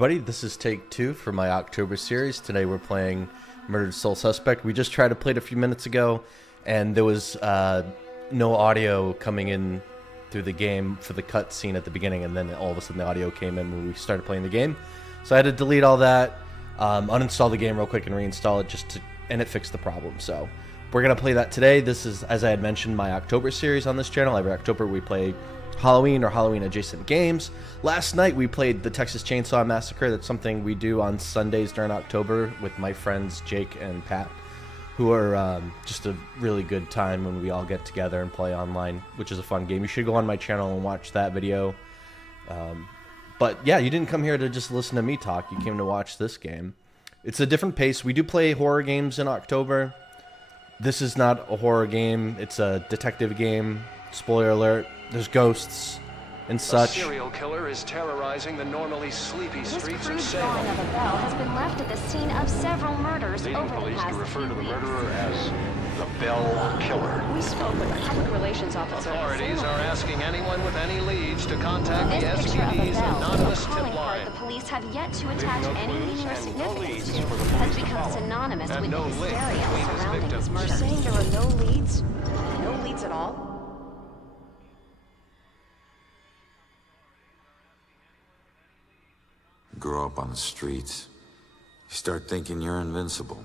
Everybody, this is take 2 for my October series. Today we're playing Murdered Soul Suspect. We just tried to play it a few minutes ago, and there was no audio coming in through the game for the cutscene at the beginning, and then all of a sudden the audio came in when we started playing the game. So I had to delete all that, uninstall the game real quick, and reinstall it and it fixed the problem. So we're going to play that today. This is, as I had mentioned, my October series on this channel. Every October we play Halloween or Halloween adjacent games. Last night we played the Texas Chainsaw Massacre. That's something we do on Sundays during October with my friends Jake and Pat, who are just a really good time when we all get together and play online, which is a fun game. You should go on my channel and watch that video. But yeah, you didn't come here to just listen to me talk. You came to watch this game. It's a different pace. We do play horror games in October. This is not a horror game. It's a detective game. Spoiler alert. There's ghosts and such. A serial killer is terrorizing the normally sleepy streets of Salem. This crude drawing of a bell has been left at the scene of several murders Leading over the police past to refer few to the weeks. murderer as the Bell Killer. We spoke with the public relations officer. Authorities are asking anyone with any leads to contact This the picture of a SPD's bell, anonymous a calling tip card line. the police have yet to attach no any clues meaning or and no significance leads to, for the has police to become follow. synonymous And with no the link hysteria between his surrounding victims. his murder. You're saying there are no leads? No leads at all? Grow up on the streets. You start thinking you're invincible.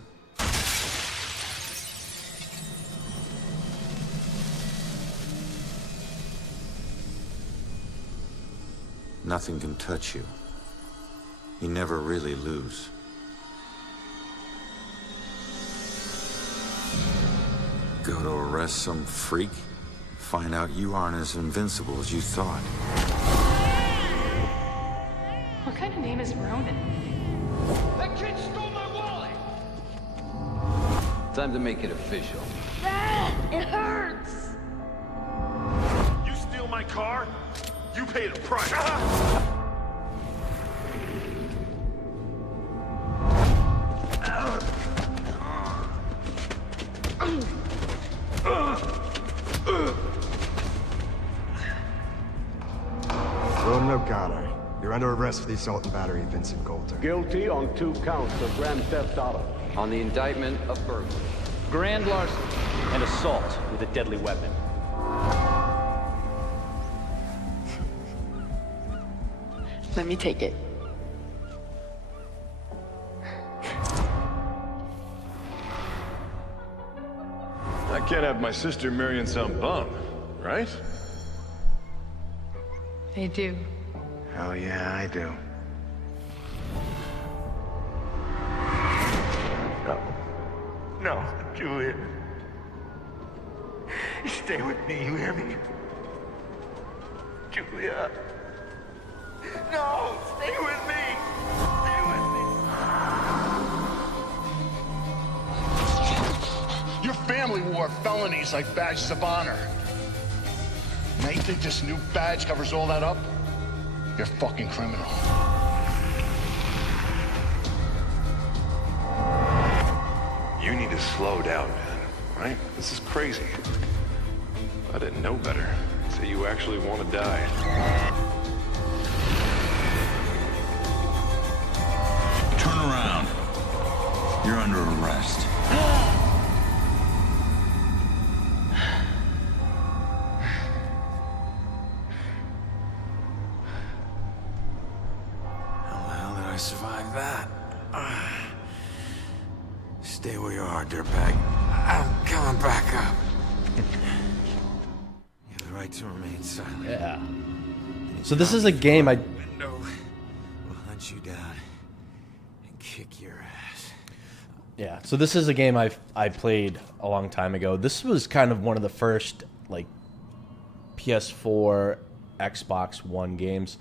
Nothing can touch you. You never really lose. Go to arrest some freak, find out you aren't as invincible as you thought. What kind of name is Ronan? That kid stole my wallet! Time to make it official. It hurts! You steal my car, you pay the price. Ronan O'Connor, you're under arrest for the assault and battery of Vincent Coulter. Guilty on 2 counts of grand theft auto. On the indictment of burglary. Grand larceny and assault with a deadly weapon. Let me take it. I can't have my sister marrying some bum, right? They do. Hell yeah, I do. No, Juliet. Stay with me, you hear me? Julia. No, stay with me. Stay with me. Your family wore felonies like badges of honor. Now you think this new badge covers all that up? You're a fucking criminal. You need to slow down, man. Right? This is crazy. I didn't know better. So you actually want to die. Turn around. You're under arrest. How the hell did I survive that? Stay where you are, dirtbag. I'm coming back up. You have the right to remain silent. Yeah. So this is a game I... Window will hunt you down and kick your ass. Yeah, so this is a game I played a long time ago. This was kind of one of the first, like, PS4, Xbox One games.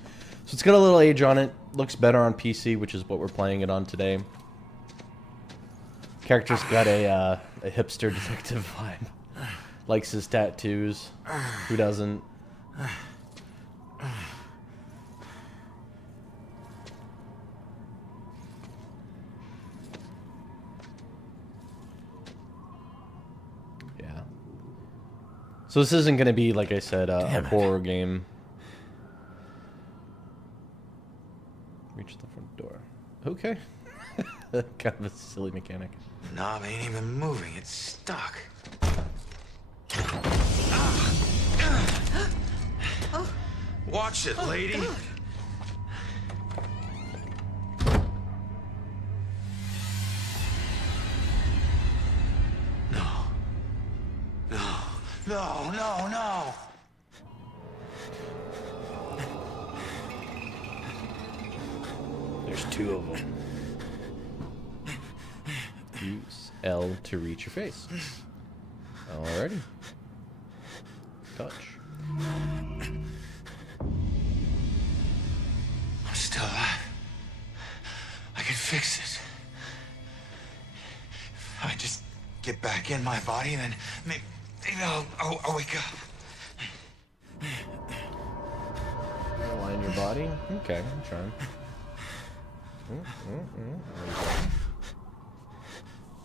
So it's got a little age on it. Looks better on PC, which is what we're playing it on today. Character's got a hipster detective vibe. Likes his tattoos. Who doesn't? So this isn't going to be, like I said, a horror game. Reach the front door. door. Okay. Kind of a silly mechanic. Knob ain't even moving. It's stuck. Watch it, lady. No. There's two of them. Use L to reach your face. Alrighty. Touch. I'm still alive. I can fix it. If I just get back in my body, then maybe I'll wake up. Align your body. Okay, I'm trying.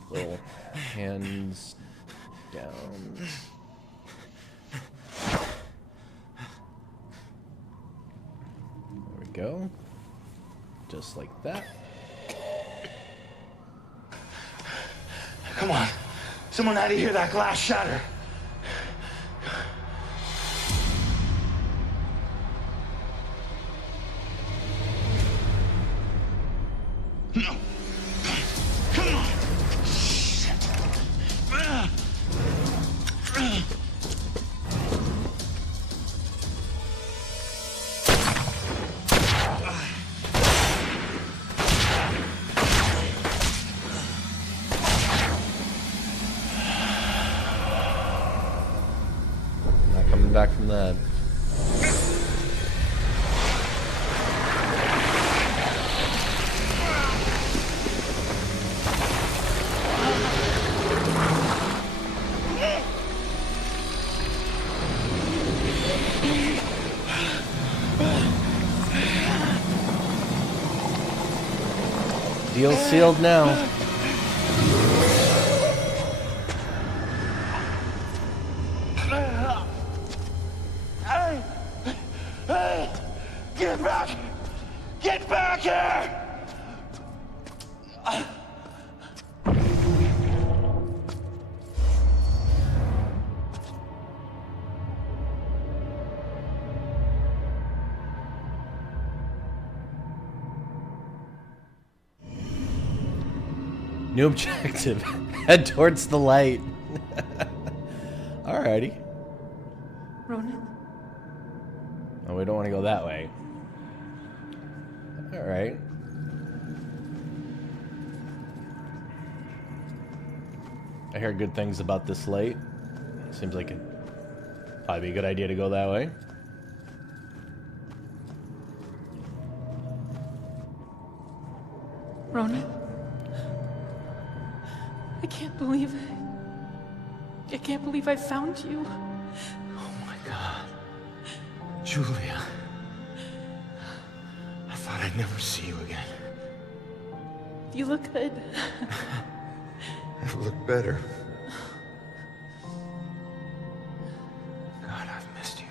Little hands down. There we go. Just like that. Come on. Someone had to hear that glass shatter. No. Come on. Not coming back from that. Deal sealed now. Get back! Get back here! New objective. Head towards the light. Alrighty. Ronan? Oh, we don't want to go that way. Alright. I hear good things about this light. Seems like it'd probably be a good idea to go that way. Ronan? I can't believe it. I can't believe I found you. Oh my God. Julia. I thought I'd never see you again. You look good. Never looked better. God, I've missed you.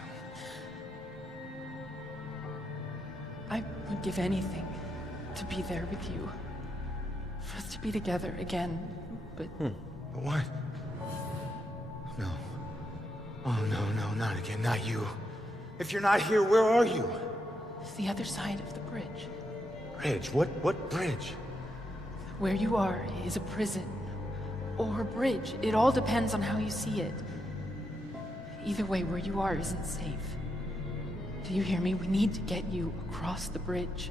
I would give anything to be there with you. For us to be together again. But But what? No. Oh, no, not again. Not you. If you're not here, where are you? it's the other side of the bridge. Bridge? What bridge? Where you are is a prison. Or a bridge. It all depends on how you see it. Either way, where you are isn't safe. Do you hear me? We need to get you across the bridge.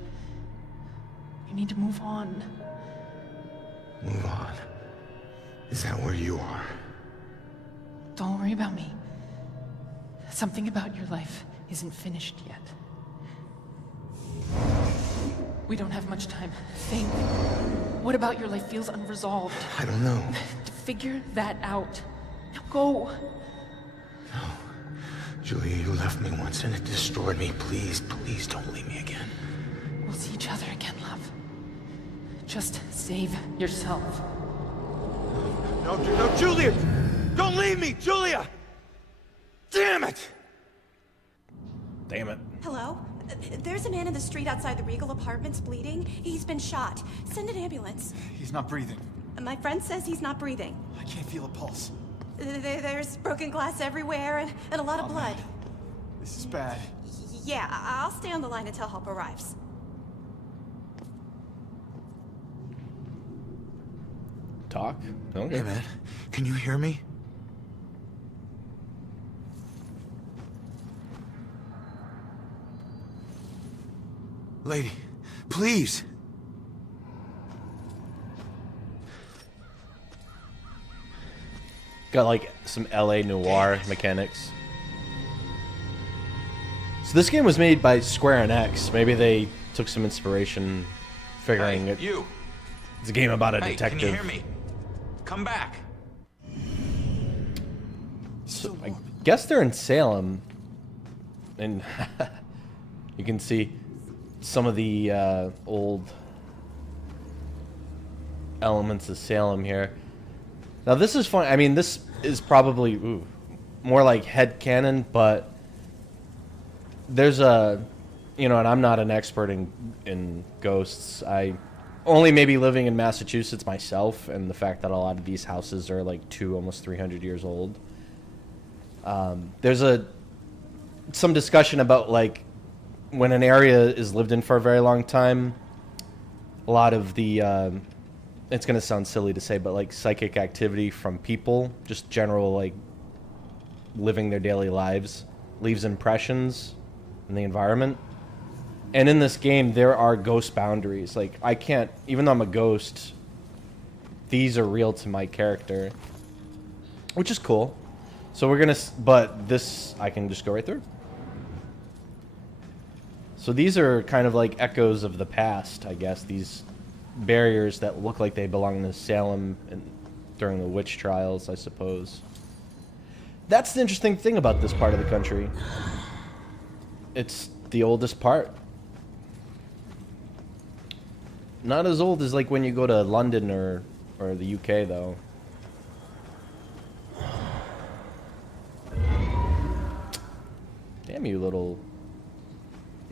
You need to move on. Move on. Is that where you are? Don't worry about me. Something about your life isn't finished yet. We don't have much time. Think. What about your life feels unresolved? I don't know. Figure that out. Now go. No. Julia, you left me once and it destroyed me. Please don't leave me again. We'll see each other again, love. Just save yourself. No, Julia! Don't leave me, Julia! Damn it! Damn it. Hello? There's a man in the street outside the Regal Apartments bleeding. He's been shot. Send an ambulance. He's not breathing. My friend says he's not breathing. I can't feel a pulse. There's broken glass everywhere and a lot of blood. Man. This is bad. Yeah, I'll stay on the line until help arrives. Talk? Okay. Hey, man. Can you hear me? Lady, please. Got like some LA noir mechanics. So this game was made by Square Enix. Maybe they took some inspiration figuring it. You. It's a game about a Hey, detective. can you hear me? Come back. So I guess they're in Salem. And you can see some of the old elements of Salem here. Now this is fun. I mean, this is probably more like headcanon, but there's a, you know, and I'm not an expert in ghosts. I only maybe living in Massachusetts myself, and the fact that a lot of these houses are like almost 300 years old. There's some discussion about like when an area is lived in for a very long time, a lot of the it's gonna sound silly to say, but like psychic activity from people, just general like living their daily lives, leaves impressions in the environment. And in this game, there are ghost boundaries. Like I can't, even though I'm a ghost, these are real to my character, which is cool. So we're gonna, but this I can just go right through. So these are kind of like echoes of the past, I guess. These barriers that look like they belong to Salem during the witch trials, I suppose. That's the interesting thing about this part of the country. It's the oldest part. Not as old as like when you go to London or the UK though. Damn you little...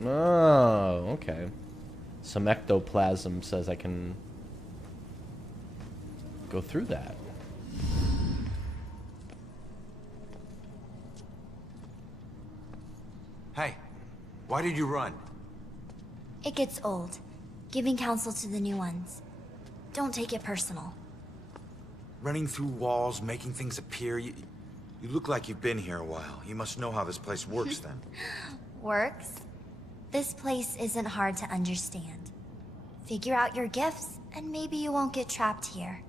Oh, okay. Some ectoplasm says I can go through that. Hey, why did you run? It gets old, giving counsel to the new ones. Don't take it personal. Running through walls, making things appear. You look like you've been here a while. You must know how this place works then. Works? This place isn't hard to understand. Figure out your gifts, and maybe you won't get trapped here.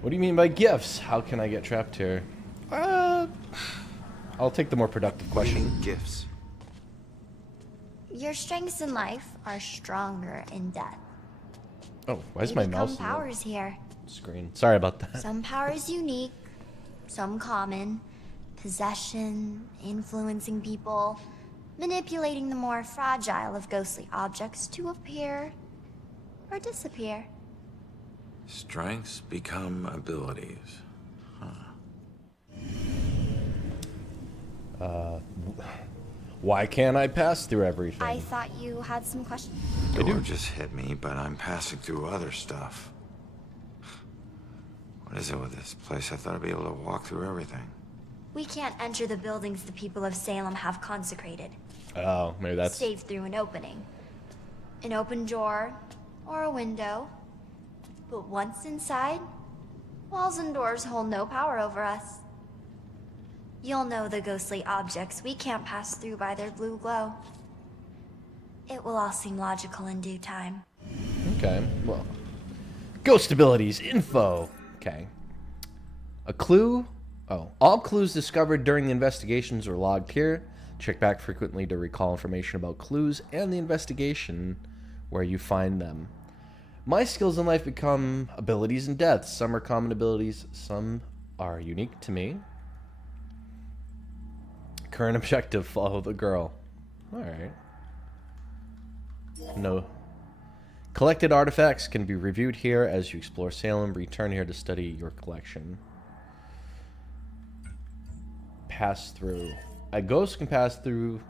What do you mean by gifts? How can I get trapped here? I'll take the more productive question. Gifts. Your strengths in life are stronger in death. Oh, why is They my become mouse in powers here. the screen? Sorry about that. Some powers unique, some common. Possession, influencing people, manipulating the more fragile of ghostly objects to appear or disappear. Strengths become abilities. Why can't I pass through everything? I thought you had some questions. Door just hit me, but I'm passing through other stuff. What is it with this place? I thought I'd be able to walk through everything. We can't enter the buildings the people of Salem have consecrated. Oh, maybe that's... Save through an opening. An open door, or a window. But once inside, walls and doors hold no power over us. You'll know the ghostly objects we can't pass through by their blue glow. It will all seem logical in due time. Okay, well. Ghost abilities, info. Okay. A clue? Oh, all clues discovered during the investigations are logged here. Check back frequently to recall information about clues and the investigation where you find them. My skills in life become abilities and deaths. Some are common abilities, some are unique to me. Current objective, follow the girl. Alright. No. Collected artifacts can be reviewed here as you explore Salem. Return here to study your collection. Pass through. A ghost can pass through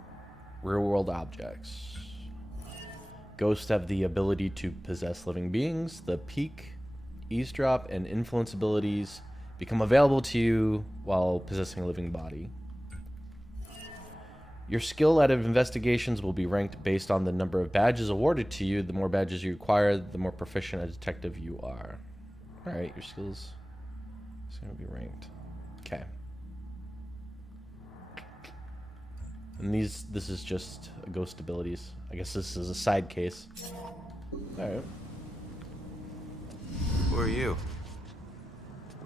Real-world objects. Ghosts have the ability to possess living beings. The peek, eavesdrop, and influence abilities become available to you while possessing a living body. Your skill at investigations will be ranked based on the number of badges awarded to you. The more badges you acquire, the more proficient a detective you are. Alright, your skills is going to be ranked. Okay. And this is just ghost abilities. I guess this is a side case. Alright. Who are you?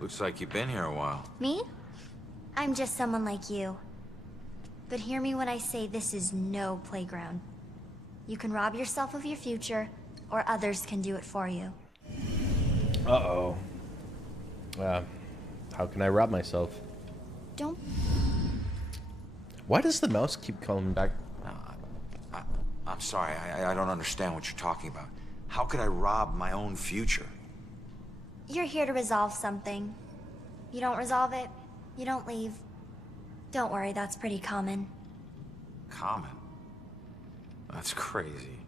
Looks like you've been here a while. Me? I'm just someone like you. But hear me when I say this is no playground. You can rob yourself of your future, or others can do it for you. Uh-oh. How can I rob myself? Don't... Why does the mouse keep coming back? I'm sorry, I don't understand what you're talking about. How could I rob my own future? You're here to resolve something. You don't resolve it, you don't leave. Don't worry, that's pretty common. Common? That's crazy.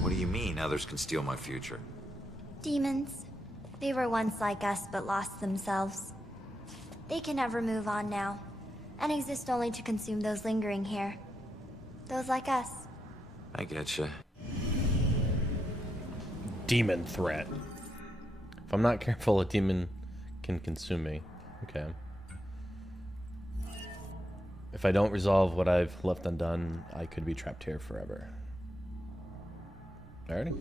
What do you mean others can steal my future? Demons. They were once like us, but lost themselves. They can never move on now, and exist only to consume those lingering here. Those like us. I getcha. Demon threat. If I'm not careful, a demon can consume me. Okay. If I don't resolve what I've left undone, I could be trapped here forever. Alrighty.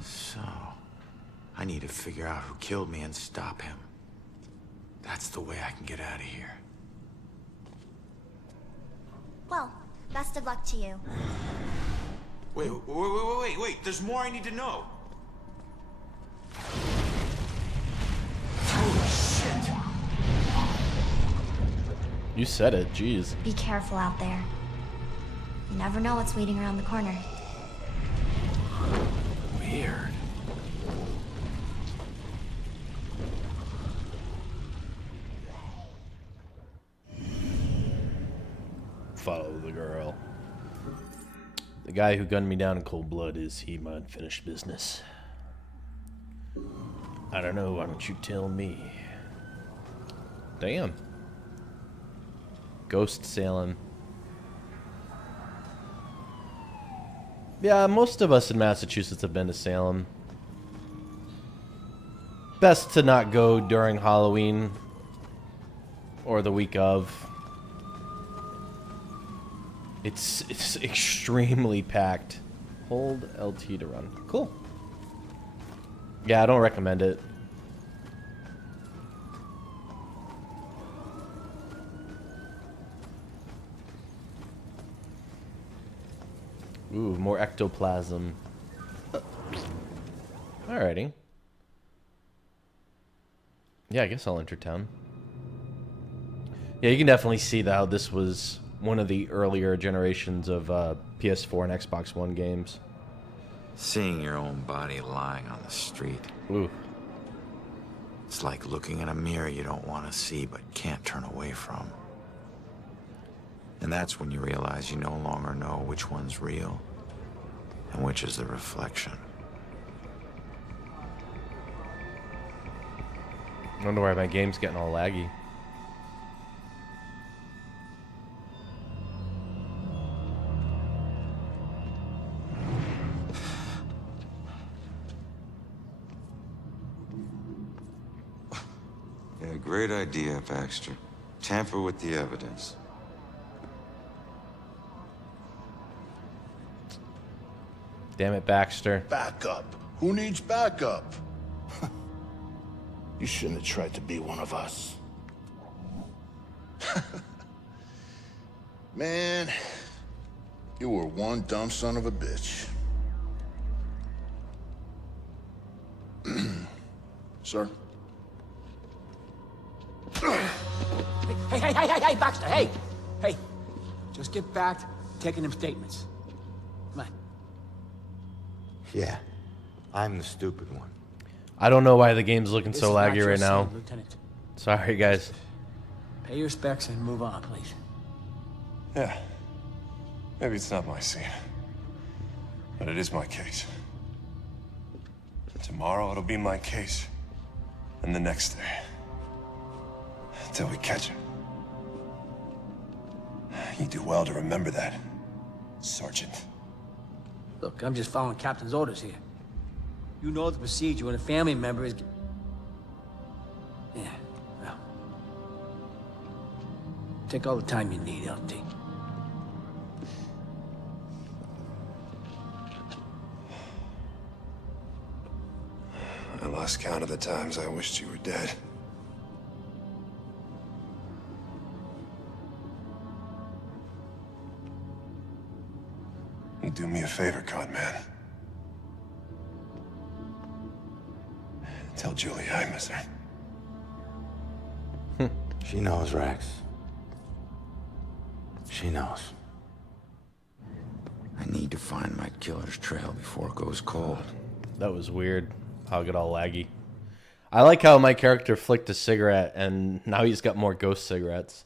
So, I need to figure out who killed me and stop him. That's the way I can get out of here. Well, best of luck to you. Wait, there's more I need to know. You said it, jeez. Be careful out there. You never know what's waiting around the corner. Weird. Follow the girl. The guy who gunned me down in cold blood, is he my unfinished business? I don't know, why don't you tell me? Damn. Ghost Salem. Yeah, most of us in Massachusetts have been to Salem. Best to not go during Halloween or the week of. It's extremely packed. Hold LT to run. Cool. Yeah, I don't recommend it. Ooh, more ectoplasm. Alrighty. Yeah, I guess I'll enter town. Yeah, you can definitely see how this was one of the earlier generations of PS4 and Xbox One games. Seeing your own body lying on the street. Ooh. It's like looking in a mirror you don't want to see but can't turn away from. And that's when you realize you no longer know which one's real and which is the reflection. I wonder why my game's getting all laggy. Yeah, great idea, Baxter. Tamper with the evidence. Damn it, Baxter. Backup. Who needs backup? You shouldn't have tried to be one of us. Man, you were one dumb son of a bitch. Sir? Hey, Baxter, hey! Hey, just get back to taking them statements. Come on. Yeah, I'm the stupid one. I don't know why the game's looking This so is not laggy your right now. scene, Lieutenant. Sorry, guys. Pay your respects and move on, please. Yeah. Maybe it's not my scene. But it is my case. Tomorrow it'll be my case. And the next day. Until we catch him. You do well to remember that, Sergeant. Look, I'm just following Captain's orders here. You know the procedure when a family member is... Yeah, well... Take all the time you need, LT. I lost count of the times I wished you were dead. You do me a favor, con man. Tell Julie I miss her. She knows, Rex. She knows. I need to find my killer's trail before it goes cold. That was weird. How it got all laggy. I like how my character flicked a cigarette and now he's got more ghost cigarettes.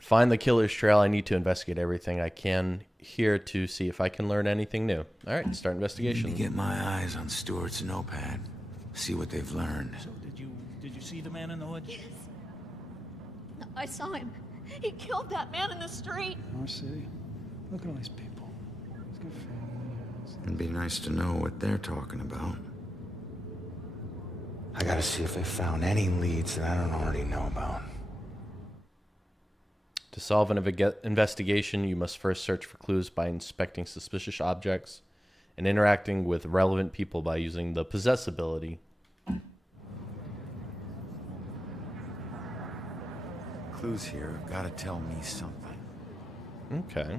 Find the killer's trail. I need to investigate everything I can here to see if I can learn anything new. All right, start investigation. Get my eyes on Stewart's notepad. See what they've learned. So did you see the man in the hood? Yes. I saw him. He killed that man in the street. Oh, see? Look at all these people. He's got family. It'd be nice to know what they're talking about. I gotta see if they found any leads that I don't already know about. To solve an investigation, you must first search for clues by inspecting suspicious objects and interacting with relevant people by using the possess ability. Clues here have gotta tell me something. Okay.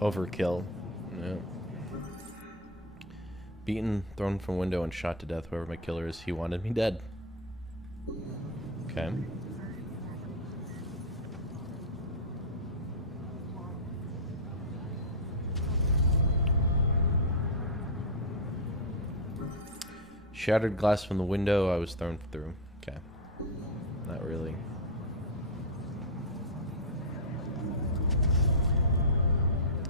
Overkill. Yeah. Beaten, thrown from window, and shot to death. Whoever my killer is, he wanted me dead. Okay. Shattered glass from the window. I was thrown through. Okay. Not really.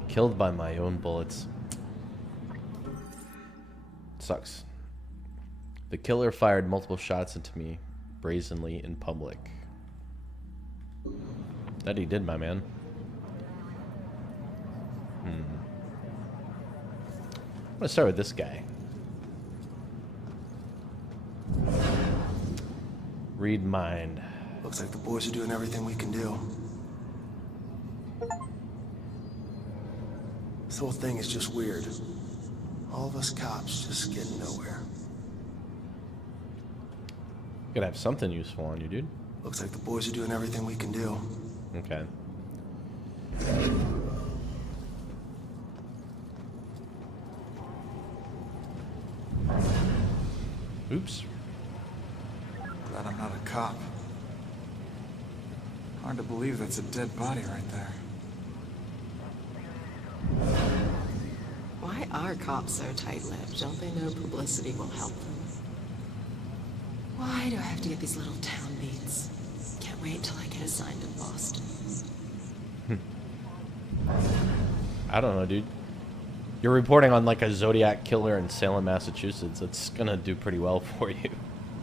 Killed by my own bullets. Sucks. The killer fired multiple shots into me brazenly in public. That he did, my man. I'm gonna start with this guy. Read mind. Looks like the boys are doing everything we can do. This whole thing is just weird. All of us cops just getting nowhere. You gotta have something useful on you, dude. Looks like the boys are doing everything we can do. Okay. Oops. Glad I'm not a cop. Hard to believe that's a dead body right there. Why are cops so tight-lipped? Don't they know publicity will help them? Why do I have to get these little town beats? Can't wait till I get assigned to Boston. I don't know, dude. You're reporting on like a Zodiac killer in Salem, Massachusetts. It's gonna do pretty well for you.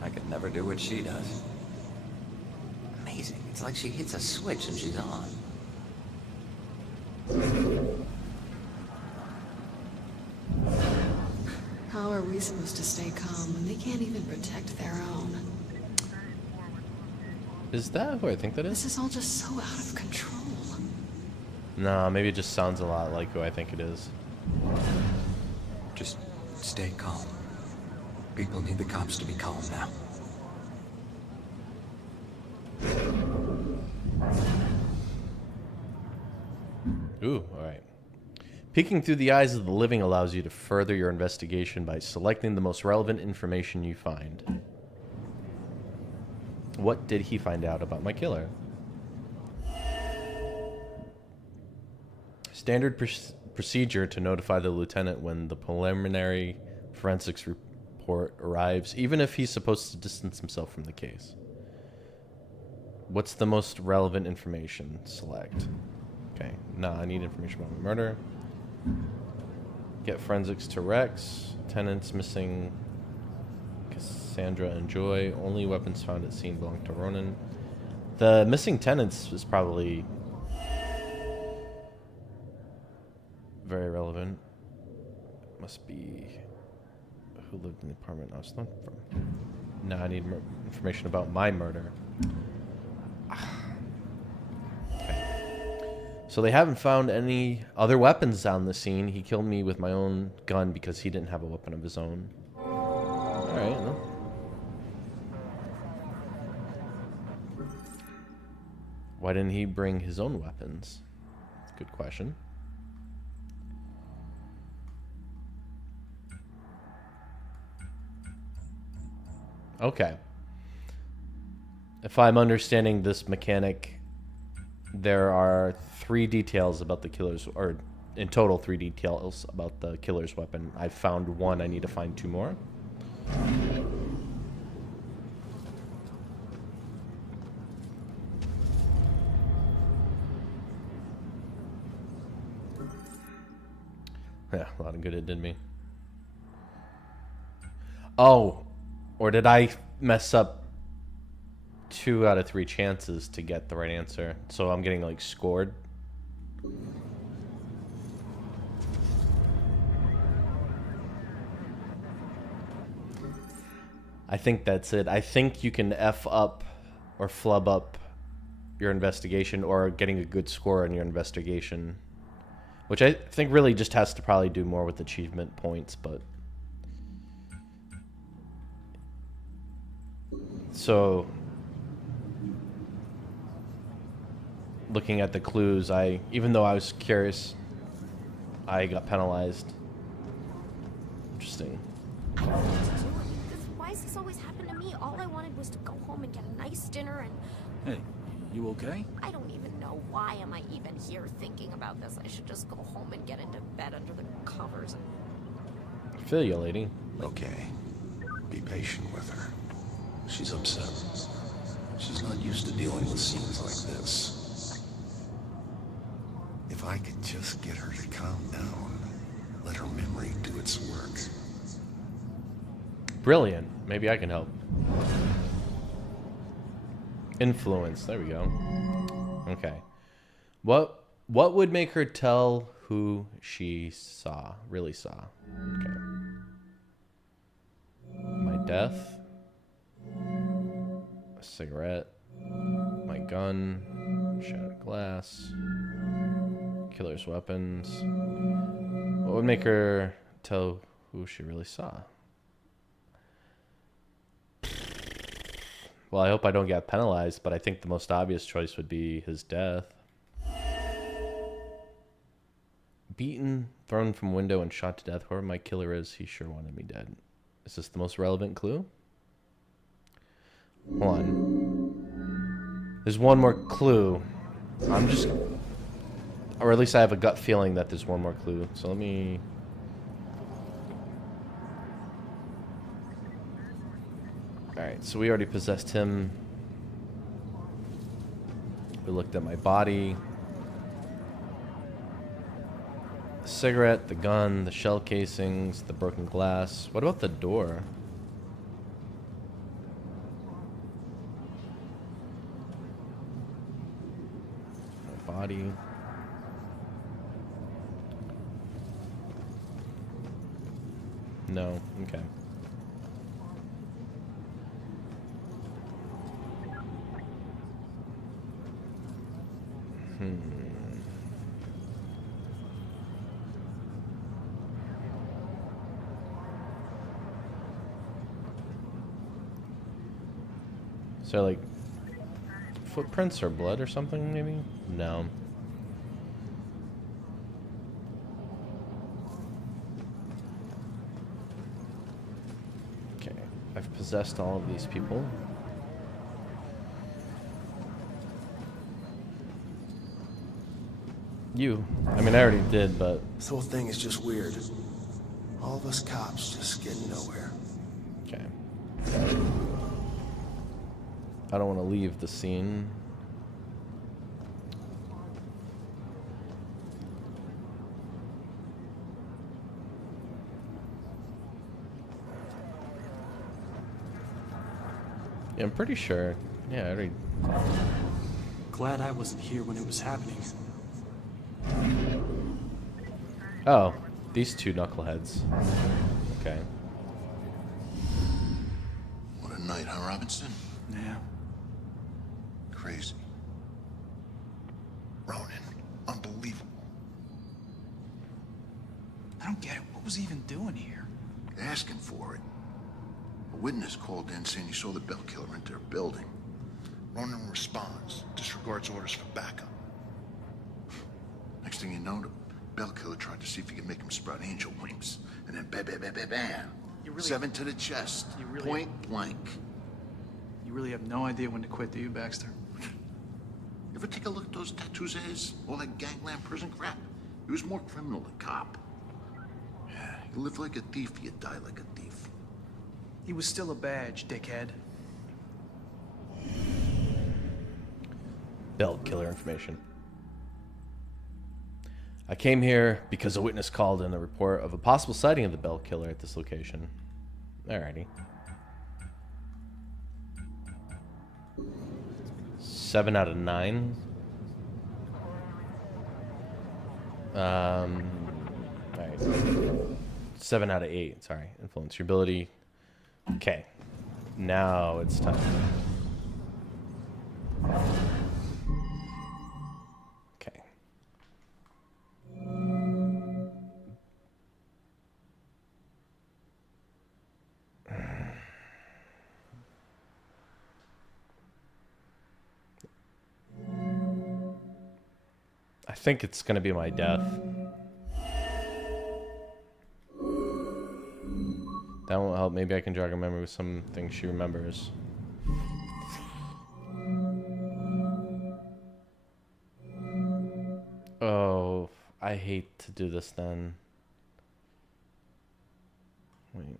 I could never do what she does. Amazing. It's like she hits a switch and she's on. How are we supposed to stay calm when they can't even protect their own? Is that who I think that is? This is all just so out of control. No, maybe it just sounds a lot like who I think it is. Just stay calm. People need the cops to be calm now. Ooh, alright. Peeking through the eyes of the living allows you to further your investigation by selecting the most relevant information you find. What did he find out about my killer? Standard procedure to notify the lieutenant when the preliminary forensics report arrives, even if he's supposed to distance himself from the case. What's the most relevant information? Select. Okay, nah, I need information about the murder. Get forensics to Rex. Tenants missing Cassandra and Joy. Only weapons found at scene belong to Ronan. The missing tenants is probably very relevant. Must be who lived in the apartment I was looking from. Now I need information about my murder. Okay. So they haven't found any other weapons on the scene. He killed me with my own gun because he didn't have a weapon of his own. Alright, well. Why didn't he bring his own weapons? Good question. Okay. If I'm understanding this mechanic, there are 3 details about the killer's, or in total 3 details about the killer's weapon. I found 1, I need to find 2 more. Yeah, a lot of good it did me. Oh, or did I mess up 2 out of 3 chances to get the right answer? So I'm getting like scored. I think that's it. I think you can F up or flub up your investigation or getting a good score on your investigation. Which I think really just has to probably do more with achievement points, but... So... Looking at the clues, even though I was curious, I got penalized. Interesting. Why does this always happen to me? All I wanted was to go home and get a nice dinner and... Hey, you okay? I don't even know why am I even here thinking about this. I should just go home and get into bed under the covers. I feel you, lady. Okay. Be patient with her. She's upset. She's not used to dealing with scenes like this. If I could just get her to calm down, let her memory do its work. Brilliant. Maybe I can help. Influence. There we go. Okay. What would make her tell who she really saw? Okay. My death. A cigarette. My gun. Shattered glass. Killer's weapons. What would make her tell who she really saw? Well, I hope I don't get penalized, but I think the most obvious choice would be his death. Beaten, thrown from window, and shot to death. Whoever my killer is, he sure wanted me dead. Is this the most relevant clue? Hold on. There's one more clue. I'm just... Or at least I have a gut feeling that there's one more clue. So let me... Alright, so we already possessed him. We looked at my body. The cigarette, the gun, the shell casings, the broken glass. What about the door? My body. No, okay. So like footprints or blood or something maybe? No. Okay, I've possessed all of these people. You. I mean, I already did, but... This whole thing is just weird. All of us cops just getting nowhere. Okay. I don't want to leave the scene. Yeah, I'm pretty sure. Yeah, I already... Glad I wasn't here when it was happening. Oh, these two knuckleheads. Okay. What a night, huh, Robinson? Yeah. Crazy. Ronan, unbelievable. I don't get it. What was he even doing here? Asking for it. A witness called in saying he saw the bell killer enter their building. Ronan responds, disregards orders for backup. Next thing you know, the bell killer tried to see if he could make him sprout angel wings. And then bam, bam, bam, bam, bam. Really, 7 to the chest. Point blank. You really have no idea when to quit, do you, Baxter? You ever take a look at those tattoos of his? All that gangland prison crap? He was more criminal than cop. Yeah, you live like a thief, you die like a thief. He was still a badge, dickhead. Bell killer information. I came here because a witness called in a report of a possible sighting of the bell killer at this location. Alrighty. 7 out of 9. Alright. 7 out of 8. Sorry. Influence your ability. Okay. Now it's time. Okay. I think it's going to be my death. That won't help. Maybe I can jog her memory with some things she remembers. Oh, I hate to do this then. Wait.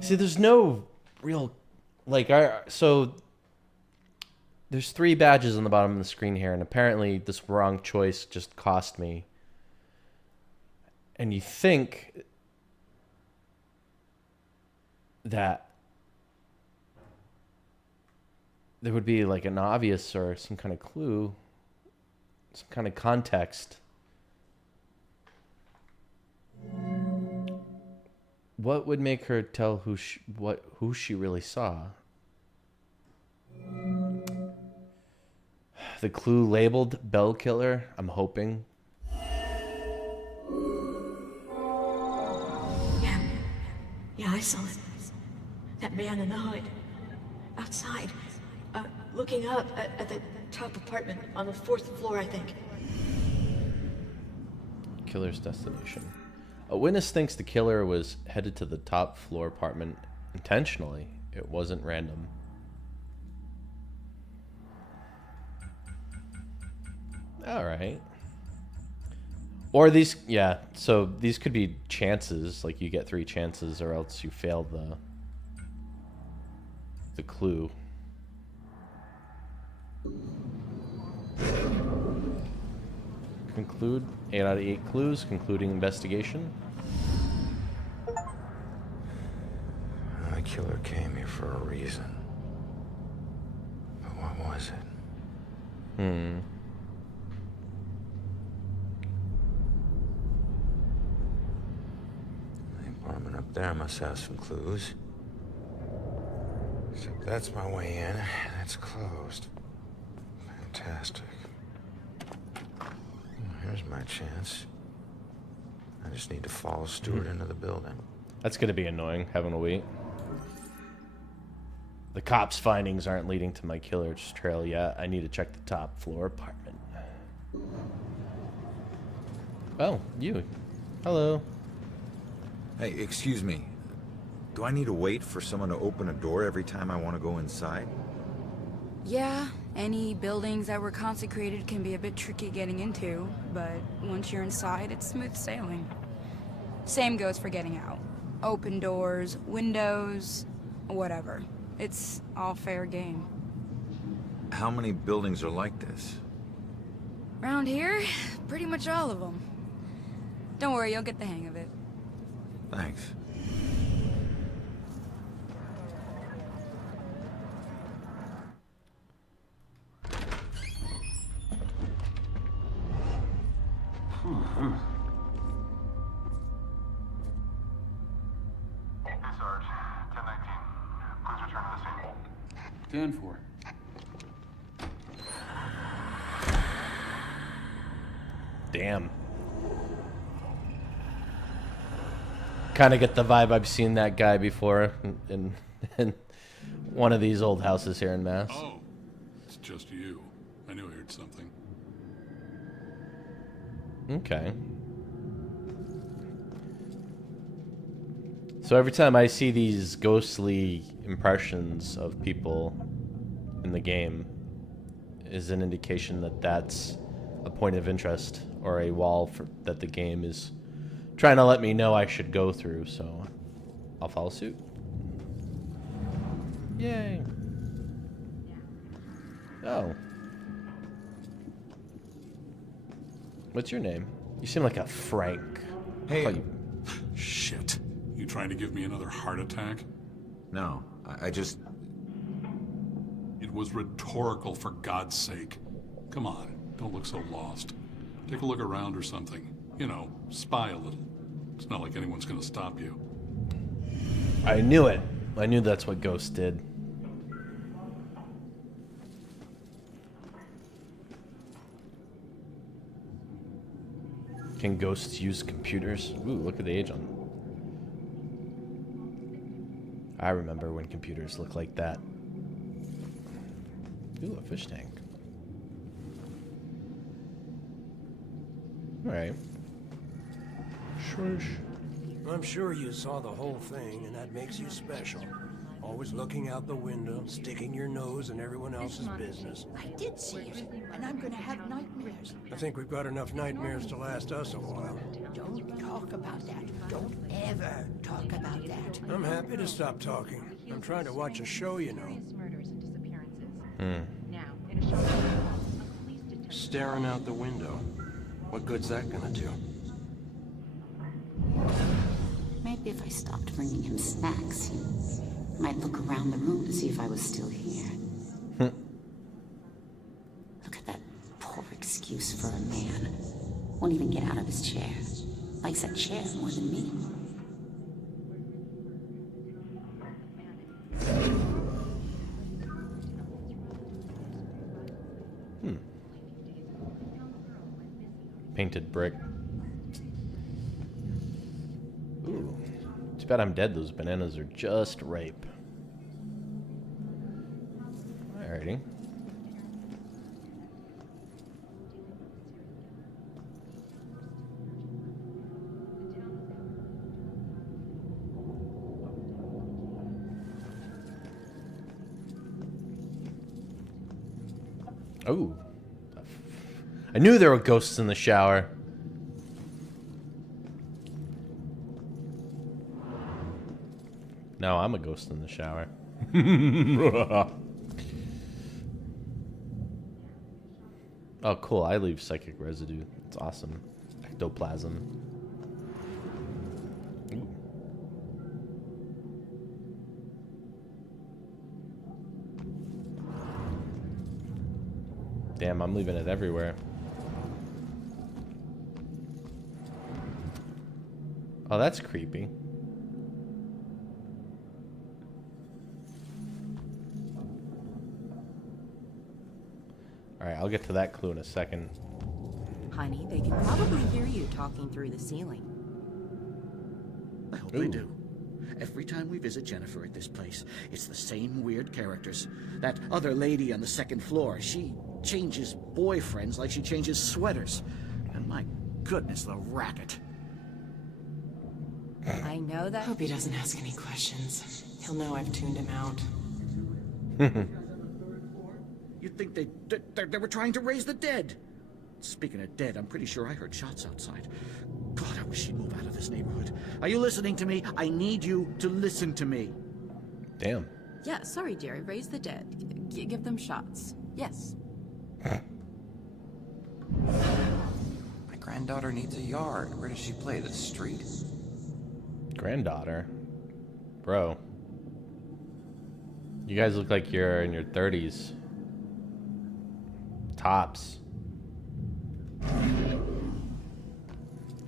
See, there's no real... Like, so... There's 3 badges on the bottom of the screen here, and apparently this wrong choice just cost me. And you think that there would be like an obvious or some kind of clue, some kind of context. What would make her tell who she really saw? The clue labeled Bell Killer, I'm hoping. Yeah, I saw it. That man in the hood. Outside. Looking up at the top apartment on the 4th floor, I think. Killer's destination. A witness thinks the killer was headed to the top floor apartment intentionally. It wasn't random. All right. Or these, yeah, so these could be chances, like you get 3 chances or else you fail the clue. Conclude 8 out of 8 clues, concluding investigation. The killer came here for a reason. But what was it? Apartment up there must have some clues. Except that's my way in, and it's closed. Fantastic. Here's my chance. I just need to follow Stewart into the building. That's going to be annoying, having to wait. The cops' findings aren't leading to my killer's trail yet. I need to check the top floor apartment. Oh, you. Hello. Hey, excuse me. Do I need to wait for someone to open a door every time I want to go inside? Yeah, Any buildings that were consecrated can be a bit tricky getting into, but once you're inside, it's smooth sailing. Same goes for getting out. Open doors, windows, whatever. It's all fair game. How many buildings are like this? Around here, pretty much all of them. Don't worry, you'll get the hang of it. Thanks. Hey, Sarge. 1019. Please return to the scene. 10-4. Damn. Kind of get the vibe I've seen that guy before in one of these old houses here in Mass. Oh, it's just you. I knew I heard something. Okay. So every time I see these ghostly impressions of people in the game is an indication that that's a point of interest or a wall that the game is trying to let me know I should go through, so I'll follow suit. Yay. Oh. What's your name? You seem like a Frank. Hey. Shit. You trying to give me another heart attack? No, I just... It was rhetorical, for God's sake. Come on, don't look so lost. Take a look around or something. You know, spy a little. It's not like anyone's gonna stop you. I knew it. I knew that's what ghosts did. Can ghosts use computers? Ooh, look at the age on them. I remember when computers looked like that. Ooh, a fish tank. Alright. Shush. I'm sure you saw the whole thing, and that makes you special. Always looking out the window, sticking your nose in everyone else's business. I did see it, and I'm gonna have nightmares. I think we've got enough nightmares to last us a while. Don't talk about that. Don't ever talk about that. I'm happy to stop talking. I'm trying to watch a show, you know. Staring out the window. What good's that gonna do? Maybe if I stopped bringing him snacks, he might look around the room to see if I was still here. Look at that poor excuse for a man. Won't even get out of his chair. Likes that chair more than me. Painted brick. Ooh. Too bad I'm dead. Those bananas are just ripe. Alrighty. Oh. I knew there were ghosts in the shower. No, I'm a ghost in the shower. Oh, cool. I leave psychic residue. It's awesome. Ectoplasm. Ooh. Damn, I'm leaving it everywhere. Oh, that's creepy. Alright, I'll get to that clue in a second. Honey, they can probably hear you talking through the ceiling. I hope they do. Every time we visit Jennifer at this place, it's the same weird characters. That other lady on the second floor, she changes boyfriends like she changes sweaters. And my goodness, the racket. I know that. Hope he doesn't ask any questions. He'll know I've tuned him out. You'd think they were trying to raise the dead. Speaking of dead, I'm pretty sure I heard shots outside. God, I wish she'd move out of this neighborhood. Are you listening to me? I need you to listen to me. Damn. Yeah, sorry, Jerry. Raise the dead. Give them shots. Yes. My granddaughter needs a yard. Where does she play? The street? Granddaughter? Bro. You guys look like you're in your 30s. Tops.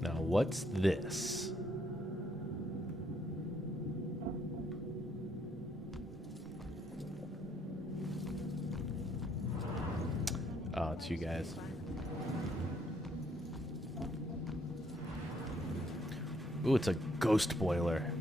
Now, what's this? Oh, it's you guys. Ooh, it's a ghost boiler.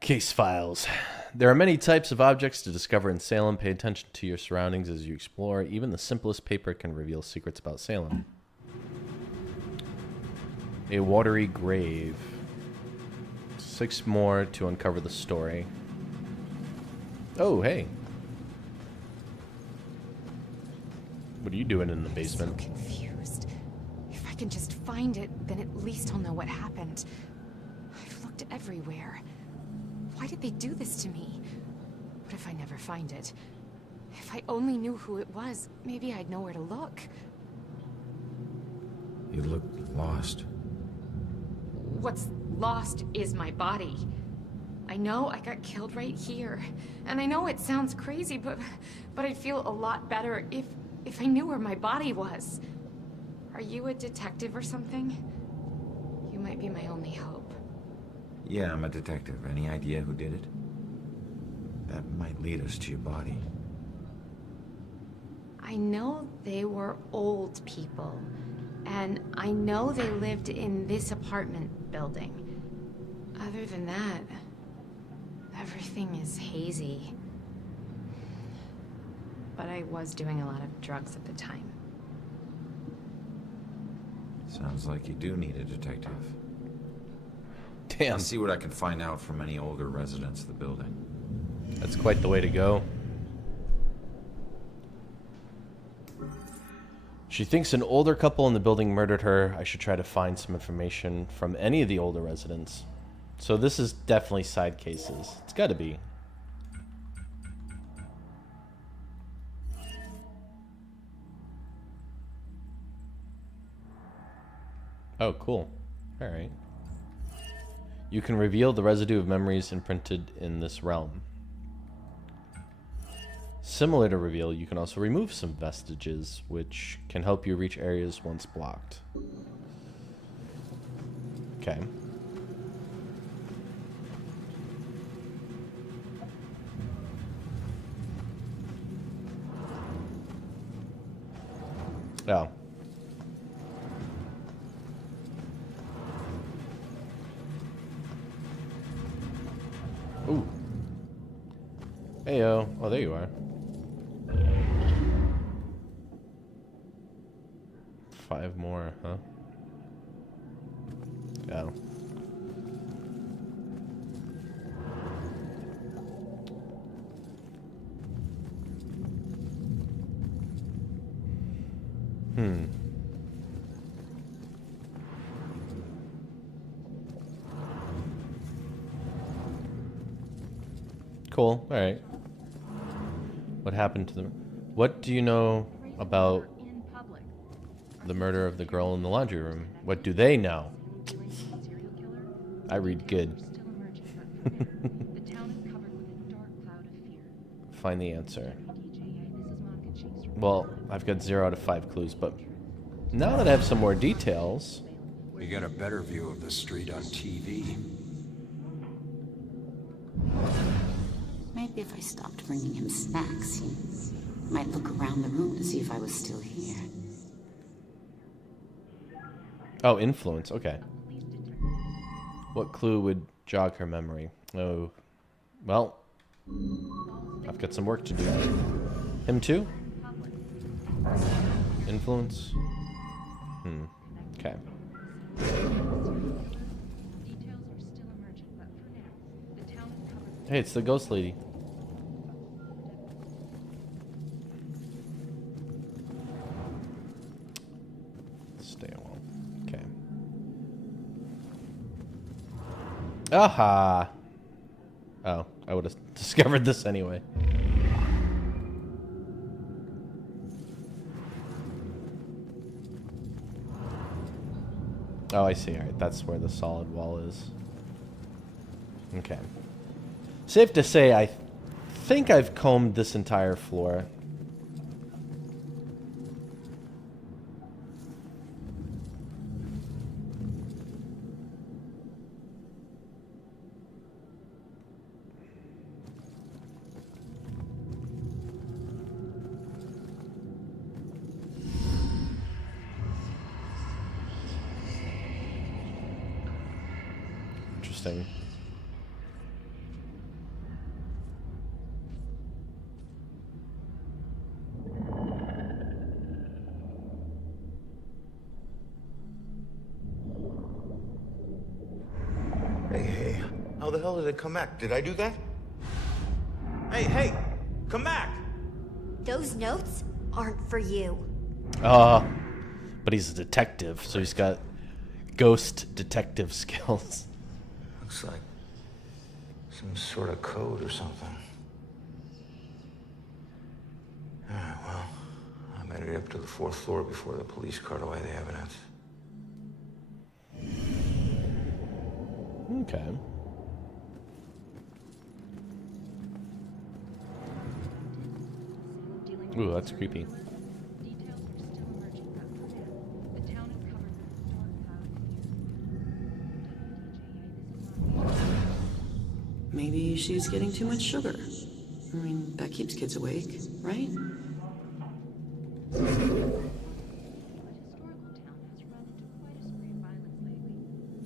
Case files. There are many types of objects to discover in Salem. Pay attention to your surroundings as you explore. Even the simplest paper can reveal secrets about Salem. A watery grave. 6 more to uncover the story. Oh, hey. What are you doing in the basement? I'm so confused. If I can just find it, then at least I'll know what happened. I've looked everywhere. Why did they do this to me? What if I never find it? If I only knew who it was, maybe I'd know where to look. You look lost. What's lost is my body. I know I got killed right here. And I know it sounds crazy, but I'd feel a lot better if I knew where my body was. Are you a detective or something? You might be my only hope. Yeah, I'm a detective. Any idea who did it? That might lead us to your body. I know they were old people, and I know they lived in this apartment building. Other than that, everything is hazy. But I was doing a lot of drugs at the time. Sounds like you do need a detective. Damn. I'll see what I can find out from any older residents of the building. That's quite the way to go. She thinks an older couple in the building murdered her. I should try to find some information from any of the older residents. So this is definitely side cases. It's got to be. Oh, cool. All right. You can reveal the residue of memories imprinted in this realm. Similar to reveal, you can also remove some vestiges, which can help you reach areas once blocked. Okay. Oh. Ooh. Heyo. Oh, there you are. Five more, huh? Oh. Cool. All right. What happened to them? What do you know about the murder of the girl in the laundry room? What do they know? I read good. Find the answer. Well, I've got 0 out of 5 clues, but now that I have some more details... You get a better view of the street on TV. Maybe if I stopped bringing him snacks, he might look around the room to see if I was still here. Oh, influence. Okay. What clue would jog her memory? Oh, well, I've got some work to do. Him too? Influence? Okay. Hey, it's the ghost lady. Stay a while. Okay. Aha! Oh, I would have discovered this anyway. Oh, I see. Alright, that's where the solid wall is. Okay. Safe to say, I think I've combed this entire floor. Interesting. Hey, how the hell did it come back? Did I do that? Hey, come back! Those notes aren't for you. But he's a detective, so he's got ghost detective skills. Looks like some sort of code or something. Alright, well, I made it up to the 4th floor before the police cart away the evidence. Okay. Ooh, that's creepy. Maybe she's getting too much sugar. I mean, that keeps kids awake, right?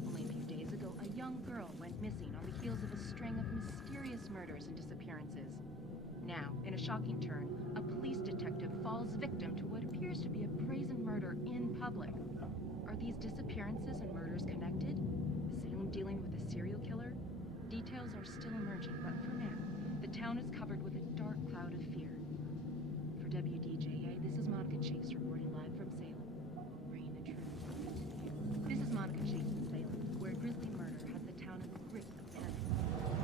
Only a few days ago, a young girl went missing on the heels of a string of mysterious murders and disappearances. Now, in a shocking turn, a police detective falls victim to what appears to be a brazen murder in public. Are these disappearances and murders connected? Is Salem dealing with a serial killer? Details are still emerging, but for now, the town is covered with a dark cloud of fear. For WDJA, this is Monica Chase reporting live from Salem. Rain and truth. This is Monica Chase in Salem, where a grisly murder has the town in the grip of panic.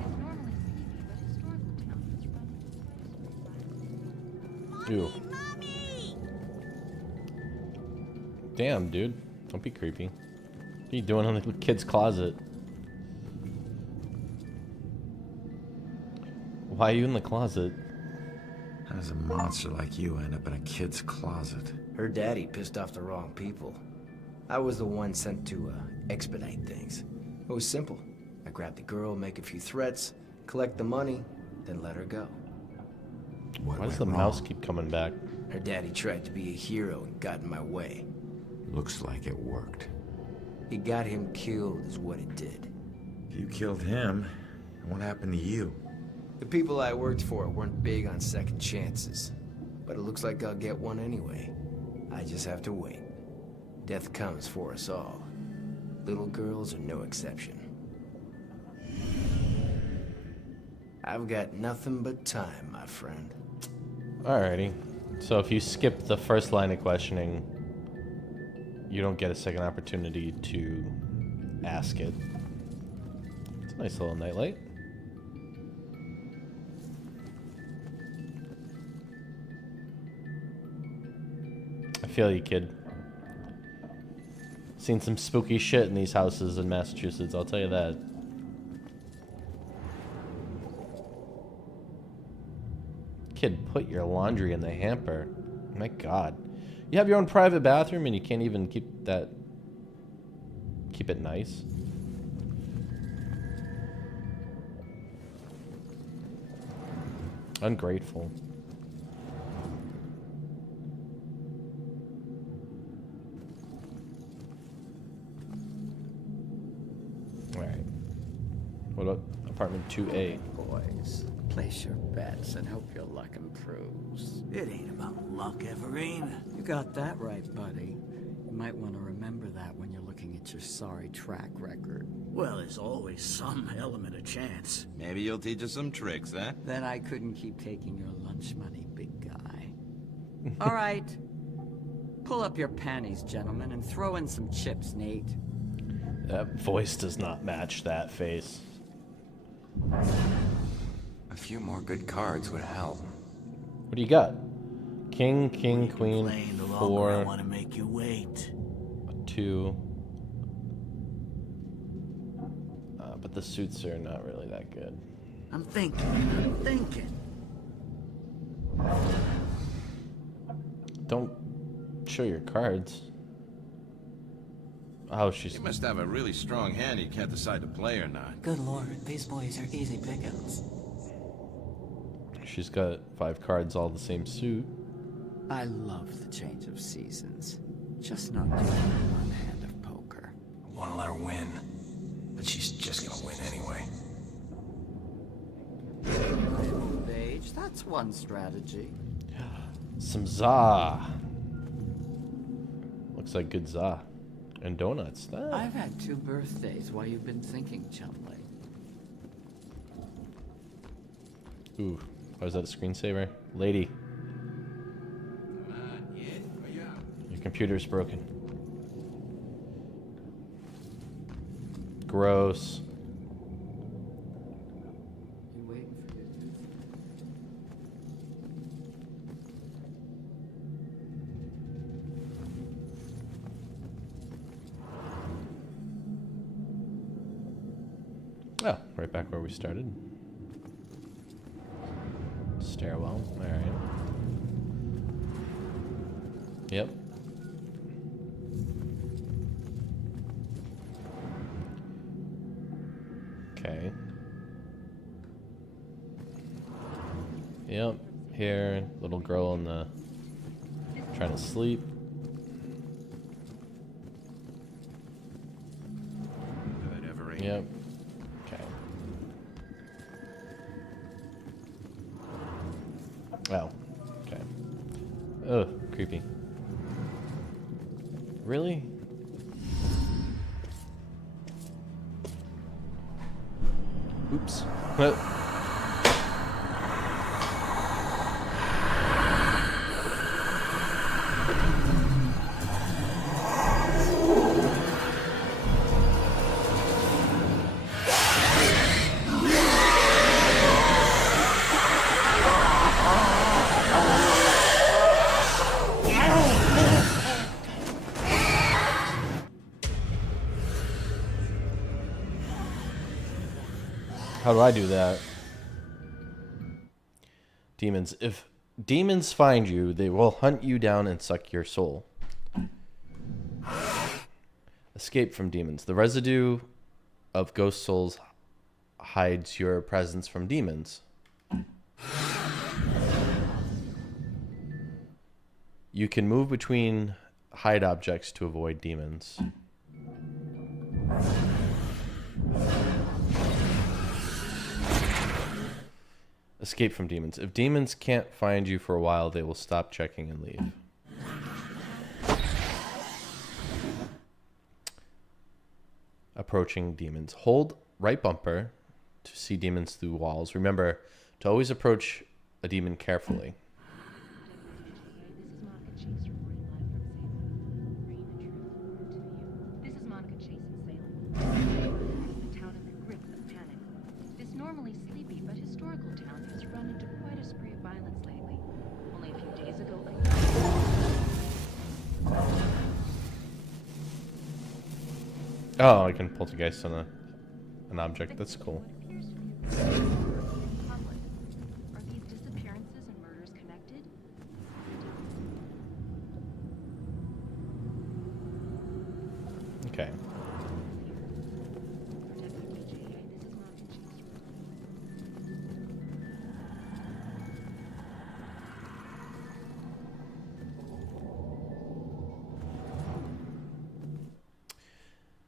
This normally sleepy but historical town has run into quite a string of violence. Ew. Damn, dude. Don't be creepy. What are you doing in the kid's closet? Why are you in the closet? How does a monster like you end up in a kid's closet? Her daddy pissed off the wrong people. I was the one sent to expedite things. It was simple. I grabbed the girl, make a few threats, collect the money, then let her go. Why does the mouse keep coming back? Her daddy tried to be a hero and got in my way. Looks like it worked. He got him killed is what it did. You killed him. What happened to you? The people I worked for weren't big on second chances. But it looks like I'll get one anyway. I just have to wait. Death comes for us all. Little girls are no exception. I've got nothing but time, my friend. Alrighty. So if you skip the first line of questioning, you don't get a second opportunity to ask it. It's a nice little nightlight. I feel you, kid. Seen some spooky shit in these houses in Massachusetts, I'll tell you that. Kid, put your laundry in the hamper. My God. You have your own private bathroom and you can't even keep it nice. Ungrateful. Alright. What about apartment 2A? boys. Place your bets and hope your luck improves. It ain't about luck, Everine. You got that right, buddy. You might want to remember that when you're looking at your sorry track record. Well, there's always some element of chance. Maybe you'll teach us some tricks, huh? Then I couldn't keep taking your lunch money, big guy. All right. Pull up your panties, gentlemen, and throw in some chips, Nate. That voice does not match that face. A few more good cards would help. What do you got? King, king, queen, The longer I 4, want to make you wait. 2. But the suits are not really that good. I'm thinking. Don't show your cards. Oh, she's... You must have a really strong hand you can't decide to play or not. Good lord, these boys are easy pickings. She's got 5 cards, all the same suit. I love the change of seasons. Just not doing one hand of poker. I want to let her win, but she's just gonna win anyway. Old age, that's one strategy. Some za. Looks like good za. And donuts. Ah. I've had 2 birthdays while you've been thinking, Chumley. Ooh, was that a screensaver? Lady. Your computer's broken. Gross. You waiting for this? Oh, right back where we started. Stairwell, alright. Yep. Okay. Yep, here, little girl in the... trying to sleep. Good, Everine. Yep. Okay. Oh. Okay. Ugh, creepy. Really? Oops. How do I do that? Demons. If demons find you, they will hunt you down and suck your soul. Escape from demons. The residue of ghost souls hides your presence from demons. You can move between hide objects to avoid demons. Escape from demons. If demons can't find you for a while, they will stop checking and leave. Approaching demons. Hold right bumper to see demons through walls. Remember to always approach a demon carefully. This is Monica Chase in Salem. The town in the grip of panic. This normally sleepy but historical town has run into quite a spree of violence lately. Only a few days ago, Oh, I can poltergeist on an object. That's cool. Are these disappearances and murders connected? Okay.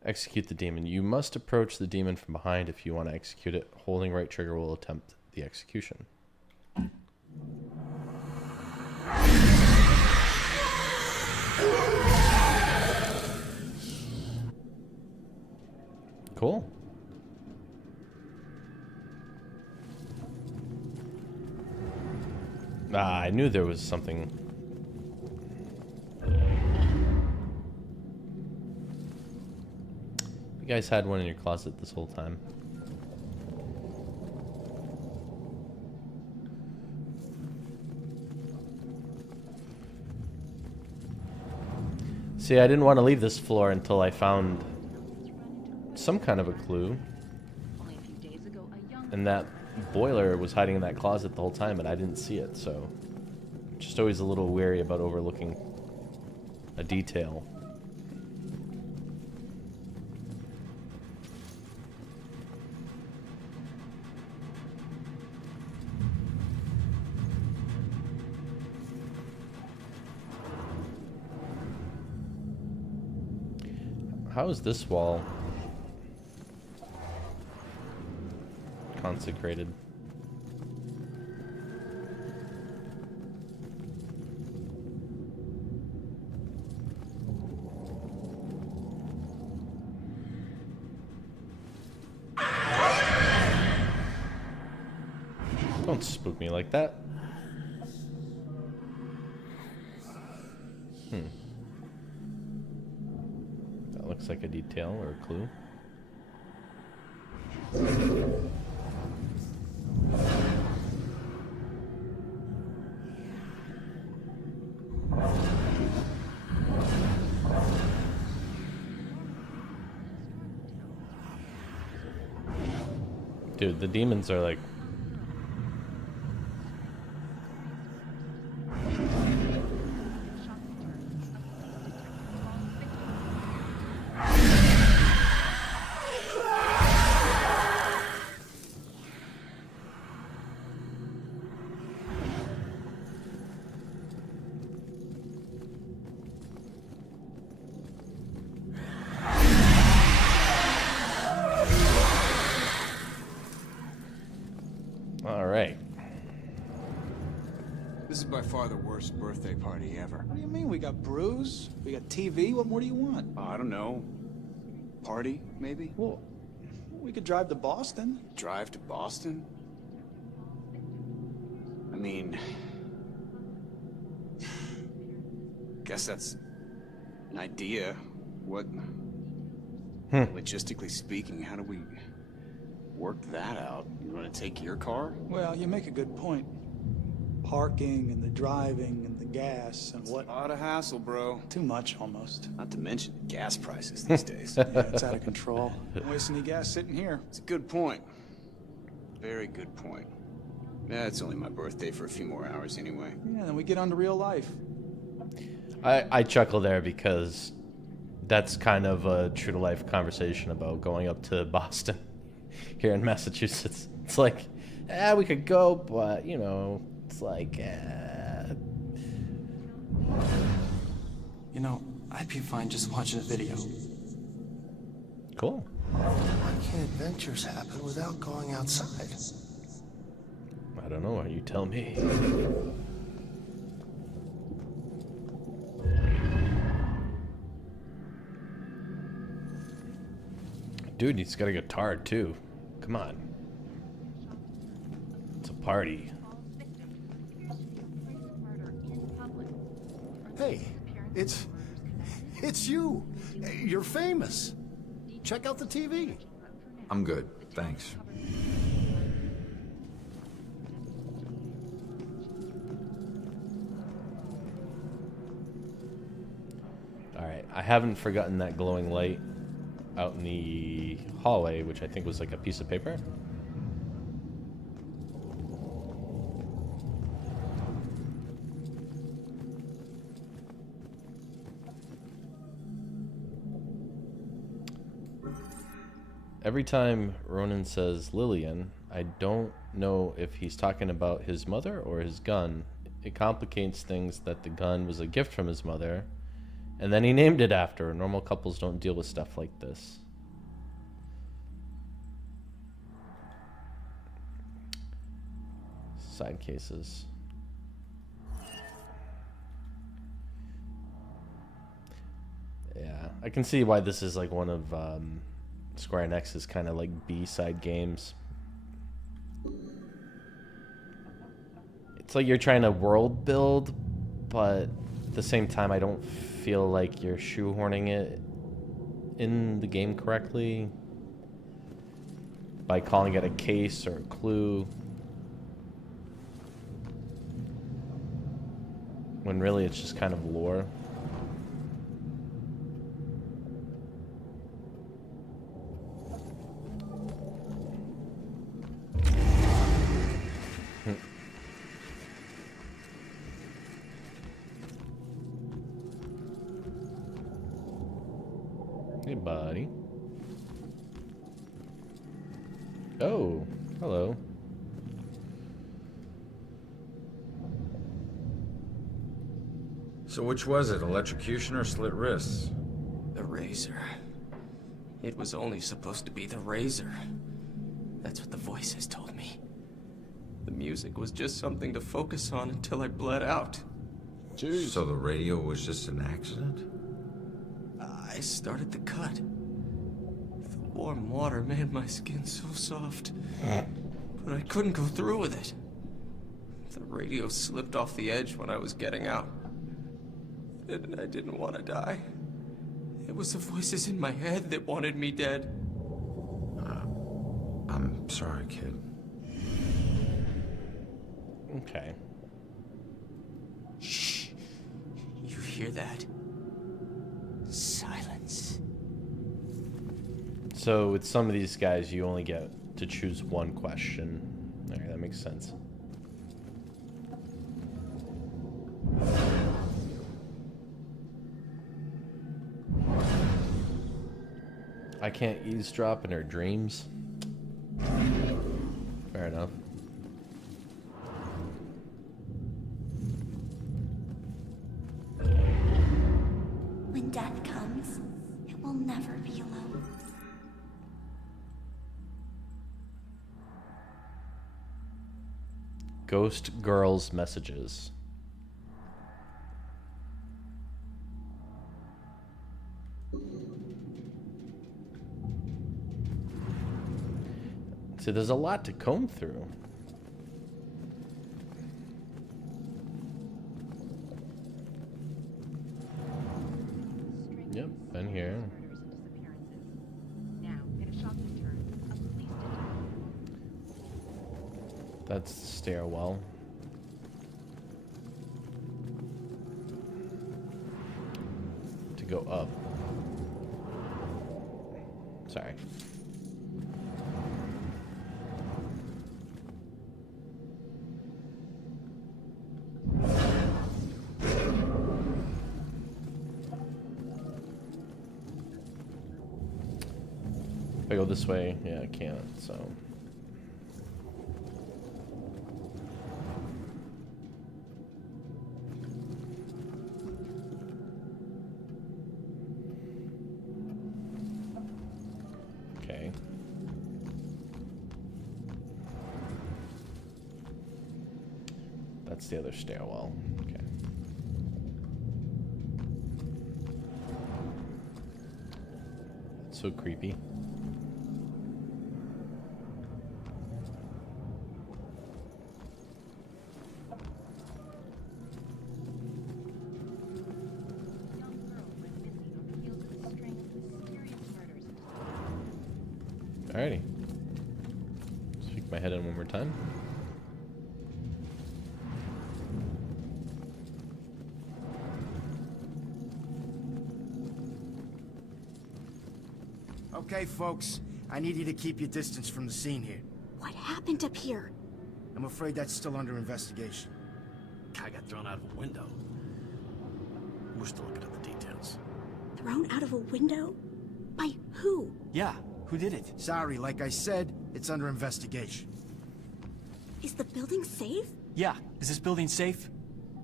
Execute the demon. You must approach the demon from behind if you want to execute it. Holding right trigger will attempt the execution. Cool. I knew there was something. You guys had one in your closet this whole time. See, I didn't want to leave this floor until I found some kind of a clue. And that boiler was hiding in that closet the whole time, and I didn't see it, so just always a little wary about overlooking a detail. How is this wall consecrated? Don't spook me like that. That looks like a detail or a clue. Dude, the demons are like... Alright. This is by far the worst birthday party ever. What do you mean? We got brews, we got TV. What more do you want? I don't know. Party, maybe? Well, we could drive to Boston. Drive to Boston? I mean... guess that's an idea. What... Logistically speaking, how do we work that out? You want to take your car? Well, you make a good point. Parking and the driving and the gas and what... A lot of hassle, bro. Too much, almost. Not to mention gas prices these days. Yeah, it's out of control. Don't waste any gas sitting here. It's a good point. Very good point. Yeah, it's only my birthday for a few more hours anyway. Yeah, then we get on to real life. I chuckle there because that's kind of a true-to-life conversation about going up to Boston here in Massachusetts. It's like, we could go, but, you know, it's like, You know, I'd be fine just watching a video. Cool. Why can't adventures happen without going outside? I don't know, you tell me. Dude, he's got a guitar too. Come on. It's a party. Hey, it's you. You're famous. Check out the TV. I'm good, thanks. Alright, I haven't forgotten that glowing light out in the hallway, which I think was like a piece of paper. Every time Ronan says Lillian, I don't know if he's talking about his mother or his gun. It complicates things that the gun was a gift from his mother, And then he named it after her. Normal couples don't deal with stuff like this. Side cases. Yeah, I can see why this is like one of Square Enix's kind of like B-side games. It's like you're trying to world build, but at the same time I don't feel like you're shoehorning it in the game correctly by calling it a case or a clue, when really it's just kind of lore. Hey, buddy. Oh, hello. So which was it, electrocution or slit wrists? The razor. It was only supposed to be the razor. That's what the voices told me. The music was just something to focus on until I bled out. Jeez. So the radio was just an accident? I started the cut. The warm water made my skin so soft. But I couldn't go through with it. The radio slipped off the edge when I was getting out. And I didn't want to die. It was the voices in my head that wanted me dead. I'm sorry, kid. Okay. Shh. You hear that? Silence. So with some of these guys, you only get to choose one question. Okay, that makes sense. I can't eavesdrop in her dreams. Fair enough. When death comes, it will never be alone. Ghost Girl's messages. So there's a lot to comb through. Yep, been here. Now, in a shocking turn, a police detective. That's the stairwell. To go up. Sorry. If I go this way, yeah, I can't, so. Okay. That's the other stairwell. Okay. It's so creepy. Alrighty. Speak my head in one more time. Okay, folks. I need you to keep your distance from the scene here. What happened up here? I'm afraid that's still under investigation. Guy got thrown out of a window. We're still looking at the details. Thrown out of a window? By who? Yeah, who did it? Sorry, like I said, it's under investigation. Is the building safe? Yeah, is this building safe?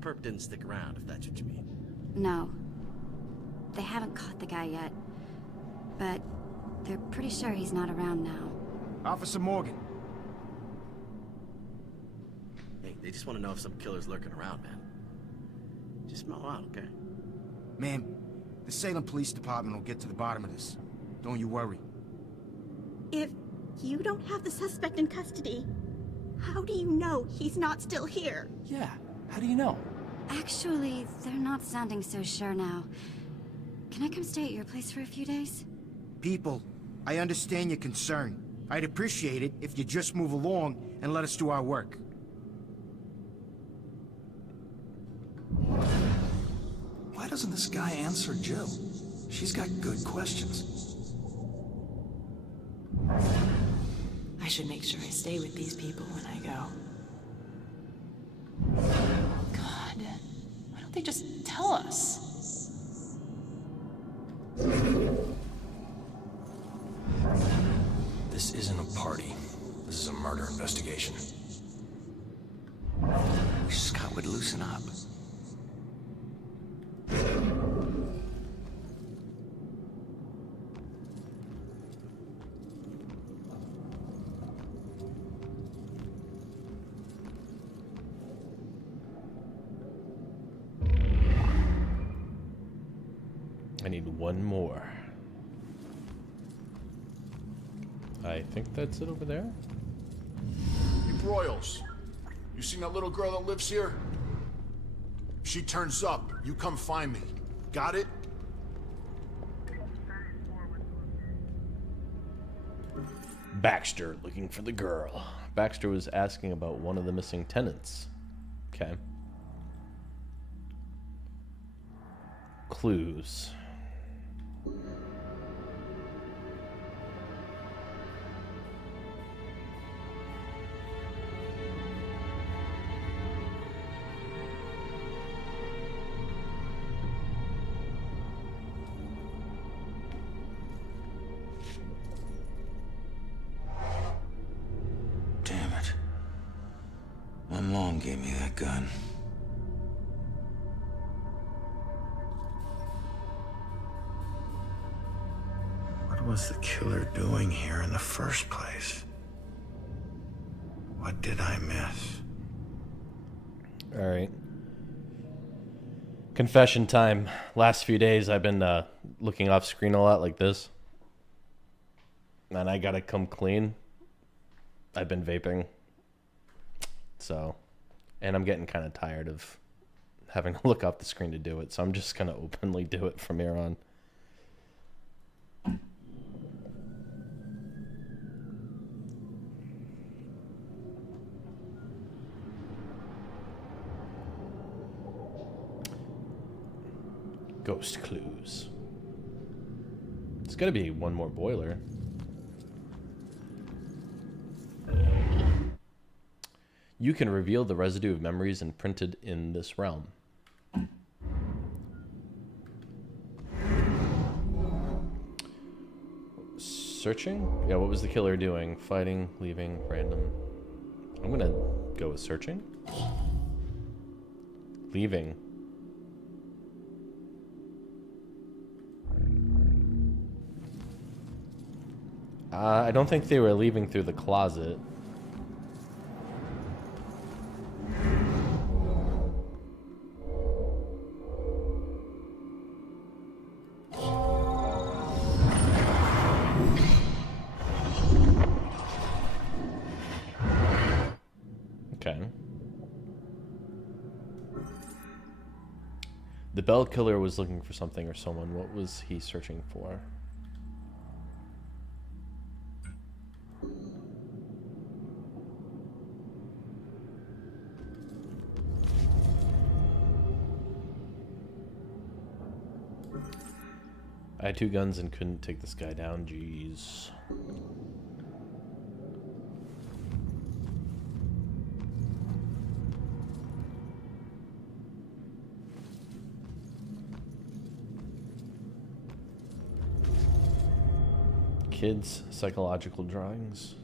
Perp didn't stick around, if that's what you mean. No. They haven't caught the guy yet, but they're pretty sure he's not around now. Officer Morgan. Hey, they just want to know if some killer's lurking around, man. Just smell out, okay? Ma'am, the Salem Police Department will get to the bottom of this. Don't you worry. If you don't have the suspect in custody, how do you know he's not still here? Yeah, how do you know? Actually, they're not sounding so sure now. Can I come stay at your place for a few days? People, I understand your concern. I'd appreciate it if you just move along and let us do our work. Why doesn't this guy answer Jill? She's got good questions. I should make sure I stay with these people when I go. God, why don't they just tell us? This isn't a party. This is a murder investigation. Wish Scott would loosen up. I need one more. I think that's it over there. You Broyles, you seen that little girl that lives here? If she turns up, you come find me. Got it? Baxter looking for the girl. Baxter was asking about one of the missing tenants. Okay. Clues. Damn it. One Long gave me that gun. What was the killer doing here in the first place? What did I miss? All right. Confession time. Last few days I've been looking off screen a lot like this. And I gotta come clean. I've been vaping. So, and I'm getting kind of tired of having to look off the screen to do it. So I'm just gonna openly do it from here on. Ghost clues. It's gotta be one more boiler. You can reveal the residue of memories imprinted in this realm. Searching? Yeah, what was the killer doing? Fighting, leaving, random. I'm gonna go with searching. Leaving. I don't think they were leaving through the closet. Okay. The Bell Killer was looking for something or someone. What was he searching for? I had 2 guns and couldn't take this guy down. Jeez. Kids' psychological drawings.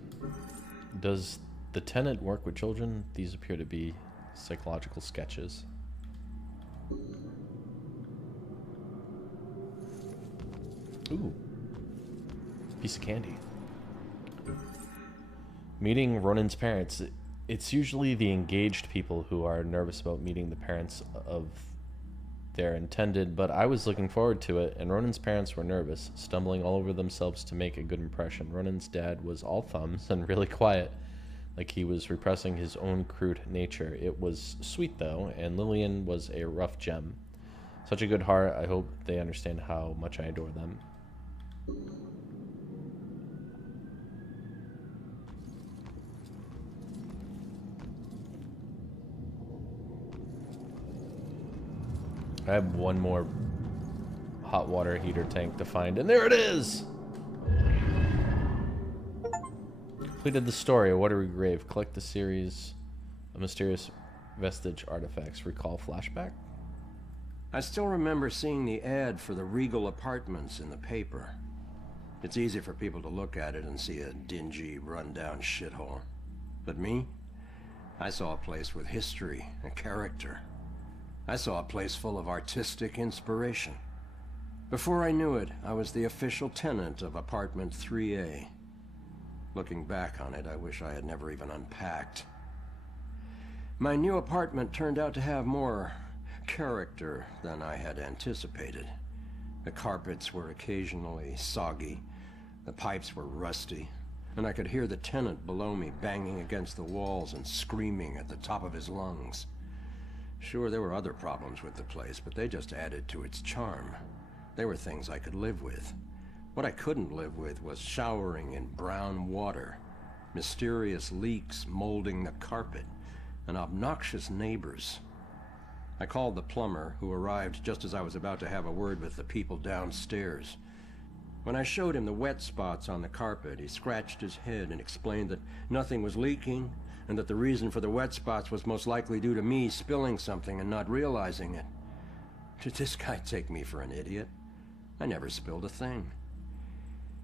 Does the tenant work with children? These appear to be psychological sketches. Ooh. Piece of candy. Meeting Ronan's parents. It's usually the engaged people who are nervous about meeting the parents of their intended, but I was looking forward to it, and Ronan's parents were nervous, stumbling all over themselves to make a good impression. Ronan's dad was all thumbs and really quiet, like he was repressing his own crude nature. It was sweet, though, and Lillian was a rough gem. Such a good heart. I hope they understand how much I adore them. I have one more hot water heater tank to find, and there it is! Completed the story, A Watery Grave. Collect the series of mysterious vestige artifacts. Recall flashback? I still remember seeing the ad for the Regal Apartments in the paper. It's easy for people to look at it and see a dingy, run-down shithole. But me? I saw a place with history and character. I saw a place full of artistic inspiration. Before I knew it, I was the official tenant of apartment 3A. Looking back on it, I wish I had never even unpacked. My new apartment turned out to have more character than I had anticipated. The carpets were occasionally soggy, the pipes were rusty, and I could hear the tenant below me banging against the walls and screaming at the top of his lungs. Sure, there were other problems with the place, but they just added to its charm. They were things I could live with. What I couldn't live with was showering in brown water, mysterious leaks molding the carpet, and obnoxious neighbors. I called the plumber, who arrived just as I was about to have a word with the people downstairs. When I showed him the wet spots on the carpet, he scratched his head and explained that nothing was leaking, and that the reason for the wet spots was most likely due to me spilling something and not realizing it. Did this guy take me for an idiot? I never spilled a thing.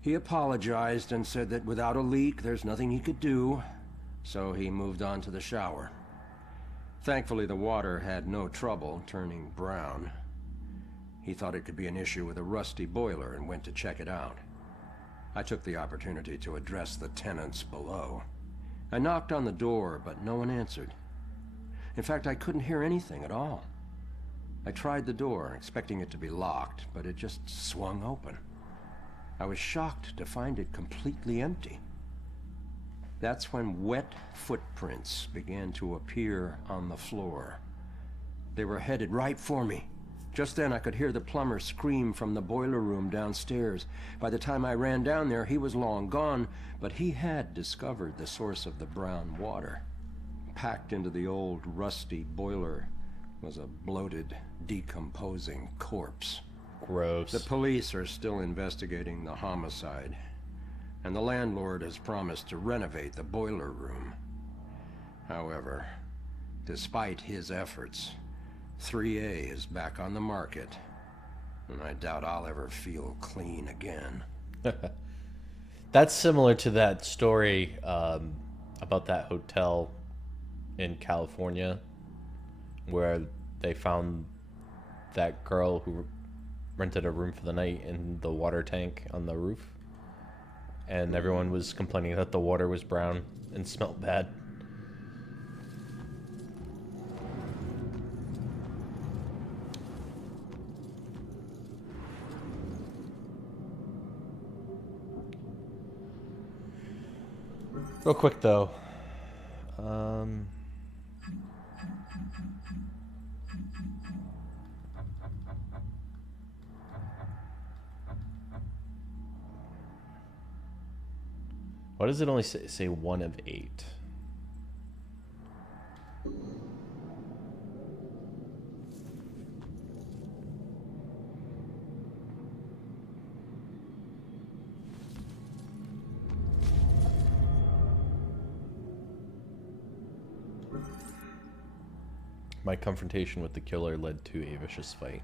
He apologized and said that without a leak, there's nothing he could do, so he moved on to the shower. Thankfully, the water had no trouble turning brown. He thought it could be an issue with a rusty boiler and went to check it out. I took the opportunity to address the tenants below. I knocked on the door, but no one answered. In fact, I couldn't hear anything at all. I tried the door, expecting it to be locked, but it just swung open. I was shocked to find it completely empty. That's when wet footprints began to appear on the floor. They were headed right for me. Just then, I could hear the plumber scream from the boiler room downstairs. By the time I ran down there, he was long gone, but he had discovered the source of the brown water. Packed into the old, rusty boiler was a bloated, decomposing corpse. Gross. The police are still investigating the homicide, and the landlord has promised to renovate the boiler room. However, despite his efforts, 3A is back on the market, and I doubt I'll ever feel clean again. That's similar to that story about that hotel in California where they found that girl who rented a room for the night in the water tank on the roof, and everyone was complaining that the water was brown and smelled bad. Real quick though, why does it only say 1 of 8? My confrontation with the killer led to a vicious fight.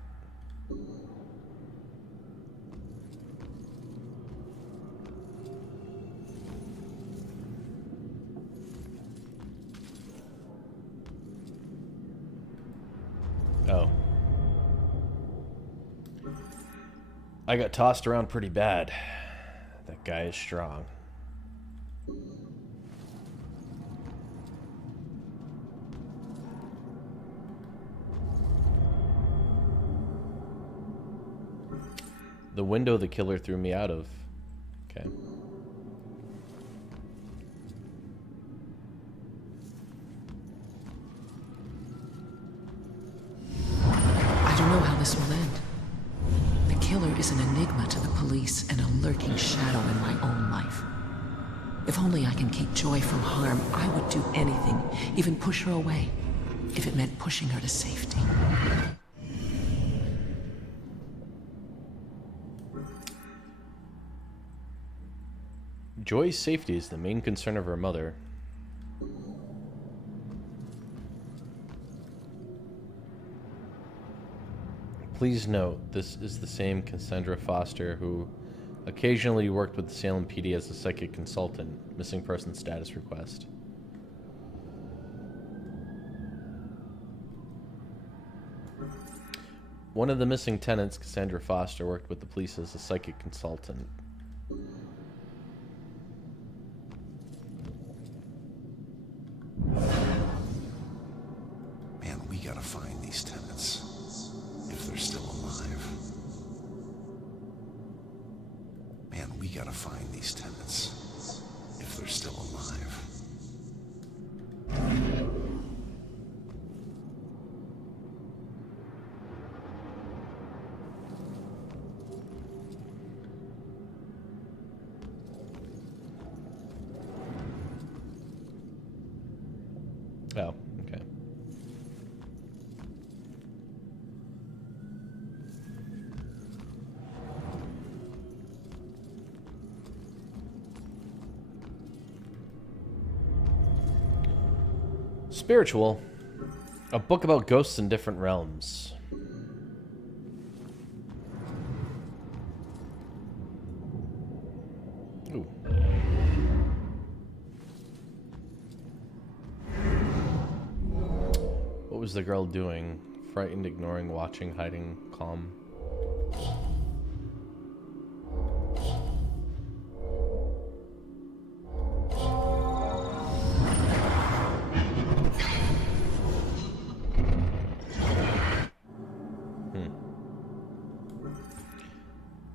Oh. I got tossed around pretty bad. That guy is strong. The window the killer threw me out of. Okay. I don't know how this will end. The killer is an enigma to the police and a lurking shadow in my own life. If only I can keep Joy from harm, I would do anything, even push her away, if it meant pushing her to safety. Joy's safety is the main concern of her mother. Please note, this is the same Cassandra Foster who occasionally worked with the Salem PD as a psychic consultant. Missing person status request. One of the missing tenants, Cassandra Foster, worked with the police as a psychic consultant. Man, we gotta find these tenants. If they're still alive. Man, we gotta find these tenants. If they're still alive. Oh, okay. Spiritual. A book about ghosts in different realms. Ooh. What was the girl doing? Frightened, ignoring, watching, hiding, calm.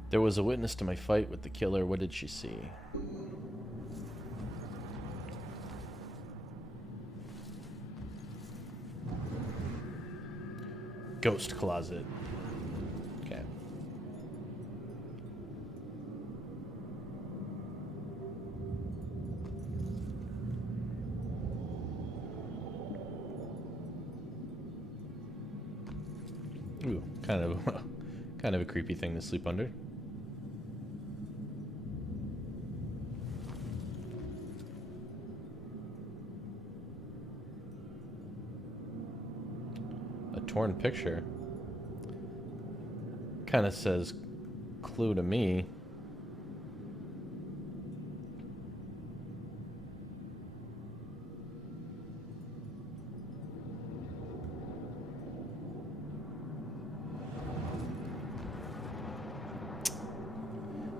There was a witness to my fight with the killer. What did she see? Ghost closet. Okay. Ooh, kind of a creepy thing to sleep under. Torn picture. Kind of says clue to me.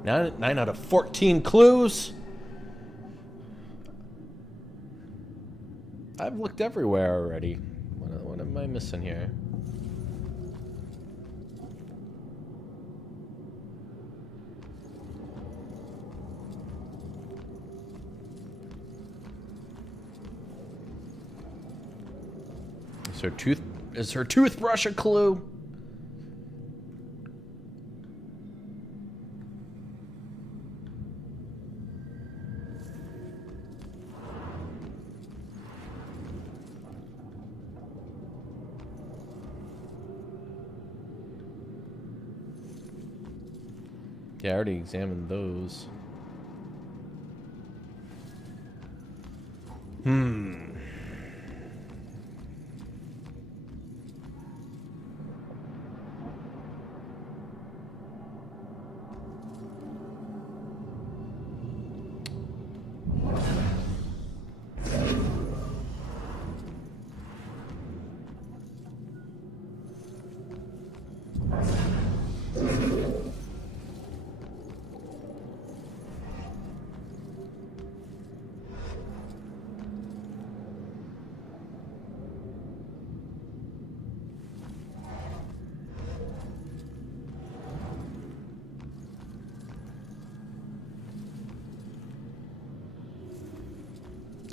Nine out of 14 clues. I've looked everywhere already. What am I missing here? Is her toothbrush a clue? Yeah, I already examined those.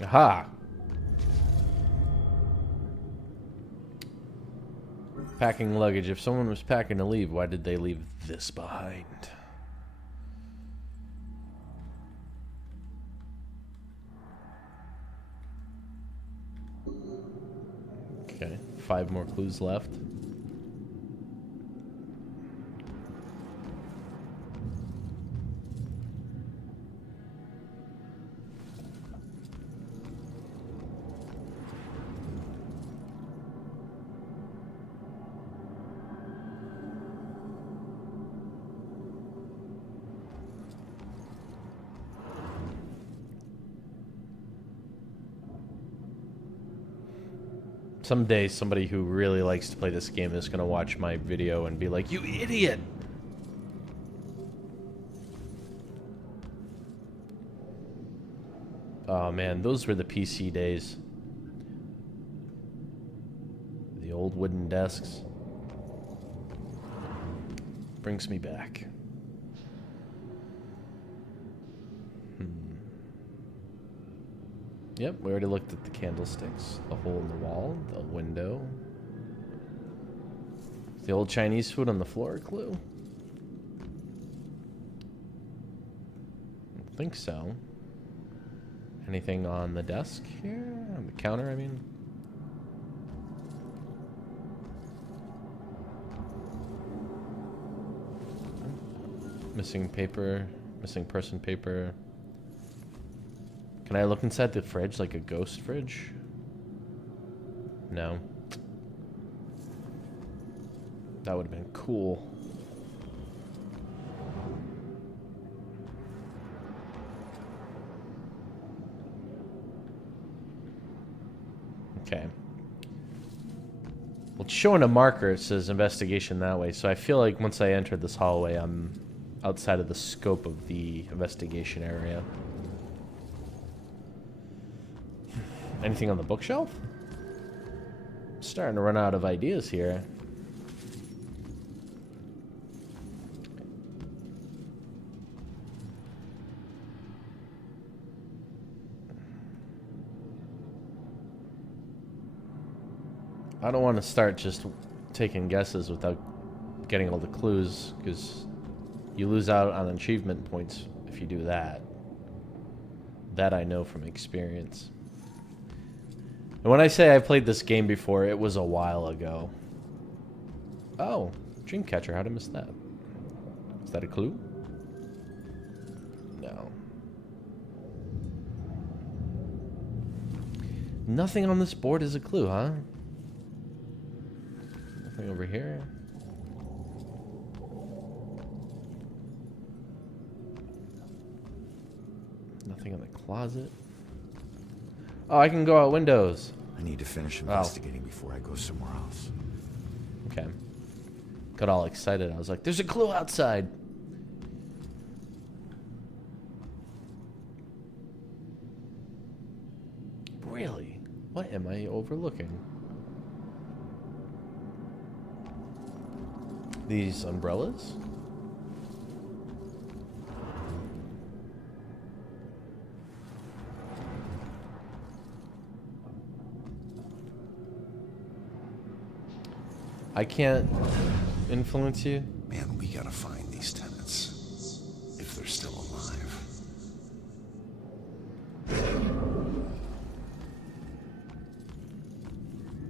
Aha! Packing luggage. If someone was packing to leave, why did they leave this behind? Okay, 5 more clues left. Someday, somebody who really likes to play this game is going to watch my video and be like, "You idiot!" Oh man, those were the PC days. The old wooden desks. Brings me back. Yep, we already looked at the candlesticks, the hole in the wall, the window. The old Chinese food on the floor clue? I don't think so. Anything on the desk here? On the counter, I mean? Missing paper, missing person paper. Can I look inside the fridge like a ghost fridge? No. That would have been cool. Okay. Well, it's showing a marker. It says investigation that way. So I feel like once I enter this hallway, I'm outside of the scope of the investigation area. Anything on the bookshelf? I'm starting to run out of ideas here. I don't want to start just taking guesses without getting all the clues, because you lose out on achievement points if you do that. That I know from experience. And when I say I played this game before, it was a while ago. Oh, Dreamcatcher, how'd I miss that? Is that a clue? No. Nothing on this board is a clue, huh? Nothing over here. Nothing in the closet. Oh, I can go out windows. I need to finish investigating before I go somewhere else. Okay. Got all excited. I was like, there's a clue outside. Really? What am I overlooking? These umbrellas? I can't influence you. Man, we gotta find these tenants. If they're still alive.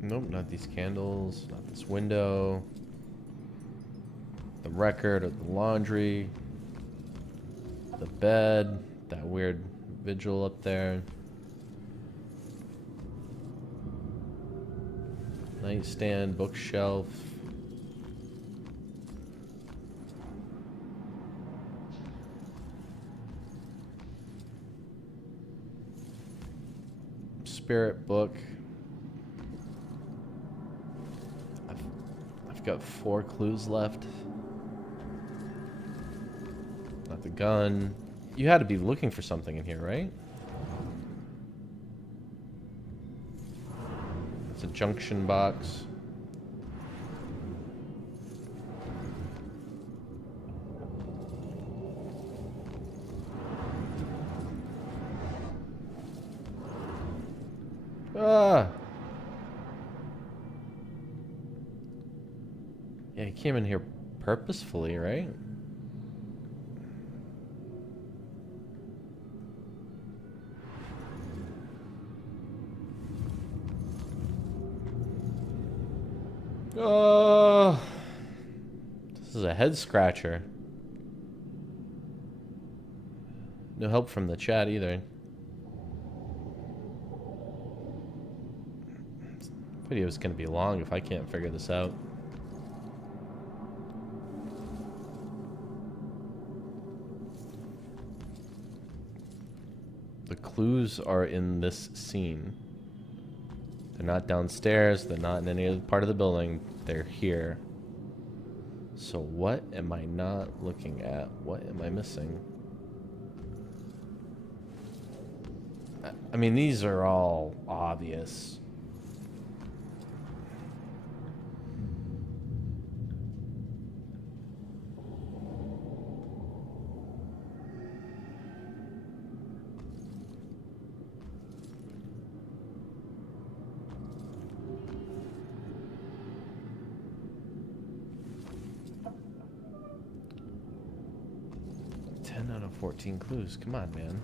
Nope, not these candles, not this window. The record of the laundry. The bed. That weird vigil up there. Nightstand, bookshelf. Spirit book. I've got 4 clues left. Not the gun. You had to be looking for something in here, right? It's a junction box. Yeah, he came in here purposefully, right? Oh, this is a head scratcher. No help from the chat either. This video is going to be long if I can't figure this out. The clues are in this scene. They're not downstairs. They're not in any other part of the building. They're here. So what am I not looking at? What am I missing? I mean, these are all obvious. Out of 14 clues. Come on, man.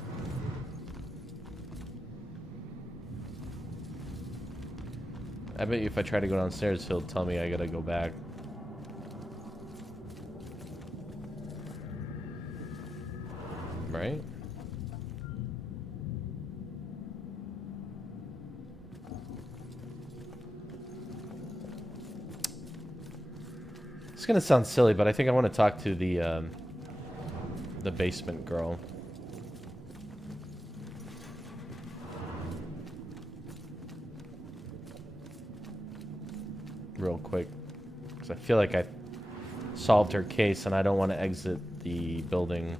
I bet you if I try to go downstairs, he'll tell me I gotta go back. Right? It's gonna sound silly, but I think I want to talk to the basement girl. Real quick. Because I feel like I solved her case and I don't want to exit the building.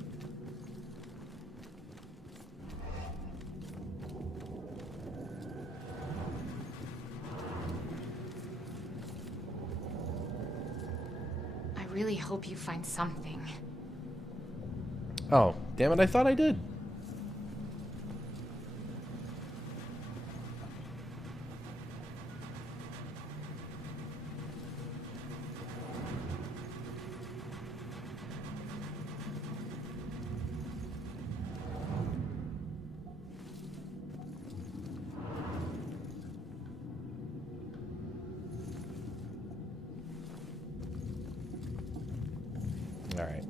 I really hope you find something. Oh, damn it, I thought I did. All right.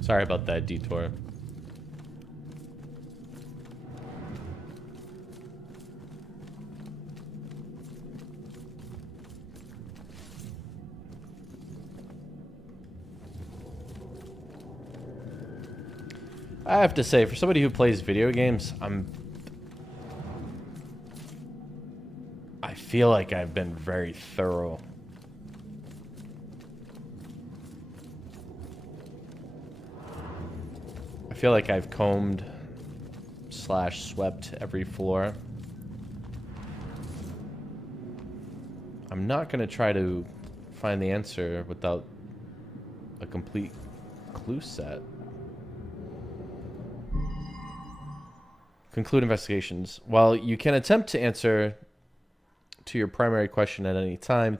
Sorry about that detour. I have to say, for somebody who plays video games, I feel like I've been very thorough. I feel like I've combed / swept every floor. I'm not going to try to find the answer without a complete clue set. Conclude investigations. While you can attempt to answer to your primary question at any time,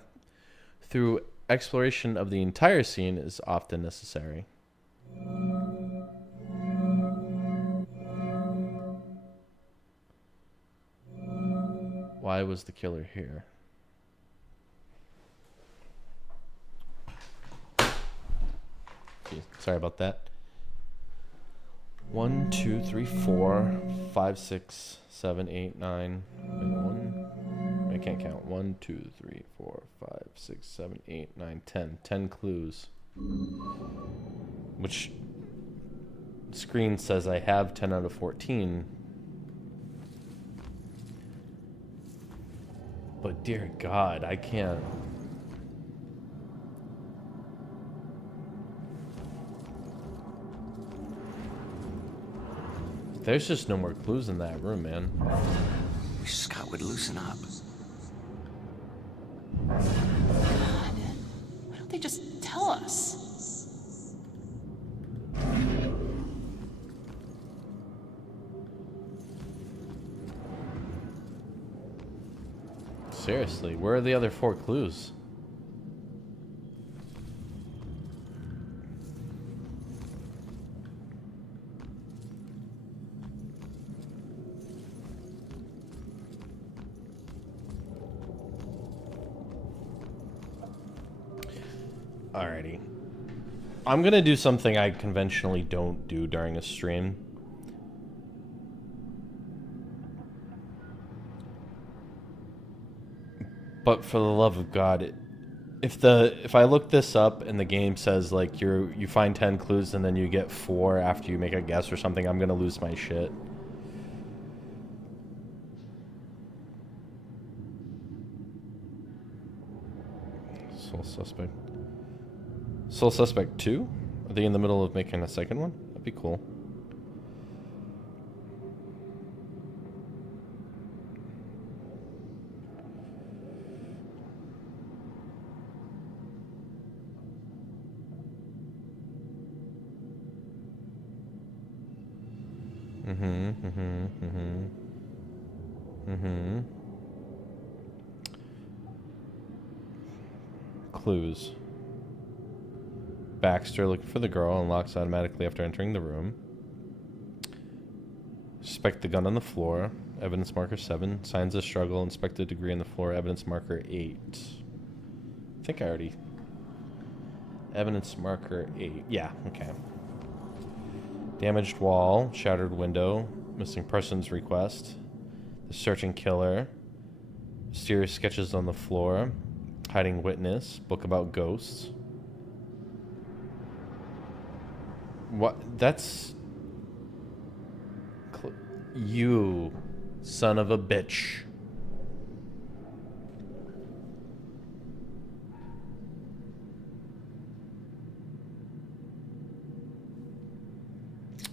through exploration of the entire scene is often necessary. Why was the killer here? Okay, sorry about that. 1, 2, 3, 4, 5, 6, 7, 8, 9. I can't count. 1, 2, 3, 4, 5, 6, 7, 8, 9, 10. 10 clues. Which screen says I have 10 out of 14. But dear God, I can't. There's just no more clues in that room, man. Wish Scott would loosen up. God, why don't they just tell us? Seriously, where are the other 4 clues? Alrighty. I'm gonna do something I conventionally don't do during a stream. But for the love of God, if I look this up and the game says like you find 10 clues and then you get 4 after you make a guess or something, I'm gonna lose my shit. Sole Suspect. Sole Suspect 2? Are they in the middle of making a second one? That'd be cool. Clues. Baxter looking for the girl, unlocks automatically after entering the room. Suspect the gun on the floor. Evidence marker 7. Signs of struggle. Inspect the degree on the floor. Evidence marker 8. I think I already... Evidence marker 8. Yeah, okay. Damaged wall. Shattered window. Missing persons request. The searching killer. Mysterious sketches on the floor. Hiding witness. Book about ghosts. What? That's... You son of a bitch.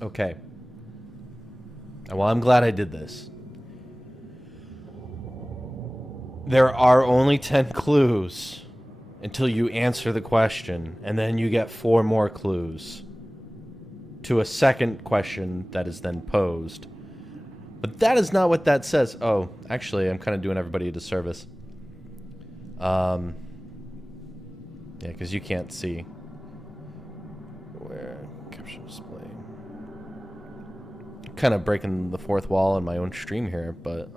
Okay. Well, I'm glad I did this. There are only 10 clues until you answer the question, and then you get 4 more clues to a second question that is then posed. But that is not what that says. Oh, actually, I'm kind of doing everybody a disservice. Yeah, because you can't see. Where? Capture display. Kind of breaking the fourth wall in my own stream here, but...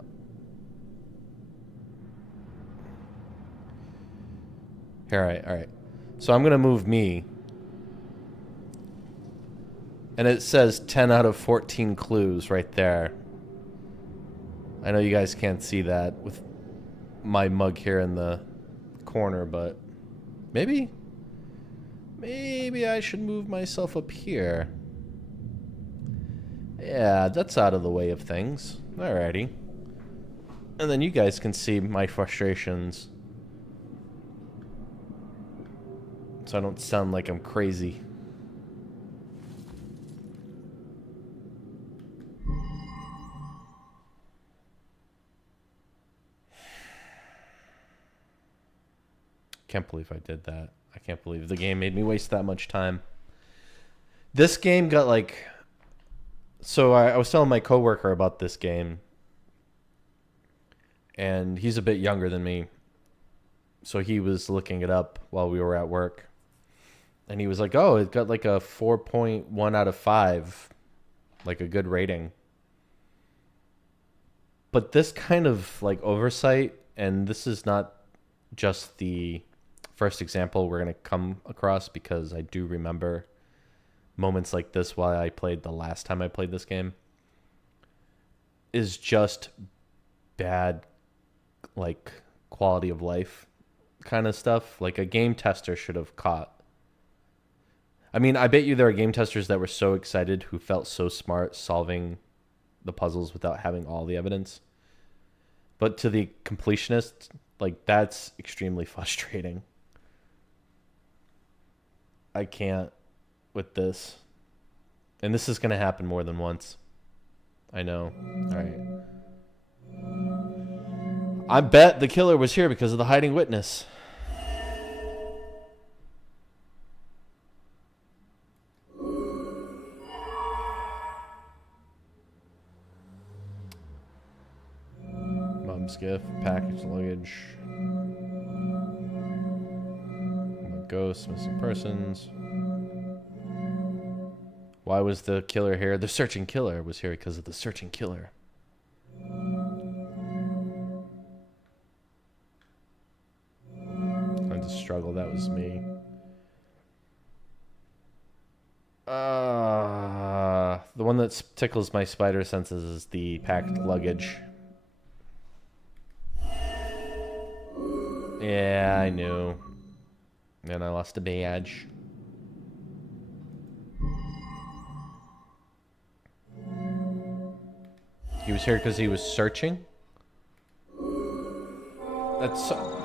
Alright. So I'm going to move me. And it says 10 out of 14 clues right there. I know you guys can't see that with my mug here in the corner, but maybe I should move myself up here. Yeah, that's out of the way of things. Alrighty. And then you guys can see my frustrations. So I don't sound like I'm crazy. Can't believe I did that. I can't believe the game made me waste that much time. This game got like... So I was telling my coworker about this game. And he's a bit younger than me. So he was looking it up while we were at work. And he was like, oh, it got like a 4.1 out of 5. Like a good rating. But this kind of like oversight, and this is not just the first example we're going to come across, because I do remember moments like this while I played the last time I played this game, is just bad, like, quality of life kind of stuff. Like a game tester should have caught. I mean, I bet you there are game testers that were so excited, who felt so smart solving the puzzles without having all the evidence. But to the completionist, like, that's extremely frustrating. I can't with this. And this is going to happen more than once. I know. Alright. I bet the killer was here because of the hiding witness. gift, package, luggage. Ghosts, missing persons. Why was the killer here? The searching killer was here because of the searching killer. I just struggle. That was me. The one that tickles my spider senses is the packed luggage. Yeah, I knew. And I lost a badge. He was here because he was searching? That's so...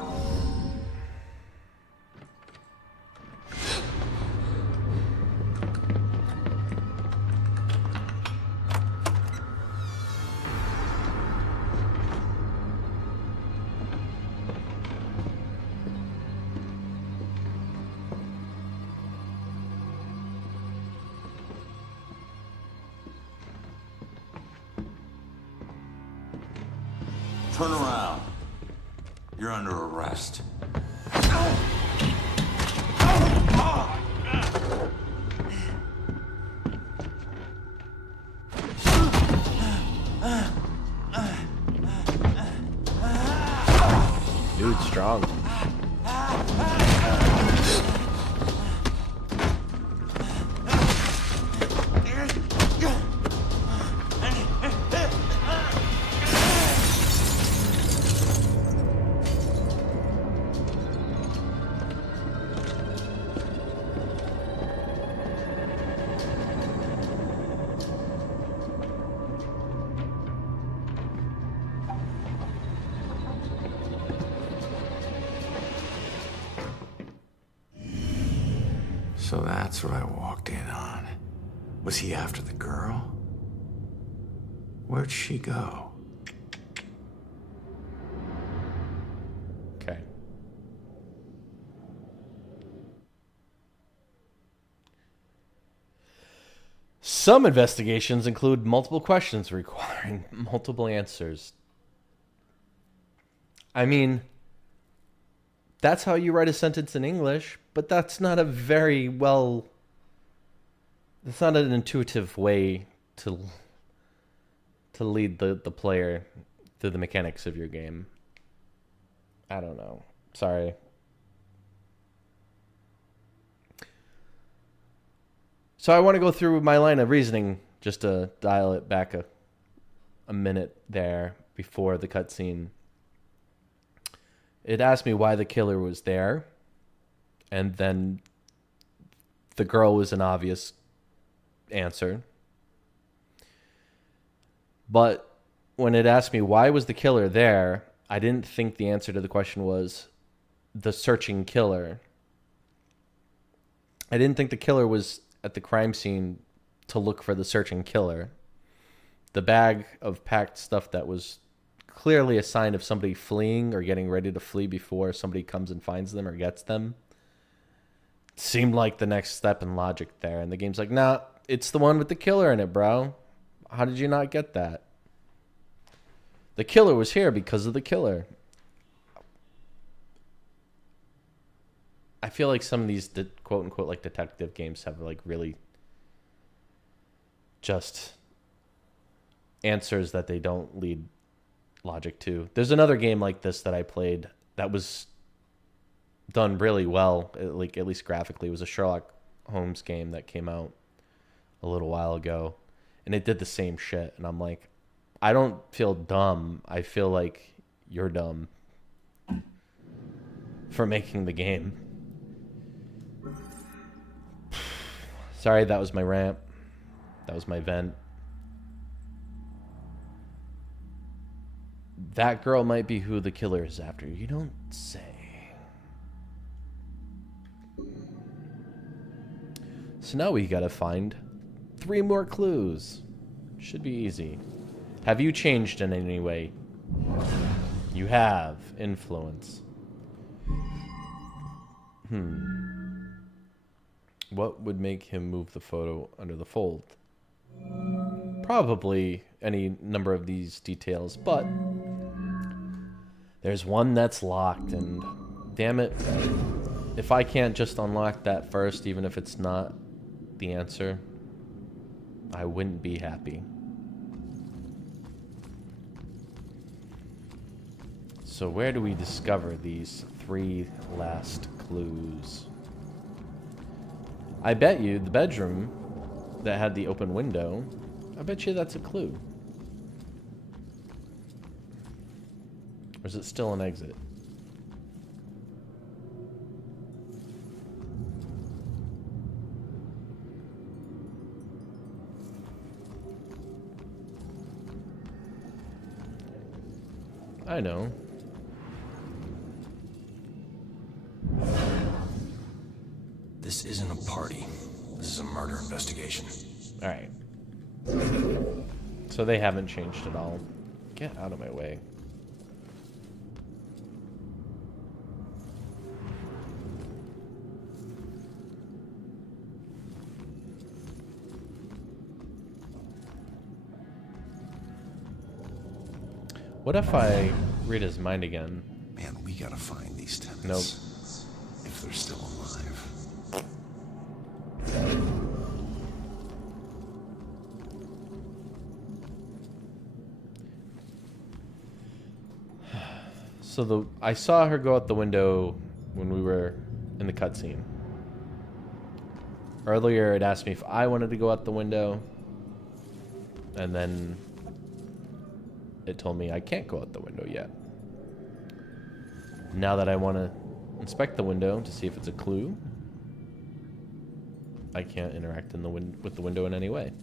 Turn around. You're under arrest. Dude's strong. So that's what I walked in on. Was he after the girl? Where'd she go? Okay. Some investigations include multiple questions requiring multiple answers. I mean, that's how you write a sentence in English, but that's not a very well... That's not an intuitive way to lead the player through the mechanics of your game. I don't know. Sorry. So I want to go through my line of reasoning just to dial it back a minute there before the cutscene. It asked me why the killer was there, and then the girl was an obvious answer. But when it asked me why was the killer there, I didn't think the answer to the question was the searching killer. I didn't think the killer was at the crime scene to look for the searching killer. The bag of packed stuff that was clearly a sign of somebody fleeing or getting ready to flee before somebody comes and finds them or gets them seemed like the next step in logic there. And the game's like, nah, it's the one with the killer in it, bro. How did you not get that? The killer was here because of the killer. I feel like some of these quote unquote like detective games have like really just answers that they don't lead logic to. There's another game like this that I played that was done really well, like at least graphically. It was a Sherlock Holmes game that came out a little while ago, and it did the same shit. And I'm like, I don't feel dumb. I feel like you're dumb for making the game. Sorry, that was my rant. That was my vent. That girl might be who the killer is after. You don't say. So now we gotta find 3 more clues. Should be easy. Have you changed in any way? You have. Influence. What would make him move the photo under the fold? Probably any number of these details, but There's one that's locked, and damn it, if I can't just unlock that first, even if it's not the answer, I wouldn't be happy. So where do we discover these 3 last clues? I bet you the bedroom that had the open window, I bet you that's a clue. Or is it still an exit? I know. This isn't a party. This is a murder investigation. Alright. So they haven't changed at all. Get out of my way. What if I read his mind again? Man, we gotta find these tenants. Nope. If they're still alive. So I saw her go out the window when we were in the cutscene. Earlier it asked me if I wanted to go out the window. And then it told me I can't go out the window yet. Now that I want to inspect the window to see if it's a clue, I can't interact in with the window in any way.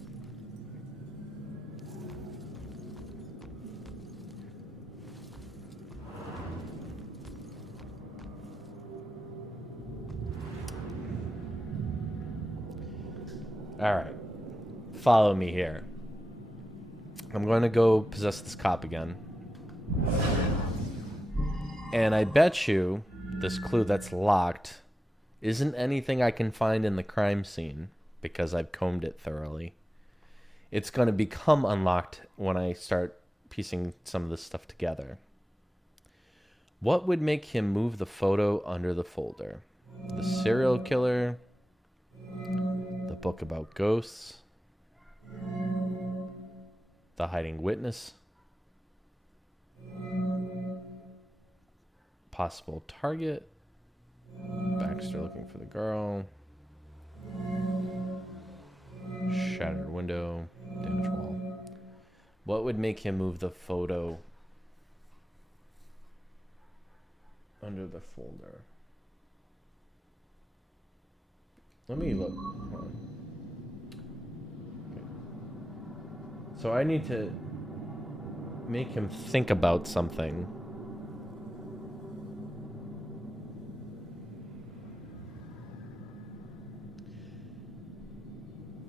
Alright. Follow me here. I'm going to go possess this cop again. And I bet you this clue that's locked isn't anything I can find in the crime scene because I've combed it thoroughly. It's going to become unlocked when I start piecing some of this stuff together. What would make him move the photo under the folder? The serial killer? The book about ghosts? The hiding witness? Possible target? Baxter looking for the girl? Shattered window? Damaged wall? What would make him move the photo under the folder? Let me look. Hold on. Okay. So I need to make him think about something.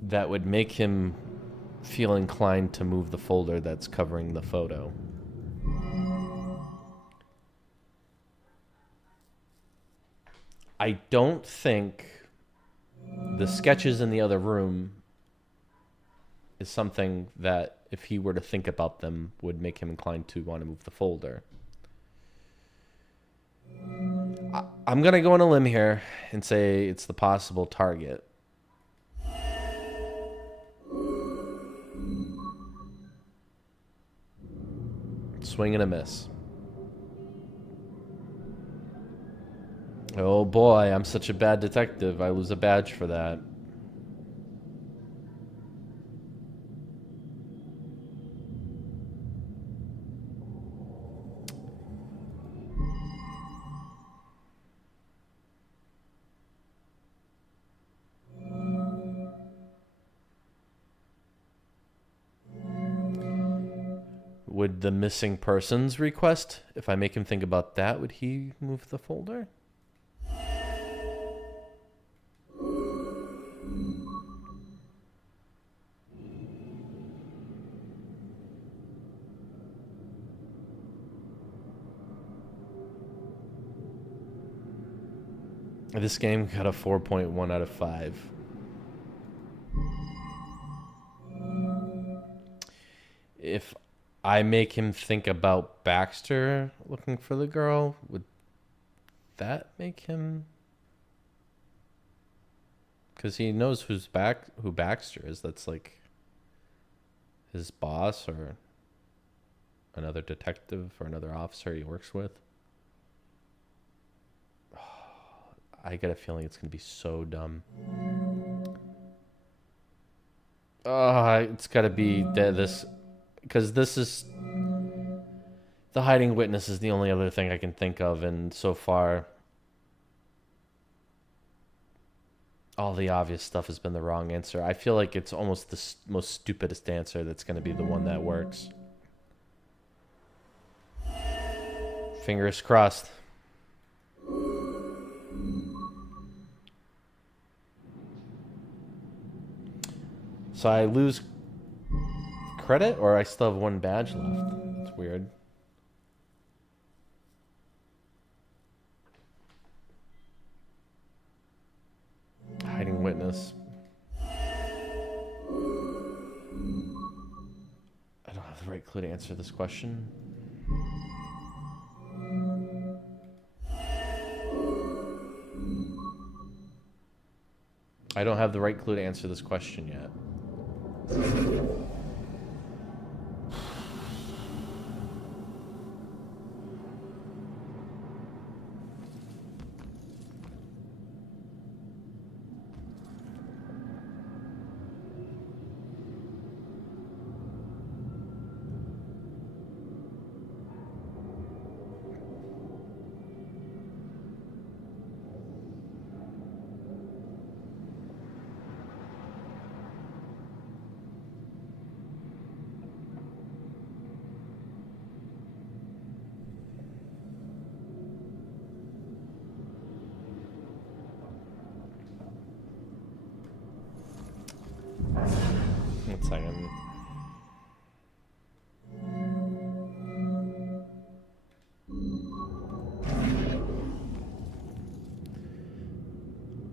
That would make him feel inclined to move the folder that's covering the photo. I don't think the sketches in the other room is something that, if he were to think about them, would make him inclined to want to move the folder. I'm going to go on a limb here and say it's the possible target. Swing and a miss. Oh boy, I'm such a bad detective. I lose a badge for that. Would the missing persons request, if I make him think about that, would he move the folder? This game got a 4.1 out of 5. If I make him think about Baxter looking for the girl, would that make him? Because he knows who Baxter is. That's like his boss or another detective or another officer he works with. I get a feeling it's going to be so dumb. It's got to be this, because this is the hiding witness is the only other thing I can think of, and so far all the obvious stuff has been the wrong answer. I feel like it's almost the most stupidest answer that's going to be the one that works. Fingers crossed. So I lose credit, or I still have one badge left? That's weird. Hiding witness. I don't have the right clue to answer this question. I don't have the right clue to answer this question yet. One second.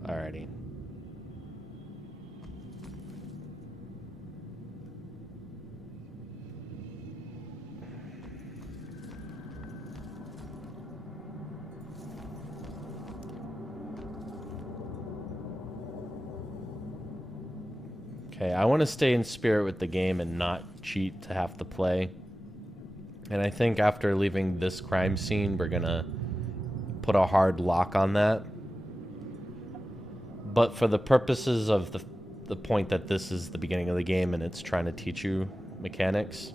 Alrighty. Okay, I want to stay in spirit with the game and not cheat to have to play. And I think after leaving this crime scene, we're gonna put a hard lock on that. But for the purposes of the point that this is the beginning of the game and it's trying to teach you mechanics,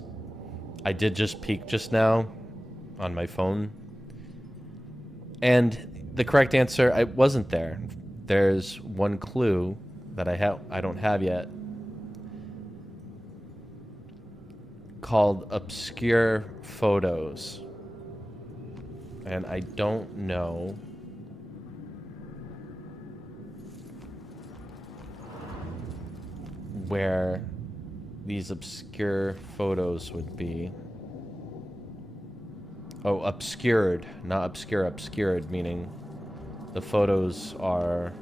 I did just peek just now on my phone. And the correct answer, I wasn't there. There's one clue that I don't have yet, called obscure photos, and I don't know where these obscure photos would be. Oh, obscured, not obscure, obscured, meaning the photos are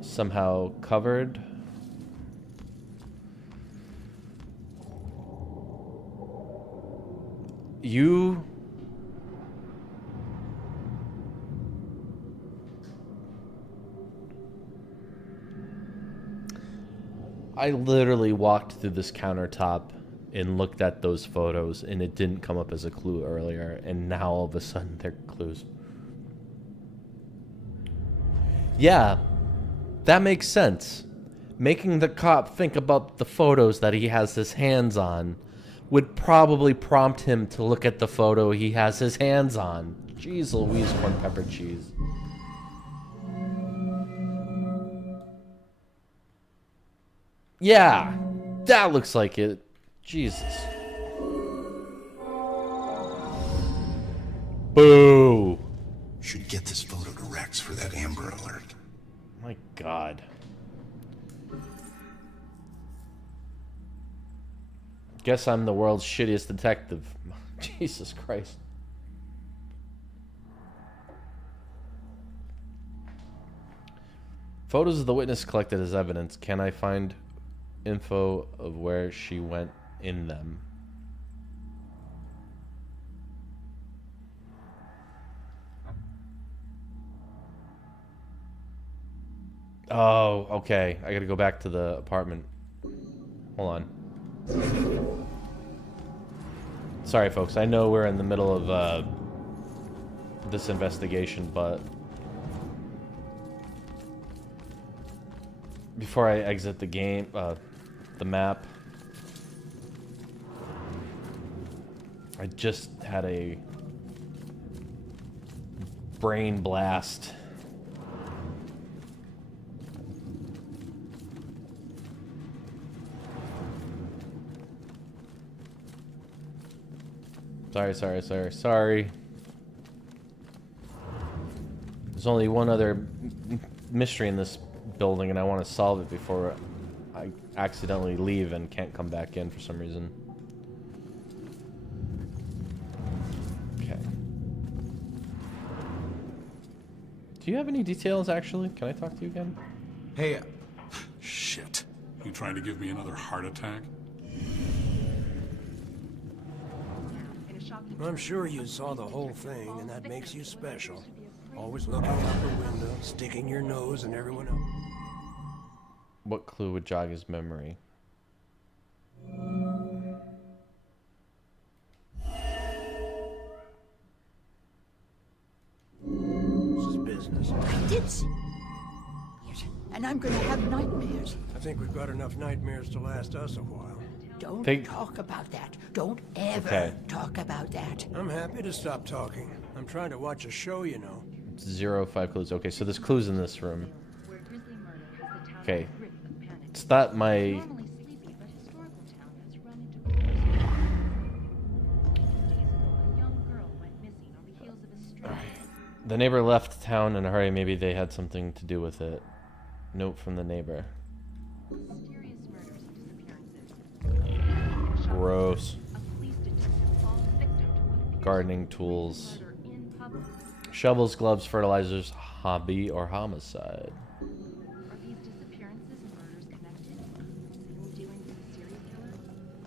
somehow covered. I literally walked through this countertop and looked at those photos, and it didn't come up as a clue earlier, and now all of a sudden they're clues. Yeah, that makes sense. Making the cop think about the photos that he has his hands on would probably prompt him to look at the photo he has his hands on. Jeez Louise, corn pepper cheese. Yeah, that looks like it. Jesus. Boo. Should get this photo to Rex for that Amber Alert. My God. Guess I'm the world's shittiest detective. Jesus Christ. Photos of the witness collected as evidence. Can I find info of where she went in them. Oh, okay. I gotta go back to the apartment. Hold on. Sorry, folks. I know we're in the middle of this investigation, but before I exit the game, the map, I just had a brain blast. Sorry. There's only one other mystery in this building, and I want to solve it before I accidentally leave and can't come back in for some reason. Okay. Do you have any details, actually? Can I talk to you again? Hey, shit. You trying to give me another heart attack? I'm sure you saw the whole thing, and that makes you special. Always looking out the window, sticking your nose in everyone else. What clue would jog his memory? This is business. I did see it, and I'm gonna have nightmares. I think we've got enough nightmares to last us a while. Don't talk about that. Don't ever talk about that. I'm happy to stop talking. I'm trying to watch a show, you know. 5 clues. Okay, so there's clues in this room. Okay. It's not my... The neighbor left town in a hurry. Maybe they had something to do with it. Note from the neighbor. Gross. Gardening tools. Shovels, gloves, fertilizers, hobby, or homicide. Are these disappearances and murders connected? Anything dealing with a serial killer?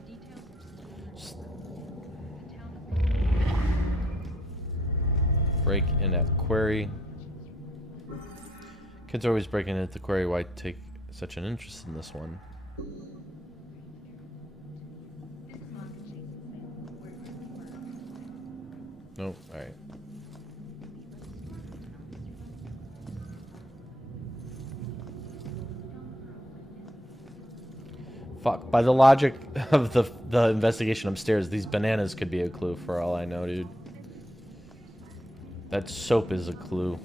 Details are Break in at quarry. Kids are always breaking into the quarry. Why take such an interest in this one? Nope. Alright. Fuck. By the logic of the investigation upstairs, these bananas could be a clue for all I know, dude. That soap is a clue.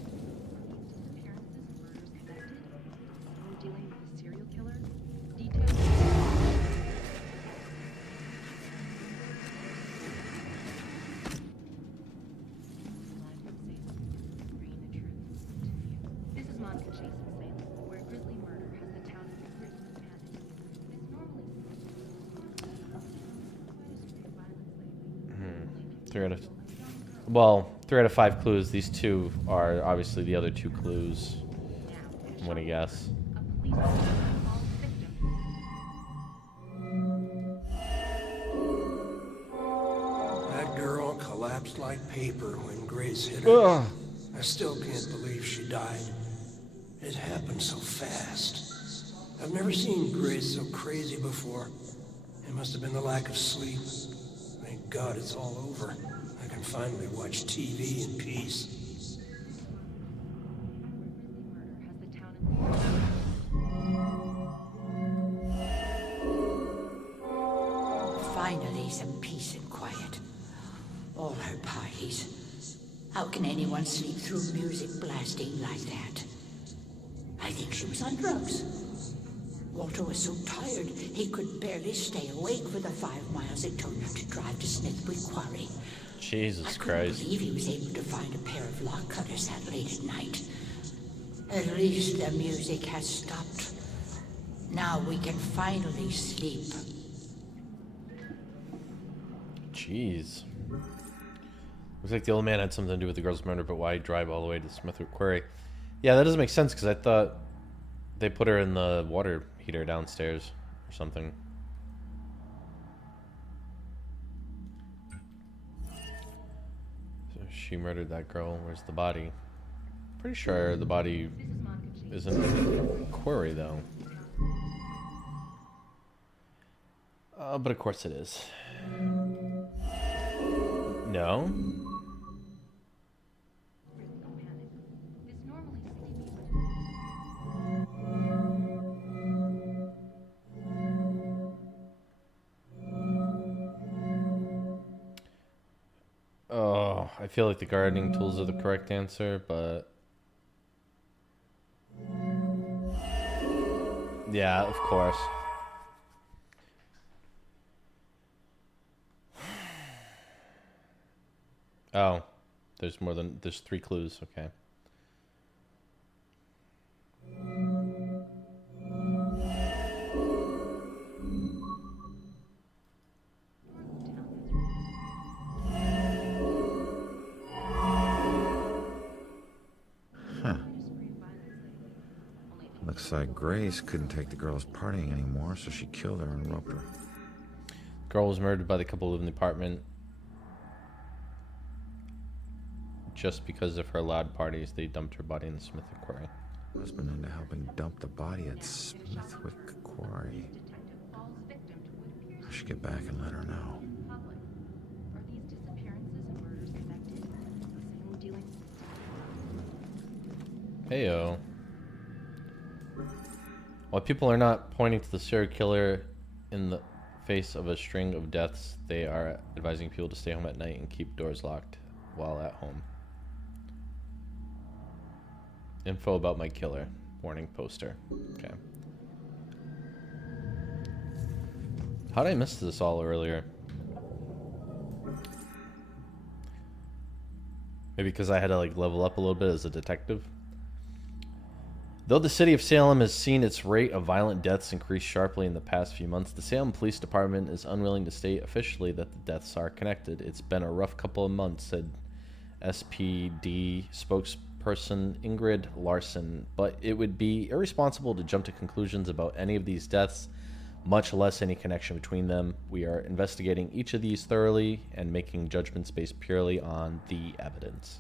Well, 3 out of 5 clues. These two are obviously the other 2 clues. I'm gonna guess. That girl collapsed like paper when Grace hit her. Ugh. I still can't believe she died. It happened so fast. I've never seen Grace so crazy before. It must have been the lack of sleep. Thank God it's all over. I can finally watch TV in peace. Finally, some peace and quiet. All her parties. How can anyone sleep through music blasting like that? I think she was on drugs. Walter was so tired he could barely stay awake for the 5 miles it took him to drive to Smithwood Quarry. Jesus I Christ. believe he was able to find a pair of lock cutters that late at night. At least the music has stopped. Now we can finally sleep. Jeez. Looks like the old man had something to do with the girl's murder, but why drive all the way to Smithwood Quarry? Yeah, that doesn't make sense, because I thought they put her in the water heater downstairs or something. she murdered that girl. Where's the body? Pretty sure the body is in the quarry, though. But of course it is. No? Oh, I feel like the gardening tools are the correct answer, but... yeah, of course. Oh, there's 3 clues, okay. Huh. Looks like Grace couldn't take the girls partying anymore, so she killed her and roped her. Girl was murdered by the couple who live in the apartment. Just because of her loud parties, they dumped her body in the Smithwick Quarry. Husband into helping dump the body at Smithwick Quarry. I should get back and let her know. Heyo. While people are not pointing to the serial killer in the face of a string of deaths, they are advising people to stay home at night and keep doors locked while at home. Info about my killer. Warning poster. Okay. How did I miss this all earlier? Maybe because I had to like level up a little bit as a detective. Though the city of Salem has seen its rate of violent deaths increase sharply in the past few months, the Salem Police Department is unwilling to state officially that the deaths are connected. It's been a rough couple of months, said SPD spokesperson Ingrid Larson, but it would be irresponsible to jump to conclusions about any of these deaths, much less any connection between them. We are investigating each of these thoroughly and making judgments based purely on the evidence.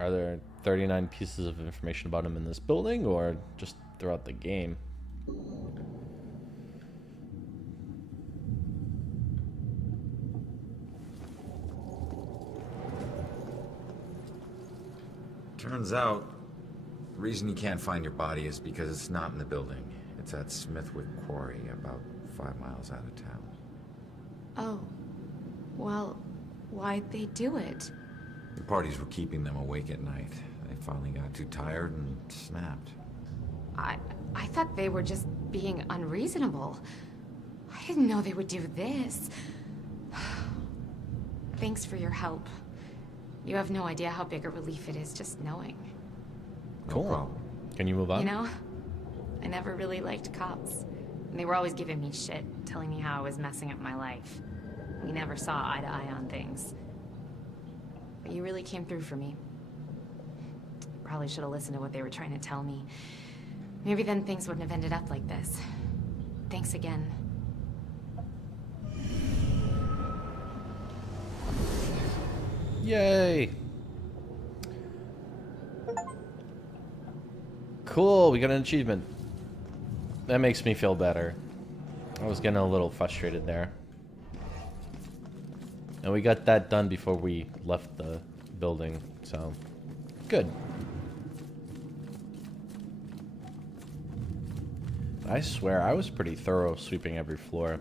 Are there 39 pieces of information about him in this building, or just throughout the game? Turns out, the reason you can't find your body is because it's not in the building. It's at Smithwick Quarry, about 5 miles out of town. Oh. Well, why'd they do it? The parties were keeping them awake at night. They finally got too tired and snapped. I thought they were just being unreasonable. I didn't know they would do this. Thanks for your help. You have no idea how big a relief it is just knowing. Cool. Can you move on? You know, I never really liked cops. And they were always giving me shit, telling me how I was messing up my life. We never saw eye to eye on things. But you really came through for me. Probably should have listened to what they were trying to tell me. Maybe then things wouldn't have ended up like this. Thanks again. Yay! Cool, we got an achievement. That makes me feel better. I was getting a little frustrated there. And we got that done before we left the building, so good. I swear, I was pretty thorough sweeping every floor.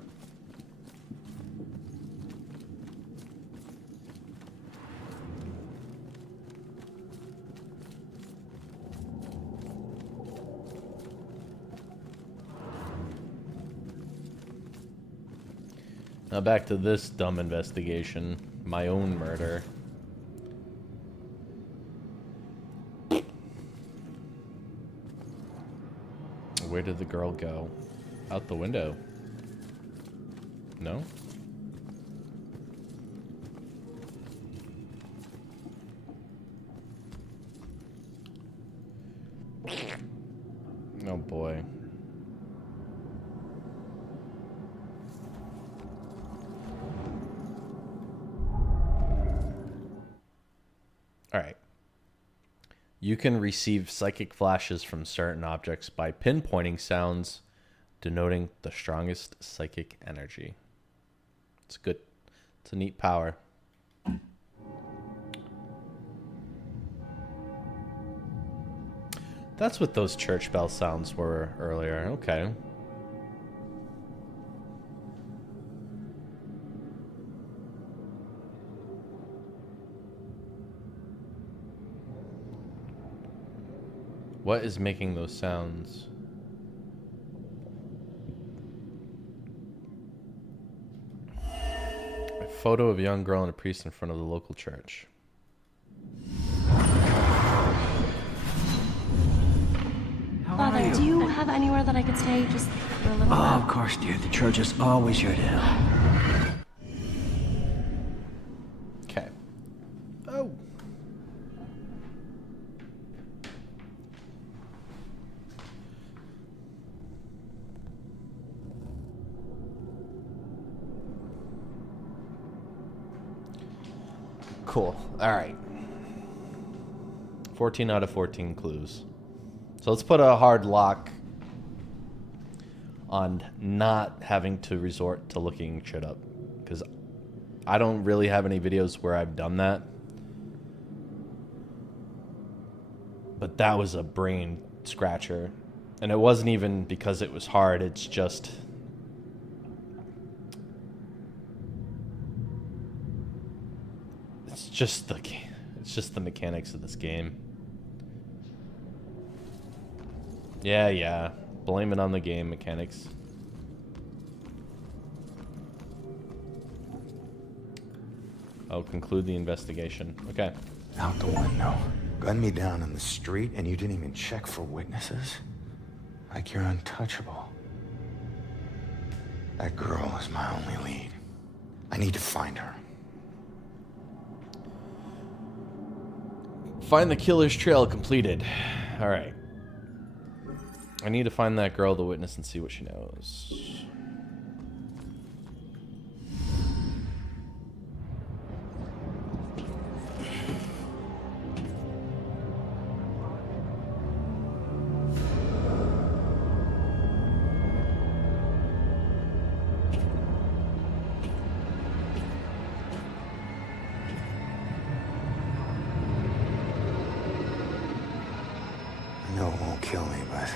Now back to this dumb investigation. My own murder. Where did the girl go? Out the window. No? Oh boy. Alright. You can receive psychic flashes from certain objects by pinpointing sounds denoting the strongest psychic energy. It's good. It's a neat power. That's what those church bell sounds were earlier. Okay. What is making those sounds? A photo of a young girl and a priest in front of the local church. Father, do you have anywhere that I could stay just for a little bit? Oh, of course, dear. The church is always here to help. Okay. Oh. Cool. All right. 14 out of 14 clues. So let's put a hard lock on not having to resort to looking shit up, because I don't really have any videos where I've done that. But that was a brain scratcher. And it wasn't even because it was hard, it's just... It's just the mechanics of this game. Yeah. Blame it on the game mechanics. I'll conclude the investigation. Okay. Out the window. Gun me down in the street and you didn't even check for witnesses? Like you're untouchable. That girl is my only lead. I need to find her. Find the killer's trail completed. Alright. I need to find that girl, the witness, and see what she knows. I know it won't kill me, but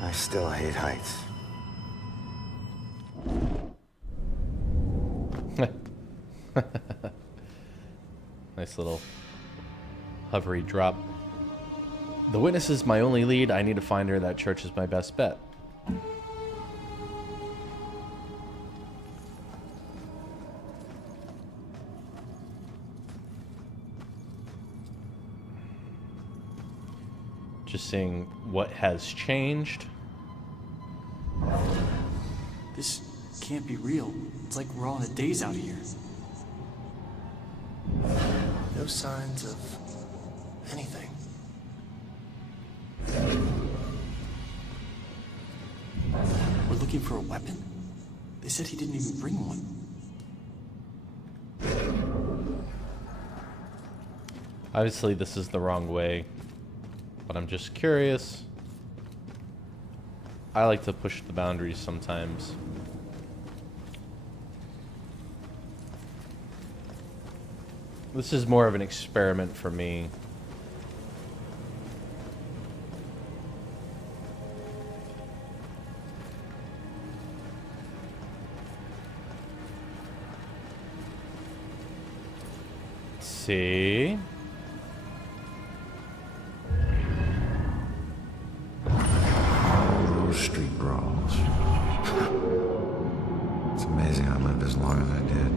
I still hate heights. Nice little hovery drop. The witness is my only lead. I need to find her. That church is my best bet. Just seeing what has changed. This can't be real. It's like we're all in a daze out here. No signs of anything. We're looking for a weapon? They said he didn't even bring one. Obviously, this is the wrong way, but I'm just curious. I like to push the boundaries sometimes. This is more of an experiment for me. Let's see. Those street brawls. It's amazing I lived as long as I did.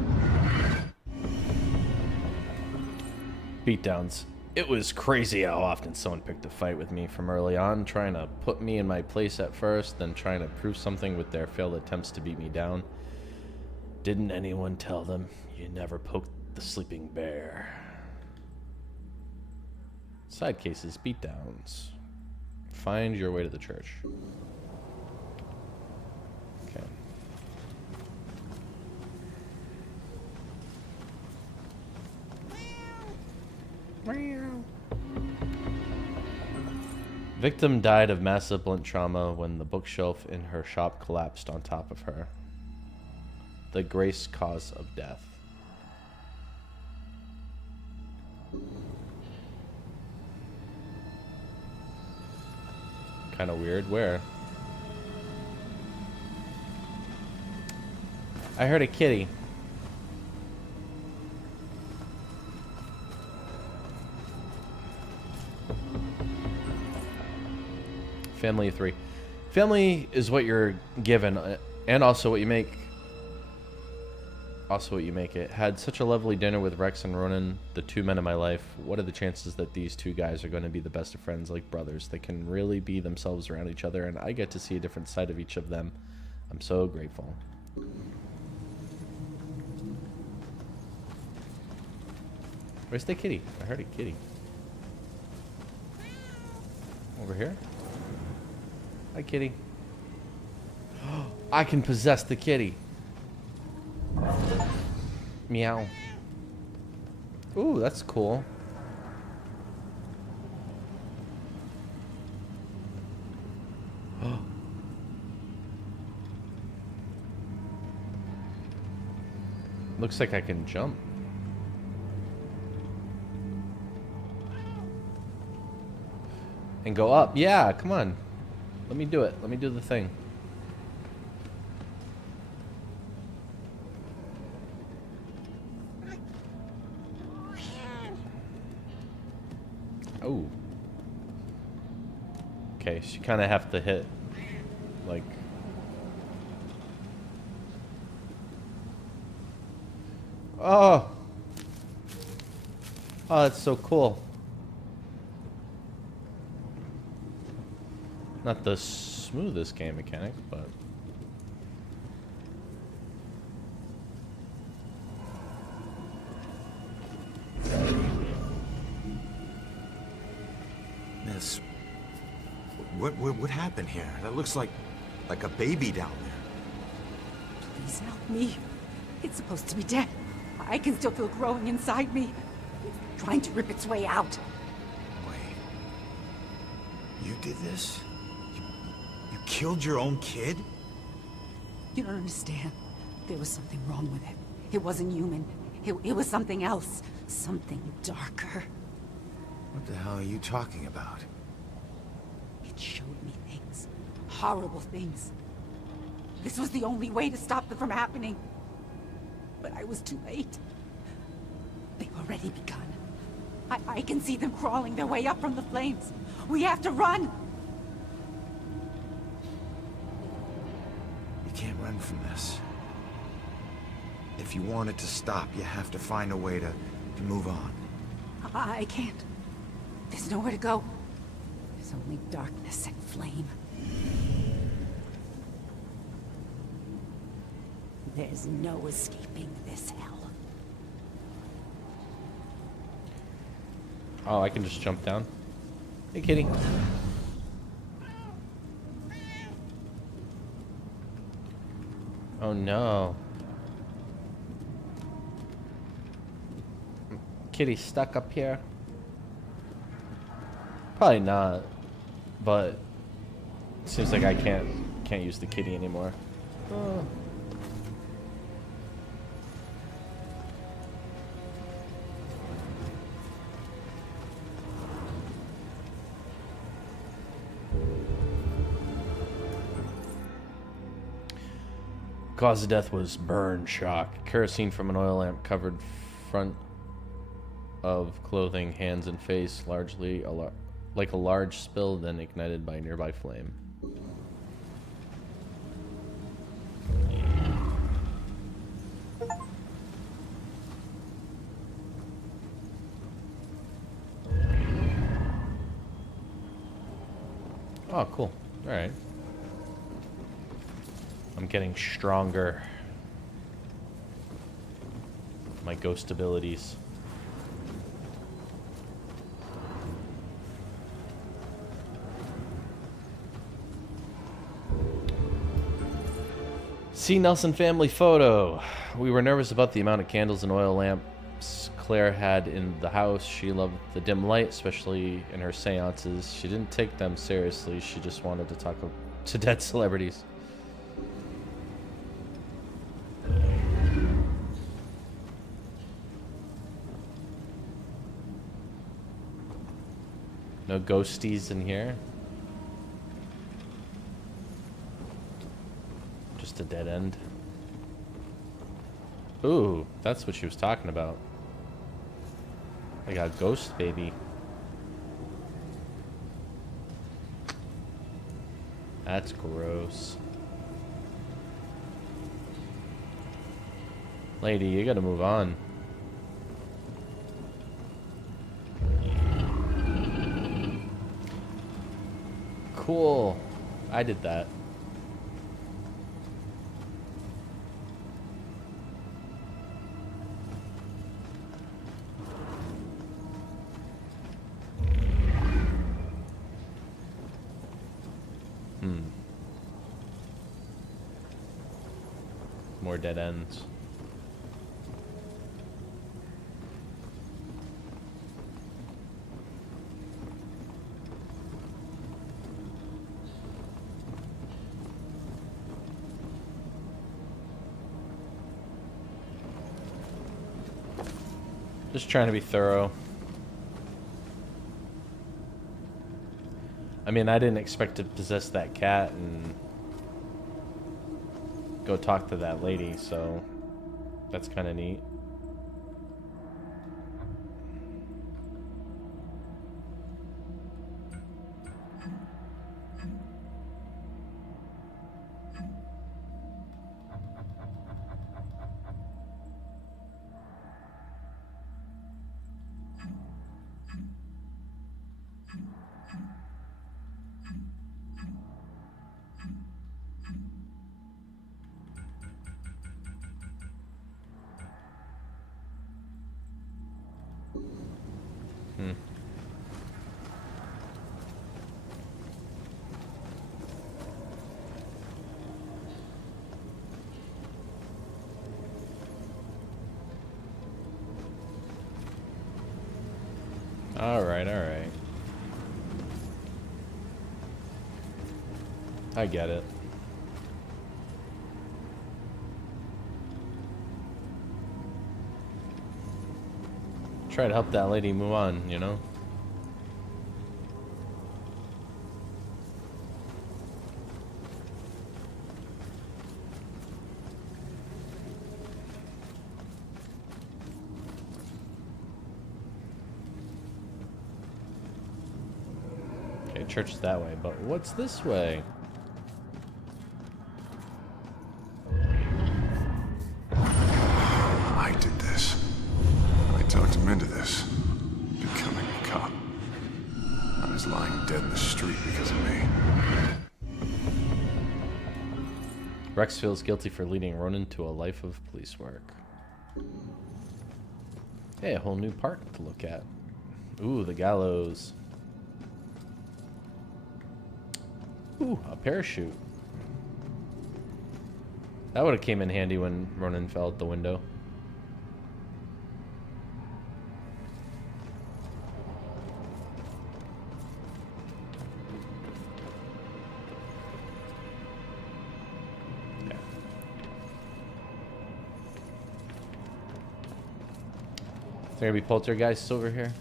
Beatdowns. It was crazy how often someone picked a fight with me from early on, trying to put me in my place at first, then trying to prove something with their failed attempts to beat me down. Didn't anyone tell them you never poked the sleeping bear? Side cases, beatdowns. Find your way to the church. Okay. Victim died of massive blunt trauma when the bookshelf in her shop collapsed on top of her. The grace cause of death. Kind of weird. Where? I heard a kitty. Family of 3. Family is what you're given, and also what you make. Also what you make it. Had such a lovely dinner with Rex and Ronan, the 2 men in my life. What are the chances that these 2 guys are going to be the best of friends, like brothers? They can really be themselves around each other, and I get to see a different side of each of them. I'm so grateful. Where's the kitty? I heard a kitty. Over here? Hi, kitty. I can possess the kitty. Meow. Ooh, that's cool. Looks like I can jump. And go up. Yeah, come on. Let me do it. Let me do the thing. Oh. Okay, so you kind of have to hit, like... Oh! Oh, that's so cool. Not the smoothest game mechanic, but... Miss, what happened here? That looks like a baby down there. Please help me. It's supposed to be dead. I can still feel growing inside me. It's trying to rip its way out. Wait. You did this? You killed your own kid? You don't understand. There was something wrong with it. It wasn't human. It was something else. Something darker. What the hell are you talking about? It showed me things. Horrible things. This was the only way to stop them from happening. But I was too late. They've already begun. I can see them crawling their way up from the flames. We have to run! You can't run from this. If you want it to stop, you have to find a way to move on. I can't. There's nowhere to go. There's only darkness and flame. There's no escaping this hell. Oh, I can just jump down. Hey, kitty. Oh, no. Kitty stuck up here. Probably not, but it seems like I can't use the kitty anymore. Oh. Cause of death was burn shock. Kerosene from an oil lamp covered front of clothing, hands, and face, largely like a large spill, then ignited by a nearby flame. Oh, cool. All right. I'm getting stronger. My ghost abilities. See Nelson family photo. We were nervous about the amount of candles and oil lamps Claire had in the house. She loved the dim light, especially in her seances. She didn't take them seriously. She just wanted to talk to dead celebrities. No ghosties in here. Just a dead end. Ooh, that's what she was talking about. I got a ghost baby. That's gross. Lady, you gotta move on. Cool. I did that. More dead ends. Just trying to be thorough. I mean, I didn't expect to possess that cat and go talk to that lady, so that's kind of neat. Alright, alright. I get it. Try to help that lady move on, you know? Okay, church is that way, but what's this way? I did this. I talked him into this. Becoming a cop. I was lying dead in the street because of me. Rex feels guilty for leading Ronan to a life of police work. Hey, a whole new park to look at. Ooh, the gallows. Ooh, a parachute. That would have came in handy when Ronan fell out the window. Okay. Is there gonna be poltergeists over here?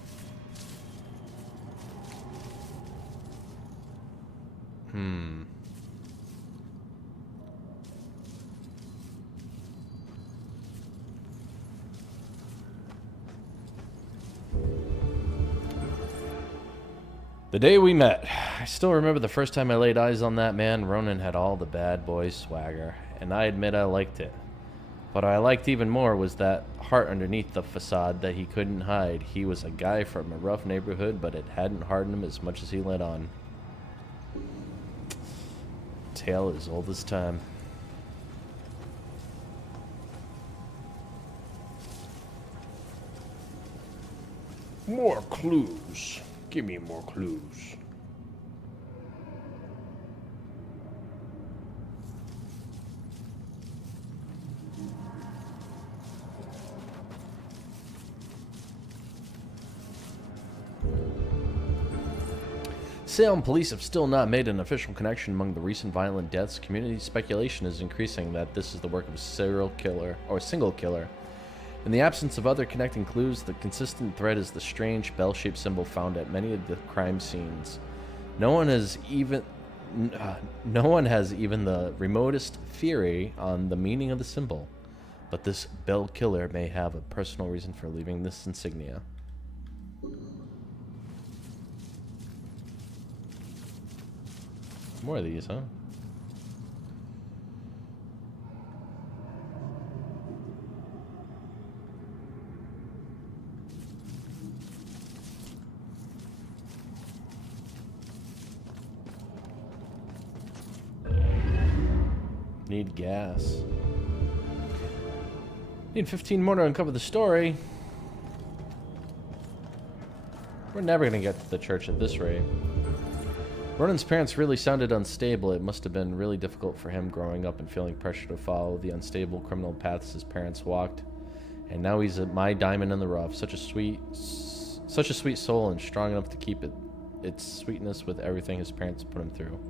The day we met. I still remember the first time I laid eyes on that man. Ronan had all the bad boy swagger, and I admit I liked it. What I liked even more was that heart underneath the facade that he couldn't hide. He was a guy from a rough neighborhood, but it hadn't hardened him as much as he let on. Tale as old as time. More clues. Give me more clues. Salem police have still not made an official connection among the recent violent deaths. Community speculation is increasing that this is the work of a serial killer or a single killer. In the absence of other connecting clues, the consistent thread is the strange bell-shaped symbol found at many of the crime scenes. No one has even the remotest theory on the meaning of the symbol, but this bell killer may have a personal reason for leaving this insignia. More of these, huh? Need gas. Need 15 more to uncover the story. We're never gonna get to the church at this rate. Ronan's parents really sounded unstable. It must have been really difficult for him growing up and feeling pressure to follow the unstable criminal paths his parents walked. And now he's my diamond in the rough. Such a sweet soul and strong enough to keep its sweetness with everything his parents put him through.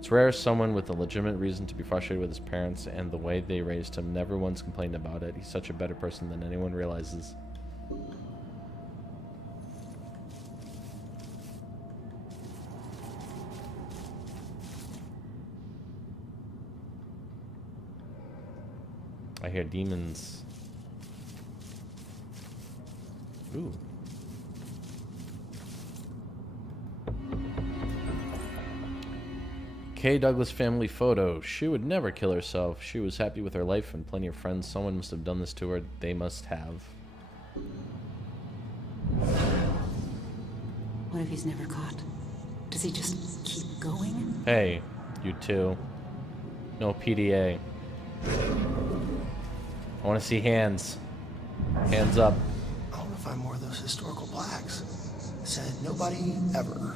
It's rare someone with a legitimate reason to be frustrated with his parents and the way they raised him never once complained about it. He's such a better person than anyone realizes. I hear demons. Ooh. Kay Douglas family photo. She would never kill herself. She was happy with her life and plenty of friends. Someone must have done this to her. They must have. What if he's never caught? Does he just keep going? Hey, you two. No PDA. I want to see hands. Hands up. I want to find more of those historical plaques. Said nobody ever.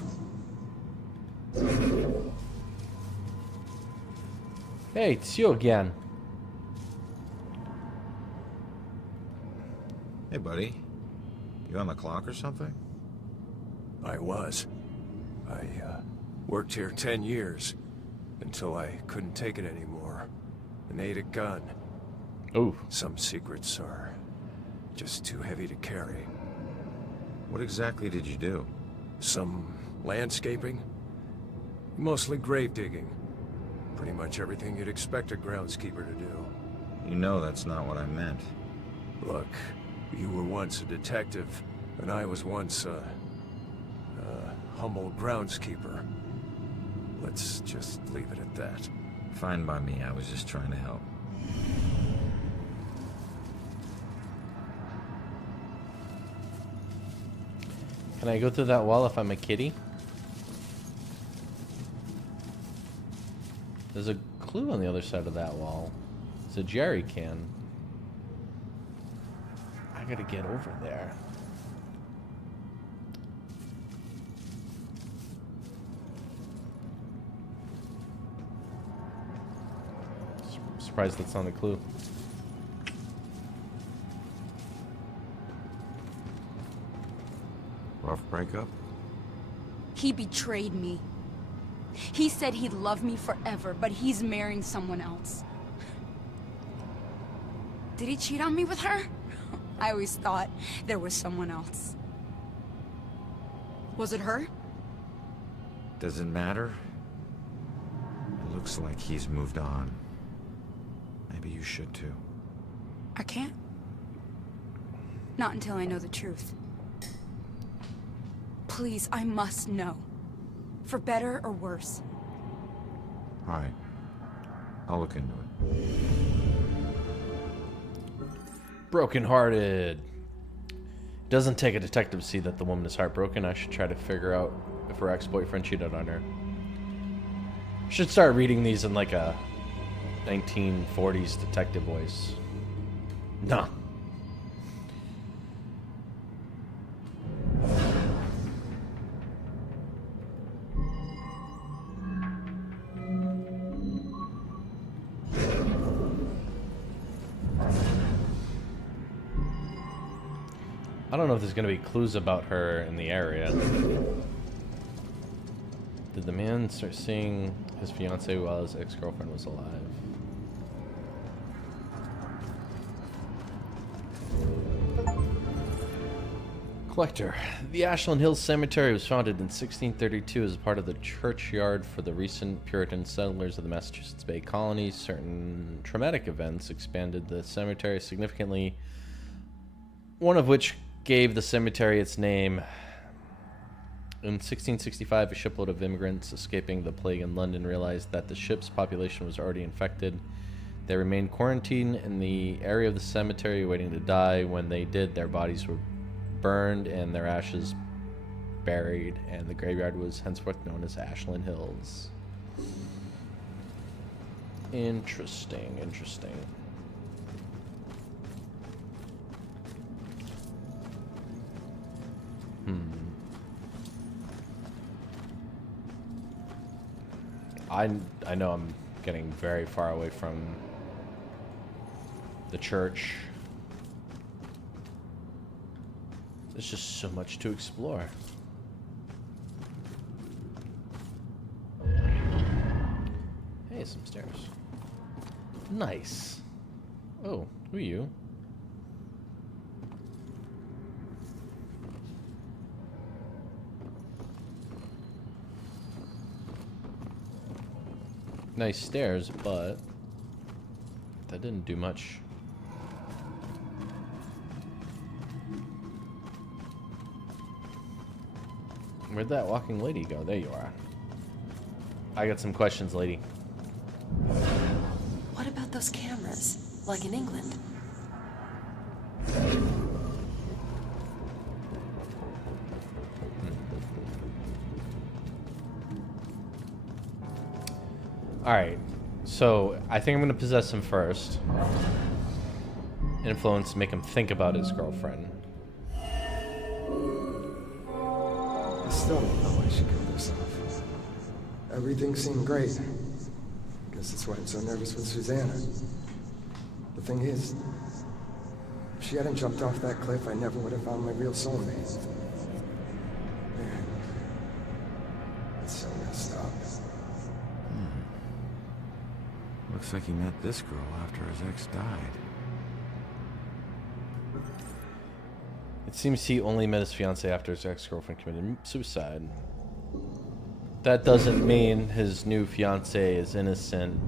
Hey, it's you again. Hey, buddy. You on the clock or something? I was. I worked here 10 years until I couldn't take it anymore and ate a gun. Ooh. Some secrets are just too heavy to carry. What exactly did you do? Some landscaping. Mostly grave digging. Pretty much everything you'd expect a groundskeeper to do. You know that's not what I meant. Look, you were once a detective, and I was once a humble groundskeeper. Let's just leave it at that. Fine by me, I was just trying to help. Can I go through that wall if I'm a kitty? There's a clue on the other side of that wall. It's a jerry can. I gotta get over there. Surprised that's not a clue. Rough breakup? He betrayed me. He said he'd love me forever, but he's marrying someone else. Did he cheat on me with her? I always thought there was someone else. Was it her? Does it matter? It looks like he's moved on. Maybe you should too. I can't. Not until I know the truth. Please, I must know. For better or worse. Alright. I'll look into it. Brokenhearted. Doesn't take a detective to see that the woman is heartbroken. I should try to figure out if her ex-boyfriend cheated on her. Should start reading these in like a 1940s detective voice. Nah. I don't know if there's going to be clues about her in the area. Did the man start seeing his fiancée while his ex-girlfriend was alive? Collector. The Ashland Hills Cemetery was founded in 1632 as part of the churchyard for the recent Puritan settlers of the Massachusetts Bay Colony. Certain traumatic events expanded the cemetery significantly, one of which gave the cemetery its name. In 1665, a shipload of immigrants escaping the plague in London realized that the ship's population was already infected. They remained quarantined in the area of the cemetery waiting to die. When they did, their bodies were burned and their ashes buried, and the graveyard was henceforth known as Ashland Hills. Interesting, interesting. I know I'm getting very far away from the church. There's just so much to explore. Hey, some stairs. Nice. Oh, who are you? Nice stairs, but that didn't do much. Where'd that walking lady go? There you are. I got some questions, lady. What about those cameras? Like in England? Alright, so I think I'm gonna possess him first. Influence, make him think about his girlfriend. I still don't know why she killed herself. Everything seemed great. Guess that's why I'm so nervous with Susanna. The thing is, if she hadn't jumped off that cliff, I never would have found my real soulmate. Man, it's so messed up. Looks like he met this girl after his ex died. It seems he only met his fiancée after his ex-girlfriend committed suicide. That doesn't mean his new fiancée is innocent.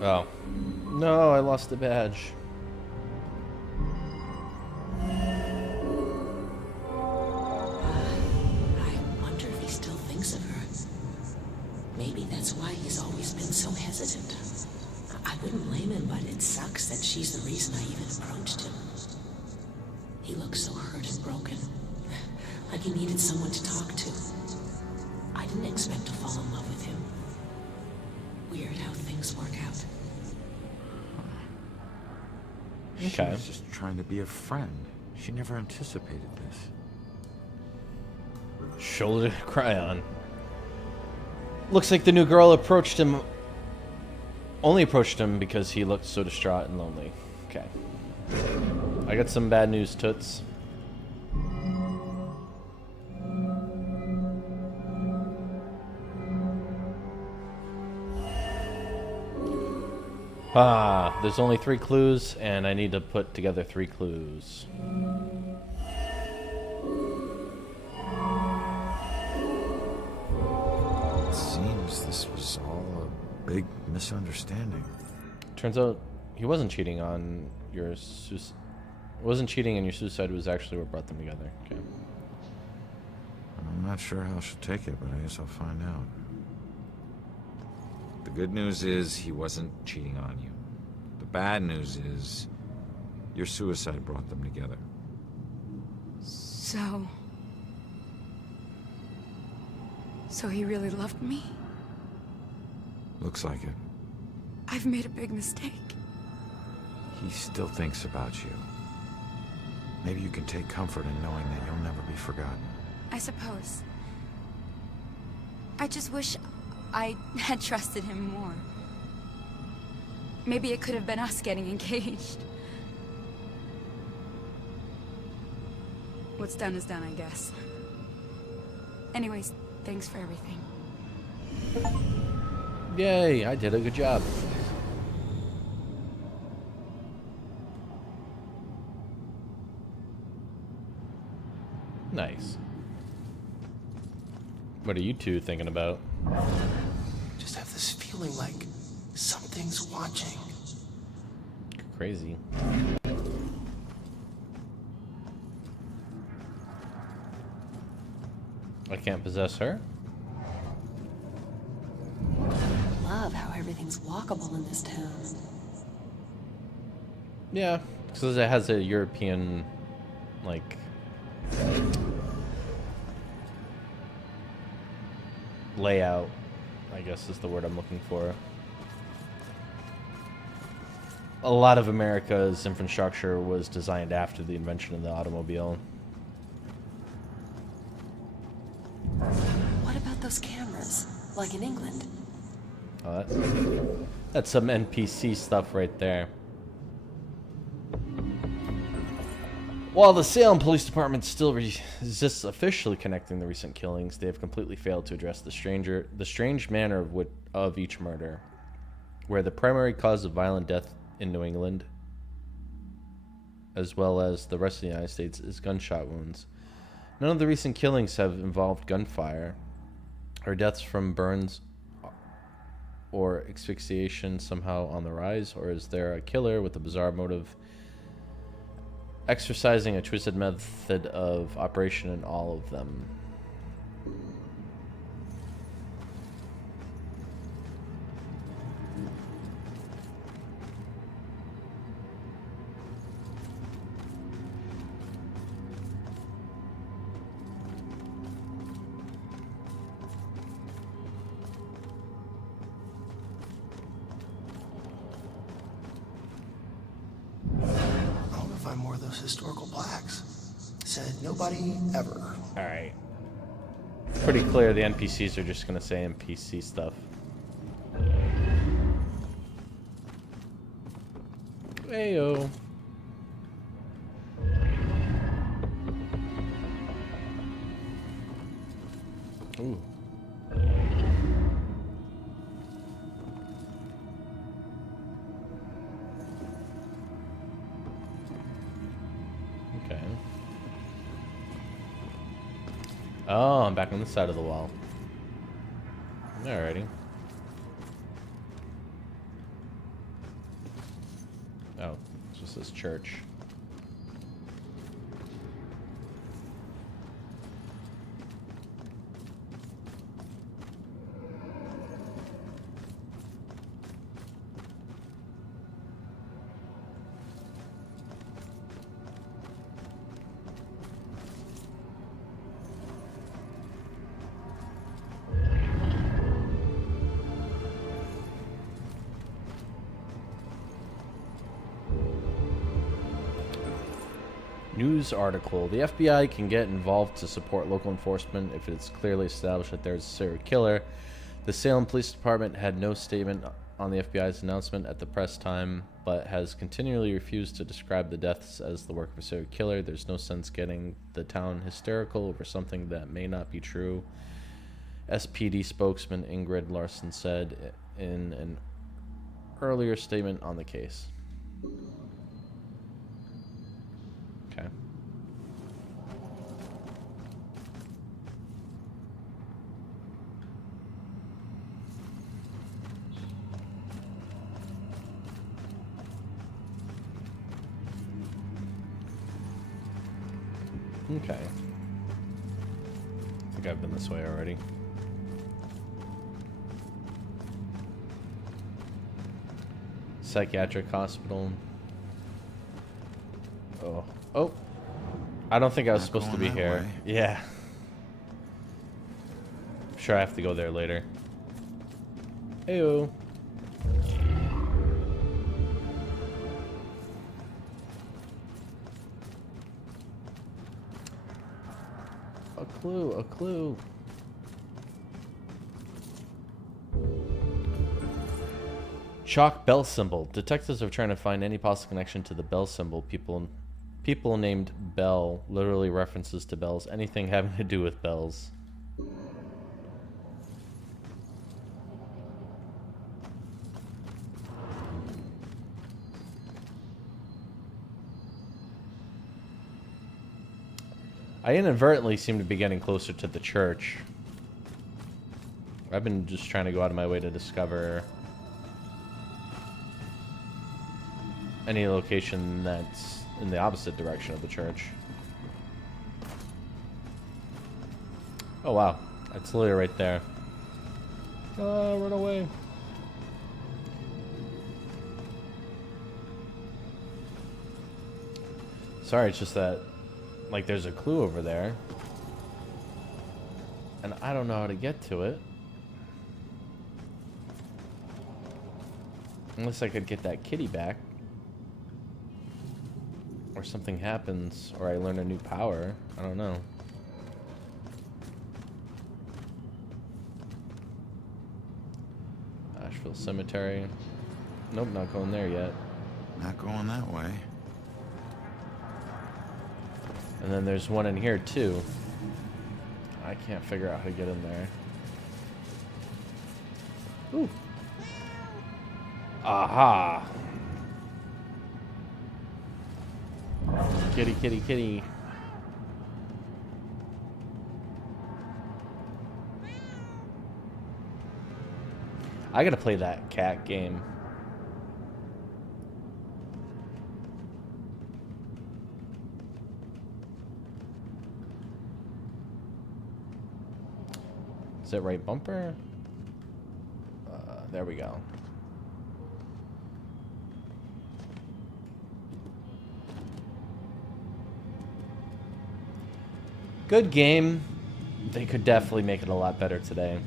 Oh. No, I lost the badge. Maybe that's why he's always been so hesitant. I wouldn't blame him, but it sucks that she's the reason I even approached him. He looks so hurt and broken, like he needed someone to talk to. I didn't expect to fall in love with him. Weird how things work out. She was just trying to be a friend. She never anticipated this. Shoulder to cry on. Looks like the new girl only approached him because he looked so distraught and lonely. Okay. I got some bad news, Toots. There's only 3 clues, and I need to put together 3 clues. This was all a big misunderstanding. Turns out he wasn't cheating on your wasn't cheating, and your suicide was actually what brought them together. Okay. I'm not sure how she'll take it, but I guess I'll find out. The good news is he wasn't cheating on you. The bad news is your suicide brought them together. So he really loved me? Looks like it. I've made a big mistake. He still thinks about you. Maybe you can take comfort in knowing that you'll never be forgotten. I suppose. I just wish I had trusted him more. Maybe it could have been us getting engaged. What's done is done, I guess. Anyways, thanks for everything. Yay, I did a good job. Nice. What are you two thinking about? Just have this feeling like something's watching. Crazy. I can't possess her? Love how everything's walkable in this town. Yeah, because it has a European, like, layout, I guess is the word I'm looking for. A lot of America's infrastructure was designed after the invention of the automobile. What about those cameras? Like in England? Oh, that's some NPC stuff right there. While the Salem Police Department still resists officially connecting the recent killings, they have completely failed to address the strange manner of each murder, where the primary cause of violent death in New England, as well as the rest of the United States, is gunshot wounds. None of the recent killings have involved gunfire, or deaths from burns or asphyxiation somehow on the rise, or is there a killer with a bizarre motive exercising a twisted method of operation in all of them? More of those historical plaques. Said nobody ever. Alright. Pretty clear the NPCs are just gonna say NPC stuff. Heyo. Ooh. Okay. Oh, I'm back on the side of the wall. Alrighty. Oh, it's just this church. News article. The FBI can get involved to support local enforcement if it's clearly established that there's a serial killer. The Salem Police Department had no statement on the FBI's announcement at the press time, but has continually refused to describe the deaths as the work of a serial killer. There's no sense getting the town hysterical over something that may not be true, SPD spokesman Ingrid Larson said in an earlier statement on the case. Okay. Okay. I think I've been this way already. Psychiatric hospital. Oh. Oh. I don't think I was supposed to be here. Yeah. I'm sure I have to go there later. Heyo. A clue, a clue. Chalk bell symbol. Detectives are trying to find any possible connection to the bell symbol. People named Bell, literally references to bells. Anything having to do with bells. I inadvertently seem to be getting closer to the church. I've been just trying to go out of my way to discover any location that's in the opposite direction of the church. Oh wow, it's literally right there. Run away. Sorry, it's just that, like, there's a clue over there. And I don't know how to get to it. Unless I could get that kitty back. Or something happens, or I learn a new power. I don't know. Asheville Cemetery. Nope, not going there yet. Not going that way. And then there's one in here too. I can't figure out how to get in there. Ooh. Aha! Kitty, kitty, kitty. I gotta play that cat game. Is it right bumper? There we go. Good game. They could definitely make it a lot better today.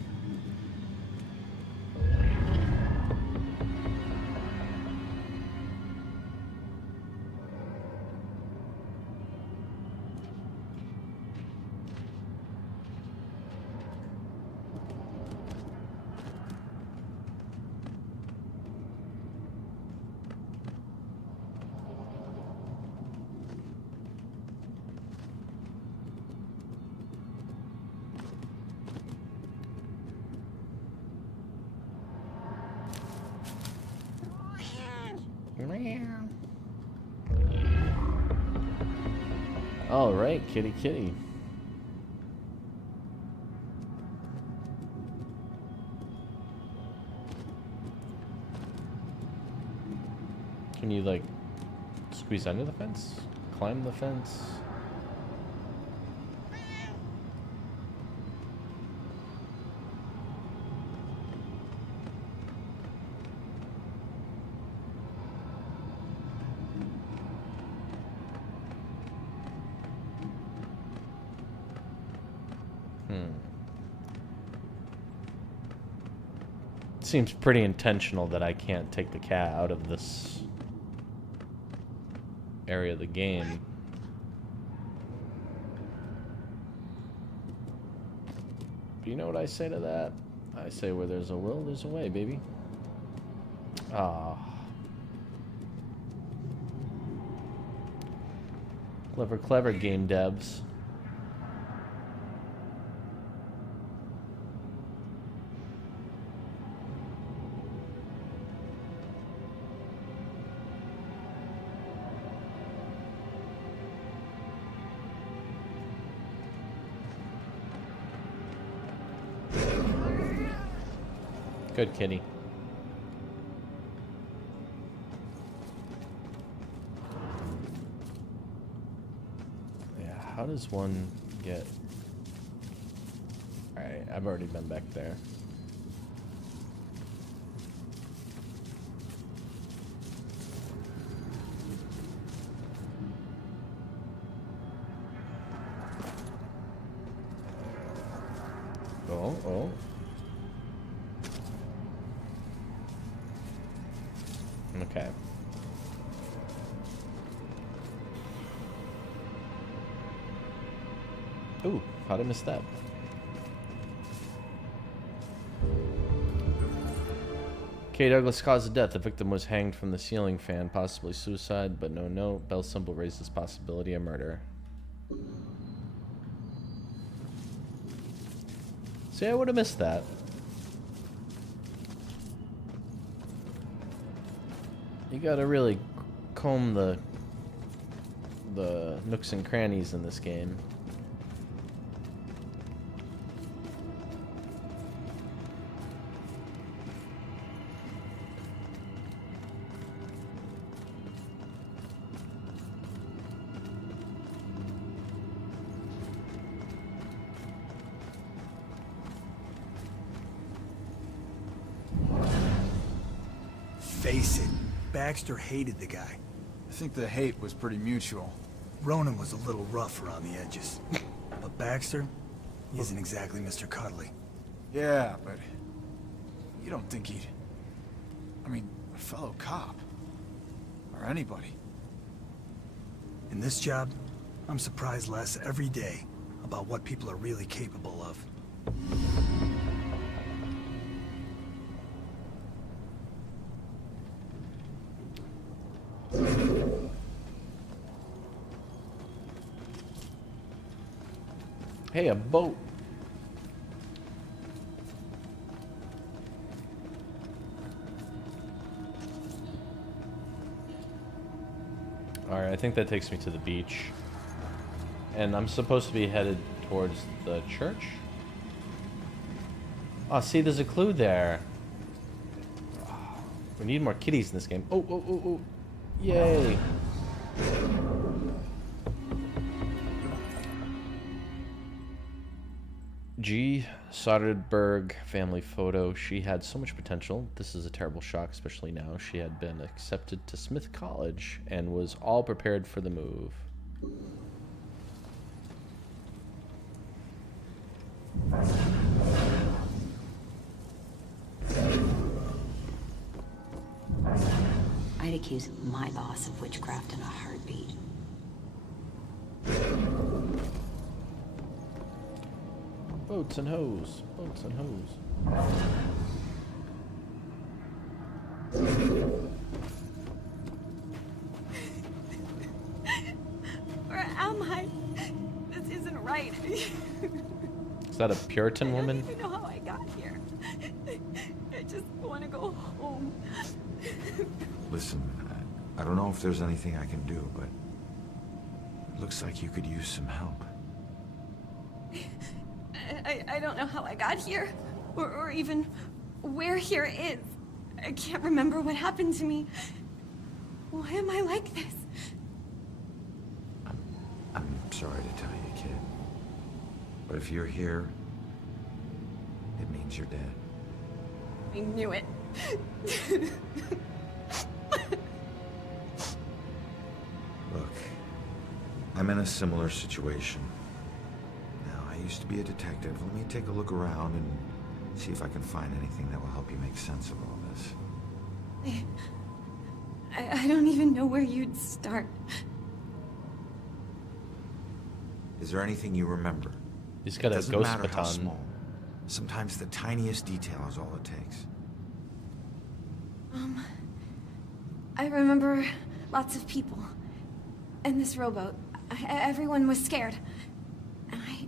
All right, kitty, kitty. Can you, like, squeeze under the fence? Climb the fence? Seems pretty intentional that I can't take the cat out of this area of the game. You know what I say to that? I say where there's a will, there's a way, baby. Ah. Clever, clever game devs. Good kitty. Yeah, how does one get... Alright, I've already been back there. Oh. Okay. Ooh, how'd I miss that? K. Douglas cause of death. The victim was hanged from the ceiling fan, possibly suicide, but no note. Bell symbol raises possibility of murder. See, I would have missed that. You gotta really comb the nooks and crannies in this game. Face it, Baxter hated the guy. I think the hate was pretty mutual. Ronan was a little rough around the edges. But Baxter, he isn't exactly Mr. Cuddly. Yeah, but you don't think he'd... I mean, a fellow cop. Or anybody. In this job, I'm surprised less every day about what people are really capable of. Hey, a boat. Alright, I think that takes me to the beach. And I'm supposed to be headed towards the church? Oh, see, there's a clue there. We need more kitties in this game. Oh, oh, oh, oh. Yay. G. Soderbergh family photo. She had so much potential. This is a terrible shock, especially now. She had been accepted to Smith College and was all prepared for the move. I'd accuse my boss of witchcraft in a heartbeat. Boats and hoes. Boats and hoes. Where am I? This isn't right. Is that a Puritan woman? I don't even know how I got here. I just want to go home. Listen, I don't know if there's anything I can do, but it looks like you could use some help. I don't know how I got here, or even where here is. I can't remember what happened to me. Why am I like this? I'm sorry to tell you, kid. But if you're here, it means you're dead. I knew it. Look, I'm in a similar situation. Now, I used to be a detective. Let me take a look around and see if I can find anything that will help you make sense of all this. I don't even know where you'd start. Is there anything you remember? He's got a Doesn't ghost matter how baton. small. Sometimes the tiniest detail is all it takes. I remember lots of people. And this rowboat. Everyone was scared. And I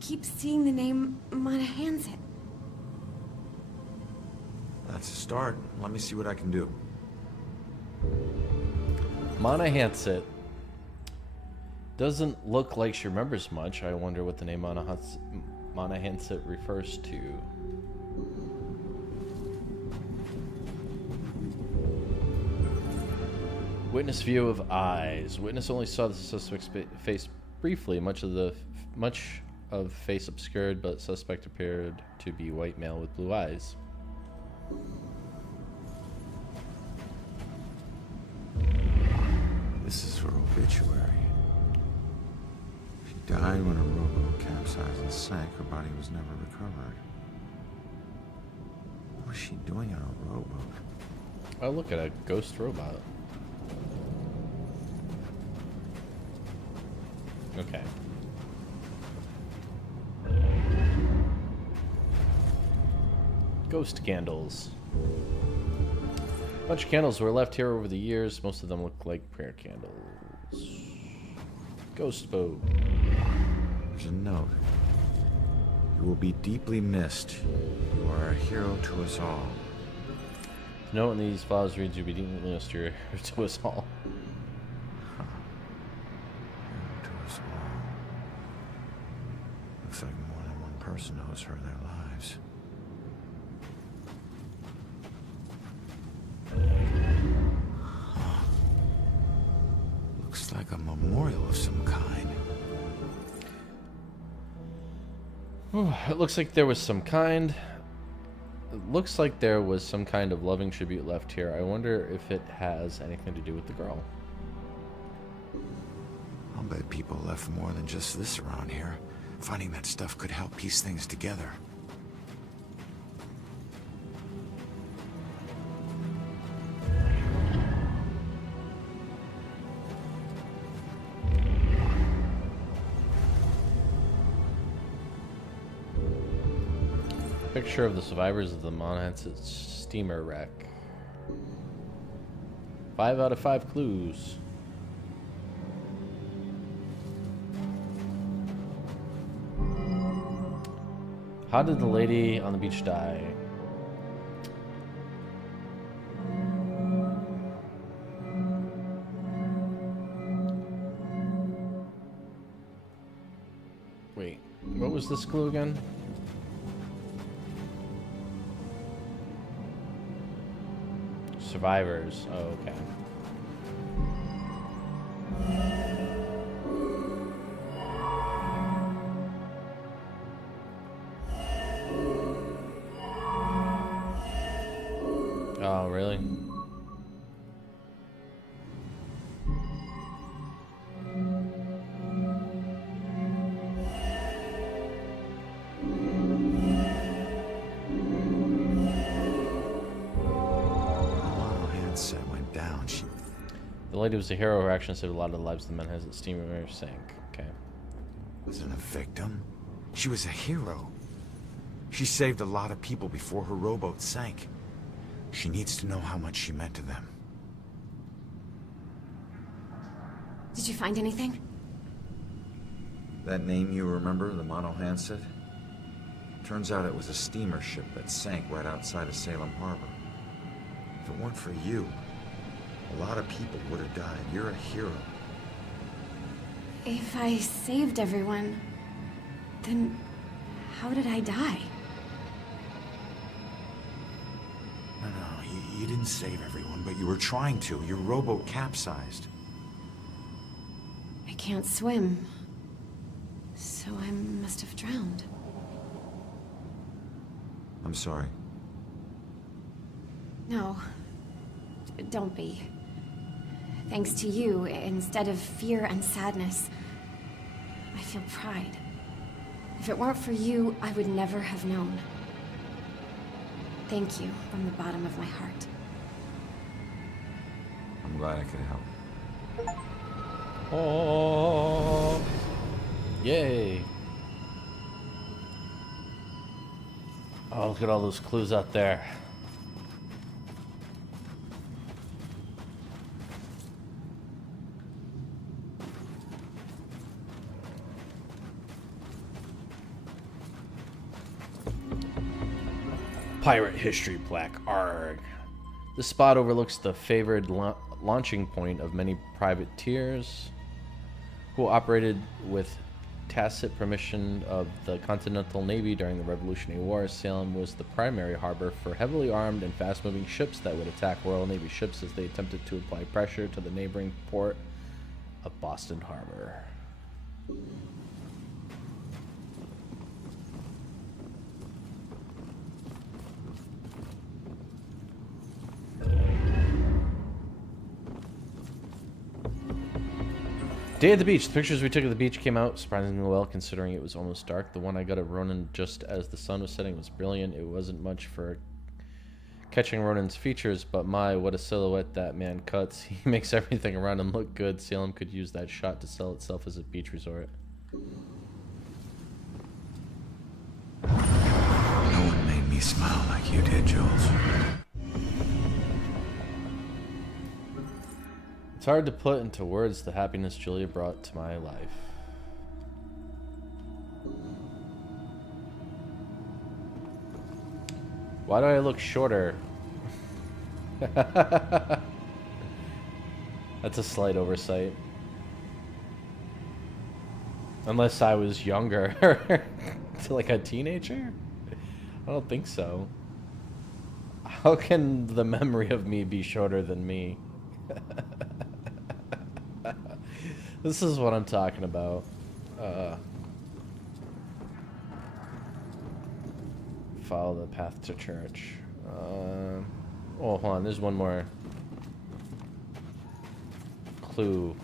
keep seeing the name Mana Hansen. That's a start. Let me see what I can do. Mana Hanset. Doesn't look like she remembers much. I wonder what the name Mana Hanset refers to. Witness view of eyes. Witness only saw the suspect's face briefly. Much of face obscured, but suspect appeared to be white male with blue eyes. This is her obituary. She died when a rowboat capsized and sank. Her body was never recovered. What was she doing on a rowboat? Oh, look at a ghost robot. Okay. Ghost candles. A bunch of candles were left here over the years. Most of them look like prayer candles. Ghost boat. There's a note. You will be deeply missed. You are a hero to us all. The note in these files reads, "You'll be deeply missed. You're a hero to us all." Hero to us all. Looks like more than one person owes her their lives. Huh. Looks like a memorial of some kind. It looks like there was some kind. It looks like there was some kind of loving tribute left here. I wonder if it has anything to do with the girl. I'll bet people left more than just this around here. Finding that stuff could help piece things together. Picture of the survivors of the Monahans steamer wreck. 5 out of 5 clues. How did the lady on the beach die? Wait, what was this clue again? Survivors. Oh, okay. Oh, really? The lady was a hero. Her action saved a lot of the lives of the men as the steamer sank. Okay. Wasn't a victim. She was a hero. She saved a lot of people before her rowboat sank. She needs to know how much she meant to them. Did you find anything? That name you remember, the Monohanset? Turns out it was a steamer ship that sank right outside of Salem Harbor. If it weren't for you, a lot of people would have died. You're a hero. If I saved everyone, then how did I die? No, you didn't save everyone, but you were trying to. Your rowboat capsized. I can't swim, so I must have drowned. I'm sorry. No, don't be. Thanks to you, instead of fear and sadness, I feel pride. If it weren't for you, I would never have known. Thank you from the bottom of my heart. I'm glad I could help. Oh, yay. Oh, look at all those clues out there. Pirate history plaque, ARG. This spot overlooks the favored launching point of many privateers who operated with tacit permission of the Continental Navy during the Revolutionary War. Salem was the primary harbor for heavily armed and fast-moving ships that would attack Royal Navy ships as they attempted to apply pressure to the neighboring port of Boston Harbor. Day at the beach. The pictures we took of the beach came out surprisingly well considering it was almost dark. The one I got of Ronan just as the sun was setting was brilliant. It wasn't much for catching Ronan's features, but my, what a silhouette that man cuts. He makes everything around him look good. Salem could use that shot to sell itself as a beach resort. No one made me smile like you did, Jules. It's hard to put into words the happiness Julia brought to my life. Why do I look shorter? That's a slight oversight. Unless I was younger. Like a teenager? I don't think so. How can the memory of me be shorter than me? This is what I'm talking about. Follow the path to church. Oh, hold on. There's one more clue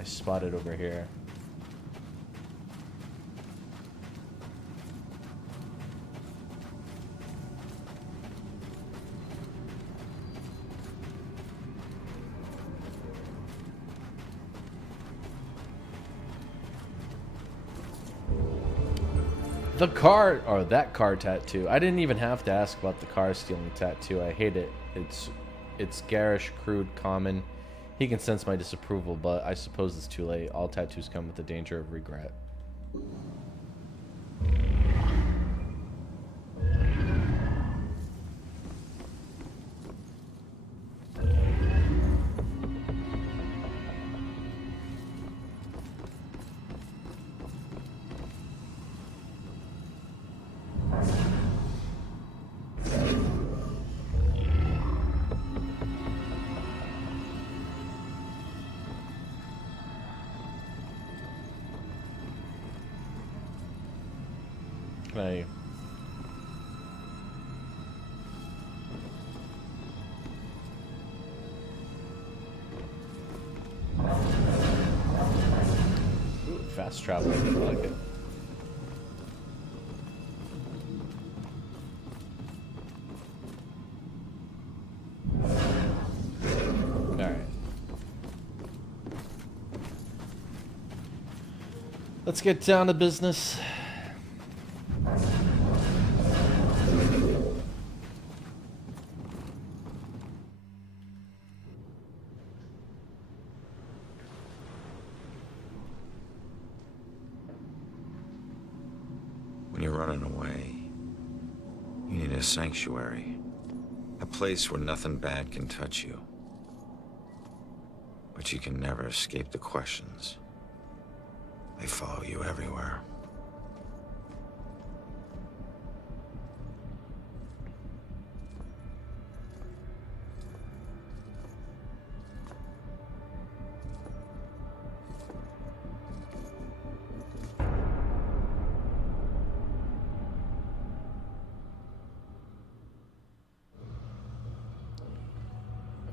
I spotted over here. The car, or that car tattoo. I didn't even have to ask about the car stealing tattoo. I hate it. It's garish, crude, common. He can sense my disapproval, but I suppose it's too late. All tattoos come with the danger of regret. I fast travel. I like it. Alright. Let's get down to business. When you're running away, you need a sanctuary. A place where nothing bad can touch you. But you can never escape the questions. They follow you everywhere.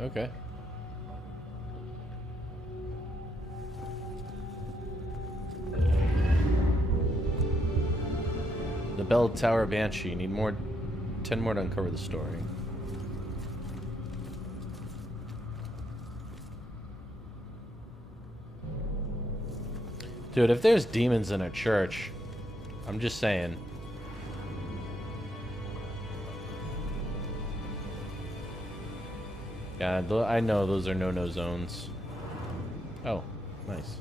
Okay. The Bell Tower Banshee. Need 10 more to uncover the story. Dude, if there's demons in a church, I'm just saying. Yeah, I know those are no-no zones. Oh, nice.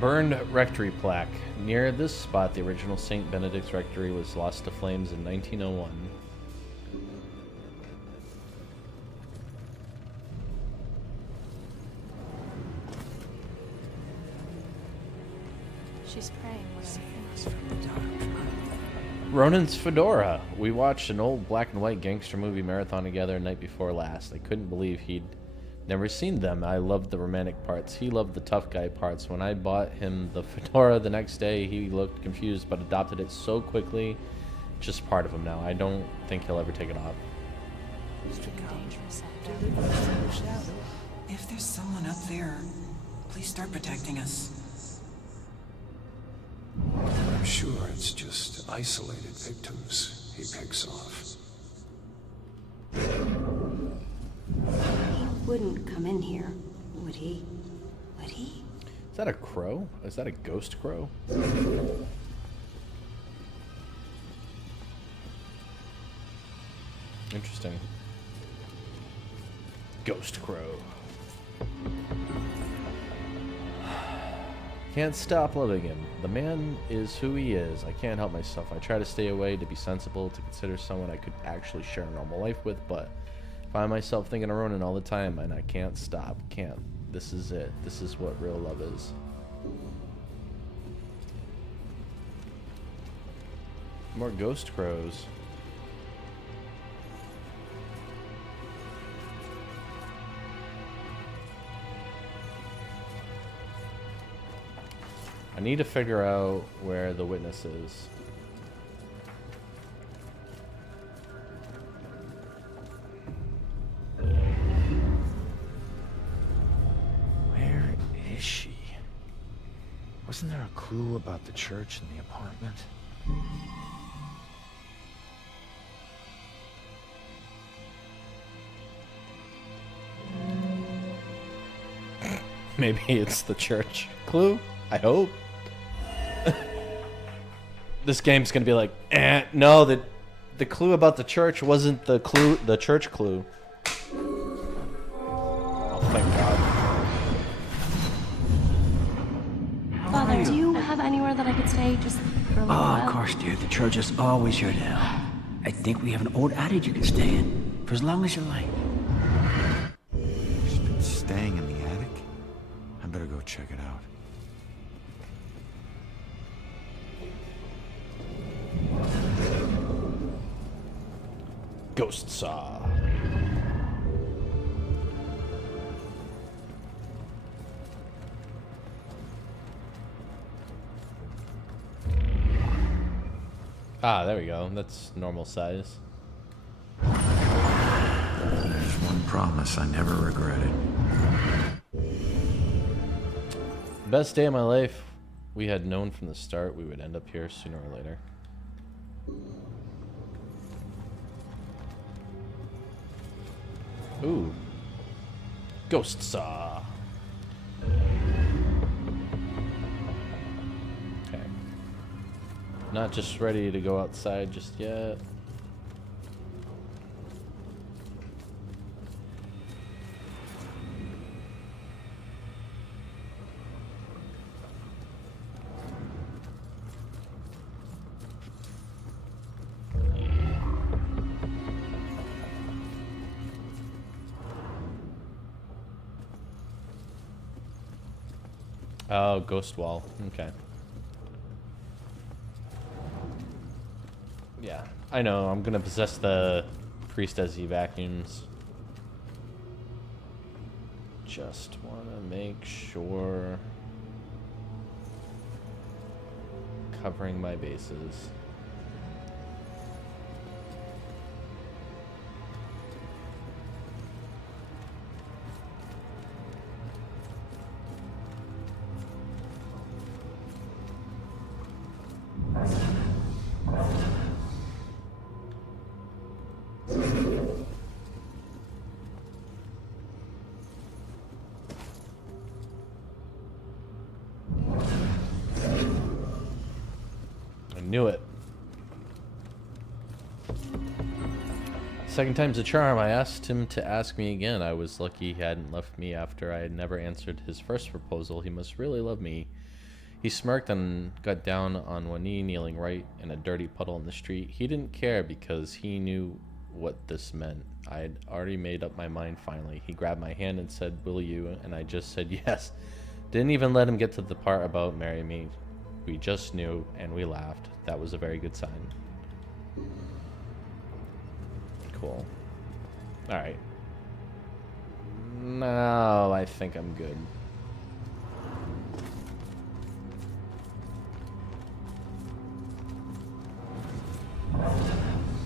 Burned rectory plaque. Near this spot, the original St. Benedict's rectory was lost to flames in 1901. She's praying Ronan's Fedora. We watched an old black and white gangster movie marathon together the night before last. I couldn't believe he'd never seen them. I loved the romantic parts. He loved the tough guy parts. When I bought him the fedora the next day, he looked confused but adopted it so quickly. Just part of him now. I don't think he'll ever take it off. If there's someone up there, please start protecting us. I'm sure sure it's just isolated victims he picks off. He wouldn't come in here, would he? Would he? Is that a crow? Is that a ghost crow? Interesting. Ghost crow. Can't stop loving him. The man is who he is. I can't help myself. I try to stay away, to be sensible, to consider someone I could actually share a normal life with, but find myself thinking of Ronan all the time, and I can't stop. Can't. This is it. This is what real love is. More ghost crows. I need to figure out where the witness is. Where is she? Wasn't there a clue about the church in the apartment? Maybe it's the church clue? I hope. This game's gonna be like, no, the clue about the church wasn't the church clue. Oh, thank God. Father, do you have anywhere that I could stay just for a little while? Of course, dear. The church is always here to help. I think we have an old attic you can stay in for as long as you like. She's been staying in the attic? I better go check it out. Ghost saw. Ah, there we go. That's normal size. There's one promise I never regretted. Best day of my life. We had known from the start we would end up here sooner or later. Ooh. Ghost saw. Okay. Not just ready to go outside just yet. Oh, ghost wall. Okay. Yeah, I know. I'm gonna possess the priest as he vacuums. Just wanna make sure. Covering my bases. Knew it. Second time's a charm. I asked him to ask me again. I was lucky he hadn't left me after I had never answered his first proposal. He must really love me. He smirked and got down on one knee, kneeling right in a dirty puddle in the street. He didn't care because he knew what this meant. I had already made up my mind finally. He grabbed my hand and said, "Will you?" And I just said yes. Didn't even let him get to the part about marry me. We just knew, and we laughed. That was a very good sign. Cool. Alright. Now I think I'm good.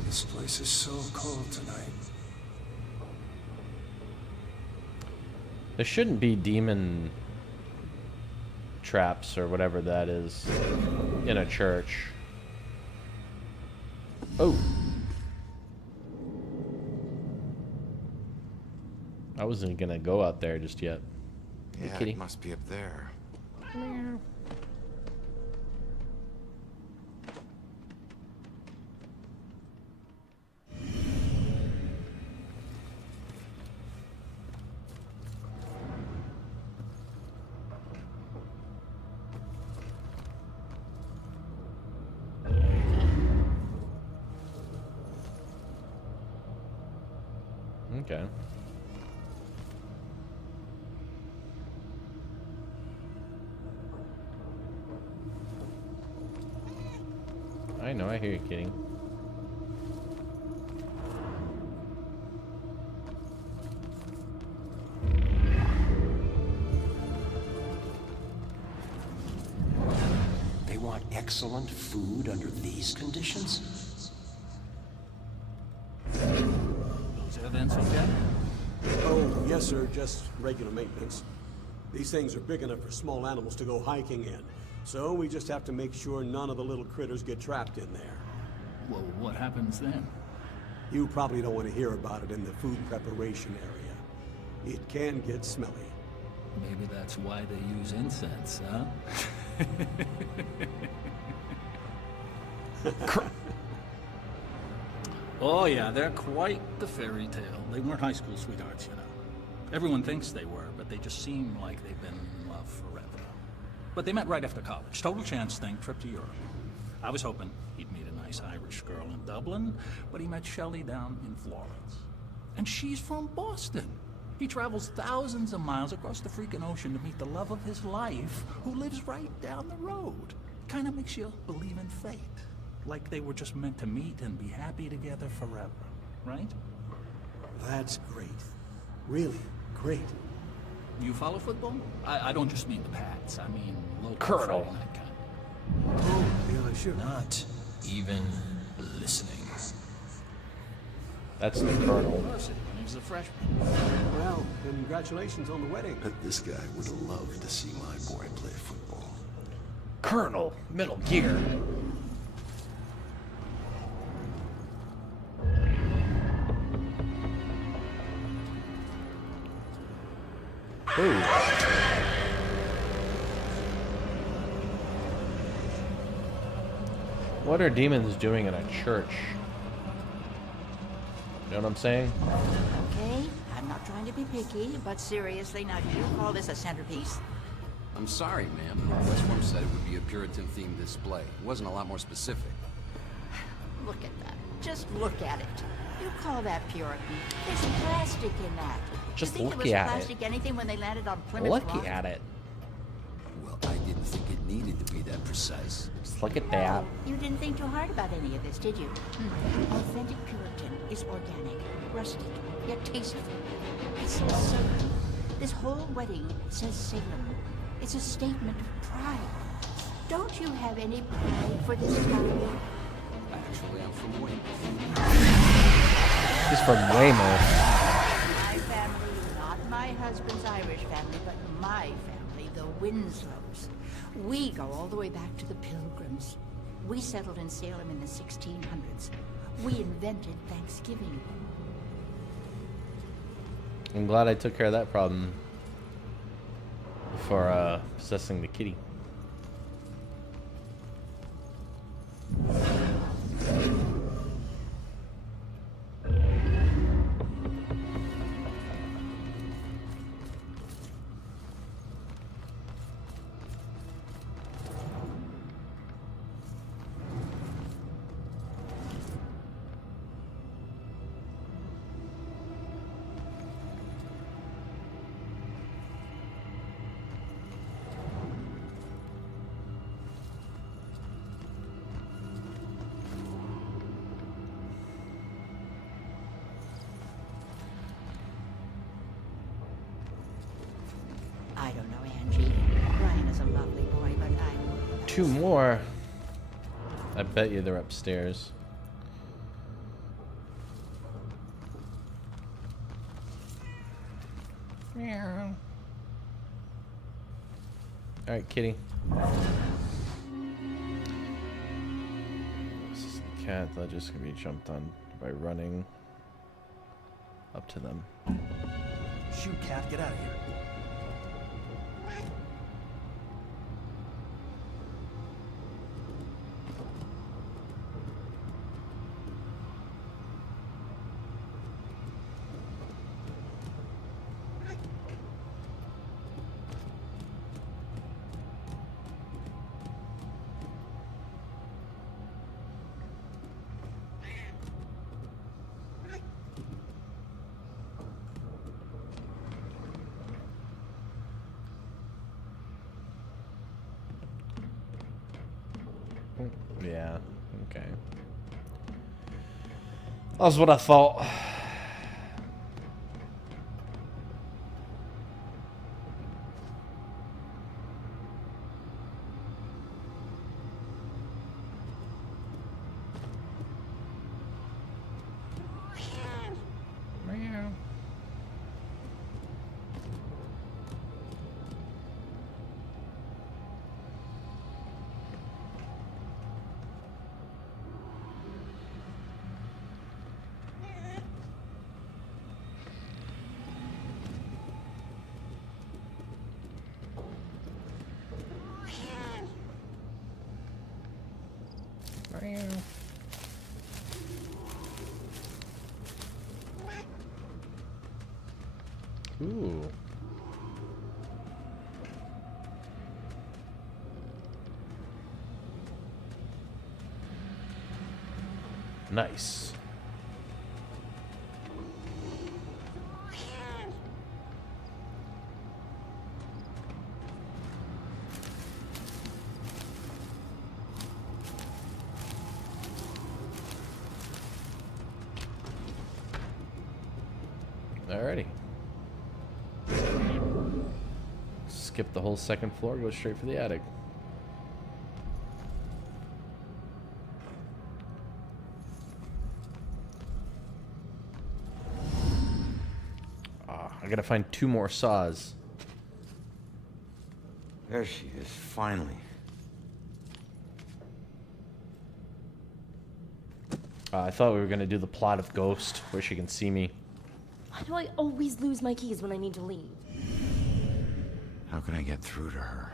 This place is so cold tonight. There shouldn't be demon traps or whatever that is in a church. Oh. I wasn't gonna go out there just yet. Hey, Yeah, kitty. it must be up there. Okay. I know, I hear you kidding. They want excellent food under these conditions? Those events okay? Oh, yes, sir. Just regular maintenance. These things are big enough for small animals to go hiking in. So we just have to make sure none of the little critters get trapped in there. Well, what happens then? You probably don't want to hear about it in the food preparation area. It can get smelly. Maybe that's why they use incense, huh? Oh yeah, they're quite the fairy tale. They weren't high school sweethearts, you know. Everyone thinks they were, but they just seem like they've been in love forever. But they met right after college. Total chance thing, trip to Europe. I was hoping he'd meet a nice Irish girl in Dublin, but he met Shelley down in Florence. And she's from Boston. He travels thousands of miles across the freaking ocean to meet the love of his life, who lives right down the road. Kind of makes you believe in fate. Like they were just meant to meet and be happy together forever, right? That's great. Really great. You follow football? I don't just mean the Pats. I mean local Colonel. Friday night kind. Oh, yeah, sure. Not even listening. That's the Colonel. He's a freshman. Well, congratulations on the wedding. Bet this guy would have loved to see my boy play football. Colonel, Metal Gear. Ooh. What are demons doing in a church? You know what I'm saying? Okay, I'm not trying to be picky, but seriously, now do you call this a centerpiece? I'm sorry, ma'am. Westworm said it would be a Puritan-themed display. It wasn't a lot more specific. Look at that. Just look at it. You call that Puritan? There's plastic in that. Just you think looking there was at it. plastic anything when they landed on Plymouth Looking Rock? at it. Well, I didn't think it needed to be that precise. Just look at that. You didn't think too hard about any of this, did you? Authentic Puritan is organic, rustic, yet tasteful. It's so certain. This whole wedding says Salem. It's a statement of pride. Don't you have any pride for this family? Actually, I'm from Wayne. He's from Weymouth. My family, not my husband's Irish family, but my family, the Winslows. We go all the way back to the Pilgrims. We settled in Salem in the 1600s. We invented Thanksgiving. I'm glad I took care of that problem before possessing the kitty. I don't know, Angie. Brian is a lovely boy, but I... Two more. I bet you they're upstairs. Alright, kitty. This is the cat that just can be jumped on by running up to them. Shoot, cat, get out of here. Yeah, okay. That's what I thought. Ooh. Nice. Alrighty. Skip the whole second floor, go straight for the attic. I gotta find 2 more saws. There she is, finally. I thought we were gonna do the plot of Ghost, where she can see me. Why do I always lose my keys when I need to leave? How can I get through to her?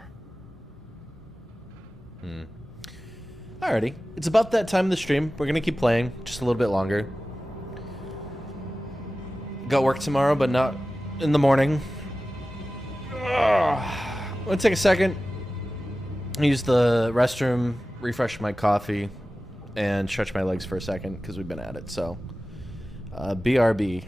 Alrighty. It's about that time of the stream. We're gonna keep playing just a little bit longer. Got work tomorrow, but not in the morning. I'm gonna take a second, use the restroom, refresh my coffee, and stretch my legs for a second because we've been at it. So, BRB.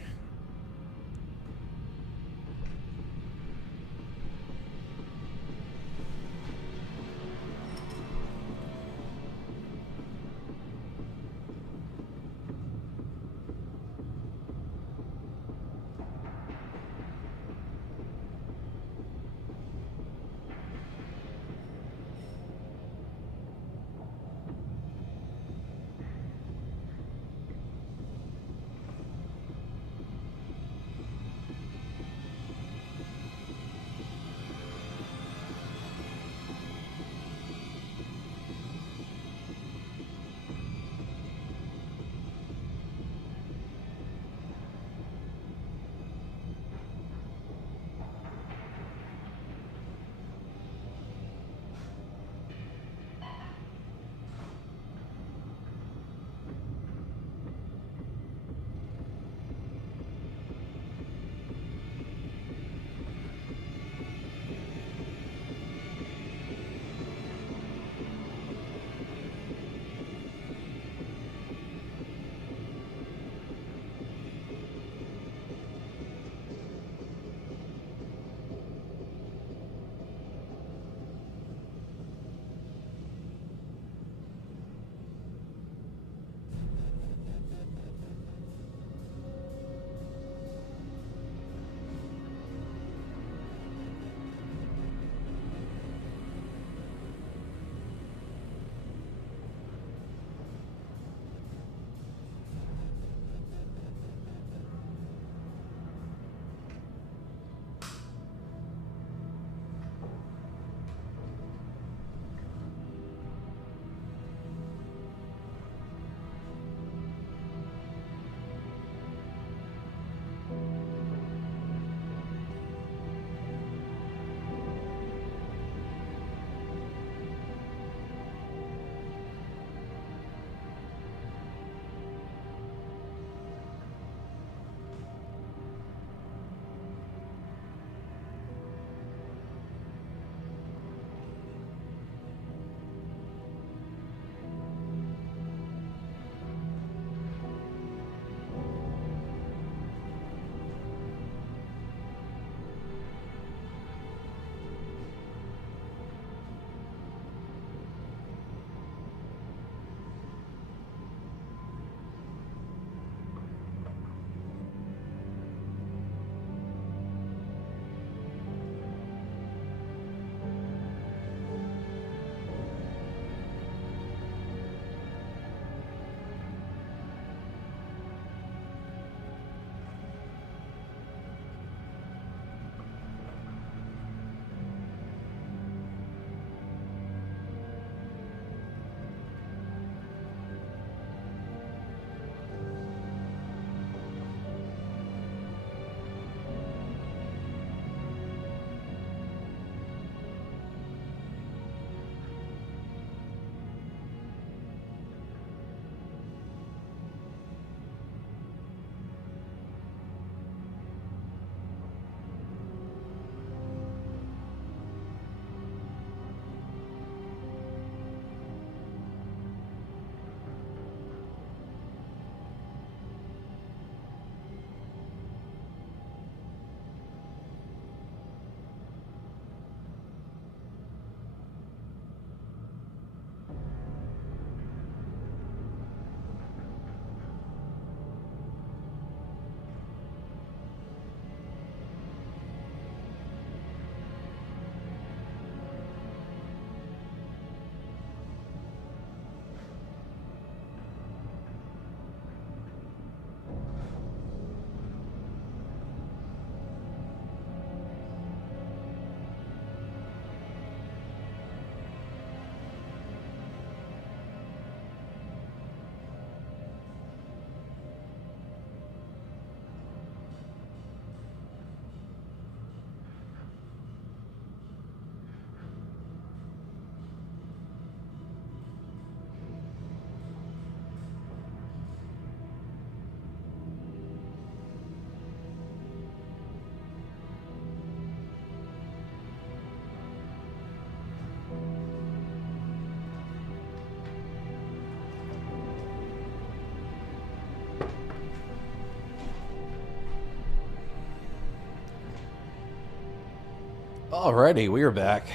Alrighty, we are back.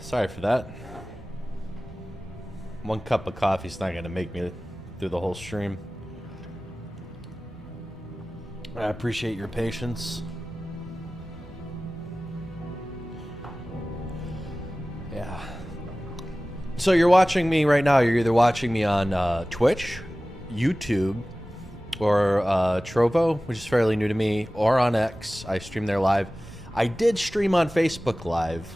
Sorry for that. One cup of coffee's not gonna make me through the whole stream. I appreciate your patience. Yeah. So you're watching me right now. You're either watching me on Twitch, YouTube, or Trovo, which is fairly new to me, or on X. I stream there live. I did stream on Facebook Live.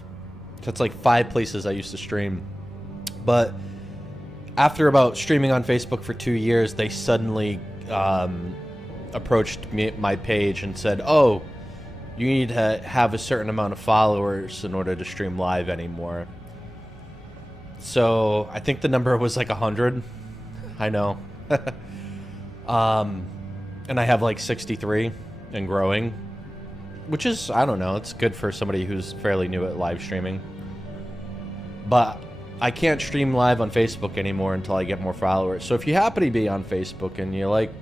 That's like 5 places I used to stream. But after about streaming on Facebook for 2 years, they suddenly approached my page and said, oh, you need to have a certain amount of followers in order to stream live anymore. So I think the number was like 100. I know. And I have like 63 and growing, which is, I don't know, it's good for somebody who's fairly new at live streaming. But I can't stream live on Facebook anymore until I get more followers. So if you happen to be on Facebook and you like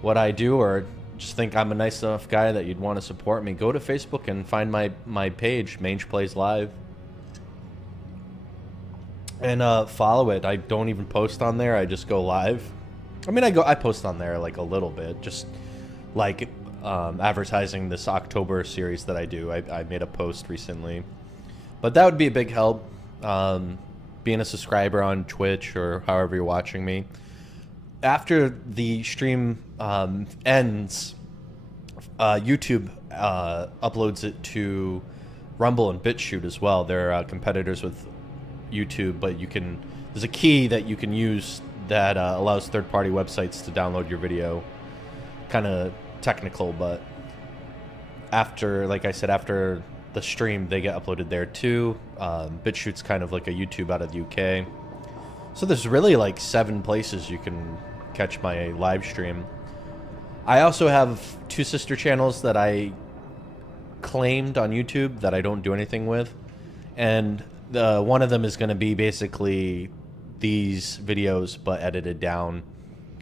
what I do, or just think I'm a nice enough guy that you'd want to support me, go to Facebook and find my page, Mange Plays Live, and follow it. I don't even post on there. I just go live. I mean, I post on there like a little bit, just like advertising this October series that I do. I made a post recently, but that would be a big help. Being a subscriber on Twitch or however you're watching me. After the stream ends, YouTube uploads it to Rumble and BitChute as well. They're competitors with YouTube, but there's a key that you can use that allows third-party websites to download your video. Kind of technical, but after, like I said, after the stream, they get uploaded there too. BitChute's kind of like a YouTube out of the UK. So there's really like 7 places you can catch my live stream. I also have 2 sister channels that I claimed on YouTube that I don't do anything with. And one of them is going to be basically these videos but edited down,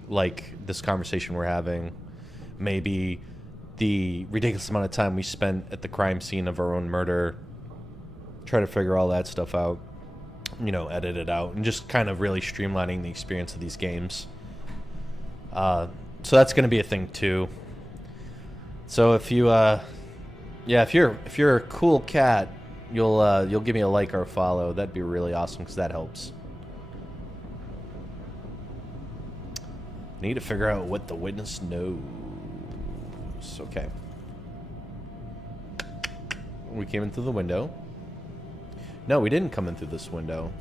like this conversation we're having, maybe the ridiculous amount of time we spent at the crime scene of our own murder, try to figure all that stuff out, you know, edit it out, and just kind of really streamlining the experience of these games. So that's going to be a thing too. So if you if you're a cool cat, you'll give me a like or a follow. That'd be really awesome because that helps. Need to figure out what the witness knows. Okay. We came in through the window. No, we didn't come in through this window.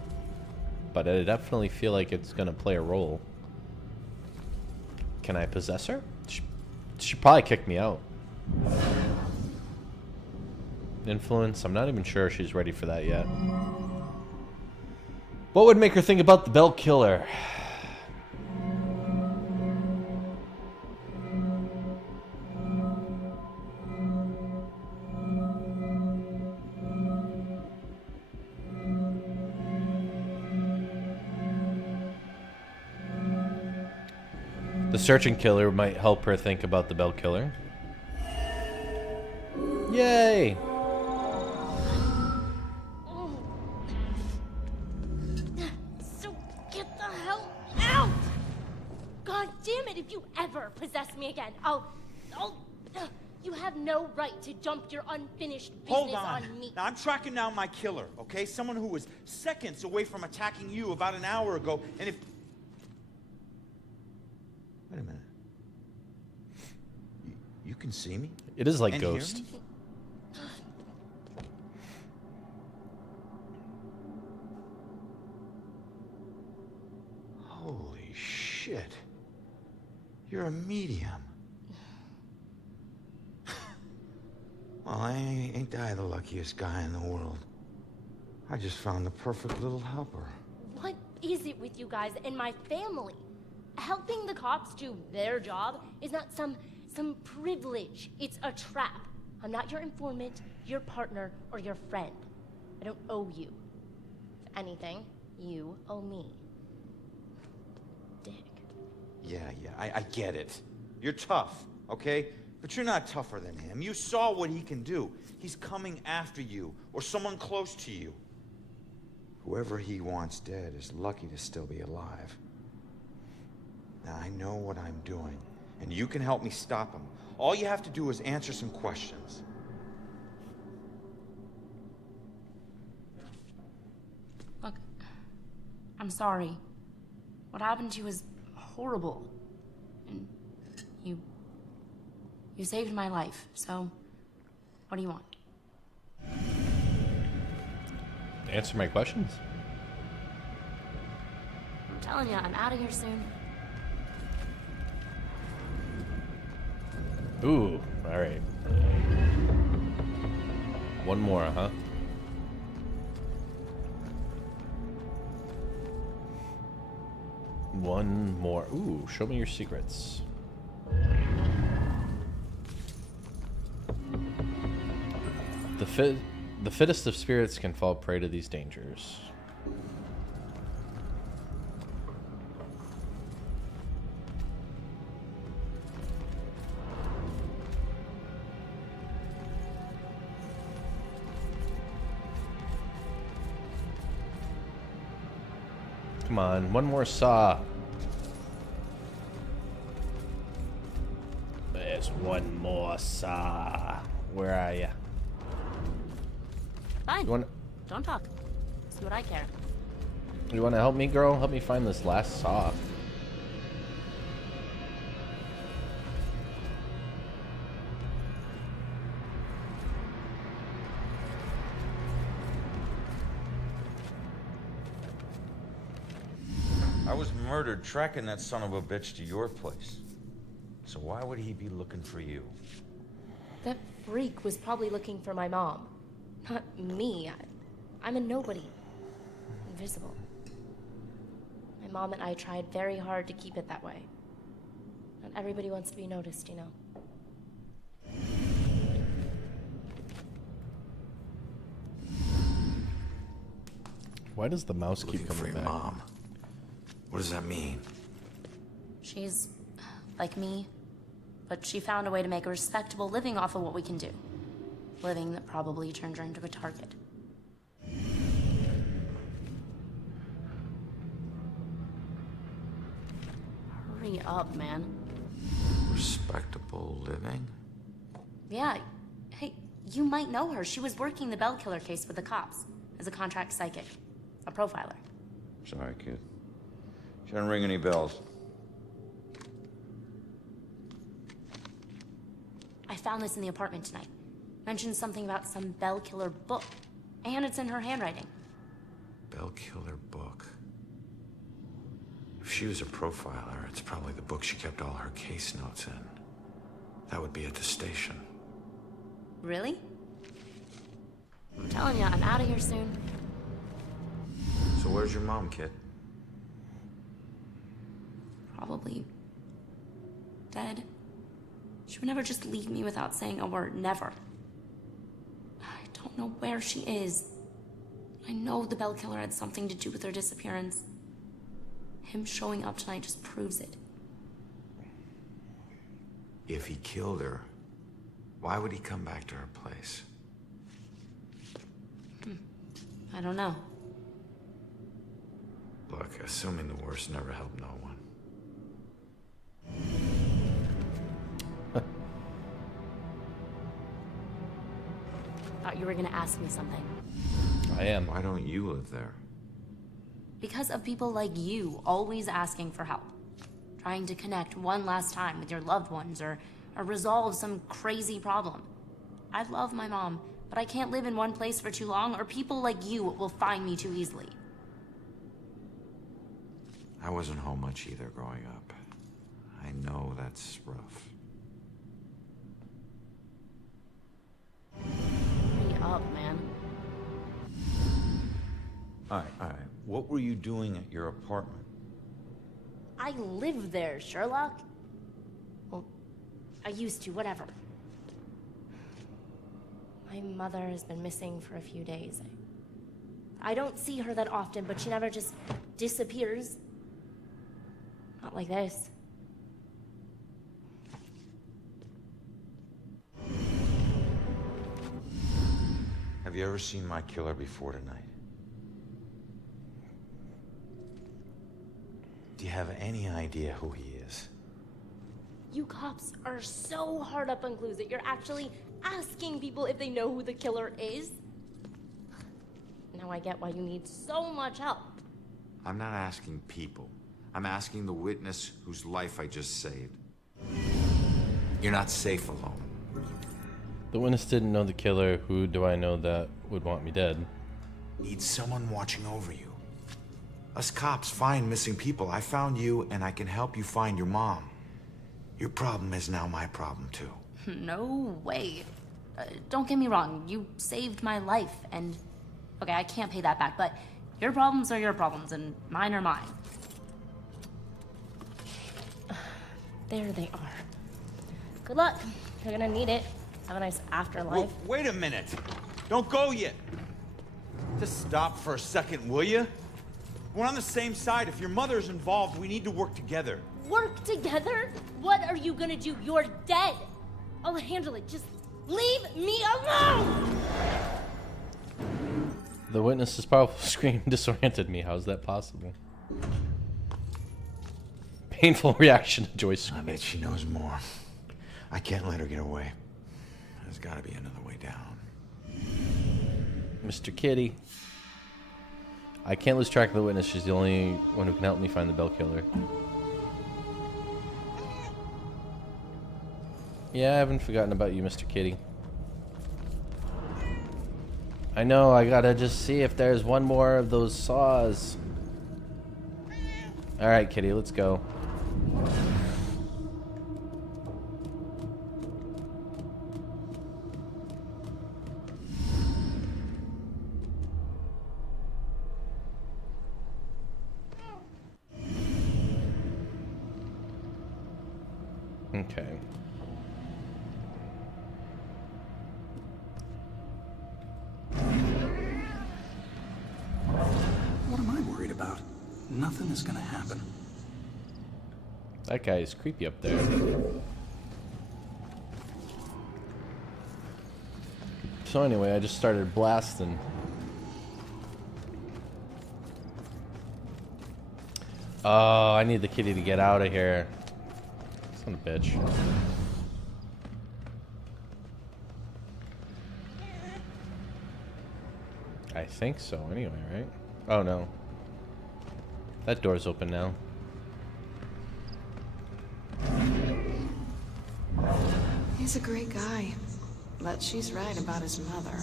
But I definitely feel like it's going to play a role. Can I possess her? She probably kick me out. Influence? I'm not even sure she's ready for that yet. What would make her think about the Bell Killer? The searching killer might help her think about the Bell Killer. Yay! So get the hell out! God damn it, if you ever possess me again, you have no right to dump your unfinished business on me. Now, I'm tracking down my killer, okay? Someone who was seconds away from attacking you about an hour ago, and if... Wait a minute. You can see me? It is like and Ghost. Holy shit. You're a medium. Well, ain't I the luckiest guy in the world? I just found the perfect little helper. What is it with you guys and my family? Helping the cops do their job is not some privilege. It's a trap. I'm not your informant, your partner, or your friend. I don't owe you. If anything, you owe me. Dick. Yeah, I get it. You're tough, okay? But you're not tougher than him. You saw what he can do. He's coming after you, or someone close to you. Whoever he wants dead is lucky to still be alive. Now, I know what I'm doing, and you can help me stop him. All you have to do is answer some questions. Look, I'm sorry. What happened to you was horrible. And you saved my life, so what do you want? Answer my questions. I'm telling you, I'm out of here soon. Ooh, all right. One more, huh? One more. Ooh, show me your secrets. The fittest of spirits can fall prey to these dangers. Come on, one more saw. There's one more saw. Where are ya? Fine. You want? Don't talk. See what I care. You want to help me, girl? Help me find this last saw. I was murdered tracking that son of a bitch to your place. So why would he be looking for you? That freak was probably looking for my mom. Not me. I'm a nobody. Invisible. My mom and I tried very hard to keep it that way. Not everybody wants to be noticed, you know. Why does the mouse keep coming back? Mom. What does that mean? She's like me, but she found a way to make a respectable living off of what we can do. Living that probably turned her into a target. Hurry up, man. Respectable living? Yeah. Hey, you might know her. She was working the Bell Killer case with the cops as a contract psychic, a profiler. Sorry, kid. She doesn't ring any bells. I found this in the apartment tonight. Mentioned something about some Bell Killer book. And it's in her handwriting. Bell Killer book. If she was a profiler, it's probably the book she kept all her case notes in. That would be at the station. Really? I'm telling you, I'm out of here soon. So where's your mom, kid? Probably dead. She would never just leave me without saying a word. Never. I don't know where she is. I know the Bell Killer had something to do with her disappearance. Him showing up tonight just proves it. If he killed her, why would he come back to her place? I don't know. Look, assuming the worst never helped no one. Thought you were gonna ask me something. I am. Why don't you live there? Because of people like you always asking for help. Trying to connect one last time with your loved ones or resolve some crazy problem. I love my mom, but I can't live in one place for too long or people like you will find me too easily. I wasn't home much either growing up. I know that's rough. Hurry up, man. All right. What were you doing at your apartment? I live there, Sherlock. Well, I used to, whatever. My mother has been missing for a few days. I don't see her that often, but she never just disappears. Not like this. you ever seen my killer before tonight? Do you have any idea who he is? You cops are so hard up on clues that you're actually asking people if they know who the killer is. Now I get why you need so much help. I'm not asking people. I'm asking the witness whose life I just saved. You're not safe alone. The witness didn't know the killer. Who do I know that would want me dead? Need someone watching over you. Us cops find missing people. I found you, and I can help you find your mom. Your problem is now my problem, too. No way. Don't get me wrong, you saved my life, and... Okay, I can't pay that back, but your problems are your problems, and mine are mine. There they are. Good luck. You're gonna need it. Have a nice afterlife. Wait a minute. Don't go yet. Just stop for a second, will you? We're on the same side. If your mother's involved, we need to work together. Work together? What are you gonna do? You're dead. I'll handle it. Just leave me alone! The witness's powerful scream disoriented me. How is that possible? Painful reaction to Joy's scream. I bet she knows more. I can't let her get away. There's gotta be another way down. Mr. Kitty. I can't lose track of the witness. She's the only one who can help me find the Bell Killer. Yeah, I haven't forgotten about you, Mr. Kitty. I know, I gotta just see if there's one more of those saws. Alright, Kitty, let's go. Okay. What am I worried about? Nothing is gonna happen. That guy is creepy up there. So anyway, I just started blasting. Oh, I need the kitty to get out of here. Son of a bitch. I think so anyway, right? Oh no. That door's open now. He's a great guy, but she's right about his mother.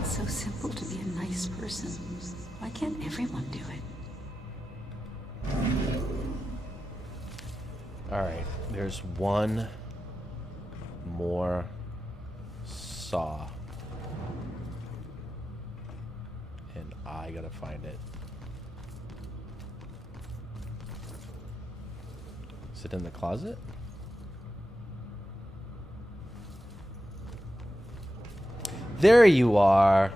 It's so simple to be a nice person. Why can't everyone do it? Alright, there's one more saw. And I gotta find it. Is it in the closet? There you are.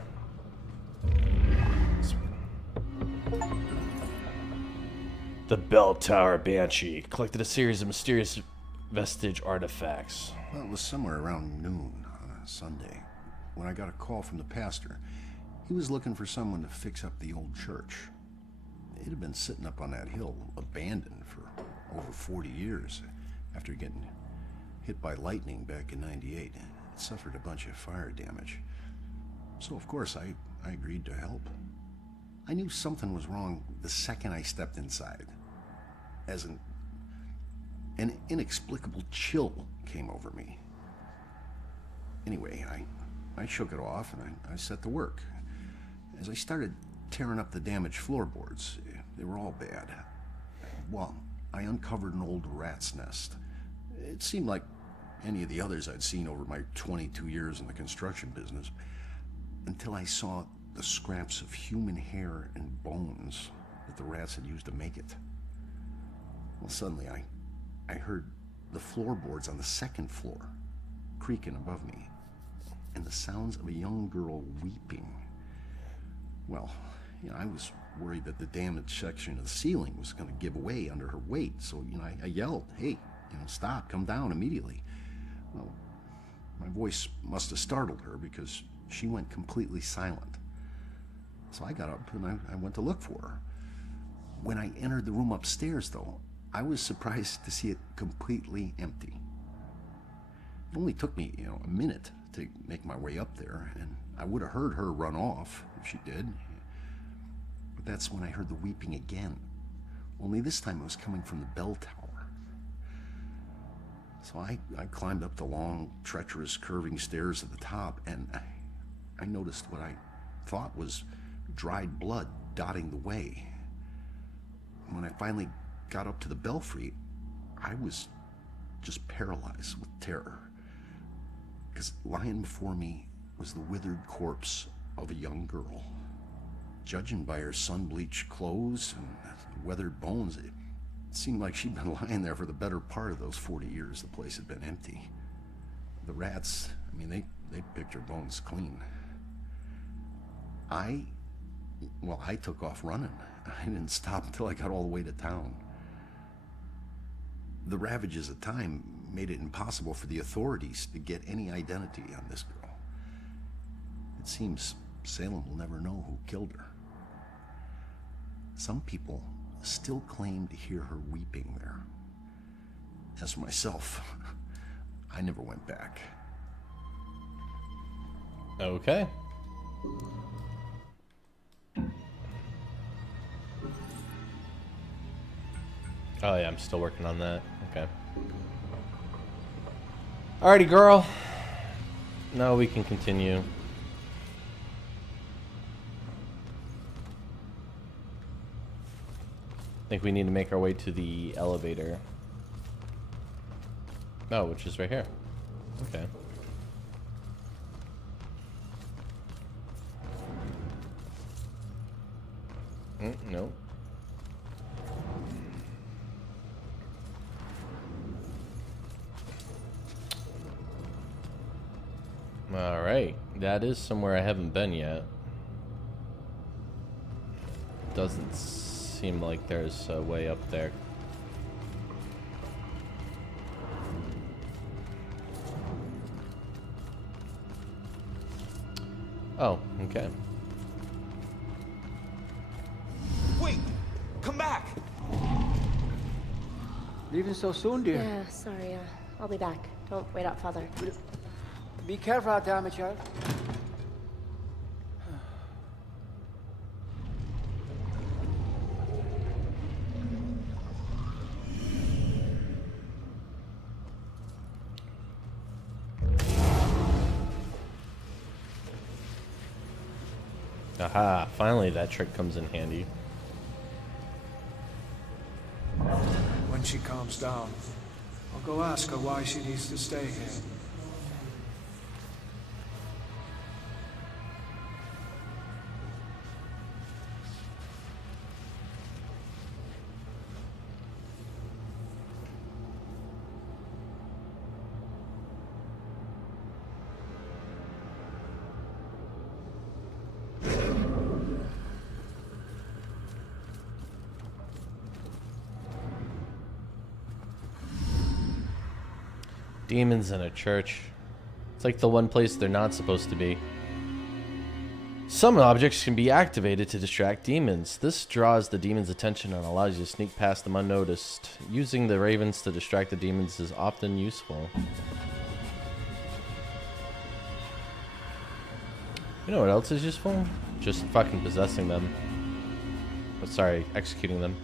The Bell Tower Banshee collected a series of mysterious vestige artifacts. Well, it was somewhere around noon on a Sunday when I got a call from the pastor. He was looking for someone to fix up the old church. It had been sitting up on that hill, abandoned for over 40 years after getting hit by lightning back in '98. It suffered a bunch of fire damage. So, of course, I agreed to help. I knew something was wrong the second I stepped inside. As an inexplicable chill came over me. Anyway, I shook it off and I set to work. As I started tearing up the damaged floorboards, they were all bad. Well, I uncovered an old rat's nest. It seemed like any of the others I'd seen over my 22 years in the construction business, until I saw the scraps of human hair and bones that the rats had used to make it. Well, suddenly I heard the floorboards on the second floor creaking above me, and the sounds of a young girl weeping. Well, I was worried that the damaged section of the ceiling was going to give way under her weight, so I yelled, "Hey, stop, come down immediately." Well, My voice must have startled her because she went completely silent. So I got up and I went to look for her. When I entered the room upstairs, though, I was surprised to see it completely empty. It only took me, a minute to make my way up there, and I would have heard her run off if she did. But that's when I heard the weeping again. Only this time it was coming from the bell tower. So I climbed up the long, treacherous, curving stairs at the top, and I noticed what I thought was dried blood dotting the way. When I finally got up to the belfry, I was just paralyzed with terror. Because lying before me was the withered corpse of a young girl. Judging by her sun-bleached clothes and weathered bones, it seemed like she'd been lying there for the better part of those 40 years the place had been empty. The rats, they picked her bones clean. I took off running. I didn't stop until I got all the way to town. The ravages of time made it impossible for the authorities to get any identity on this girl. It seems Salem will never know who killed her. Some people still claim to hear her weeping there. As for myself, I never went back. Okay. Oh yeah, I'm still working on that. Okay. Alrighty, girl. Now we can continue. I think we need to make our way to the elevator. Oh, which is right here. Okay. No. Alright, that is somewhere I haven't been yet. Doesn't seem like there's a way up there. Oh, okay. Wait! Come back! Leaving so soon, dear? Yeah, sorry. I'll be back. Don't wait up, Father. Be careful out there, my child. Aha, finally that trick comes in handy. When she calms down, I'll go ask her why she needs to stay here. Demons in a church. It's like the one place they're not supposed to be. Some objects can be activated to distract demons. This draws the demon's attention and allows you to sneak past them unnoticed. Using the ravens to distract the demons is often useful. You know what else is useful? Just fucking possessing them. Oh, sorry, executing them.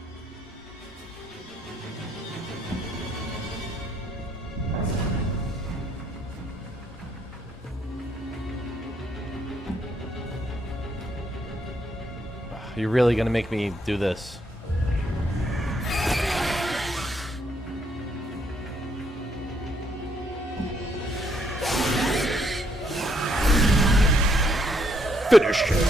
You're really gonna make me do this. Finish him.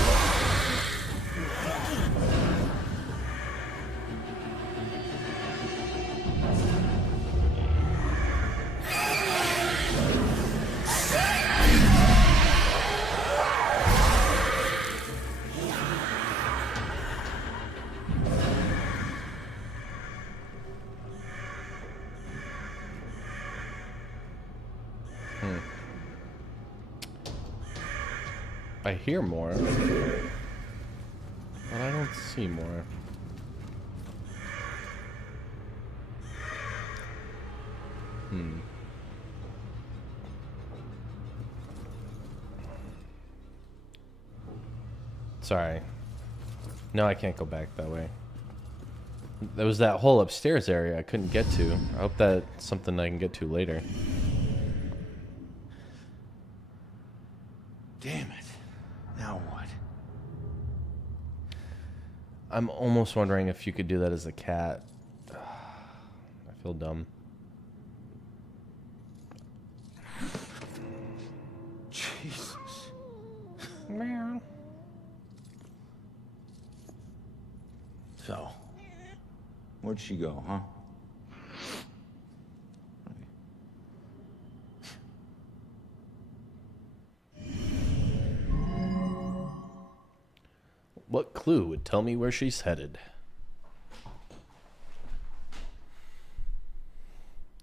I hear more, but I don't see more. Sorry. No, I can't go back that way. There was that whole upstairs area I couldn't get to. I hope that's something I can get to later. Damn it. Now what? I'm almost wondering if you could do that as a cat. I feel dumb. Jesus. Meow. So, where'd she go, huh? What clue would tell me where she's headed?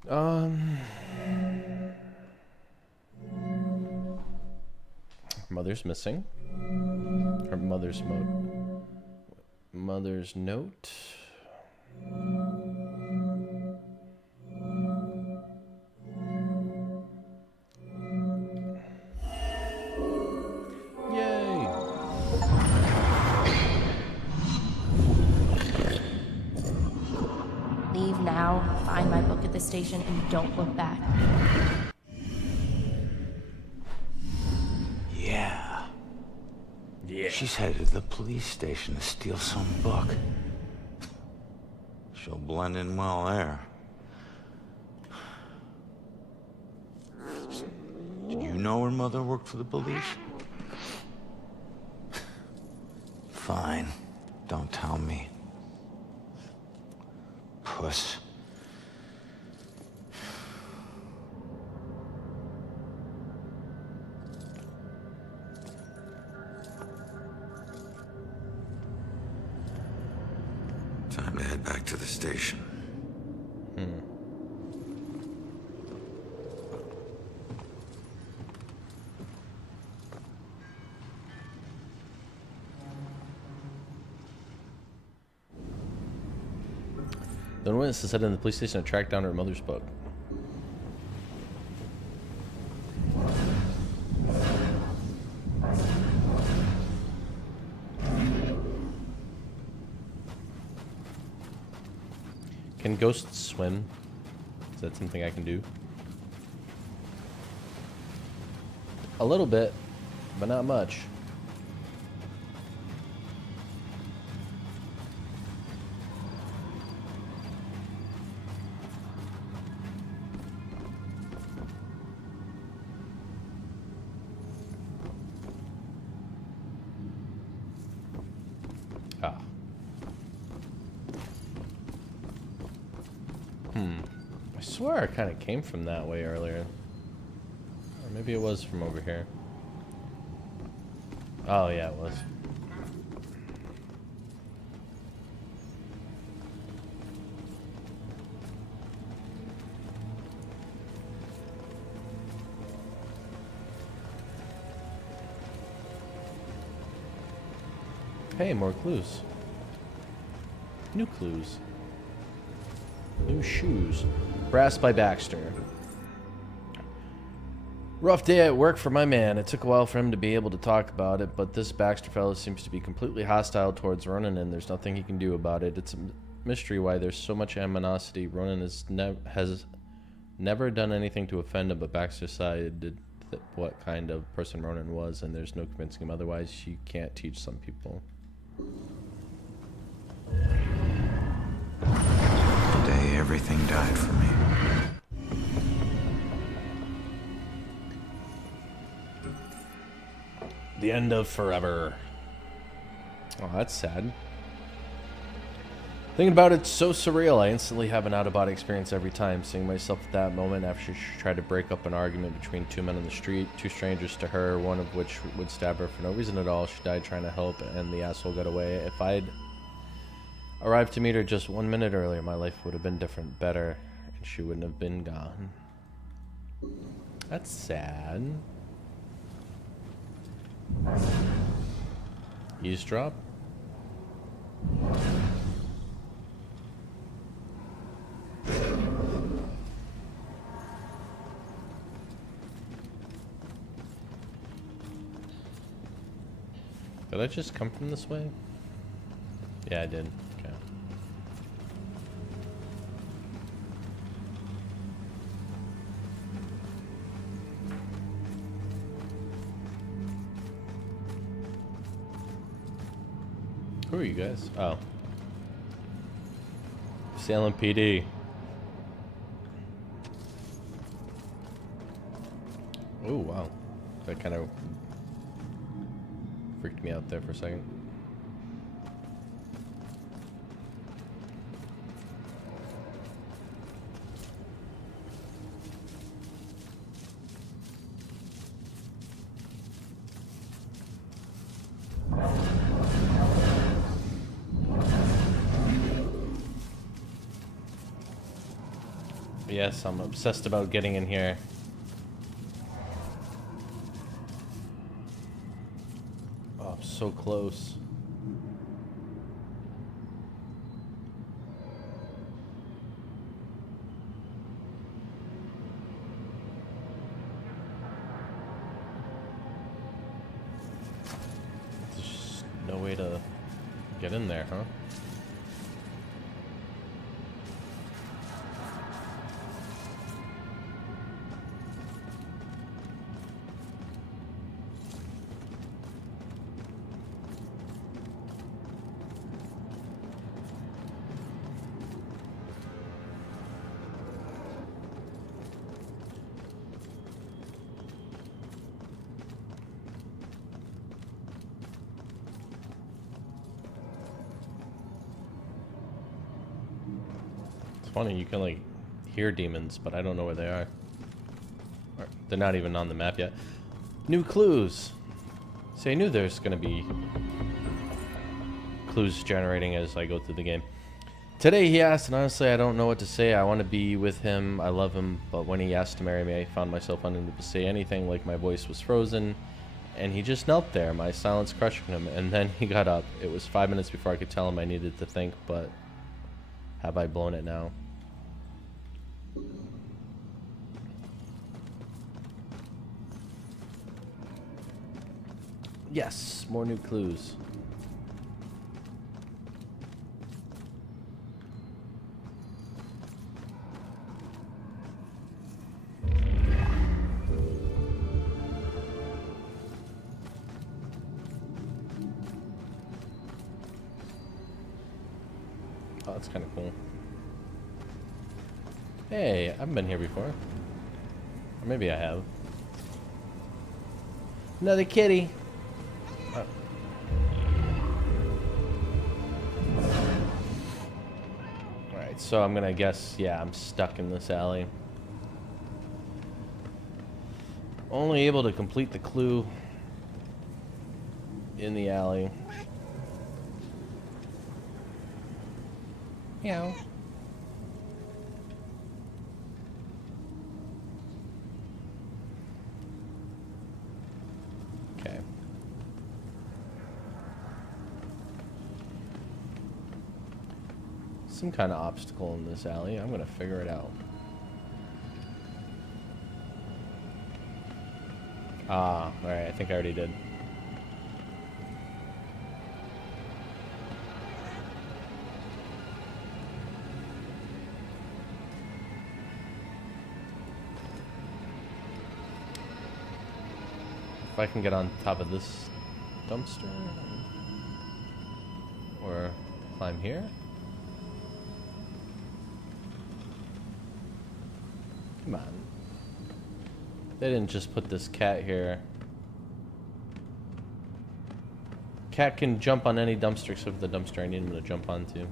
Her mother's missing. Her mother's mother's note. Yay! Leave now, find my book at the station, and don't look back. Yeah. Yeah. She's headed to the police station to steal some book. She'll blend in well there. Did you know her mother worked for the police? Fine. Don't tell me. Puss. Time to head back to the station. The witness is headed to the police station to track down her mother's book. Can ghosts swim? Is that something I can do? A little bit, but not much. Ah. I swear I kind of came from that way earlier. Or maybe it was from over here. Oh, yeah, it was. Hey, more clues. New clues. New shoes. Brass by Baxter. Rough day at work for my man. It took a while for him to be able to talk about it, but this Baxter fellow seems to be completely hostile towards Ronan, and there's nothing he can do about it. It's a mystery why there's so much animosity. Ronan has never done anything to offend him, but Baxter decided what kind of person Ronan was, and there's no convincing him otherwise. You can't teach some people. Today, everything died for me. The end of forever. Oh, that's sad. Thinking about it's so surreal. I instantly have an out-of-body experience every time, seeing myself at that moment after she tried to break up an argument between two men on the street, two strangers to her, one of which would stab her for no reason at all. She died trying to help, and the asshole got away. If I'd arrived to meet her just 1 minute earlier, my life would have been different, better, and she wouldn't have been gone. That's sad. Eavesdrop. Did I just come from this way? Yeah, I did. Okay. Who are you guys? Oh. Salem PD. Oh, wow. That kind of freaked me out there for a second. Yes, I'm obsessed about getting in here. Oh, I'm so close. There's just no way to get in there, huh? Funny, you can like hear demons, but I don't know where they are. Or, they're not even on the map yet. New clues. See, I knew there's gonna be clues generating as I go through the game. Today he asked, and honestly I don't know what to say. I want to be with him, I love him, but when he asked to marry me I found myself unable to say anything, like my voice was frozen, and he just knelt there, my silence crushing him, and then he got up. It was 5 minutes before I could tell him I needed to think, but have I blown it now? Yes, more new clues. Oh, that's kind of cool. Hey, I haven't been here before. Or maybe I have. Another kitty. Oh. Alright, so I'm gonna guess, yeah, I'm stuck in this alley. Only able to complete the clue in the alley. Meow. Okay. Some kind of obstacle in this alley. I'm gonna figure it out. Ah, alright, I think I already did. If I can get on top of this dumpster or climb here. Come on. They didn't just put this cat here. Cat can jump on any dumpster except for the dumpster I need him to jump onto.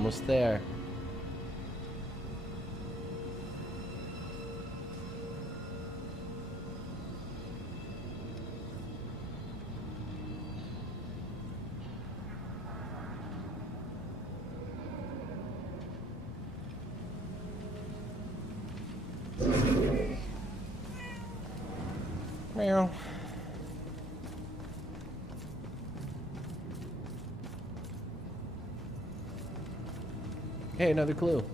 almost there. Meow. Hey, another clue.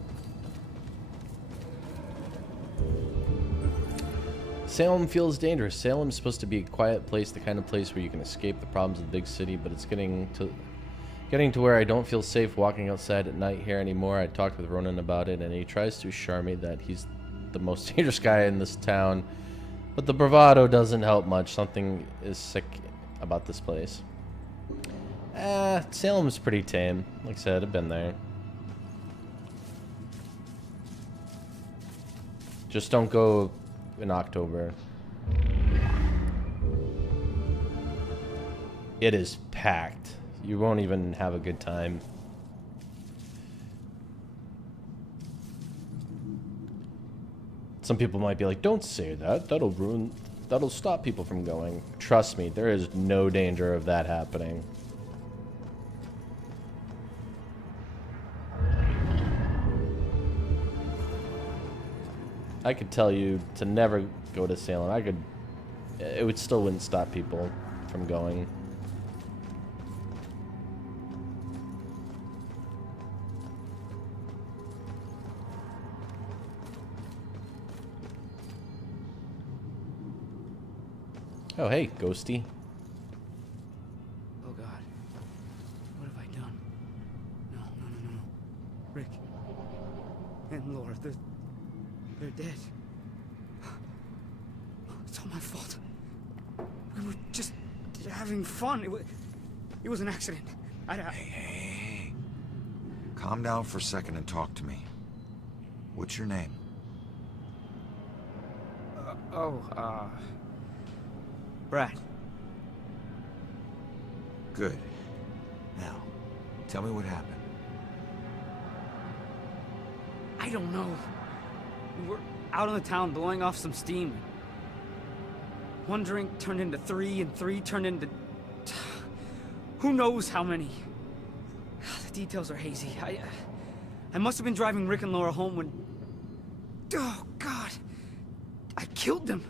Salem feels dangerous. Salem's supposed to be a quiet place, the kind of place where you can escape the problems of the big city, but it's getting to where I don't feel safe walking outside at night here anymore. I talked with Ronan about it, and he tries to assure me that he's the most dangerous guy in this town. But the bravado doesn't help much. Something is sick about this place. Salem's pretty tame. Like I said, I've been there. Just don't go in October. It is packed. You won't even have a good time. Some people might be like, don't say that. That'll stop people from going. Trust me, there is no danger of that happening. I could tell you to never go to Salem. It still wouldn't stop people from going. Oh, hey, Ghosty. Oh, God. What have I done? No. Rick. And Laura, they're dead. It's all my fault. We were just having fun. It was an accident. Hey. Calm down for a second and talk to me. What's your name? Brad. Good. Now, tell me what happened. I don't know. We were out in the town blowing off some steam. One drink turned into 3, and 3 turned into... who knows how many. The details are hazy. I must have been driving Rick and Laura home when... oh, God. I killed them.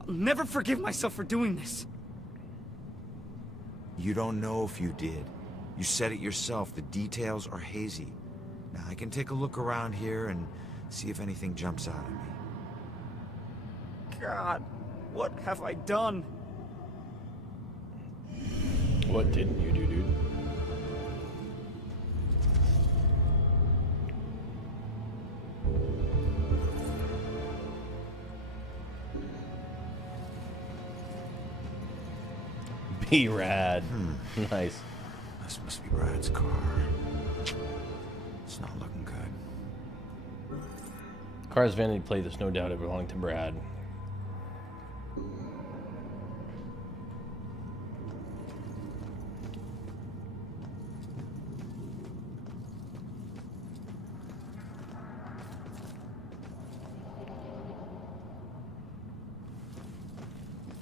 I'll never forgive myself for doing this. You don't know if you did. You said it yourself. The details are hazy. Now, I can take a look around here and see if anything jumps out at me. God, what have I done? What didn't you do, dude? Be rad. Nice. This must be Brad's car. It's not looking good. Car's vanity plate, there's no doubt it belonged to Brad.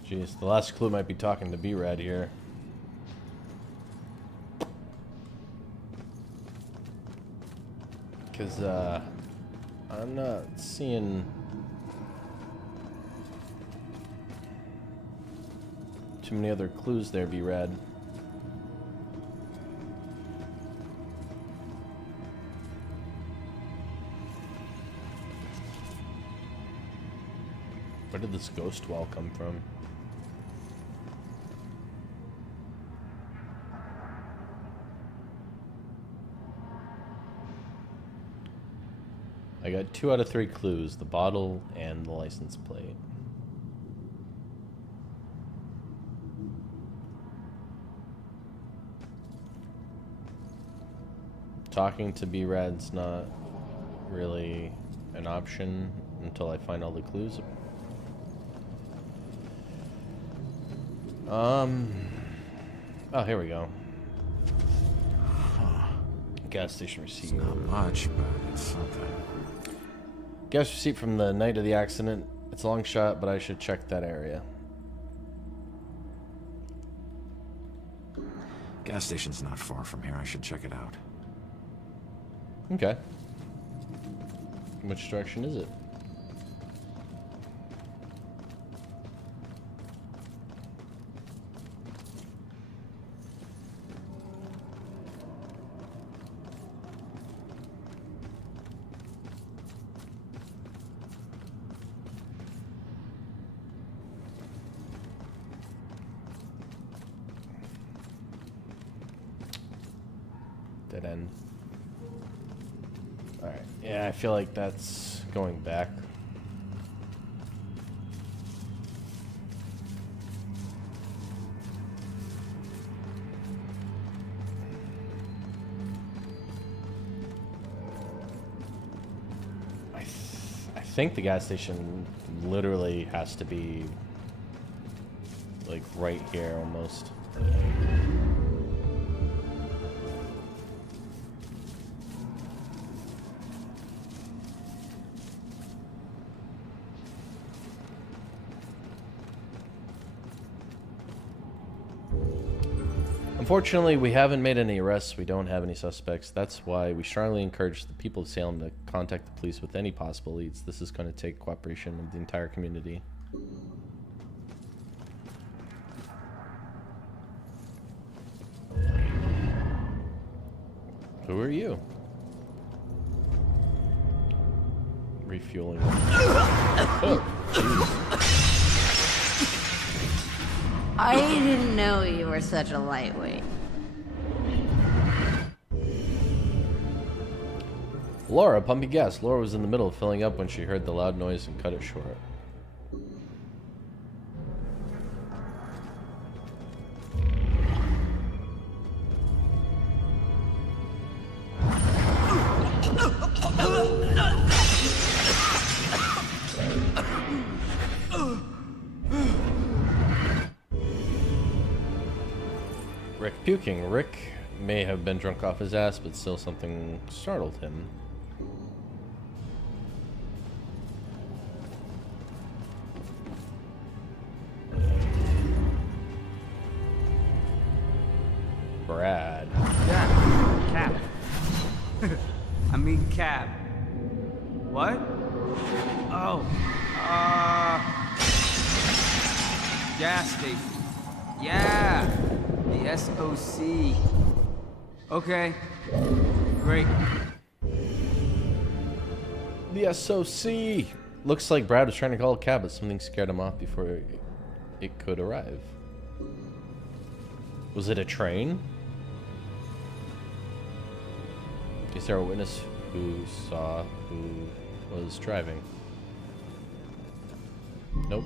Jeez, the last clue might be talking to B-Rad here. Because, I'm not seeing too many other clues there, B-Rad. Where did this ghost wall come from? I got 2 out of 3 clues, the bottle and the license plate. Talking to B-Rad's not really an option until I find all the clues. Oh, here we go. gas station receipt. It's not much, but it's something. Gas receipt from the night of the accident. It's a long shot, but I should check that area. Gas station's not far from here. I should check it out. Okay. Which direction is it? Dead end. Alright, yeah, I feel like that's going back. I think the gas station literally has to be like right here almost. Unfortunately, we haven't made any arrests. We don't have any suspects. That's why we strongly encourage the people of Salem to contact the police with any possible leads. This is going to take cooperation of the entire community. Who are you? Refueling. Oh, I didn't know you were such a lightweight. Laura, pumping gas. Laura was in the middle of filling up when she heard the loud noise and cut it short. Rick puking. Rick may have been drunk off his ass, but still something startled him. Brad. Yeah, cab. I mean cab. What? Oh, gas station. Yeah, the SOC. Okay, great. The SOC. Looks like Brad was trying to call a cab, but something scared him off before it could arrive. Was it a train? Is there a witness who saw who was driving? Nope.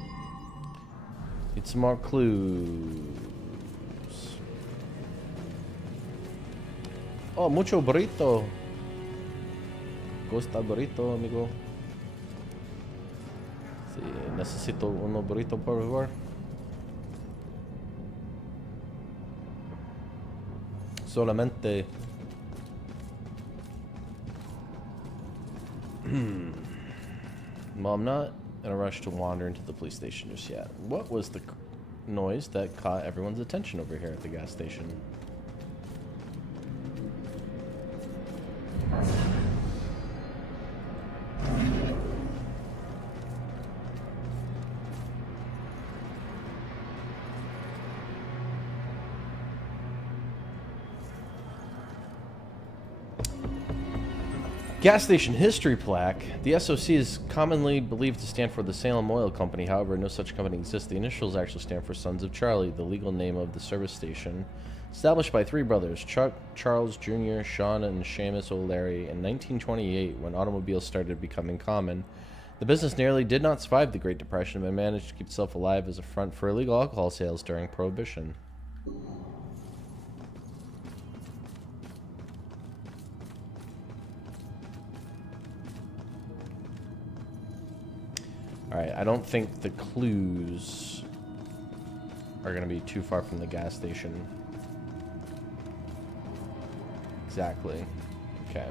Need some more clues. Oh, mucho burrito. Gusta burrito, amigo. Sí, necesito uno burrito, por favor. Solamente. Well, I'm not in a rush to wander into the police station just yet. What was the noise that caught everyone's attention over here at the gas station? Gas station history plaque. The SOC is commonly believed to stand for the Salem Oil Company. However, no such company exists. The initials actually stand for Sons of Charlie, the legal name of the service station. Established by three brothers, Chuck, Charles Jr., Sean, and Seamus O'Leary, in 1928, when automobiles started becoming common. The business nearly did not survive the Great Depression, but managed to keep itself alive as a front for illegal alcohol sales during Prohibition. Alright, I don't think the clues are going to be too far from the gas station. Exactly. Okay.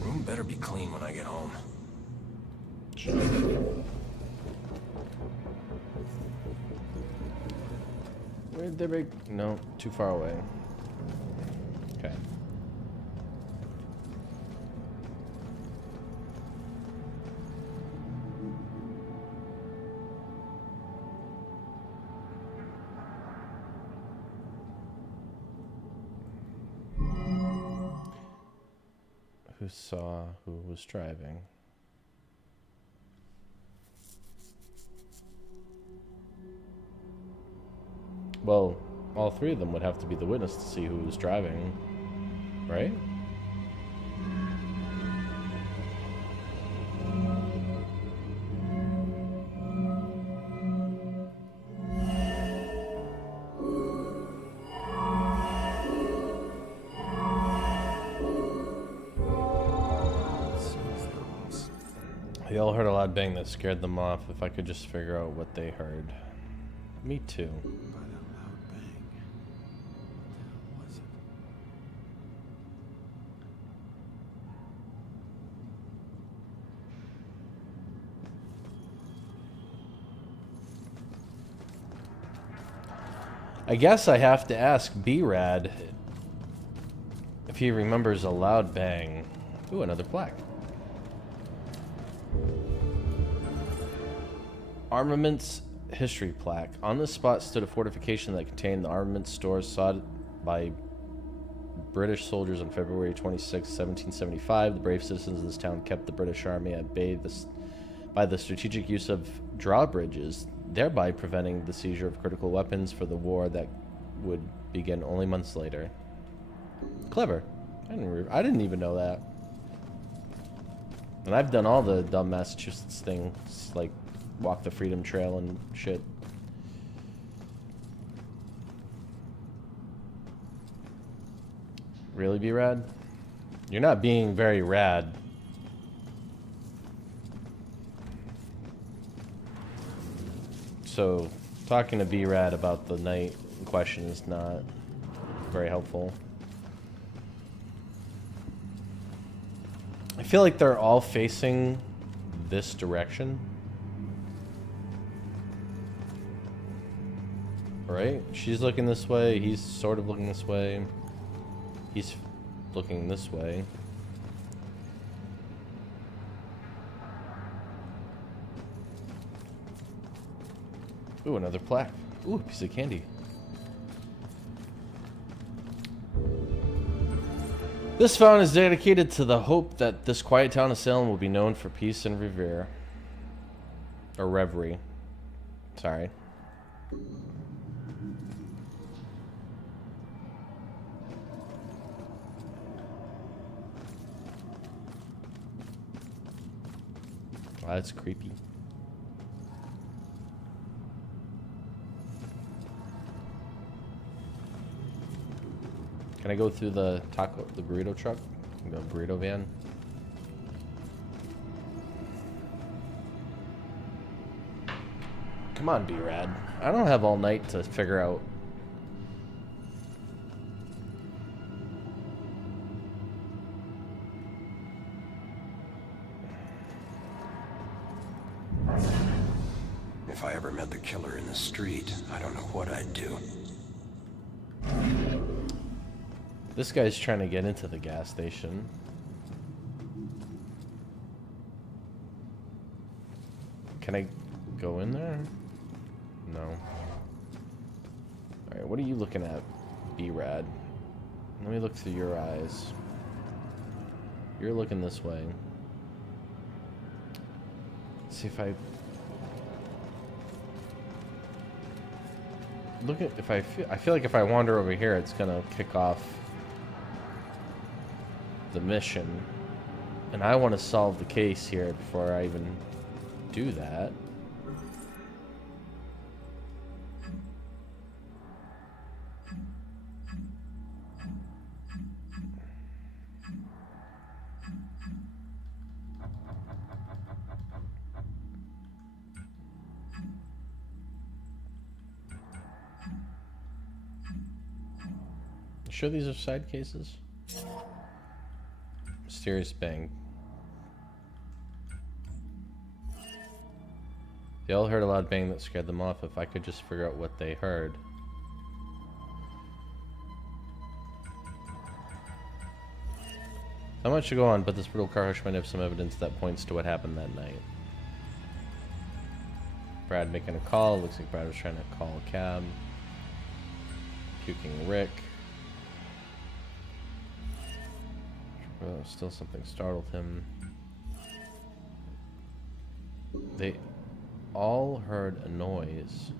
Room better be clean when I get home. Where'd they break? No, too far away. Okay. Who saw who was driving? Well, all three of them would have to be the witness to see who was driving, right? They all heard a loud bang that scared them off. If I could just figure out what they heard. Me too. I guess I have to ask B-Rad if he remembers a loud bang. Ooh, another plaque. Armaments history plaque. On this spot stood a fortification that contained the armaments stores sought by British soldiers on February 26, 1775. The brave citizens of this town kept the British Army at bay by the strategic use of drawbridges, thereby preventing the seizure of critical weapons for the war that would begin only months later. Clever. I didn't even know that. And I've done all the dumb Massachusetts things, like walk the Freedom Trail and shit. Really, be rad? You're not being very rad. So, talking to B-Rad about the night in question is not very helpful. I feel like they're all facing this direction. Right? She's looking this way, he's sort of looking this way. He's looking this way. Ooh, another plaque. Ooh, a piece of candy. This fountain is dedicated to the hope that this quiet town of Salem will be known for peace and revere. Or reverie. Sorry. Wow, that's creepy. Can I go through the burrito truck? The burrito van? Come on, B-Rad. I don't have all night to figure out. If I ever met the killer in the street, I don't know what I'd do. This guy's trying to get into the gas station. Can I go in there? No. Alright, what are you looking at, B-Rad? Let me look through your eyes. You're looking this way. Let's see if I... Look at... If I feel like if I wander over here, it's gonna kick off the mission, and I want to solve the case here before I even do that. sure these are side cases? Mysterious bang. They all heard a loud bang that scared them off. If I could just figure out what they heard. Not much to go on, but this brutal car crash might have some evidence that points to what happened that night. Brad making a call. Looks like Brad was trying to call a cab. Puking Rick. Oh, still something startled him. They all heard a noise.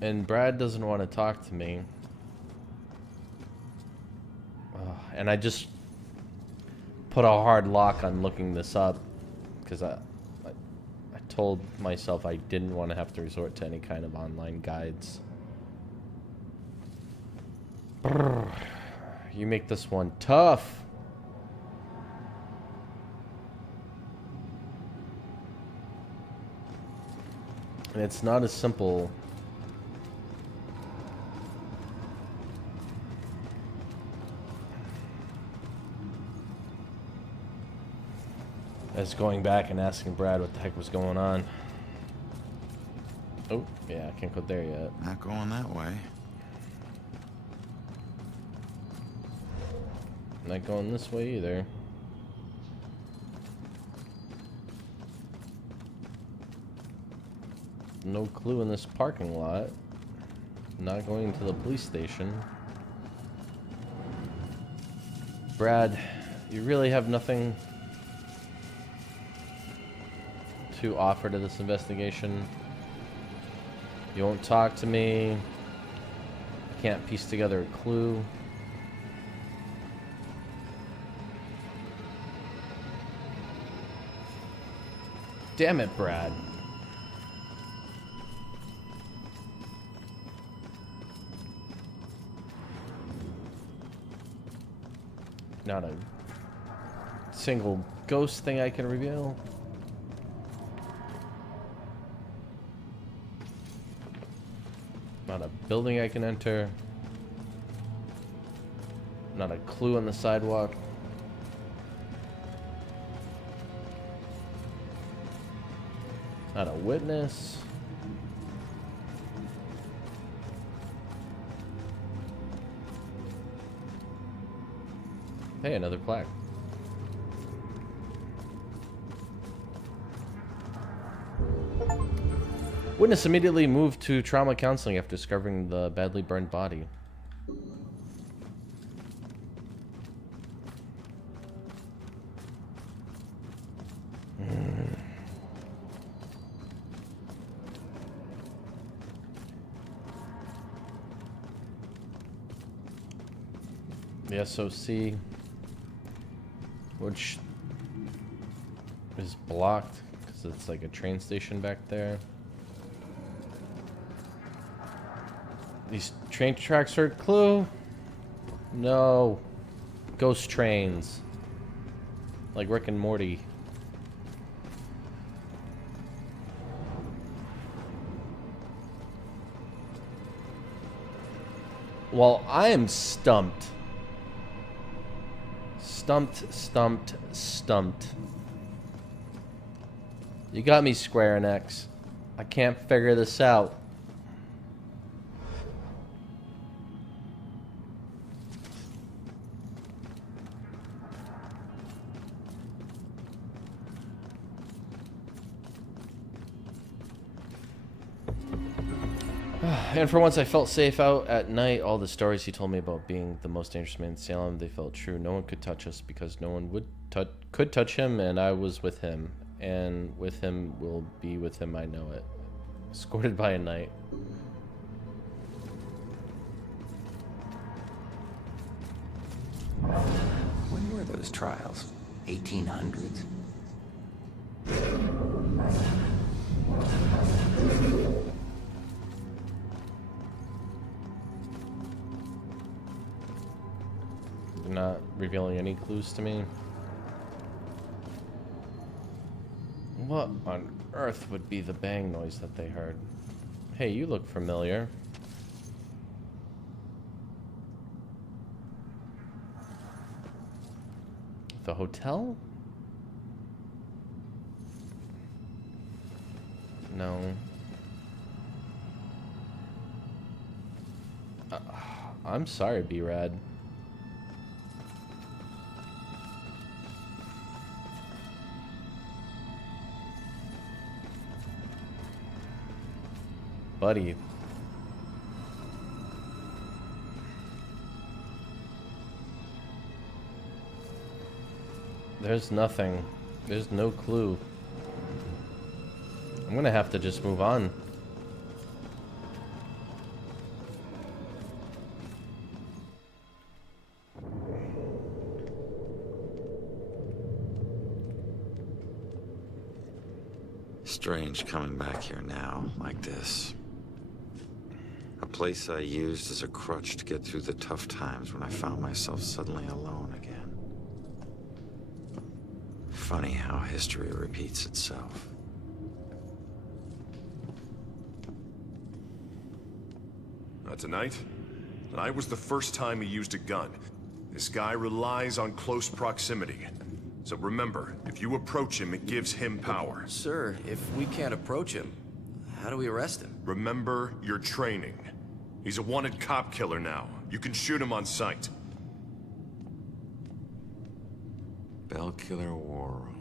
And Brad doesn't want to talk to me. And I just put a hard lock on looking this up because I told myself I didn't want to have to resort to any kind of online guides. Brrr. You make this one tough. And it's not as simple as going back and asking Brad what the heck was going on. Oh, yeah, I can't go there yet. Not going that way. Not going this way either. No clue in this parking lot. Not going to the police station. Brad, you really have nothing to offer to this investigation. You won't talk to me. Can't piece together a clue. Damn it, Brad. Not a single ghost thing I can reveal. Not a building I can enter. Not a clue on the sidewalk. Not a witness. Hey, another plaque. Witness immediately moved to trauma counseling after discovering the badly burned body. The SOC, which is blocked because it's like a train station back there. These train tracks are a clue. No. Ghost trains. Like Rick and Morty. Well, I am stumped. Stumped. You got me, Square Enix. I can't figure this out. And for once I felt safe out at night. All the stories he told me about being the most dangerous man in Salem, they felt true. No one could touch us because no one could touch him, and I was with him. And with him will be with him, I know it. Escorted by a knight. When were those trials? 1800s? Not revealing any clues to me. What on earth would be the bang noise that they heard? Hey, you look familiar. The hotel? No. I'm sorry, B-Rad. Buddy. There's nothing. There's no clue. I'm gonna have to just move on. Strange coming back here now, like this. A place I used as a crutch to get through the tough times when I found myself suddenly alone again. Funny how history repeats itself. Tonight was the first time he used a gun. This guy relies on close proximity. So remember, if you approach him, it gives him power. Sir, if we can't approach him, how do we arrest him? Remember your training. He's a wanted cop killer now. You can shoot him on sight. Bell Killer War Room.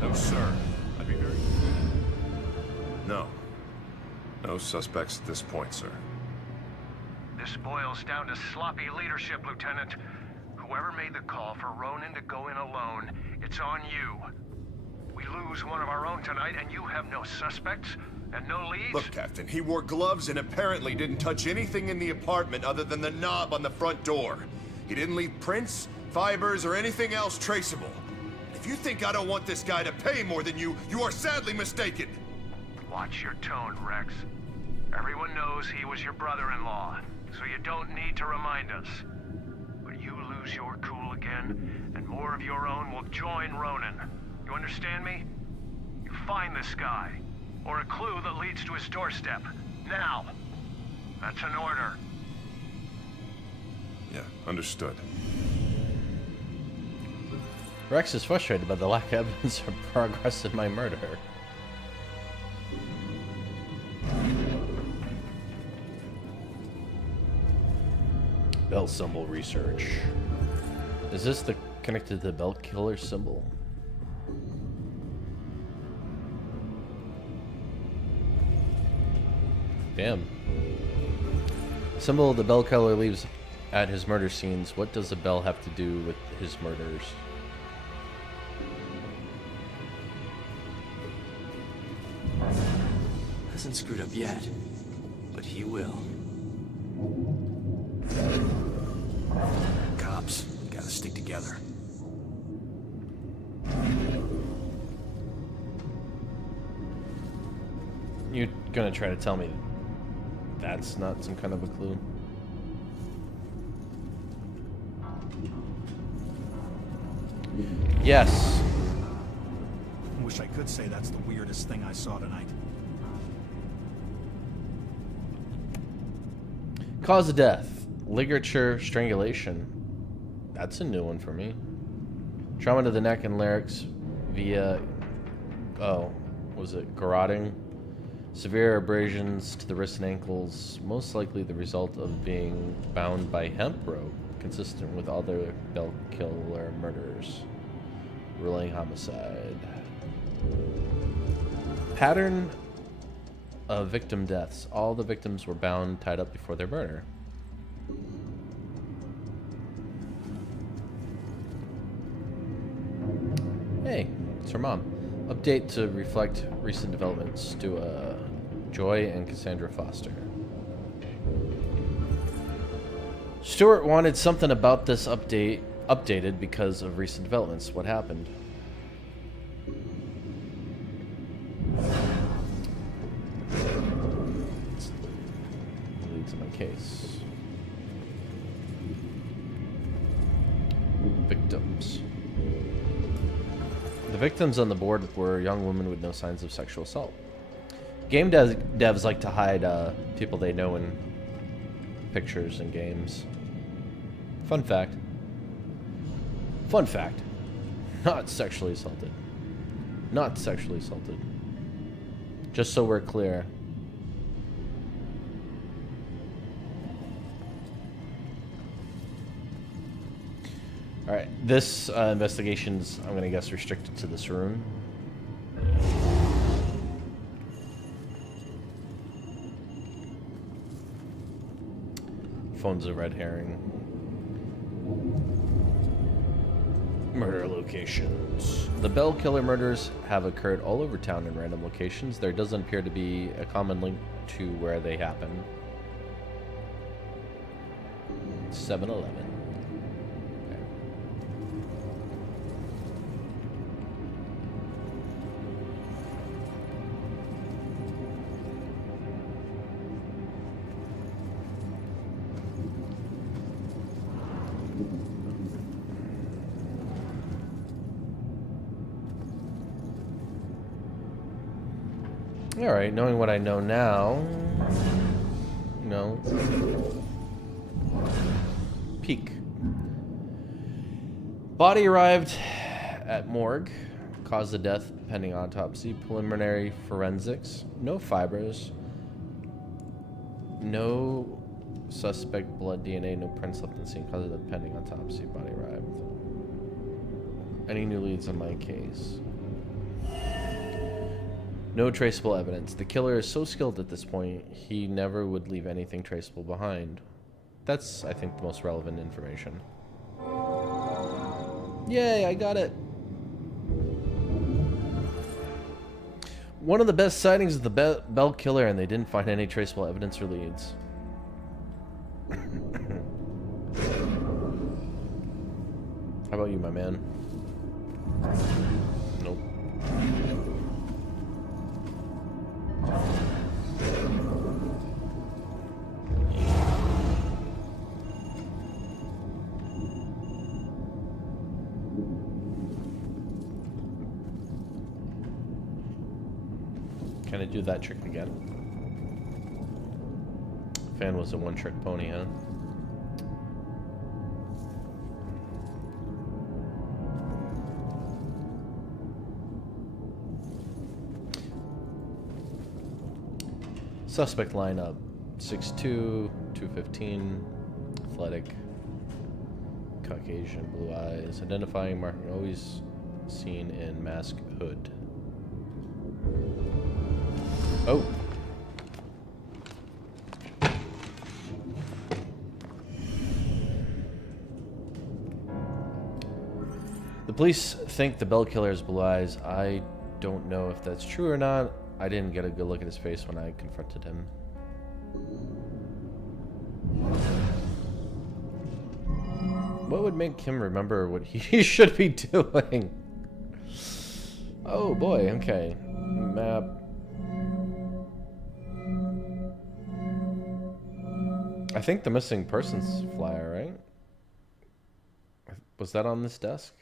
No, sir. I'd be very... No. No suspects at this point, sir. This boils down to sloppy leadership, Lieutenant. Whoever made the call for Ronan to go in alone, it's on you. We lose one of our own tonight, and you have no suspects and no leads? Look, Captain, he wore gloves and apparently didn't touch anything in the apartment other than the knob on the front door. He didn't leave prints, fibers, or anything else traceable. If you think I don't want this guy to pay more than you, you are sadly mistaken. Watch your tone, Rex. Everyone knows he was your brother-in-law, so you don't need to remind us. But you lose your cool again, and more of your own will join Ronan. You understand me? You find this guy, or a clue that leads to his doorstep. Now! That's an order. Yeah, understood. Rex is frustrated by the lack of evidence of progress in my murder. Bell symbol research. Is this connected to the Bell Killer symbol? Damn. Symbol the Bell Killer leaves at his murder scenes. What does the bell have to do with his murders? Hasn't screwed up yet, but he will. Cops, gotta stick together. You're gonna try to tell me that's not some kind of a clue? Yes. Wish I could say that's the weirdest thing I saw tonight. Cause of death. Ligature strangulation. That's a new one for me. Trauma to the neck and larynx via... Oh, was it garroting? Severe abrasions to the wrists and ankles. Most likely the result of being bound by hemp rope. Consistent with other Bell Killer murders. Ruling homicide. Pattern of victim deaths. All the victims were bound, tied up before their murder. Hey, it's her mom. Update to reflect recent developments to Joy and Cassandra Foster. Stuart wanted something about this updated because of recent developments. What happened? victims. The victims on the board were young women with no signs of sexual assault. Game devs like to hide people they know in pictures and games. Fun fact. Fun fact. Not sexually assaulted. Not sexually assaulted. Just so we're clear. Alright, this investigation's, I'm gonna guess, restricted to this room. Phone's a red herring. Murder locations. The Bell Killer murders have occurred all over town in random locations. There doesn't appear to be a common link to where they happened. 7-Eleven. Alright, knowing what I know now, peek. Body arrived at morgue, cause of death pending autopsy, preliminary forensics, no fibers, no suspect blood DNA, no prints left in the scene, cause of death pending autopsy, body arrived. Any new leads on my case? No traceable evidence. The killer is so skilled at this point, he never would leave anything traceable behind. That's, I think, the most relevant information. Yay, I got it! One of the best sightings of the Bell Killer, and they didn't find any traceable evidence or leads. How about you, my man? Nope. Can I do that trick again? Fan was a one-trick pony, huh? Suspect lineup: 6'2", 215, athletic, Caucasian, blue eyes, identifying marking always seen in mask hood. Oh. The police think the Bell Killer has blue eyes. I don't know if that's true or not. I didn't get a good look at his face when I confronted him. What would make him remember what he should be doing? Oh boy, okay. Map. I think the missing persons flyer, right? Was that on this desk?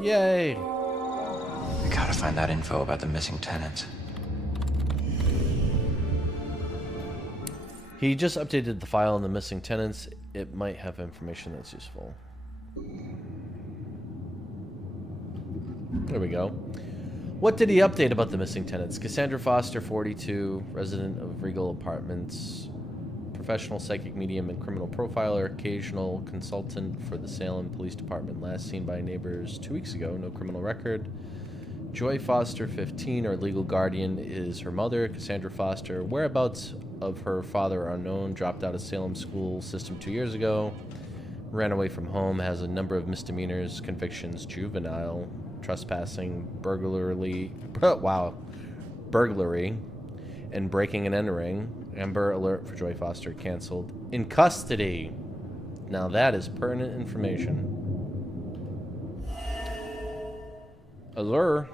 Yay! We gotta find that info about the missing tenants. He just updated the file on the missing tenants. It might have information that's useful. There we go. What did he update about the missing tenants? Cassandra Foster, 42, resident of Regal Apartments, professional psychic medium and criminal profiler, occasional consultant for the Salem Police Department, last seen by neighbors 2 weeks ago, no criminal record. Joy Foster, 15, her legal guardian is her mother, Cassandra Foster. Whereabouts of her father are unknown, dropped out of Salem school system 2 years ago, ran away from home, has a number of misdemeanors, convictions, juvenile, trespassing, burglary, and breaking and entering. Amber Alert for Joy Foster canceled. In custody. Now that is pertinent information. Allure.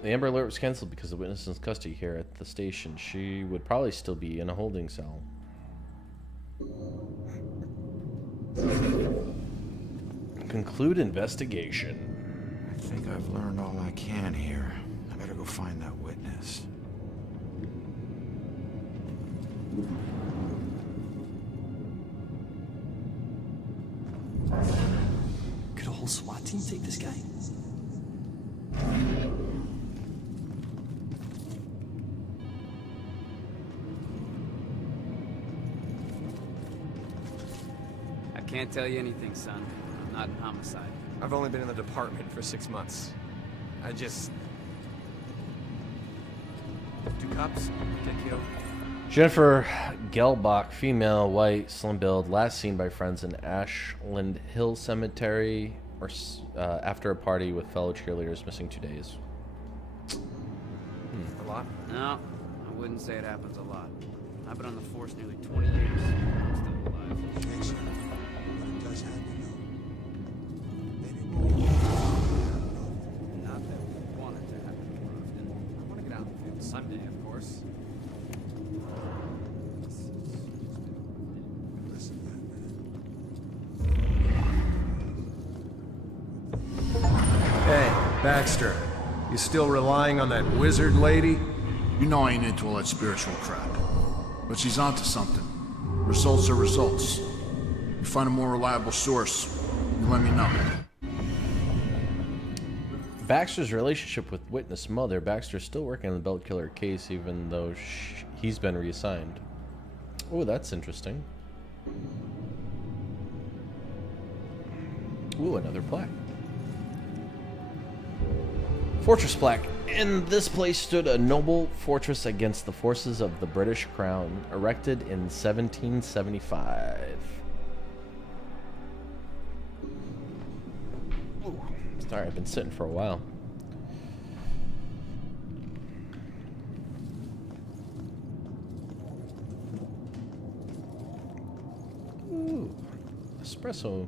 The Amber Alert was canceled because the witness is in custody here at the station. She would probably still be in a holding cell. Conclude investigation. I think I've learned all I can here. I better go find that witness. Could a whole SWAT team take this guy? I can't tell you anything, son. I'm not in homicide. I've only been in the department for 6 months. I just... Do cops get killed? Jennifer Gelbach, female, white, slim build, last seen by friends in Ashland Hill Cemetery or after a party with fellow cheerleaders, missing 2 days. A lot? No, I wouldn't say it happens a lot. I've been on the force nearly 20 years. I'm still alive. Thanks, but it does happen, though. Maybe more. Not that we want it to happen more often. I want to get out in the field someday, of course. Hey, Baxter. You still relying on that wizard lady? You know I ain't into all that spiritual crap. But she's onto something. Results are results. You find a more reliable source, you let me know. Baxter's relationship with witness mother. Baxter's still working on the belt killer case even though he's been reassigned. Oh, that's interesting. Ooh, another plaque. Fortress plaque. In this place stood a noble fortress against the forces of the British Crown, erected in 1775. Ooh, sorry, I've been sitting for a while. Ooh, espresso.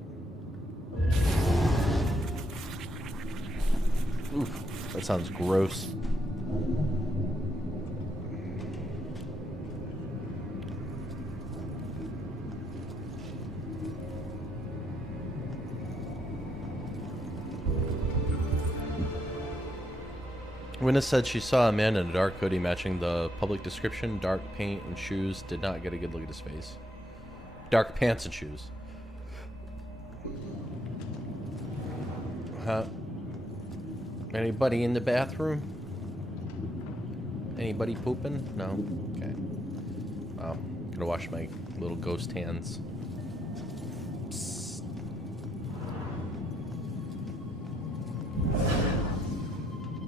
Ooh, that sounds gross. Witness said she saw a man in a dark hoodie matching the public description. Dark paint and shoes. Did not get a good look at his face. Dark pants and shoes. Huh? Anybody in the bathroom? Anybody pooping? No? Okay. Wow. Gonna wash my little ghost hands. Psst.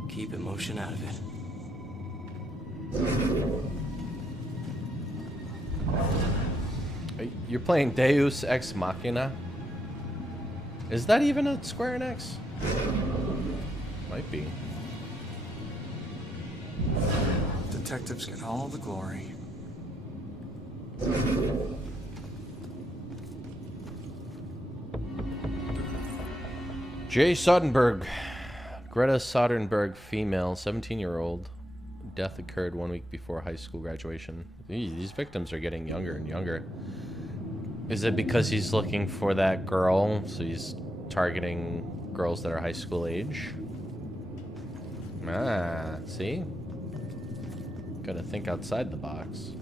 Keep emotion out of it. You're playing Deus Ex Machina? Is that even a Square Enix? Might be. Detectives get all the glory. Jay Soderbergh. Greta Soderbergh, female, 17-year-old. Death occurred 1 week before high school graduation. These victims are getting younger and younger. Is it because he's looking for that girl, so he's targeting girls that are high school age? Ah, see? Gotta think outside the box.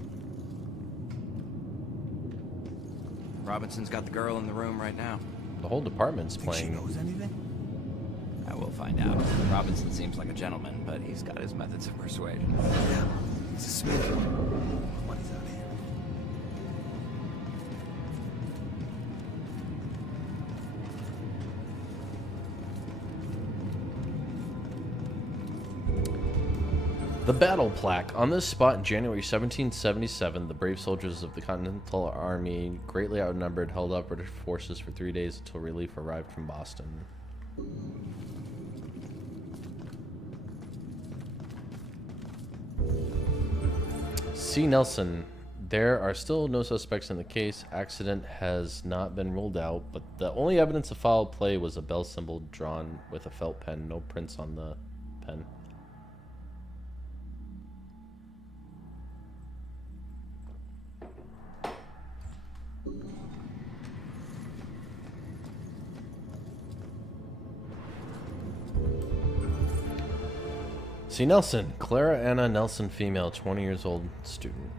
Robinson's got the girl in the room right now. The whole department's playing. She knows anything? I will find out. Robinson seems like a gentleman, but he's got his methods of persuasion. Yeah, he's a smith. Money's out here. The battle plaque. On this spot in January 1777, the brave soldiers of the Continental Army, greatly outnumbered, held up British forces for 3 days until relief arrived from Boston. C. Nelson. There are still no suspects in the case. Accident has not been ruled out, but the only evidence of foul play was a bell symbol drawn with a felt pen. No prints on the pen. See Nelson, Clara Anna Nelson, female, 20 years old, student.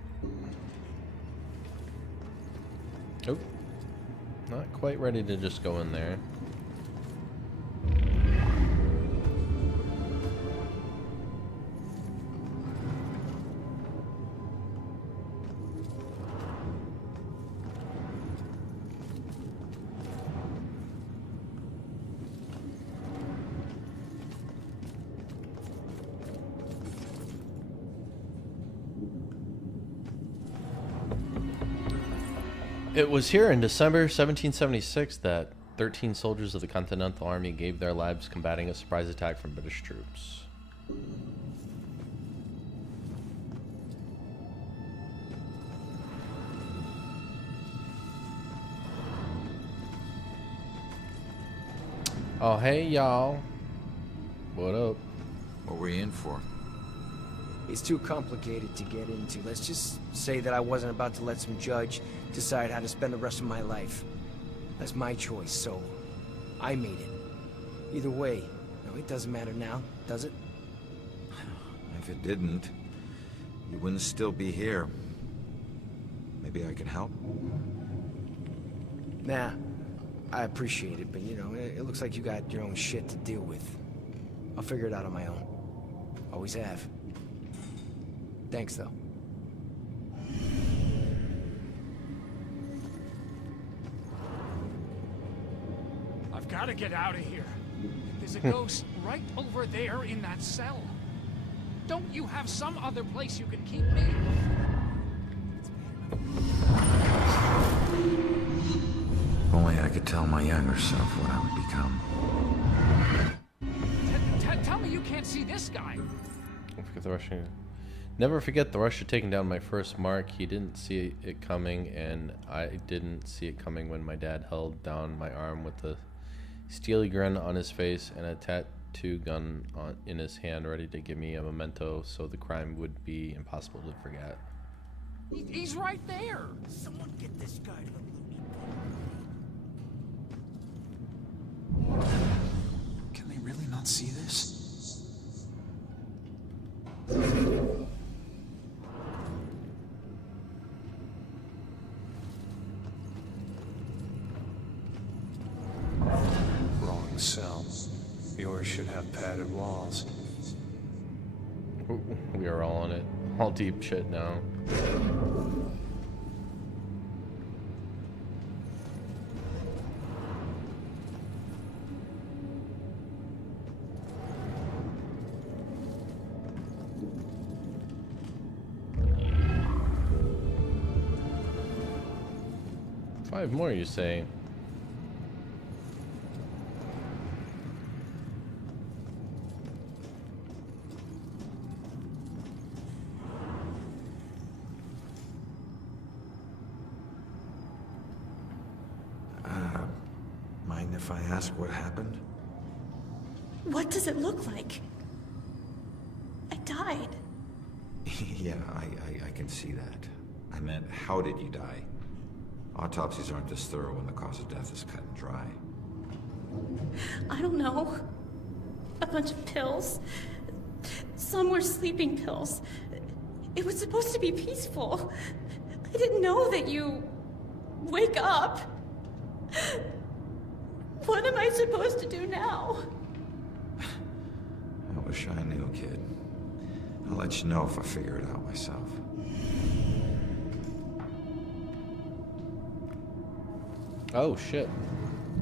Oh, not quite ready to just go in there. It was here in December 1776 that 13 soldiers of the Continental Army gave their lives combating a surprise attack from British troops. Oh, hey, y'all. What up? What were you in for? It's too complicated to get into. Let's just say that I wasn't about to let some judge decide how to spend the rest of my life. That's my choice, so I made it. Either way, no, it doesn't matter now, does it? If it didn't, you wouldn't still be here. Maybe I can help? Nah, I appreciate it, but you know, it looks like you got your own shit to deal with. I'll figure it out on my own. Always have. Thanks, though. I've got to get out of here. There's a ghost right over there in that cell. Don't you have some other place you can keep me? If only I could tell my younger self what I would become. Tell me you can't see this guy. Don't forget the Russian. Never forget the Russia taking down my first mark. He didn't see it coming, and I didn't see it coming when my dad held down my arm with a steely grin on his face and a tattoo gun in his hand, ready to give me a memento so the crime would be impossible to forget. He's right there. Someone get this guy to the Can they really not see this? Wrong cell. Yours should have padded walls. We are all on it. All deep shit now. Five more, you say? Mind if I ask what happened? What does it look like? I died. Yeah, I can see that. I meant, how did you die? Autopsies aren't this thorough when the cause of death is cut and dry. I don't know. A bunch of pills. Some were sleeping pills. It was supposed to be peaceful. I didn't know that you wake up. What am I supposed to do now? I wish I knew, kid. I'll let you know if I figure it out myself. Oh, shit.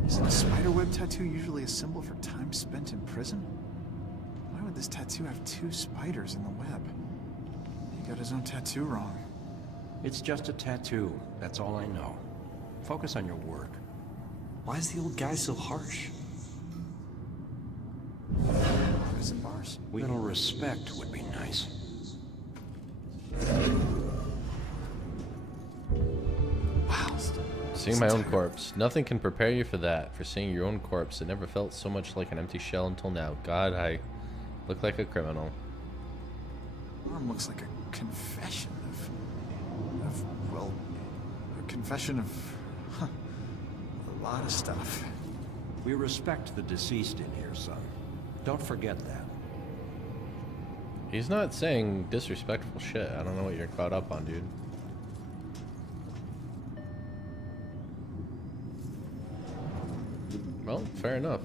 Isn't a spiderweb tattoo usually a symbol for time spent in prison? Why would this tattoo have two spiders in the web? He got his own tattoo wrong. It's just a tattoo. That's all I know. Focus on your work. Why is the old guy so harsh? Prison bars? Little respect would be nice. Wow. Seeing my own corpse. Nothing can prepare you for that. For seeing your own corpse. It never felt so much like an empty shell until now. God, I look like a criminal. Arm looks like a confession well, a confession of a lot of stuff. We respect the deceased in here, son. Don't forget that. He's not saying disrespectful shit. I don't know what you're caught up on, dude. Well, fair enough.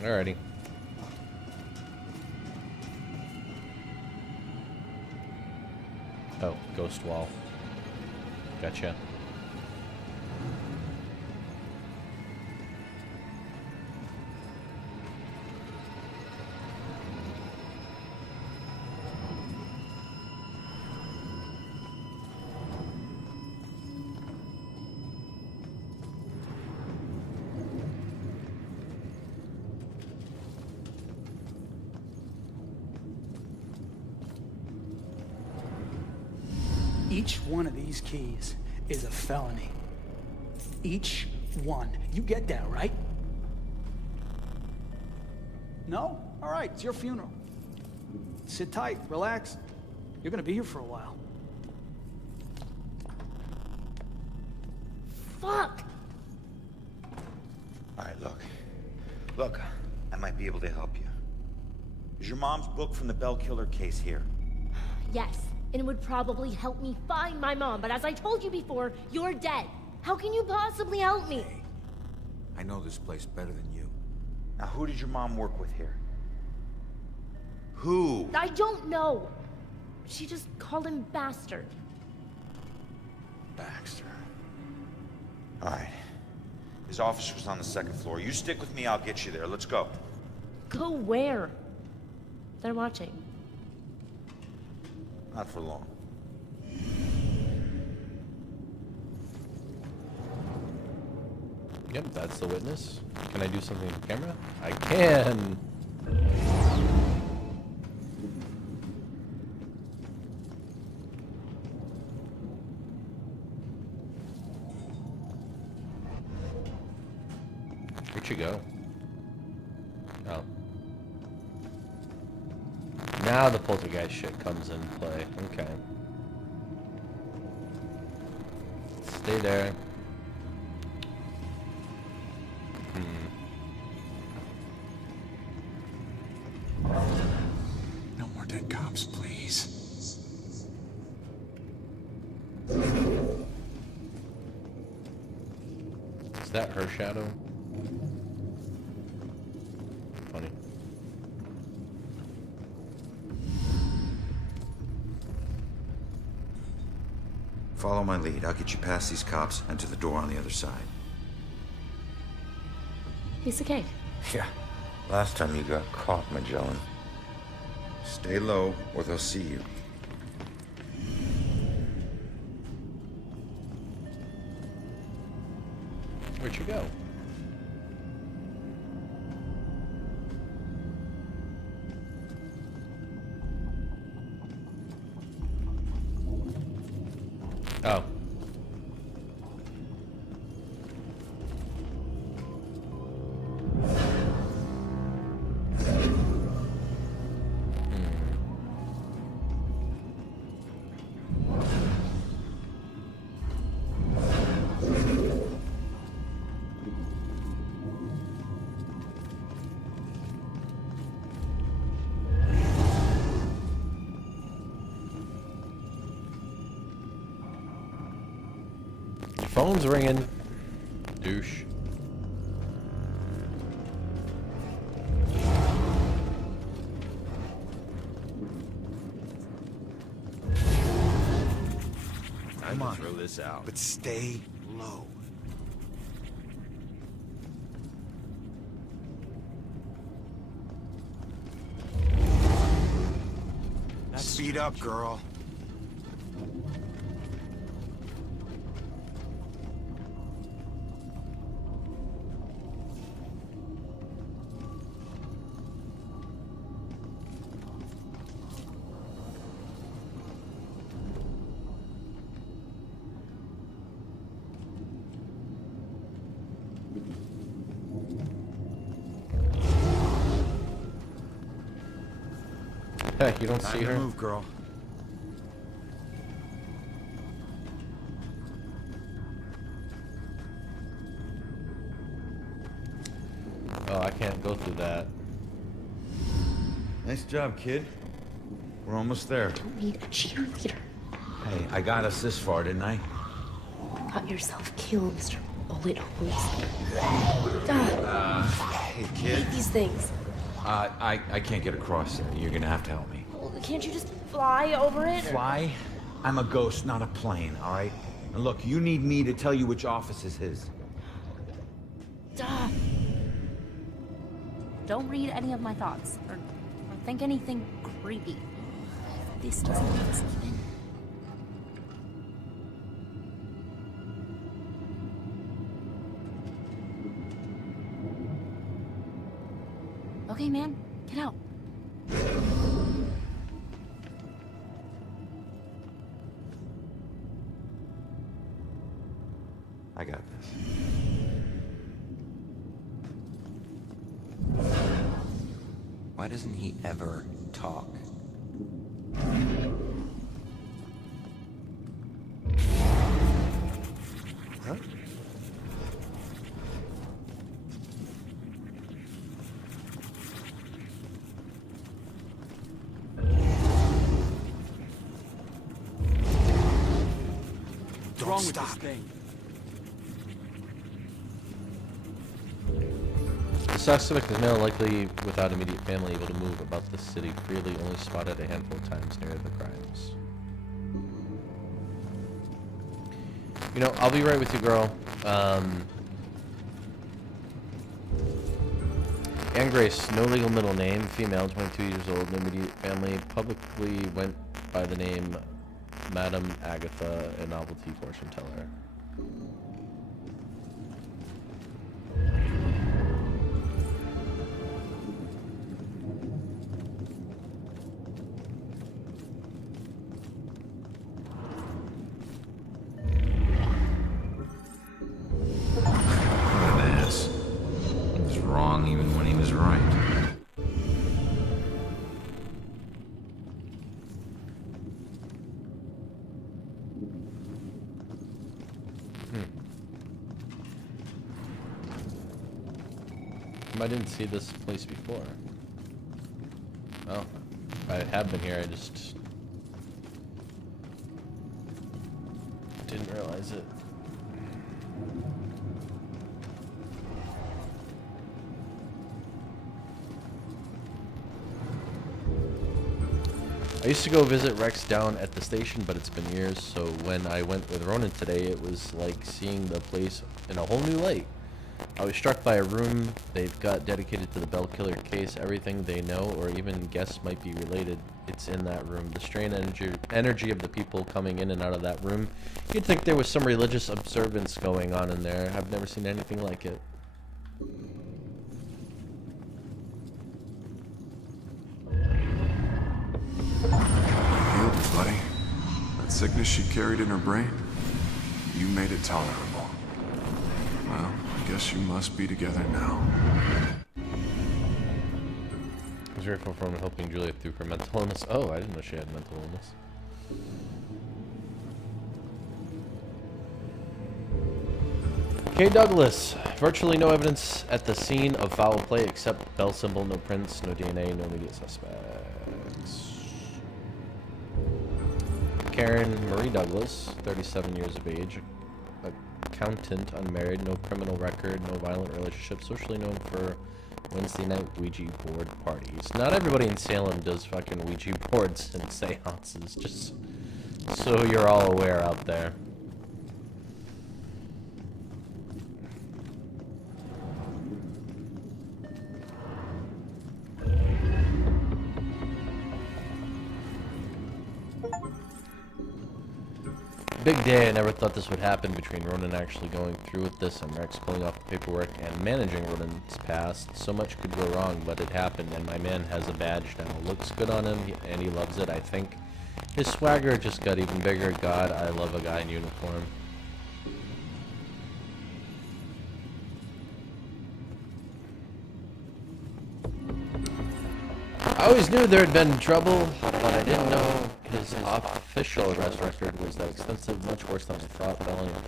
Alrighty. Oh, ghost wall. Gotcha. Each one of these keys is a felony. Each one. You get that, right? No? All right, it's your funeral. Sit tight, relax. You're gonna be here for a while. Fuck! All right, look. Look, I might be able to help you. Is your mom's book from the Bell Killer case here? Yes, and it would probably help me find my mom, but as I told you before, you're dead. How can you possibly help me? I know this place better than you. Now, who did your mom work with here? Who? I don't know. She just called him bastard. Baxter. All right. His office was on the second floor. You stick with me, I'll get you there. Let's go. Go where? They're watching. Not for long. Yep, that's the witness. Can I do something to the camera? I can! Where'd you go? Oh. Now the poltergeist shit comes into play. Okay. Stay there. No more dead cops, please. Is that her shadow? Funny. Follow my lead. I'll get you past these cops and to the door on the other side. Piece of cake. Yeah. Last time you got caught, Magellan. Stay low, or they'll see you. Where'd you go? Oh. Phone's ringing. Douche. Come on, throw this out. But stay low. Speed up, girl. Heck, you don't see her? Move, girl. Oh, I can't go through that. Nice job, kid. We're almost there. Don't need a cheerleader. Hey, I got us this far, didn't I? Got yourself killed, Mr. Bullet Holes. Hey, kid. These things. I can't get across there. You're gonna have to help me. Well, can't you just fly over it? Fly? I'm a ghost, not a plane, all right? And look, you need me to tell you which office is his. Don't read any of my thoughts, or think anything creepy. This doesn't make us even. Okay, man, get out. I got this. Why doesn't he ever talk? Huh? What's wrong with this thing? The suspect is male, likely without immediate family, able to move about the city freely, only spotted a handful of times near the crimes. You know, I'll be right with you, girl. Anne Grace, no legal middle name, female, 22 years old, no immediate family, publicly went by the name Madam Agatha, a novelty fortune teller. What an ass. He was wrong even when he was right. I didn't see this place before. Oh, I have been here, I just didn't realize it. I used to go visit Rex down at the station, but it's been years, so when I went with Ronan today, it was like seeing the place in a whole new light. I was struck by a room they've got dedicated to the Bell Killer case. Everything they know or even guess might be related. It's in that room. The strain energy of the people coming in and out of that room. You'd think there was some religious observance going on in there. I've never seen anything like it. Healed her, buddy. That sickness she carried in her brain, you made it tolerable. Well, I guess you must be together now. I was grateful for him helping Julia through her mental illness. Oh, I didn't know she had mental illness. K. Douglas. Virtually no evidence at the scene of foul play except bell symbol, no prints, no DNA, no immediate suspects. Karen Marie Douglas, 37 years of age. Accountant, unmarried, no criminal record, no violent relationship, socially known for Wednesday night Ouija board parties. Not everybody in Salem does fucking Ouija boards and seances, just so you're all aware out there. Big day. I never thought this would happen between Ronan actually going through with this and Rex pulling off the paperwork and managing Ronan's past. So much could go wrong, but it happened, and my man has a badge now. Looks good on him, and he loves it, I think. His swagger just got even bigger. God, I love a guy in uniform. I always knew there had been trouble, but I didn't know His official arrest record was that extensive, much worse than I thought,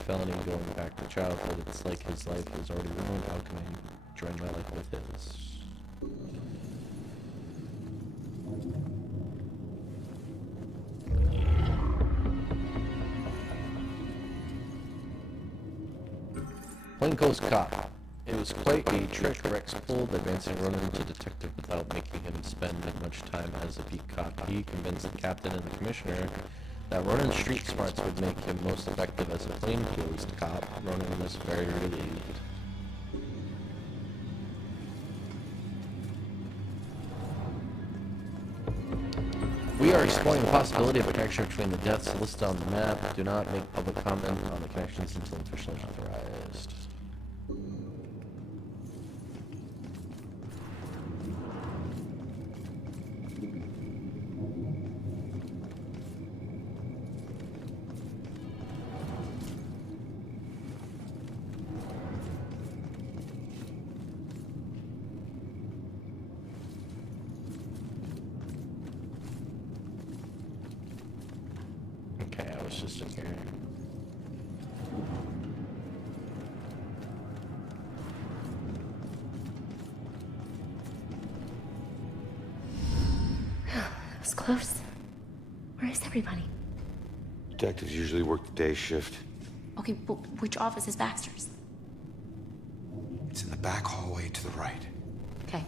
felony going back to childhood. It's like his life is already ruined. How can I join my life with his? Plainclothes cop. It was quite a trick Rex pulled, advancing Ronan to detective without making him spend much time as a beat cop. He convinced the captain and the commissioner that Ronan's street smarts would make him most effective as a plainclothes cop. Ronan was very relieved. We are exploring the possibility of a connection between the deaths listed on the map. Do not make public comment on the connections until officially authorized. Okay, I was just in here. That was close. Where is everybody? Detectives usually work the day shift. Okay, but which office is Baxter's? It's in the back hallway to the right. Okay.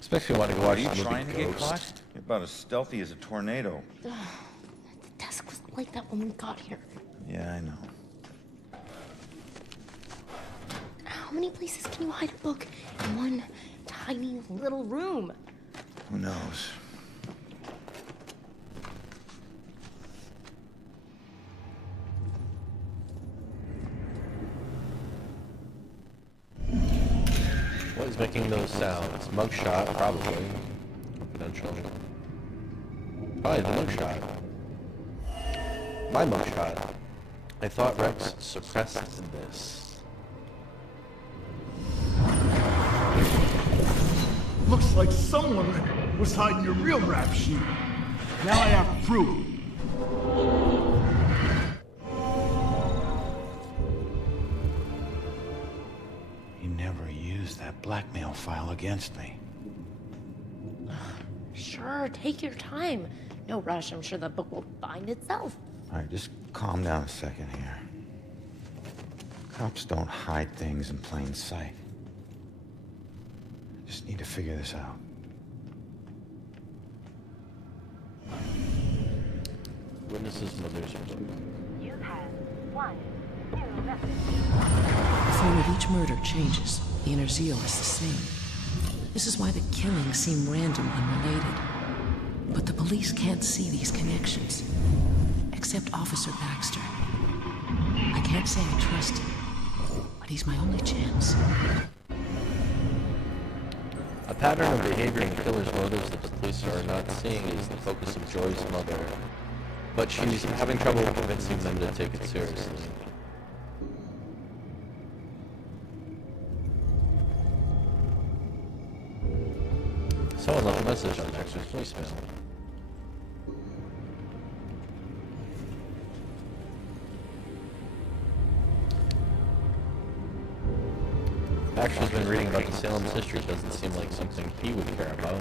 Especially when I watch Are you the movie trying to get Ghost. caught? You're about as stealthy as a tornado. The desk was like that when we got here. Yeah, I know. How many places can you hide a book in one tiny little room? Who knows? What is making those sounds? Mugshot, probably. Confidential. Probably the mugshot. My mugshot. I thought Rex suppressed this. Looks like someone was hiding your real rap sheet. Now I have proof. He never used that blackmail file against me. Sure, take your time. No rush, I'm sure the book will find itself. All right, just calm down a second here. Cops don't hide things in plain sight. Just need to figure this out. Witnesses' mother's book. You've had one new message. The form of each murder changes. The inner zeal is the same. This is why the killings seem random and related. But the police can't see these connections. Except Officer Baxter. I can't say I trust him, but he's my only chance. A pattern of behavior in the killer's motives that the police are not seeing is the focus of Joy's mother, but she's having trouble convincing them to take it seriously. Someone left a message on Baxter's voicemail. Baxter's been reading about the Salem's history. Doesn't seem like something he would care about.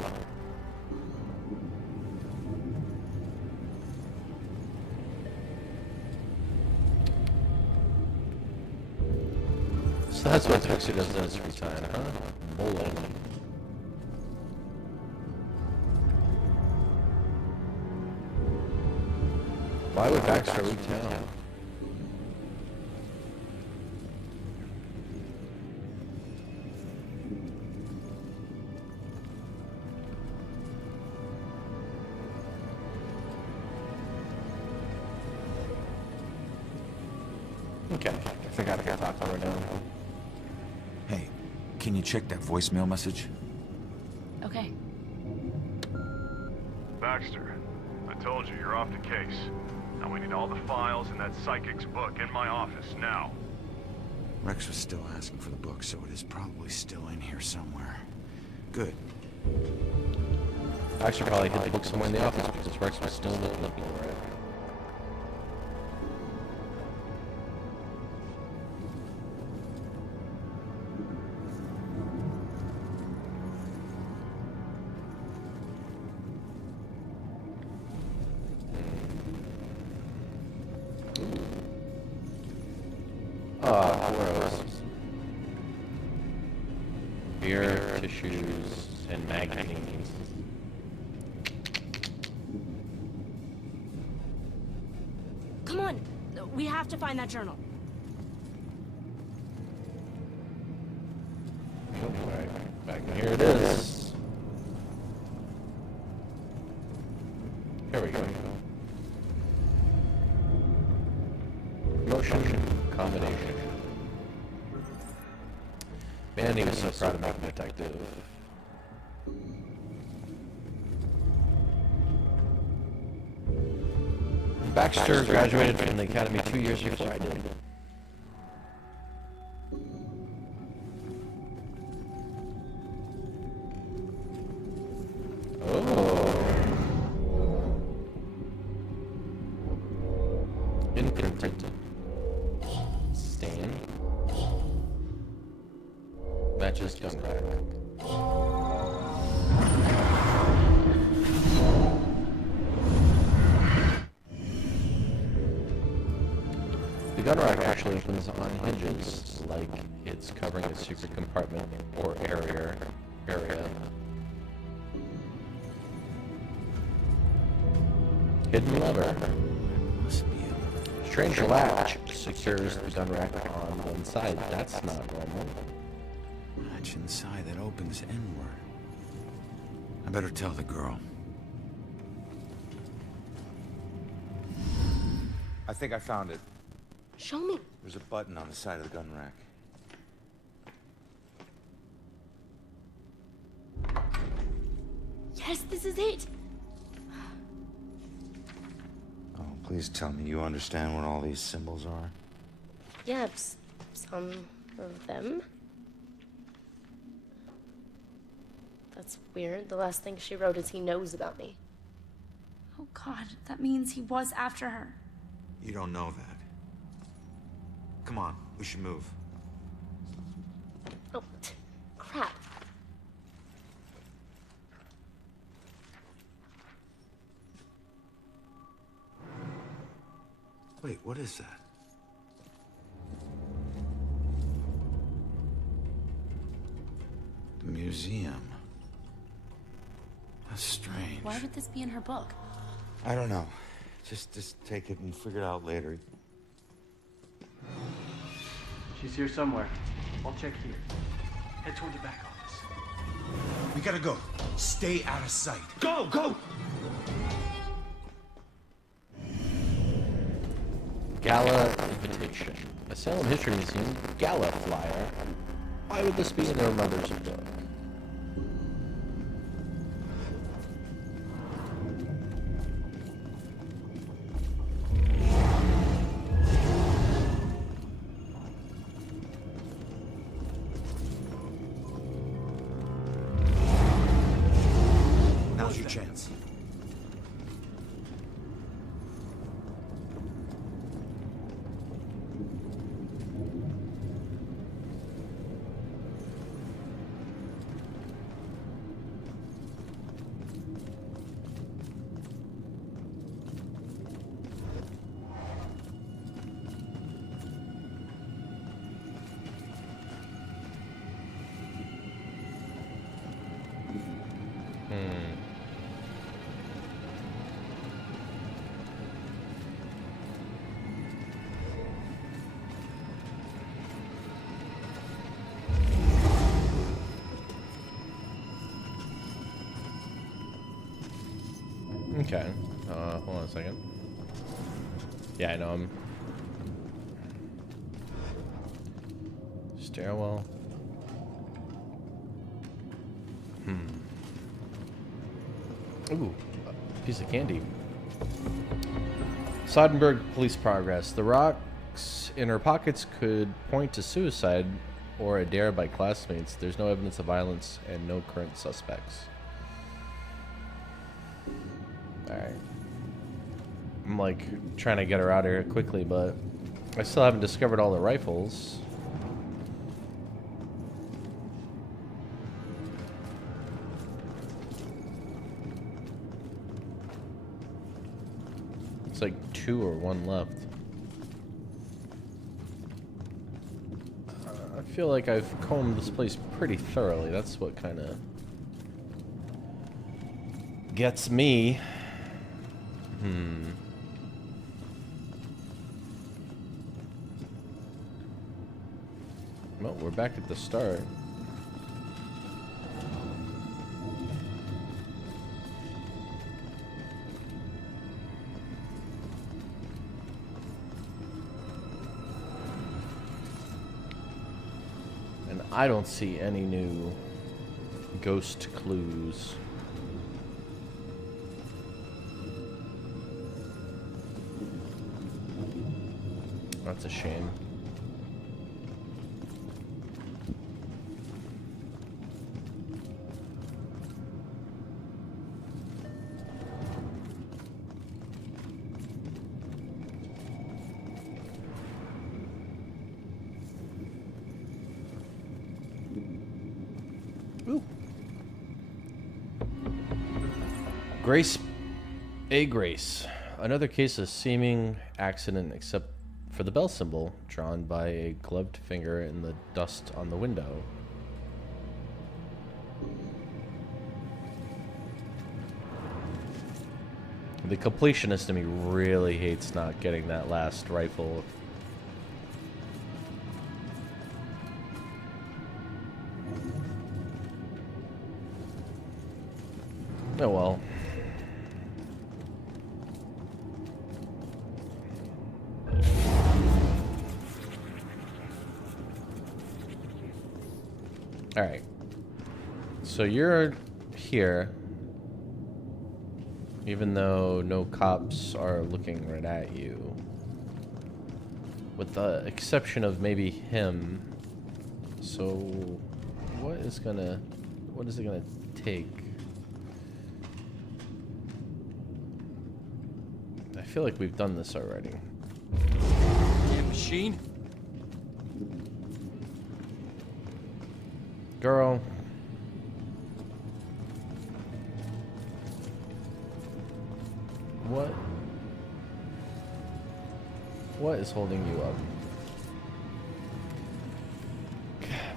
So that's what Baxter does in his free time, huh? Bowling. Why would Baxter leave town? Okay, I think I gotta talk to her now. can you check that voicemail message? Okay. Baxter, I told you you're off the case. Now we need all the files in that psychic's book in my office now. Rex was still asking for the book, so it is probably still in here somewhere. Good. Baxter probably hid the book somewhere in the office because Rex was still looking for it. Gross. Beer, tissues, and magazines. Come on. We have to find that journal. Back here it is. Here we go. Motion combination. Man, he was so proud of being a detective. Baxter graduated from the academy 2 years before I did. Imprinted. Stain. Matches gun rack. The gun rack actually opens on hinges, like it's covering a secret compartment or area. Hidden lever. Strange latch secures the gun rack on one side. That's not normal. Latch inside that opens inward. I better tell the girl. I think I found it. Show me. There's a button on the side of the gun rack. Yes, this is it. Oh, please tell me you understand what all these symbols are. Yeah, some of them. That's weird. The last thing she wrote is he knows about me. Oh God, that means he was after her. You don't know that. Come on, we should move. Oh, crap. Wait, what is that? The museum. That's strange. Why would this be in her book? I don't know. Just take it and figure it out later. She's here somewhere. I'll check here. Head toward the back office. We gotta go. Stay out of sight. Go, go! Gala invitation. A Salem History Museum gala flyer. Why would this be in her mother's book? Now's your chance. Okay. Hold on a second. Yeah, I know him. Stairwell. Ooh, a piece of candy. Soddenberg police progress. The rocks in her pockets could point to suicide or a dare by classmates. There's no evidence of violence and no current suspects. Alright. I'm like trying to get her out of here quickly, but I still haven't discovered all the rifles. It's like 2 or 1 left. I feel like I've combed this place pretty thoroughly. That's what kind of gets me. Well, we're back at the start. And I don't see any new ghost clues. That's a shame. Ooh. Grace. Another case of seeming accident except for the bell symbol drawn by a gloved finger in the dust on the window. The completionist in me really hates not getting that last rifle. Oh well. Alright. So you're here. Even though no cops are looking right at you. With the exception of maybe him. So what is it gonna take? I feel like we've done this already. Damn machine. Girl. What is holding you up?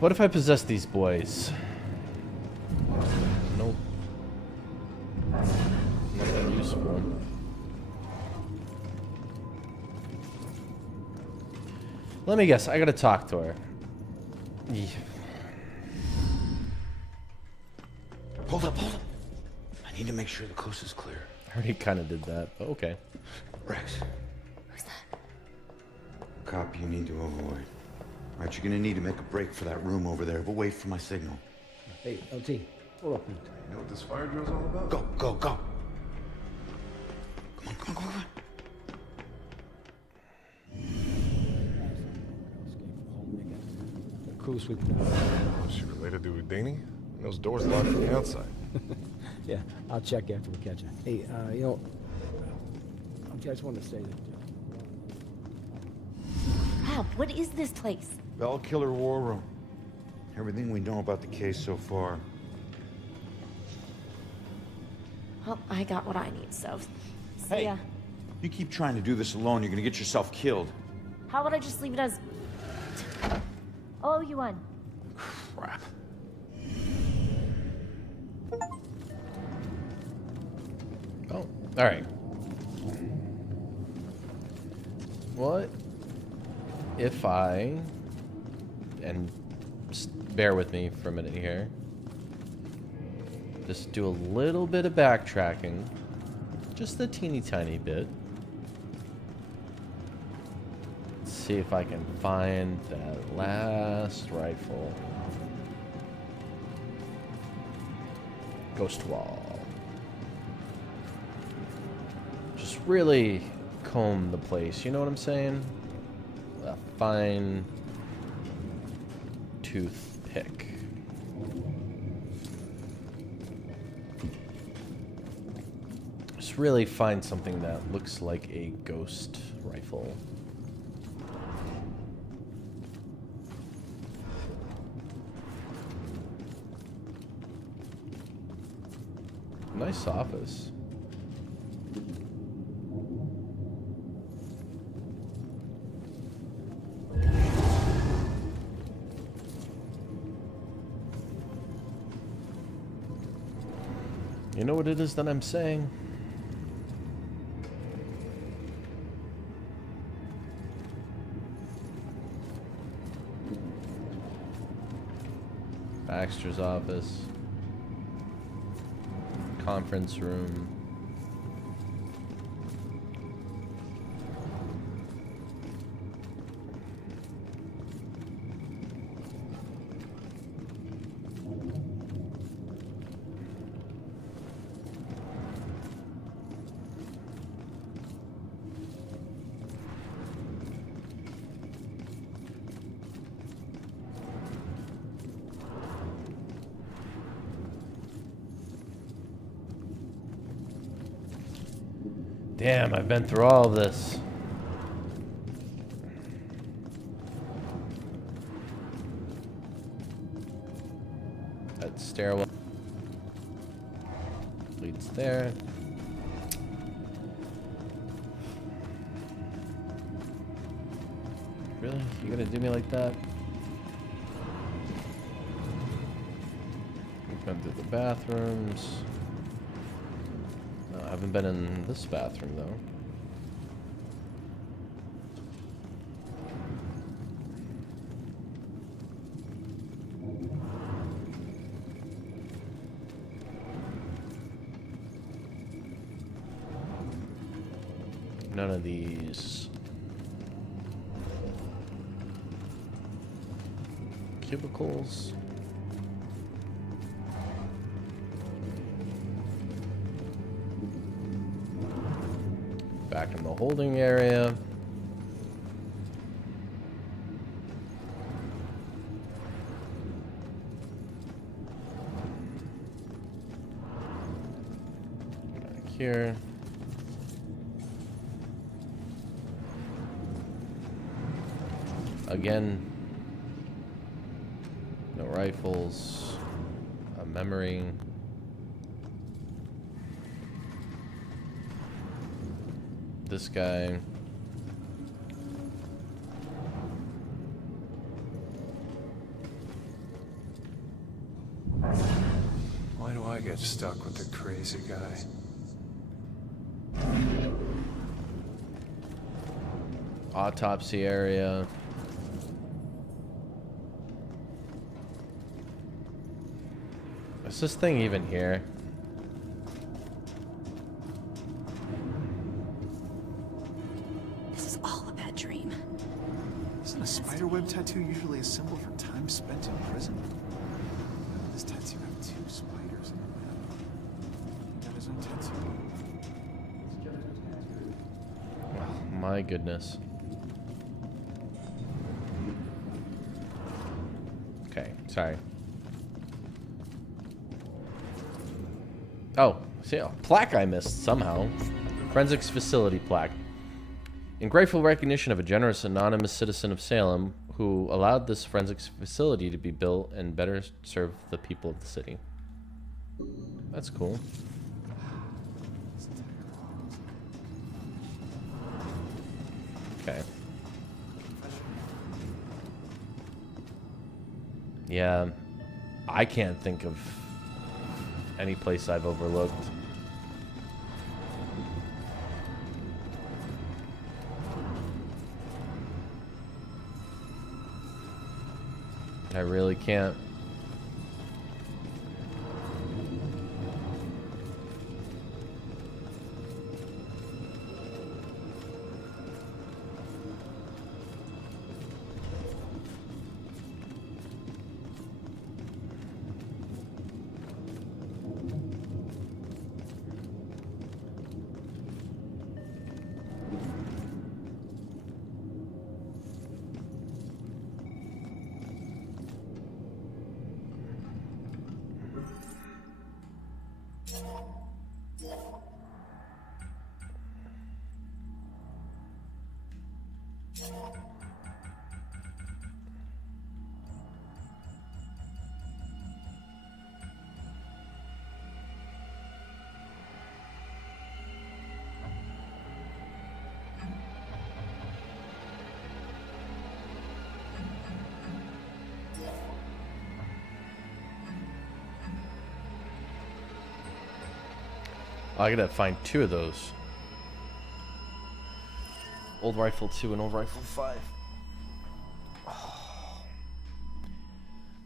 What if I possess these boys? Nope. Nothing useful. Let me guess, I gotta talk to her. Yeah. Hold up. I need to make sure the coast is clear. I already kind of did that, but okay. Rex. Cop you need to avoid. Alright, you're gonna need to make a break for that room over there, but wait for my signal. Hey, LT, hold up. You know what this fire drill's all about? Go. Come on. Cruise with Is she related to Houdini? Those doors locked from the outside. Yeah, I'll check after we catch her. Hey, you know, I just want to say that. Wow, what is this place? Bell Killer War Room. Everything we know about the case so far. Well, I got what I need, so see Hey. ya. You keep trying to do this alone, you're gonna get yourself killed. How about I just leave it as... I'll owe you one. Crap. Oh, alright. What if I, and just bear with me for a minute here, just do a little bit of backtracking, just a teeny tiny bit. See if I can find that last rifle. Ghost wall. Just really comb the place, you know what I'm saying? A fine toothpick. Just really find something that looks like a ghost rifle. Nice office. You know what it is that I'm saying? Baxter's office. Conference room. Damn, I've been through all of this. That stairwell leads there. Really? You gonna do me like that? We've been through the bathrooms. No, I haven't been in this bathroom though. None of these. Cubicles. Back in the holding area. Back here. Again, no rifles, a memory. This guy. Why do I get stuck with the crazy guy? Autopsy area. Is this thing even here? This is all a bad dream. Isn't a spiderweb tattoo usually a symbol for time spent in prison? Why would this tattoo have two spiders in the web? He got his own tattoo. Oh, my goodness. Okay, sorry. Oh, see a plaque I missed somehow. Forensics facility plaque. In grateful recognition of a generous anonymous citizen of Salem who allowed this forensics facility to be built and better serve the people of the city. That's cool. Okay. Yeah, I can't think of any place I've overlooked. I really can't. I gotta find 2 of those. Old rifle 2 and old rifle 5. Oh.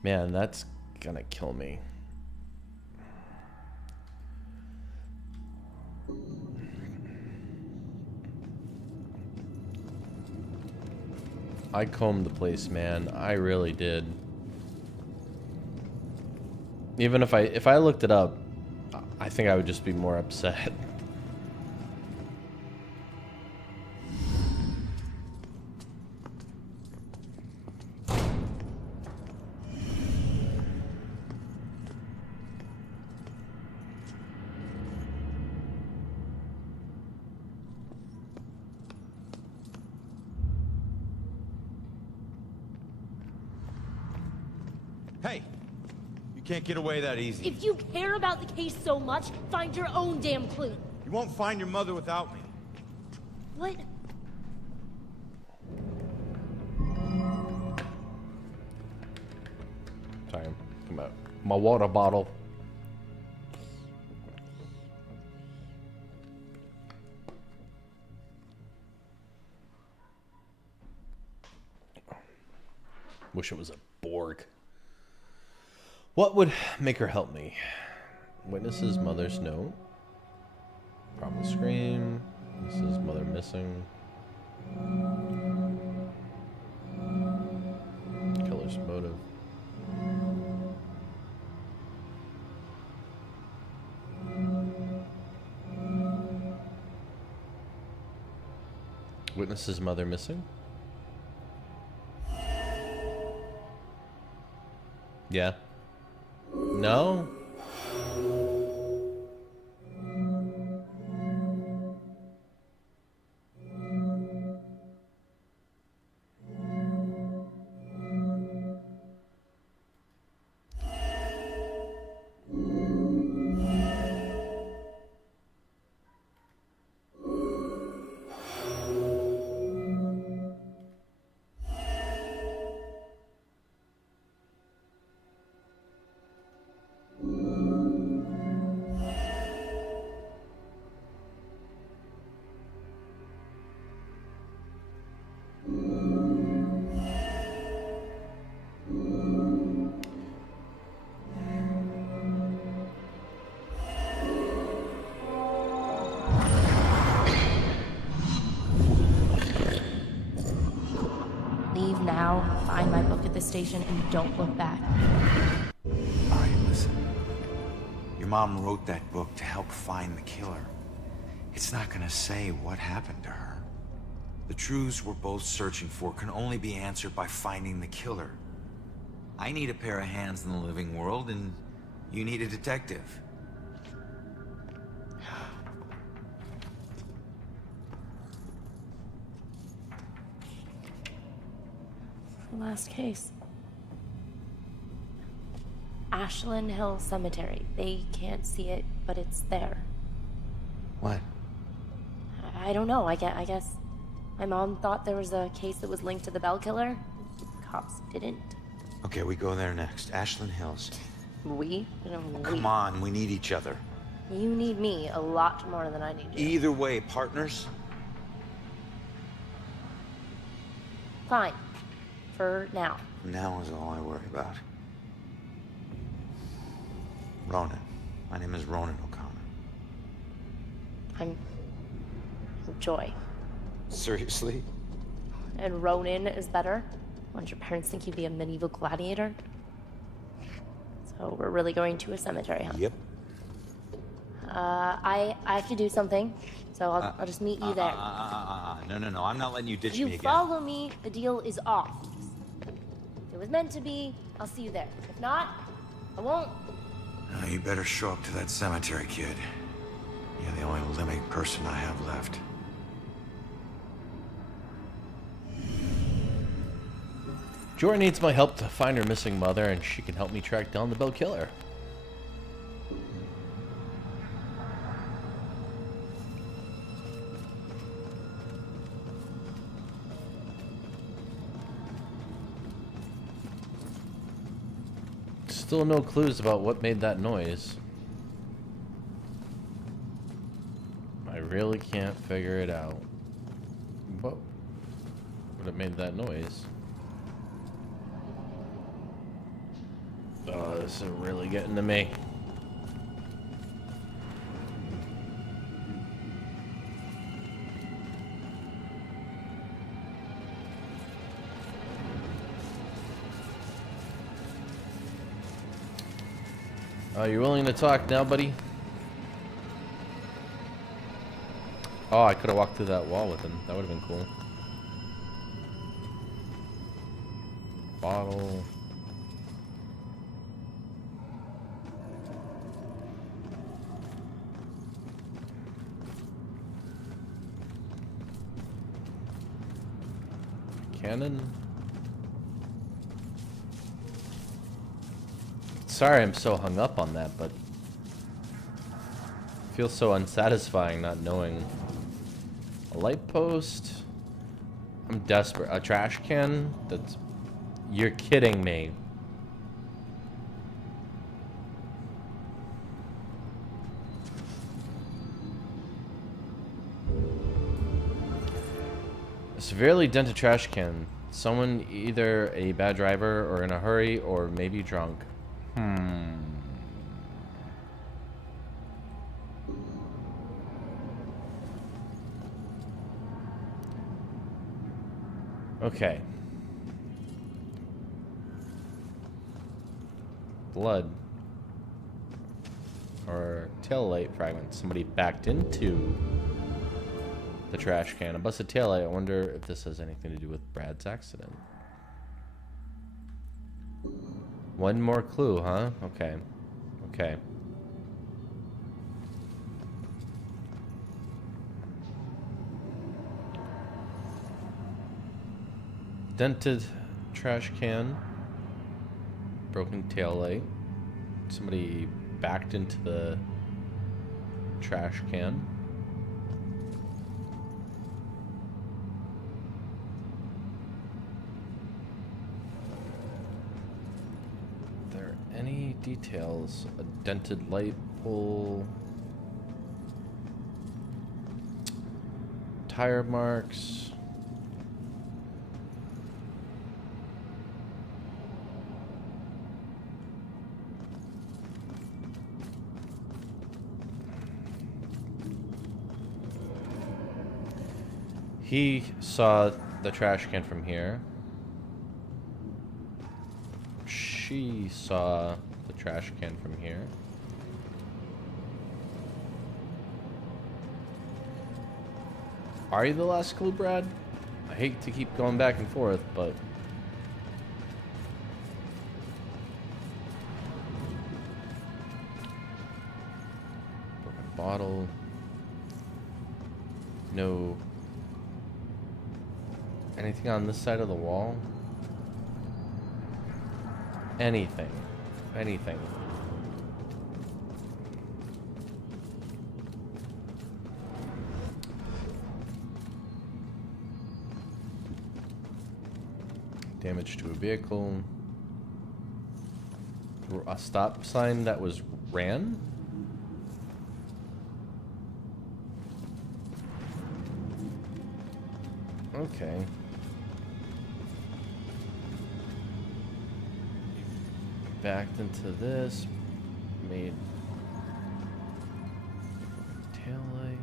Man, that's gonna kill me. I combed the place, man. I really did. Even if I looked it up, I think I would just be more upset. Hey, you can't get away that easy. If you care about the case so much, find your own damn clue. You won't find your mother without me. What? Sorry, come out. My water bottle. Wish it was a Borg. What would make her help me? Witness's mother's note. Problem scream. Witness's mother missing. Killer's motive. Witness's mother missing? Yeah. No? Leave now, find my book at the station, and don't look back. All right, listen. Your mom wrote that book to help find the killer. It's not gonna say what happened to her. The truths we're both searching for can only be answered by finding the killer. I need a pair of hands in the living world, and you need a detective. The last case. Ashland Hill Cemetery. They can't see it, but it's there. What? I don't know. I guess my mom thought there was a case that was linked to the Bell killer. Cops didn't. Okay, we go there next. Ashland Hills. We? Come on, we need each other. You need me a lot more than I need you. Either way, partners. Fine. For now. Now is all I worry about. Ronan. My name is Ronan O'Connor. I'm Joy. Seriously? And Ronin is better? Won't your parents think you'd be a medieval gladiator? So we're really going to a cemetery, huh? Yep. I have to do something, so I'll just meet you there. No, I'm not letting you ditch If you me again. follow me, the deal is off. If it was meant to be, I'll see you there. If not, I won't. You better show up to that cemetery, kid. You're the only living person I have left. Jory needs my help to find her missing mother, and she can help me track down the Bell Killer. Still no clues about what made that noise. I really can't figure it out. What would have made that noise? Oh, this is really getting to me. Are you willing to talk now, buddy? Oh, I could have walked through that wall with him. That would have been cool. Bottle. Cannon. Sorry I'm so hung up on that, but it feels so unsatisfying not knowing. A light post. I'm desperate. A trash can? That's... You're kidding me. A severely dented trash can. Someone either a bad driver or in a hurry or maybe drunk. Okay. Blood. Or tail light fragments. Somebody backed into the trash can. A busted tail light. I wonder if this has anything to do with Brad's accident. One more clue, huh? Okay. Okay. Dented trash can. Broken tail light. Somebody backed into the trash can. Are there any details? A dented light pole. Tire marks. He saw the trash can from here. She saw the trash can from here. Are you the last clue, Brad? I hate to keep going back and forth, but... Broken bottle. No... Anything on this side of the wall? Anything. Anything. Damage to a vehicle. A stop sign that was ran? Okay. Backed into this, made tail light.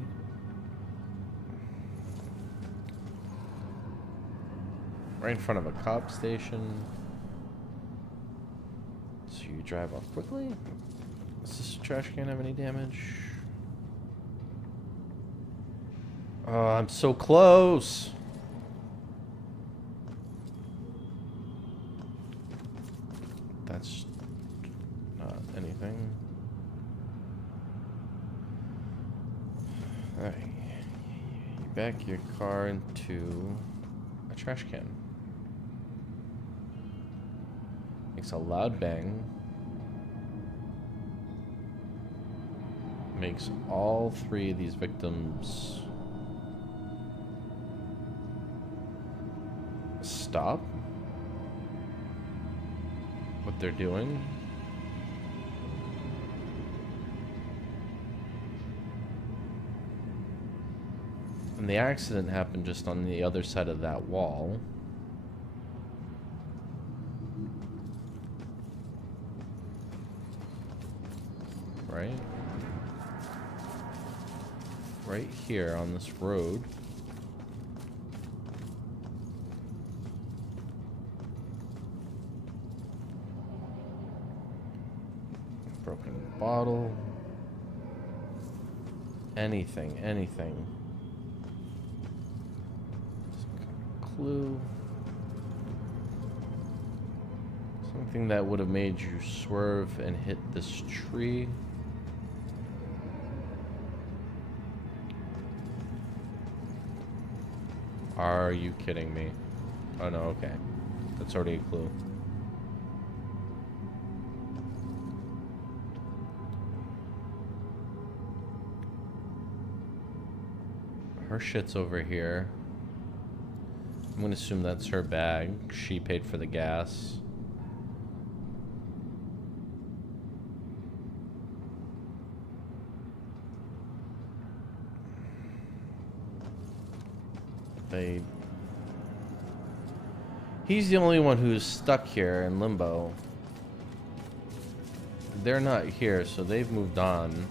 Right in front of a cop station. So you drive off quickly? Does this trash can have any damage? Oh, I'm so close. That's not anything. Alright. You back your car into a trash can. Makes a loud bang. Makes all 3 of these victims stop what they're doing. And the accident happened just on the other side of that wall. Right? Right here on this road. Broken bottle. Anything, anything. Some kind of clue. Something that would have made you swerve and hit this tree. Are you kidding me? Oh no, okay. That's already a clue. Her shit's over here. I'm gonna assume that's her bag. She paid for the gas. He's the only one who's stuck here in limbo. They're not here, so they've moved on.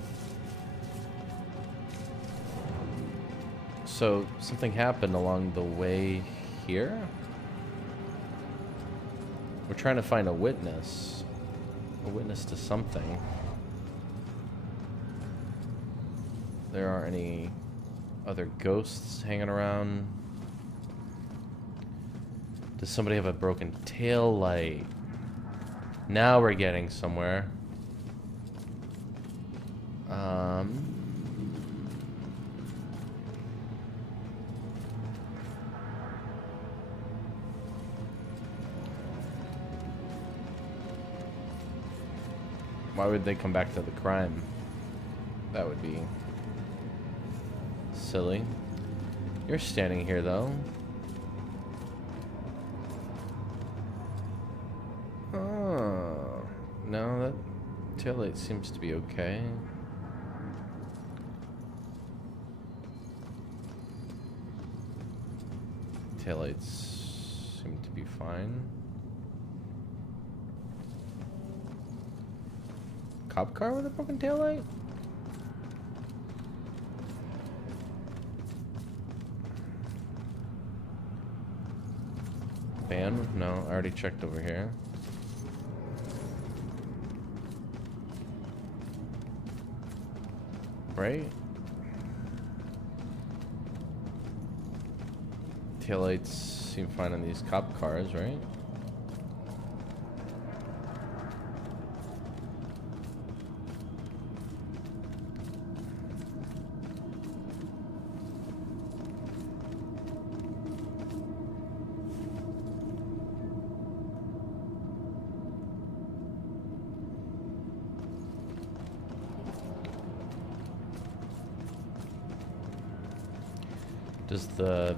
So something happened along the way here? We're trying to find a witness. A witness to something. There aren't any other ghosts hanging around. Does somebody have a broken tail light? Now we're getting somewhere. Why would they come back to the crime? That would be silly. You're standing here though. Oh, no, that taillight seems to be okay. Taillights seem to be fine. Cop car with a broken taillight? Van? No, I already checked over here. Right? Taillights seem fine on these cop cars, right? Does the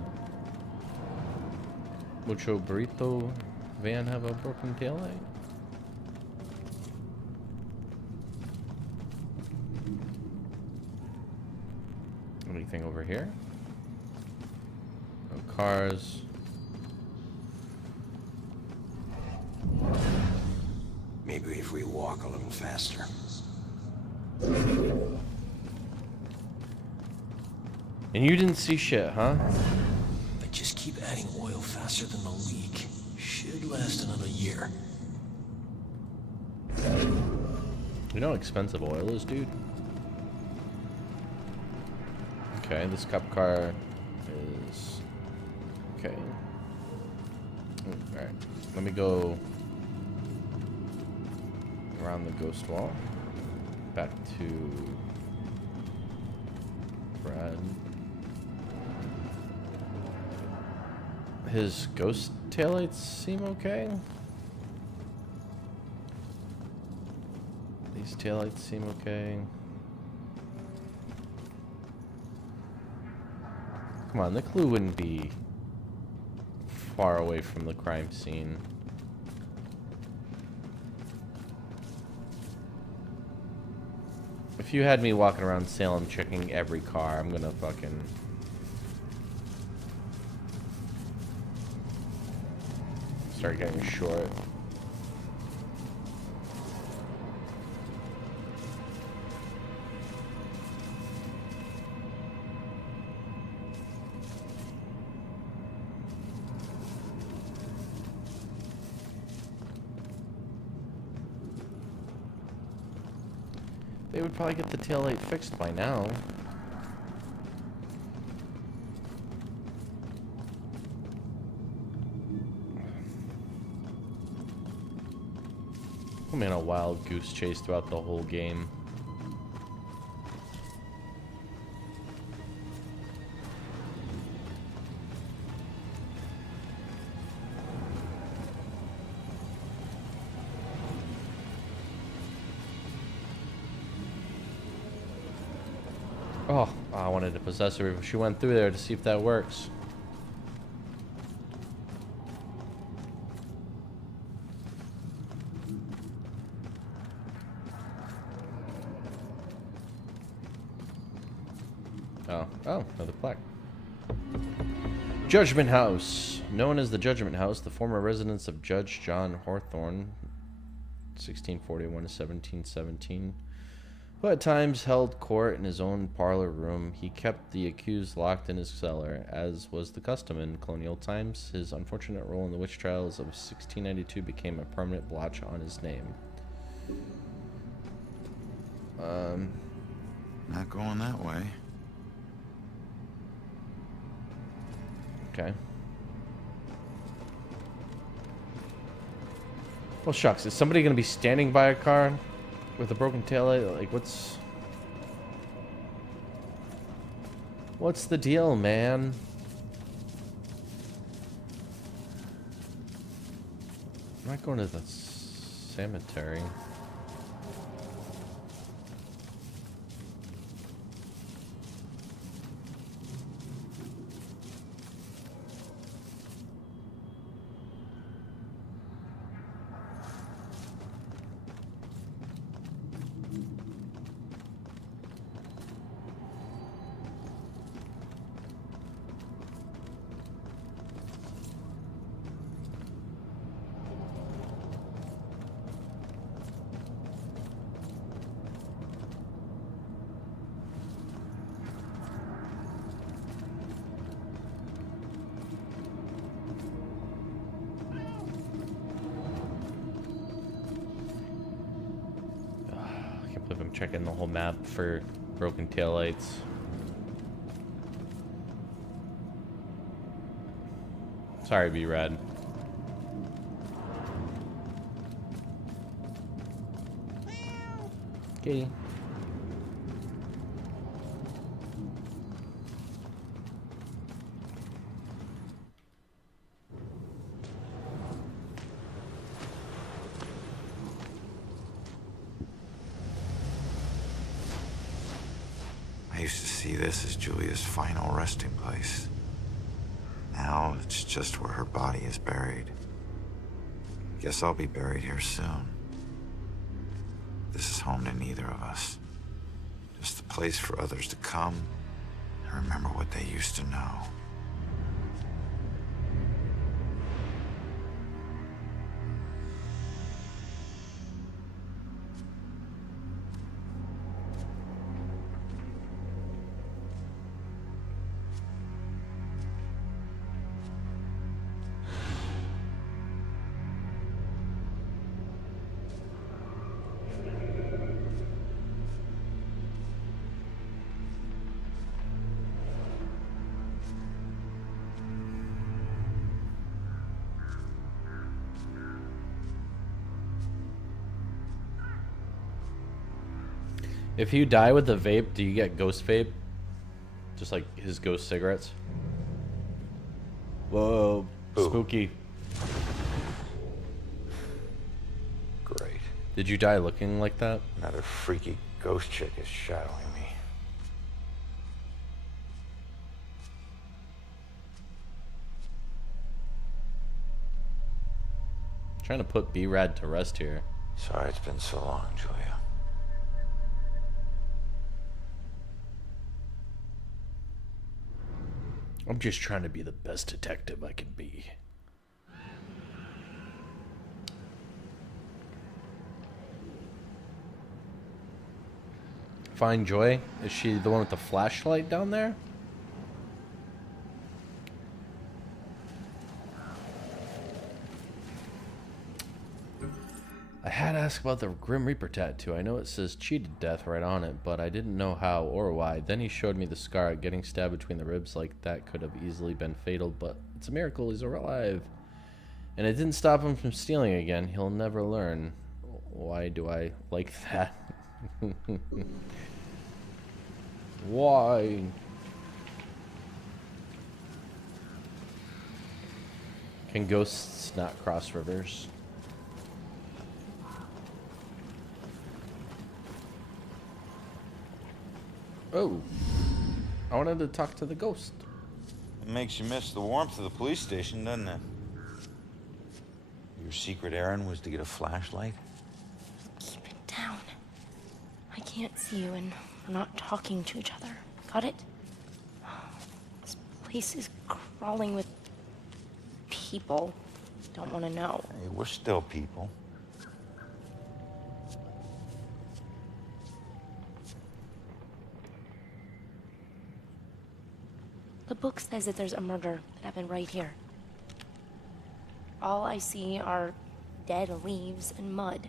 Mucho Burrito van have a broken taillight? Anything over here? No cars. Maybe if we walk a little faster. And you didn't see shit, huh? But just keep adding oil faster than the leak. Should last another year. You know how expensive oil is, dude? Okay, this cop car is... Okay. Alright, let me go around the ghost wall. Back to Brad. His ghost taillights seem okay. taillights seem okay. Come on, the clue wouldn't be far away from the crime scene. If you had me walking around Salem checking every car, I'm gonna fucking... start getting short. They would probably get the taillight fixed by now. I'm in a wild goose chase throughout the whole game. Oh, I wanted to possess her if she went through there to see if that works. Oh, another plaque. Judgment House. Known as the Judgment House, the former residence of Judge John Hawthorne, 1641 to 1717, who at times held court in his own parlor room. He kept the accused locked in his cellar, as was the custom in colonial times. His unfortunate role in the witch trials of 1692 became a permanent blotch on his name. Not going that way. Okay. Well, shucks. Is somebody going to be standing by a car with a broken taillight? Like, what's the deal, man? I'm not going to the cemetery. I'm checking the whole map for broken taillights. Sorry, B-Rad. Okay. I used to see this as Julia's final resting place. Now it's just where her body is buried. Guess I'll be buried here soon. This is home to neither of us. Just a place for others to come and remember what they used to know. If you die with the vape, do you get ghost vape? Just like his ghost cigarettes? Whoa, spooky. Great. Did you die looking like that? Another freaky ghost chick is shadowing me. Trying to put B-Rad to rest here. Sorry it's been so long, Julia. I'm just trying to be the best detective I can be. Find Joy? Is she the one with the flashlight down there? I had to ask about the Grim Reaper tattoo. I know it says cheated death right on it, but I didn't know how or why. Then he showed me the scar. Getting stabbed between the ribs like that could have easily been fatal, but it's a miracle he's alive. And it didn't stop him from stealing again. He'll never learn. Why do I like that? Why? Can ghosts not cross rivers? Oh, I wanted to talk to the ghost. It makes you miss the warmth of the police station, doesn't it? Your secret errand was to get a flashlight? Keep it down. I can't see you and we're not talking to each other. Got it? This place is crawling with people. Don't want to know. Hey, we're still people. The book says that there's a murder that happened right here. All I see are dead leaves and mud.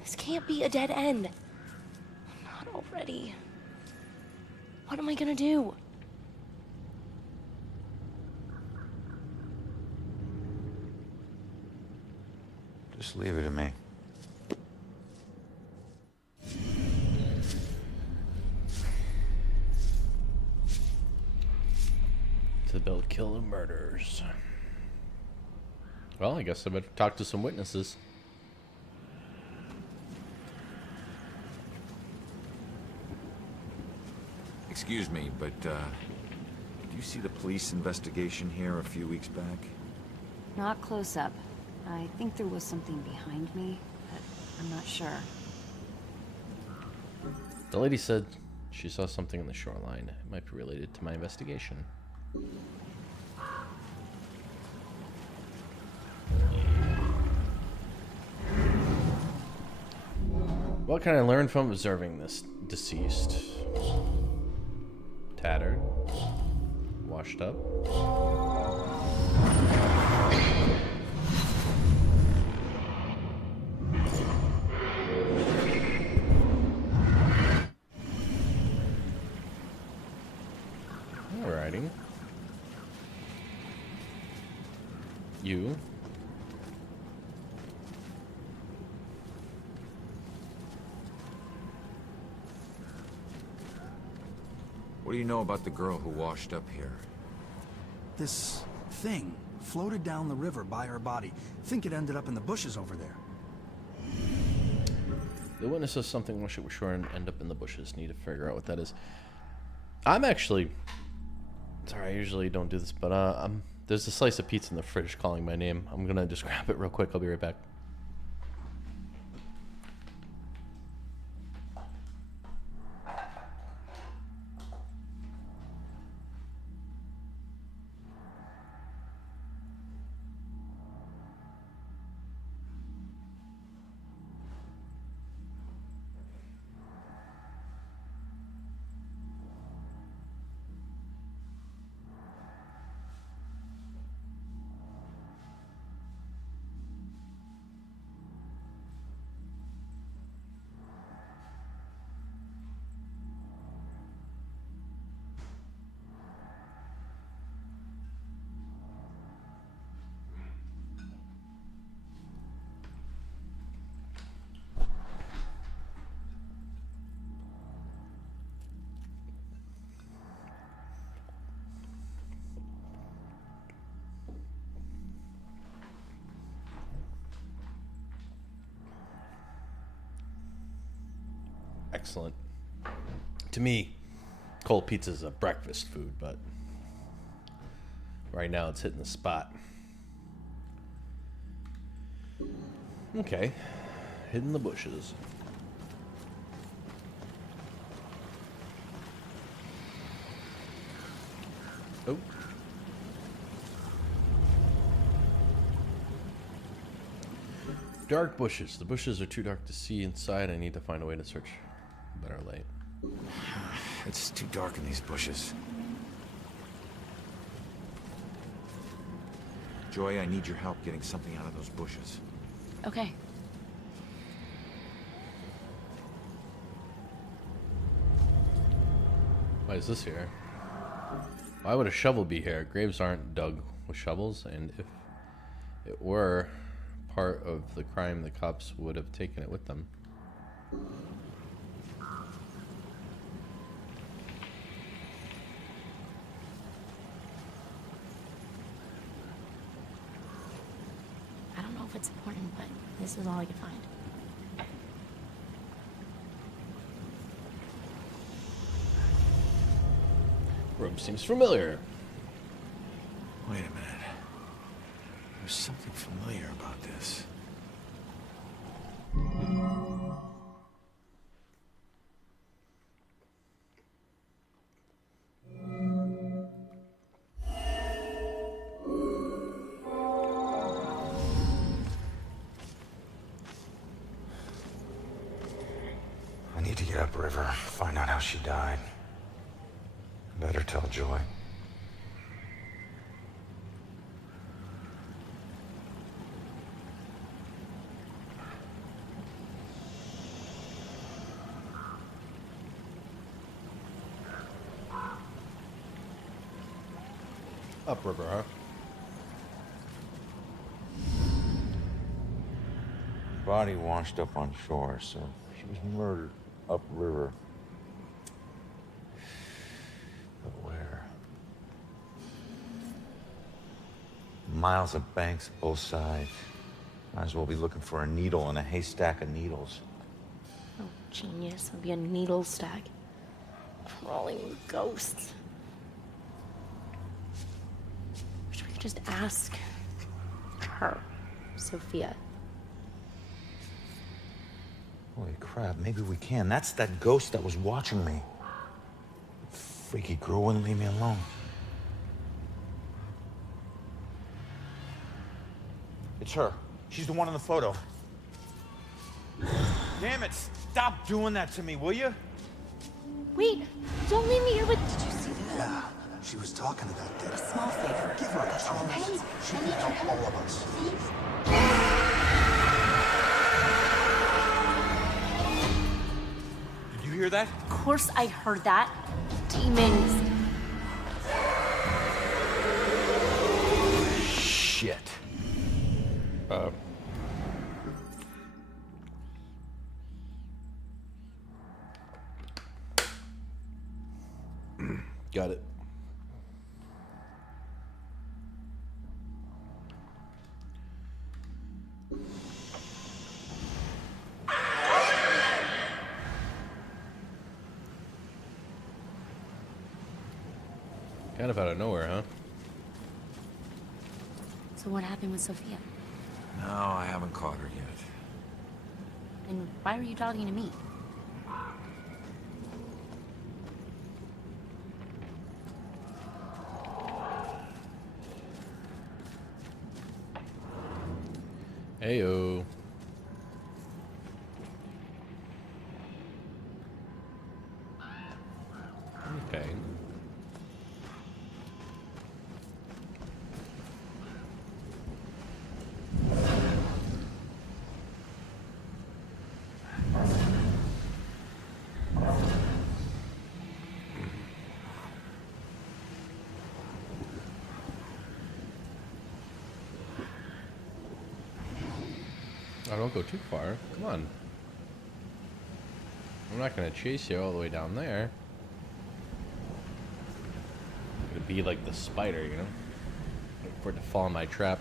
This can't be a dead end. Not already. What am I gonna do? Just leave it to me. To build kill and murders. Well, I guess I better talk to some witnesses. Excuse me, but, did you see the police investigation here a few weeks back? Not close up. I think there was something behind me, but I'm not sure. The lady said she saw something on the shoreline. It might be related to my investigation. What can I learn from observing this deceased? Tattered. Washed up. Alrighty. You. What do you know about the girl who washed up here? This thing floated down the river by her body. Think it ended up in the bushes over there. The witness says something. Wish it were sure and end up in the bushes. Need to figure out what that is. I'm actually... Sorry, I usually don't do this, but there's a slice of pizza in the fridge calling my name. I'm gonna just grab it real quick. I'll be right back. excellent. To me, cold pizza is a breakfast food, but right now it's hitting the spot. Okay, hidden in the bushes. Oh. Dark bushes. The bushes are too dark to see inside. I need to find a way to search better light. It's too dark in these bushes. Joy, I need your help getting something out of those bushes. Okay. Why is this here? Why would a shovel be here? Graves aren't dug with shovels, and if it were part of the crime, the cops would have taken it with them. I don't know if it's important, but this is all I could find. Room seems familiar. Wait a minute. There's something familiar about this. I need to get upriver, find out how she died. Better tell Joy. Upriver, huh? Body washed up on shore, so she was murdered upriver. But where? Miles of banks both sides. Might as well be looking for a needle in a haystack of needles. Oh, genius. It'll be a needle stack. Crawling with ghosts. Wish we could just ask her, Sophia. Holy crap, maybe we can. That's that ghost that was watching me. Freaky girl wouldn't leave me alone. It's her. She's the one in the photo. Damn it, stop doing that to me, will you? Wait, don't leave me here with... Did you see that? Yeah, she was talking to that dead. A small favor. Give her a chance. She can help all of us. Did you hear that? Of course I heard that. Demons. Shit. Got it. Kind of out of nowhere, huh? So what happened with Sophia? No, I haven't caught her yet. And why were you talking to me? Heyo. Okay. Oh, don't go too far. Come on. I'm not gonna chase you all the way down there. I'm gonna be like the spider, you know? Wait for it to fall in my trap.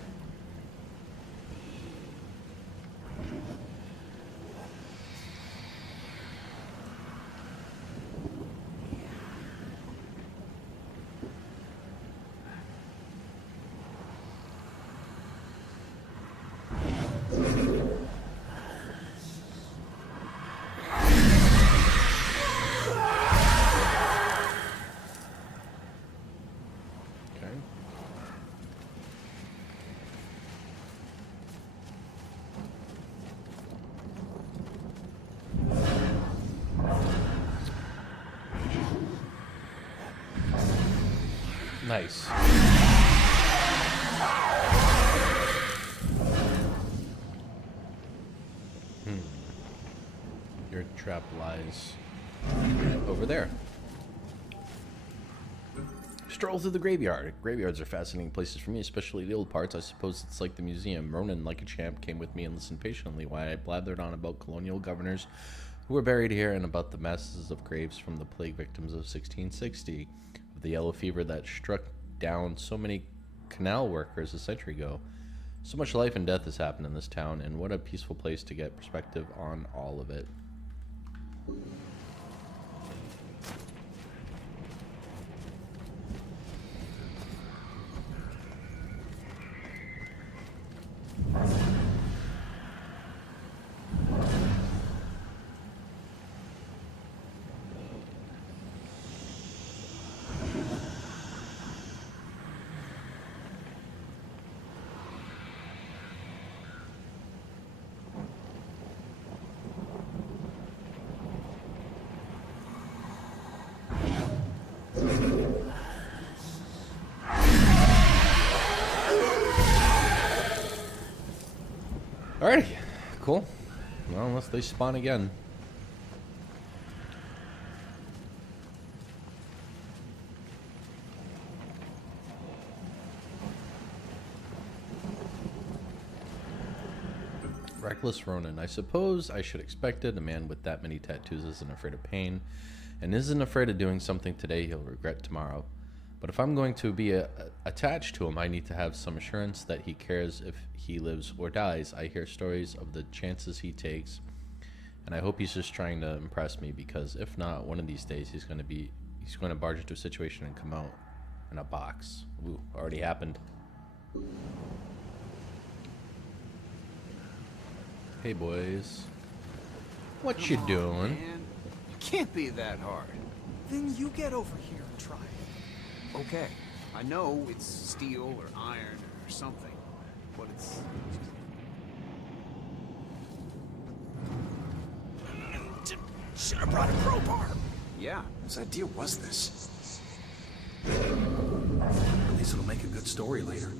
Nice. Your trap lies over there. Stroll through the graveyard. Graveyards are fascinating places for me, especially the old parts. I suppose it's like the museum. Ronan, like a champ, came with me and listened patiently while I blathered on about colonial governors who were buried here and about the masses of graves from the plague victims of 1660, of the yellow fever that struck down so many canal workers a century ago. So much life and death has happened in this town, and what a peaceful place to get perspective on all of it. Alrighty, cool. Well, unless they spawn again. Reckless Ronan. I suppose I should expect it. A man with that many tattoos isn't afraid of pain, and isn't afraid of doing something today he'll regret tomorrow. But if I'm going to be attached to him, I need to have some assurance that he cares if he lives or dies. I hear stories of the chances he takes, and I hope he's just trying to impress me, because if not, one of these days he's going to barge into a situation and come out in a box. Ooh, already happened. Hey boys, what you doing? Man. It can't be that hard. Then you get over here and try it. Okay, I know it's steel or iron or something, but it's... Should have brought a crowbar. Yeah. Whose idea was this? At least it'll make a good story later.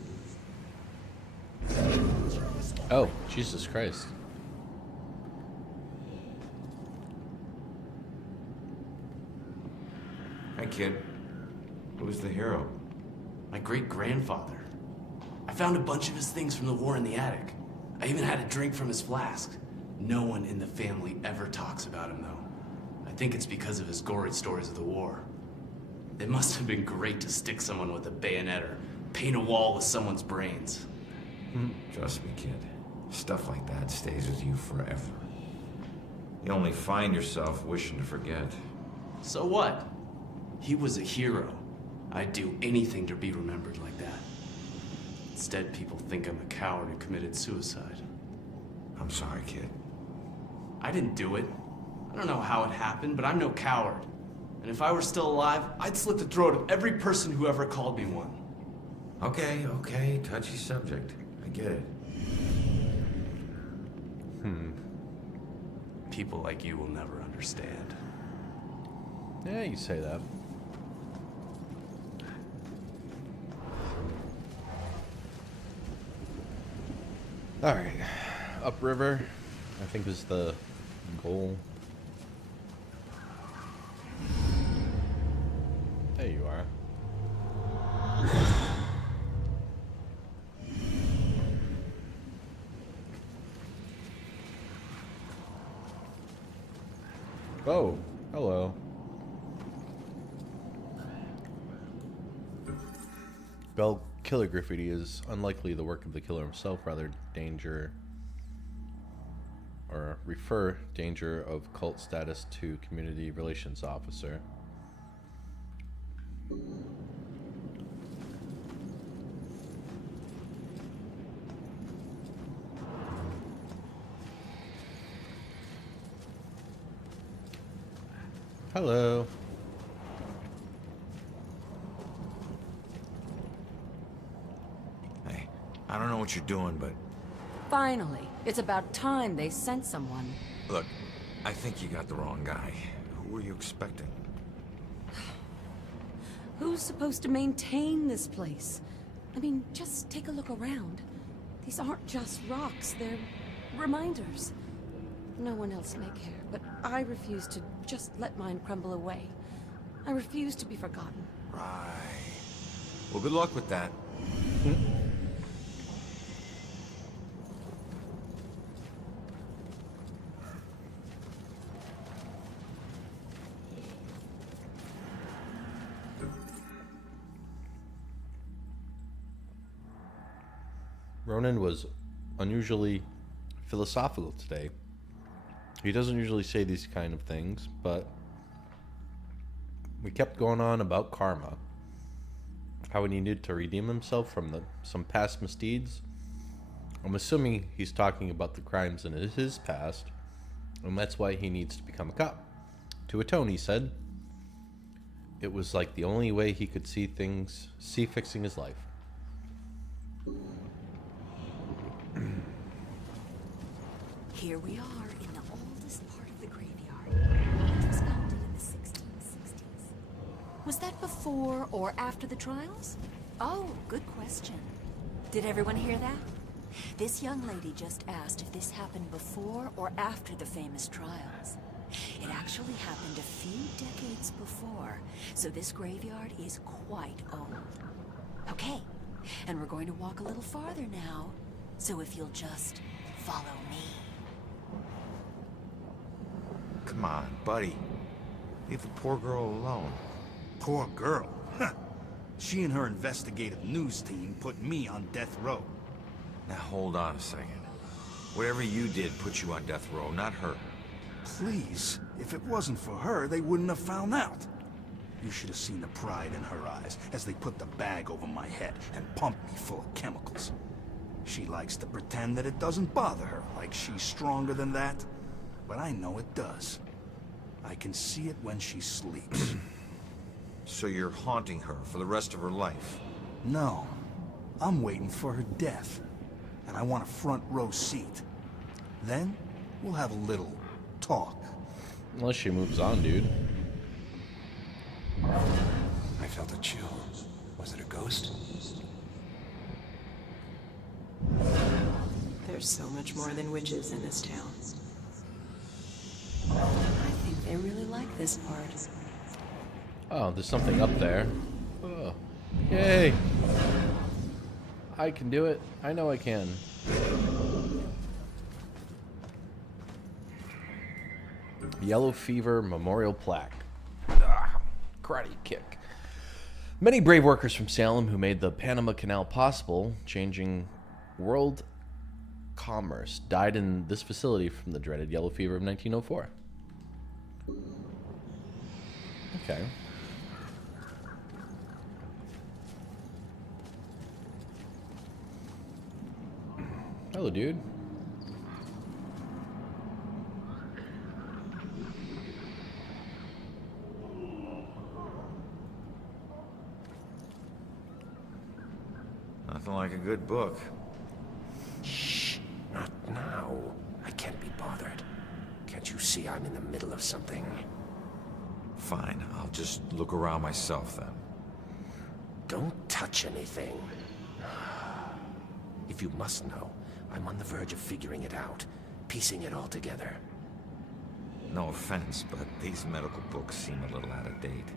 Oh, Jesus Christ. Hi, kid. Who's the hero? My great-grandfather. I found a bunch of his things from the war in the attic. I even had a drink from his flask. No one in the family ever talks about him, though. I think it's because of his gory stories of the war. It must have been great to stick someone with a bayonet or paint a wall with someone's brains. Trust me, kid. Stuff like that stays with you forever. You only find yourself wishing to forget. So what? He was a hero. I'd do anything to be remembered like that. Instead, people think I'm a coward who committed suicide. I'm sorry, kid. I didn't do it. I don't know how it happened, but I'm no coward. And if I were still alive, I'd slit the throat of every person who ever called me one. Okay, touchy subject. I get it. People like you will never understand. Yeah, you say that. Alright, upriver, I think is the goal. There you are. Oh, hello. Bell killer graffiti is unlikely the work of the killer himself, rather refer danger of cult status to community relations officer. Hello. Hey, I don't know what you're doing, but Finally, it's about time they sent someone. look, I think you got the wrong guy. Who were you expecting? Who's supposed to maintain this place? I mean, just take a look around. These aren't just rocks, they're reminders. No one else may care, but I refuse to just let mine crumble away. I refuse to be forgotten. Right. Well, good luck with that. Ronan was unusually philosophical today. He doesn't usually say these kind of things, but we kept going on about karma. How he needed to redeem himself from some past misdeeds. I'm assuming he's talking about the crimes in his past, and that's why he needs to become a cop. To atone, he said. It was like the only way he could see fixing his life. Here we are in the oldest part of the graveyard. It was founded in the 1660s. Was that before or after the trials? Oh, good question. Did everyone hear that? This young lady just asked if this happened before or after the famous trials. It actually happened a few decades before, so this graveyard is quite old. Okay, and we're going to walk a little farther now, so if you'll just follow me. Come on, buddy. Leave the poor girl alone. Poor girl? Huh. She and her investigative news team put me on death row. Now hold on a second. Whatever you did put you on death row, not her. Please, if it wasn't for her, they wouldn't have found out. You should have seen the pride in her eyes as they put the bag over my head and pumped me full of chemicals. She likes to pretend that it doesn't bother her, like she's stronger than that. But I know it does. I can see it when she sleeps. So you're haunting her for the rest of her life? No. I'm waiting for her death. And I want a front row seat. Then, we'll have a little talk. Unless she moves on, dude. I felt a chill. Was it a ghost? There's so much more than witches in this town. I think they really like this part. Oh, there's something up there. Oh. Yay! I can do it. I know I can. Yellow Fever Memorial Plaque. Karate kick. Many brave workers from Salem who made the Panama Canal possible, changing world commerce, died in this facility from the dreaded yellow fever of 1904. Okay. Hello, dude. Nothing like a good book. Shh, not now. I can't be bothered. Can't you see I'm in the middle of something? Fine, I'll just look around myself then. Don't touch anything. If you must know, I'm on the verge of figuring it out, piecing it all together. No offense, but these medical books seem a little out of date.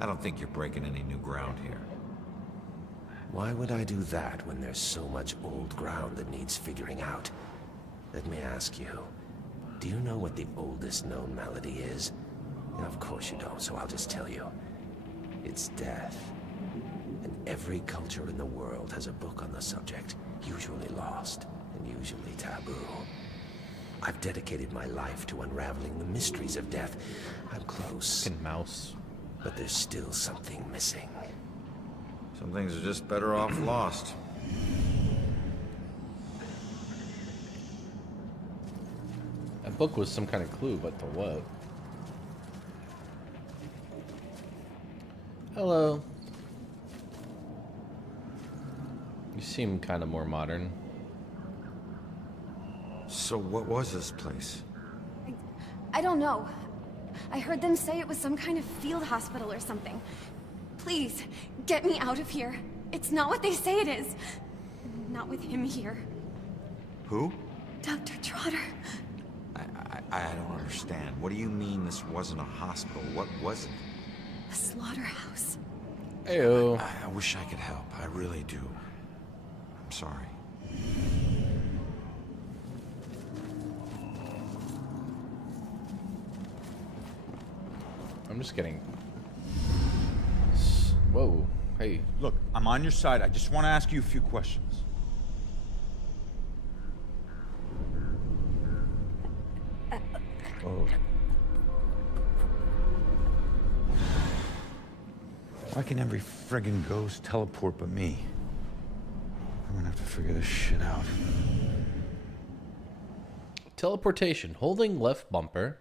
I don't think you're breaking any new ground here. Why would I do that when there's so much old ground that needs figuring out? Let me ask you, do you know what the oldest known malady is? Of course you don't, so I'll just tell you. It's death. And every culture in the world has a book on the subject, usually lost and usually taboo. I've dedicated my life to unraveling the mysteries of death. I'm close. Fucking mouse. But there's still something missing. Some things are just better off lost. That book was some kind of clue, but to what? Hello. You seem kind of more modern. So what was this place? I don't know. I heard them say it was some kind of field hospital or something. Please, get me out of here. It's not what they say it is. Not with him here. Who? Dr. Trotter. I don't understand. What do you mean this wasn't a hospital? What was it? A slaughterhouse. Ew. I wish I could help. I really do. I'm sorry. I'm just getting... Whoa. Hey. Look, I'm on your side. I just want to ask you a few questions. Oh. Why can every friggin' ghost teleport but me? I'm gonna have to figure this shit out. Teleportation. Holding left bumper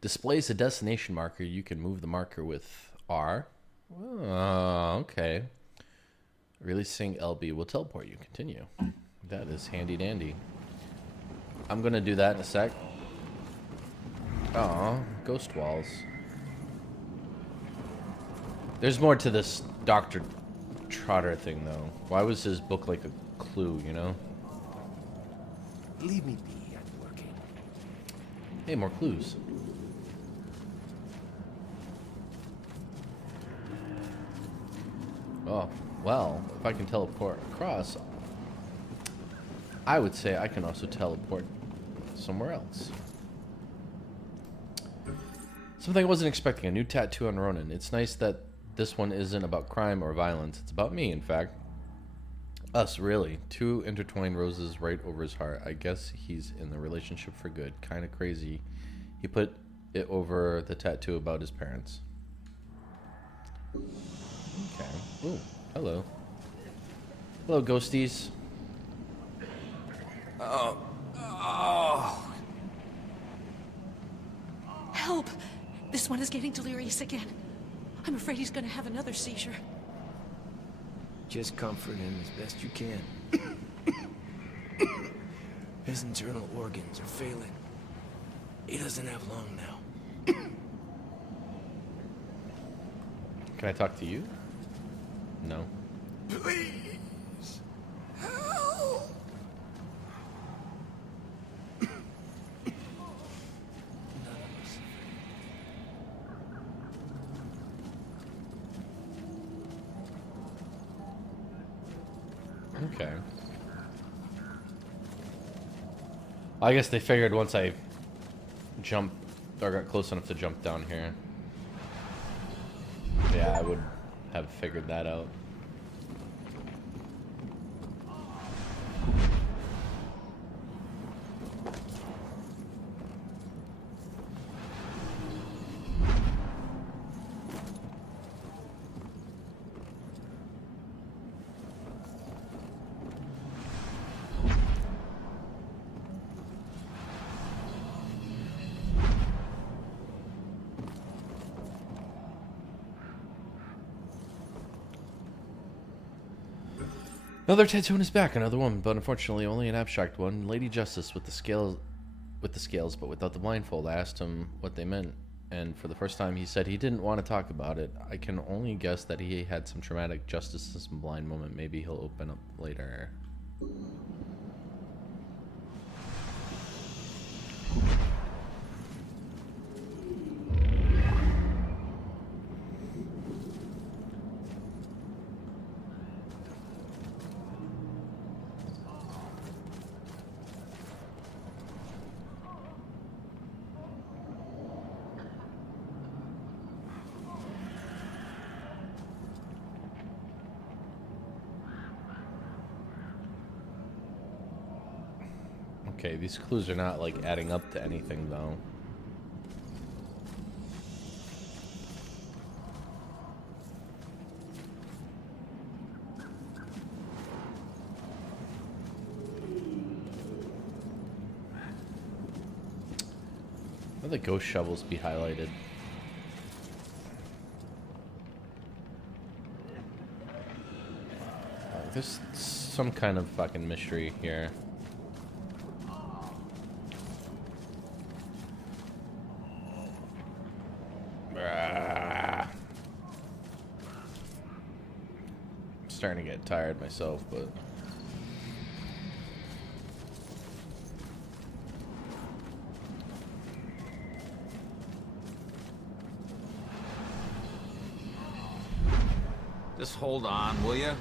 displays a destination marker. You can move the marker with R. Oh, okay. Releasing LB will teleport you. Continue. That is handy dandy. I'm gonna do that in a sec. Oh, ghost walls. There's more to this Dr. Trotter thing, though. Why was his book like a clue, you know? Leave me be. I'm working. Hey, more clues. Oh, well, if I can teleport across, I would say I can also teleport somewhere else. Something I wasn't expecting, a new tattoo on Ronan. It's nice that this one isn't about crime or violence. It's about me, in fact. Us, really. Two intertwined roses right over his heart. I guess he's in the relationship for good. Kind of crazy. He put it over the tattoo about his parents. Okay. Ooh, hello. Hello, ghosties. Oh. Help! This one is getting delirious again. I'm afraid he's gonna have another seizure. Just comfort him as best you can. His internal organs are failing. He doesn't have long now. Can I talk to you? No. Please. Help. Okay. I guess they figured once I jumped or got close enough to jump down here. Yeah, I would have figured that out. Another tattoo on his back, another woman, but unfortunately only an abstract one. Lady Justice with the scales, but without the blindfold. I asked him what they meant, and for the first time he said he didn't want to talk about it. I can only guess that he had some traumatic justice system blind moment. Maybe he'll open up later. Okay, these clues are not like adding up to anything though. Why the ghost shovels be highlighted? There's some kind of fucking mystery here. starting to get tired myself, but Just hold on, will you?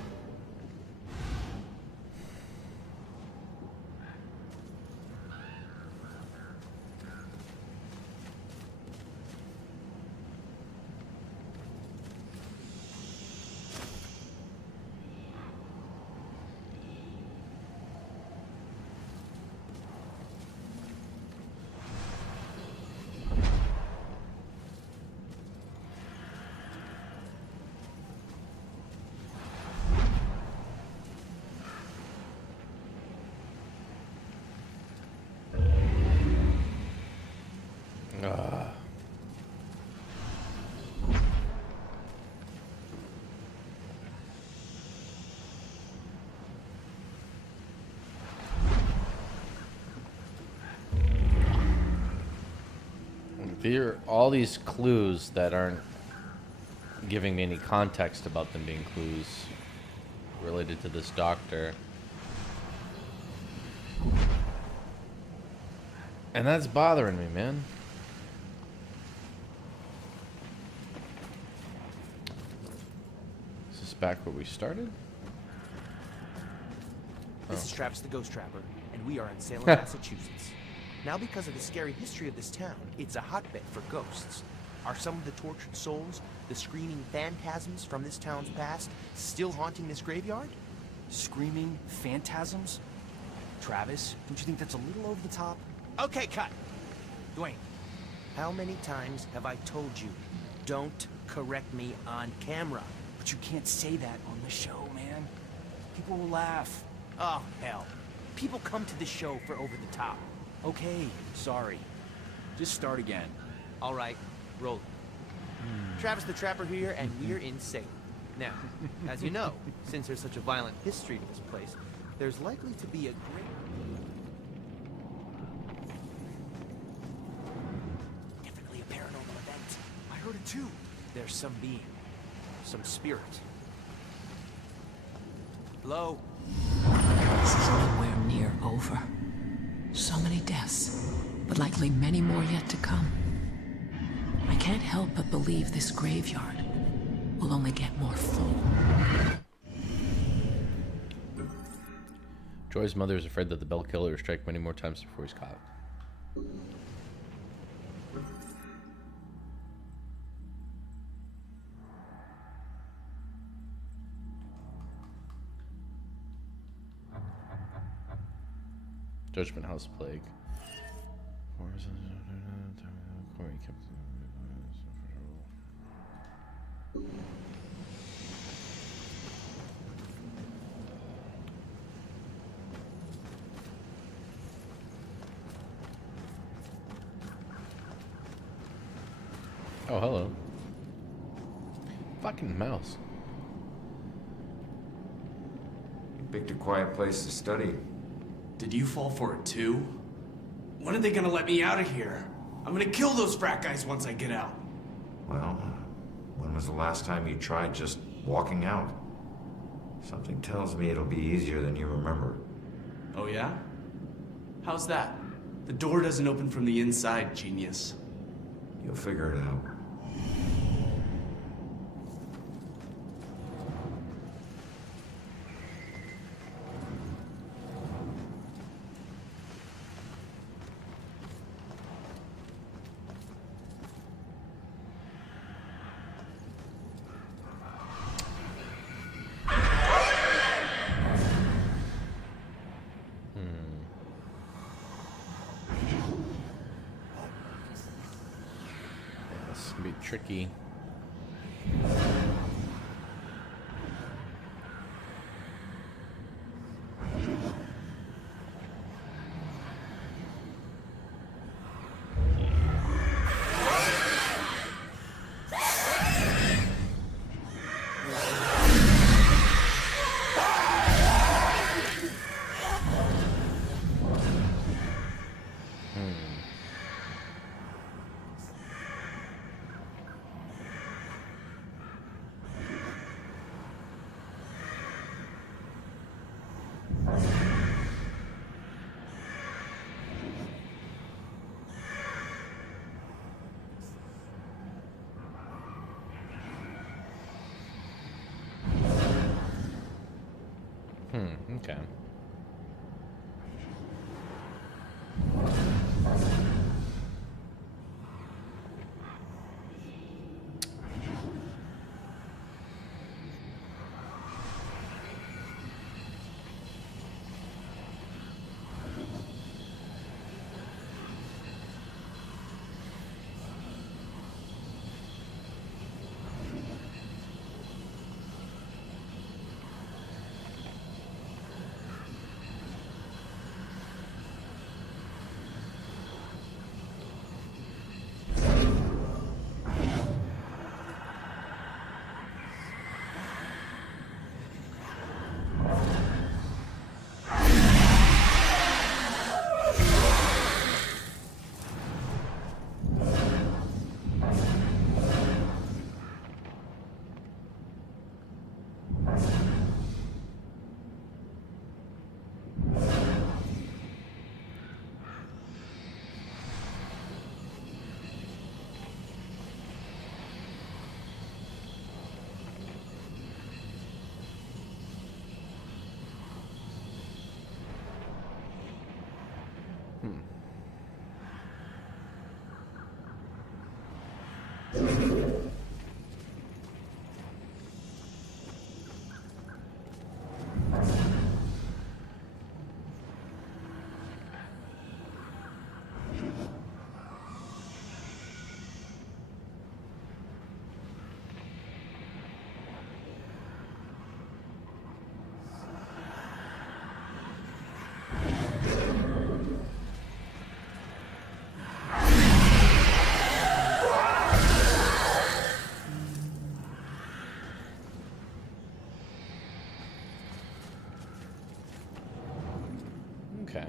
there are all these clues that aren't giving me any context about them being clues related to this doctor. And that's bothering me, man. Is this back where we started? This is Travis the Ghost Trapper, and we are in Salem, Massachusetts. Now, because of the scary history of this town, it's a hotbed for ghosts. Are some of the tortured souls, the screaming phantasms from this town's past, still haunting this graveyard? Screaming phantasms? Travis, don't you think that's a little over the top? Okay, cut! Dwayne, how many times have I told you, don't correct me on camera? But you can't say that on the show, man. People will laugh. Oh, hell. People come to this show for over the top. Okay, sorry. Just start again. All right, roll it. Travis the Trapper here, and we're in Salem. Now, as you know, since there's such a violent history to this place, there's likely to be a great... Definitely a paranormal event. I heard it too. There's some being, some spirit. Hello? This is nowhere near over. So many deaths, but likely many more yet to come. I can't help but believe this graveyard will only get more full. Joy's mother is afraid that the Bell Killer will strike many more times before he's caught. Judgment House Plague. Oh, hello. Fucking mouse. You picked a quiet place to study. Did you fall for it too? When are they gonna let me out of here? I'm gonna kill those frat guys once I get out. Well, when was the last time you tried just walking out? Something tells me it'll be easier than you remember. Oh yeah? How's that? The door doesn't open from the inside, genius. You'll figure it out. Be tricky. Okay. Okay.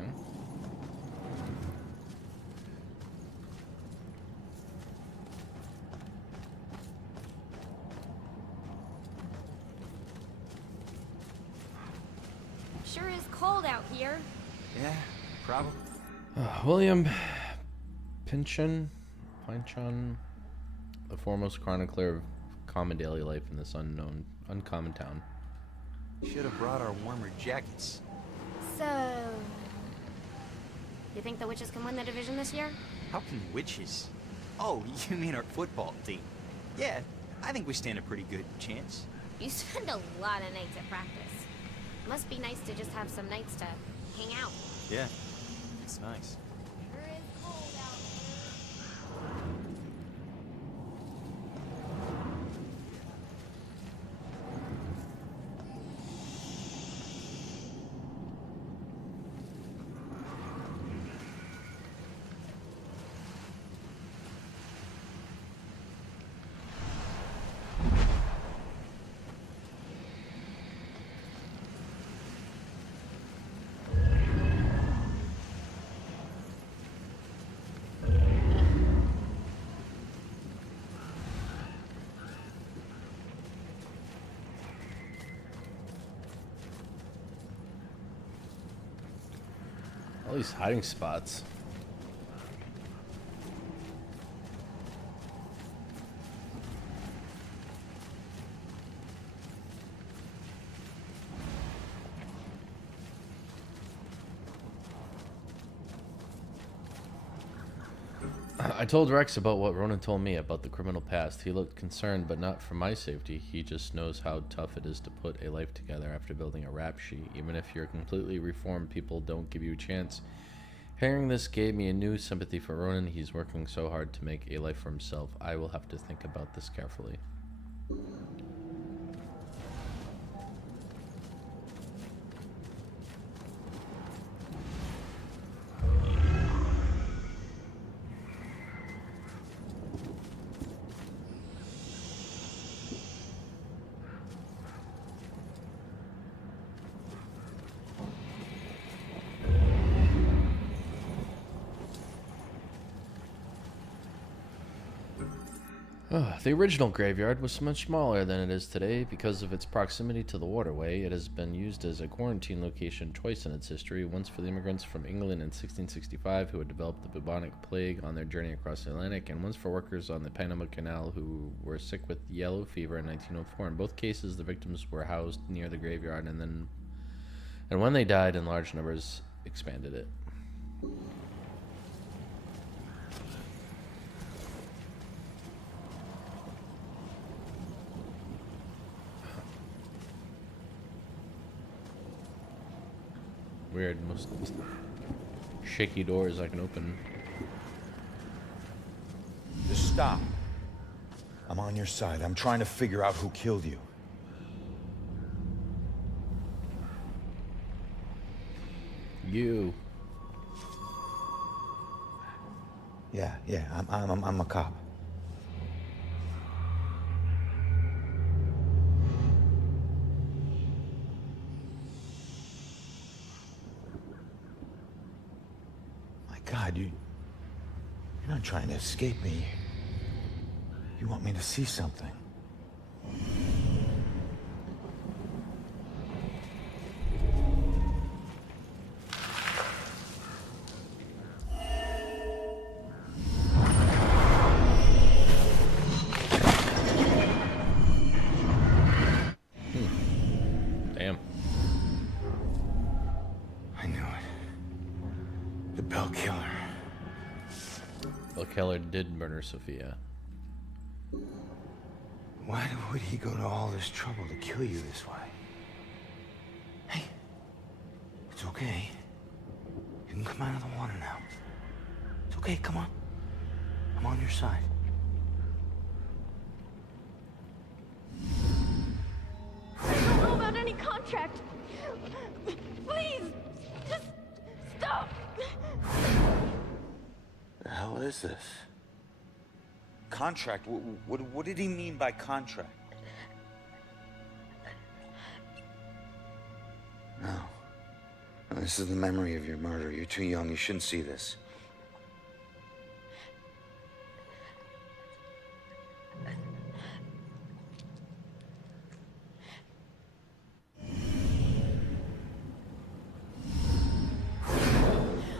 Sure is cold out here. Yeah, probably. William Pynchon, the foremost chronicler of common daily life in this uncommon town. Should have brought our warmer jackets. So, you think the witches can win the division this year? How can witches? Oh, you mean our football team? Yeah, I think we stand a pretty good chance. You spend a lot of nights at practice. Must be nice to just have some nights to hang out. Yeah, it's nice. Sure is cold out All these hiding spots. I told Rex about what Ronan told me about the criminal past. He looked concerned, but not for my safety. He just knows how tough it is to put a life together after building a rap sheet. Even if you're completely reformed, people don't give you a chance. Hearing this gave me a new sympathy for Ronan. He's working so hard to make a life for himself. I will have to think about this carefully. The original graveyard was much smaller than it is today. Because of its proximity to the waterway, it has been used as a quarantine location twice in its history, once for the immigrants from England in 1665 who had developed the bubonic plague on their journey across the Atlantic, and once for workers on the Panama Canal who were sick with yellow fever in 1904. In both cases, the victims were housed near the graveyard and then And when they died in large numbers, expanded it. Weird, most shaky doors I can open. Just stop. I'm on your side. I'm trying to figure out who killed you. You. Yeah, I'm a cop. My God, you're not trying to escape me. You want me to see something. Damn. I knew it. The Bell Killer. Bell Killer did murder Sophia. Why would he go to all this trouble to kill you this way? Hey, it's okay. You can come out of the water now. It's okay, come on. I'm on your side. I don't know about any contract. Please, just stop. The hell is this? Contract? What did he mean by contract? No. No, this is the memory of your murder. You're too young. You shouldn't see this.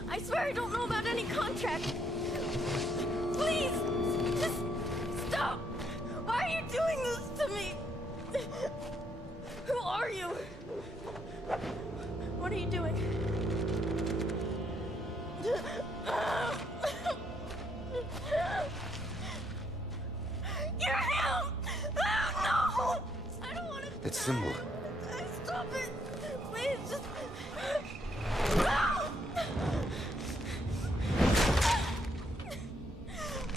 I swear I don't know about any contract. Please, just stop. Why are you doing this to me? Who are you? What are you doing? You're him! Oh, no! I don't want to. That symbol. Stop it! Please, just. No!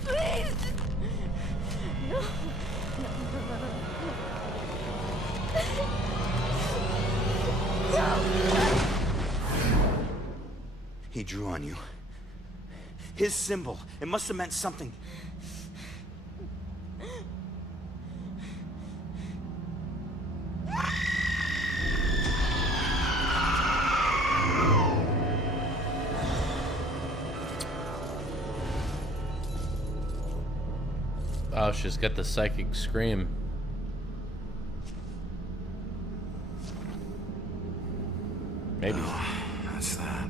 Please! No. He drew on you. His symbol. It must have meant something. Oh, she's got the psychic scream. Maybe. Oh, that's that.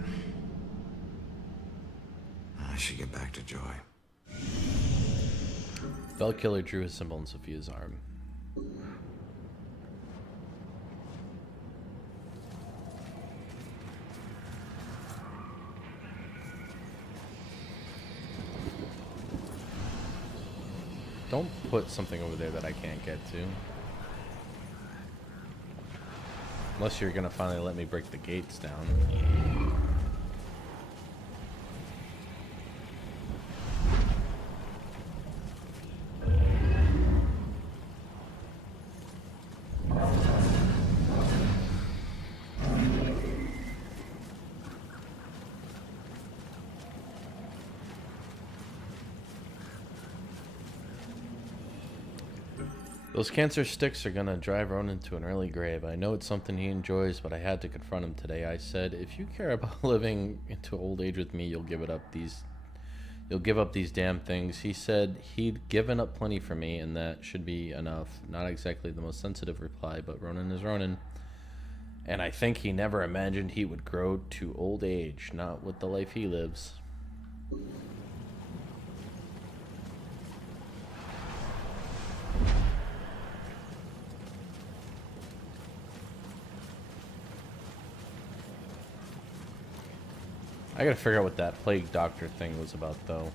I should get back to Joy. Bell Killer drew his symbol on Sophia's arm. Don't put something over there that I can't get to. Unless you're gonna finally let me break the gates down. Those cancer sticks are gonna drive Ronan to an early grave. I know it's something he enjoys, but I had to confront him today. I said, if you care about living into old age with me, you'll give up these damn things. He said he'd given up plenty for me, and that should be enough. Not exactly the most sensitive reply, but Ronan is Ronan. And I think he never imagined he would grow to old age, not with the life he lives. I gotta figure out what that plague doctor thing was about, though.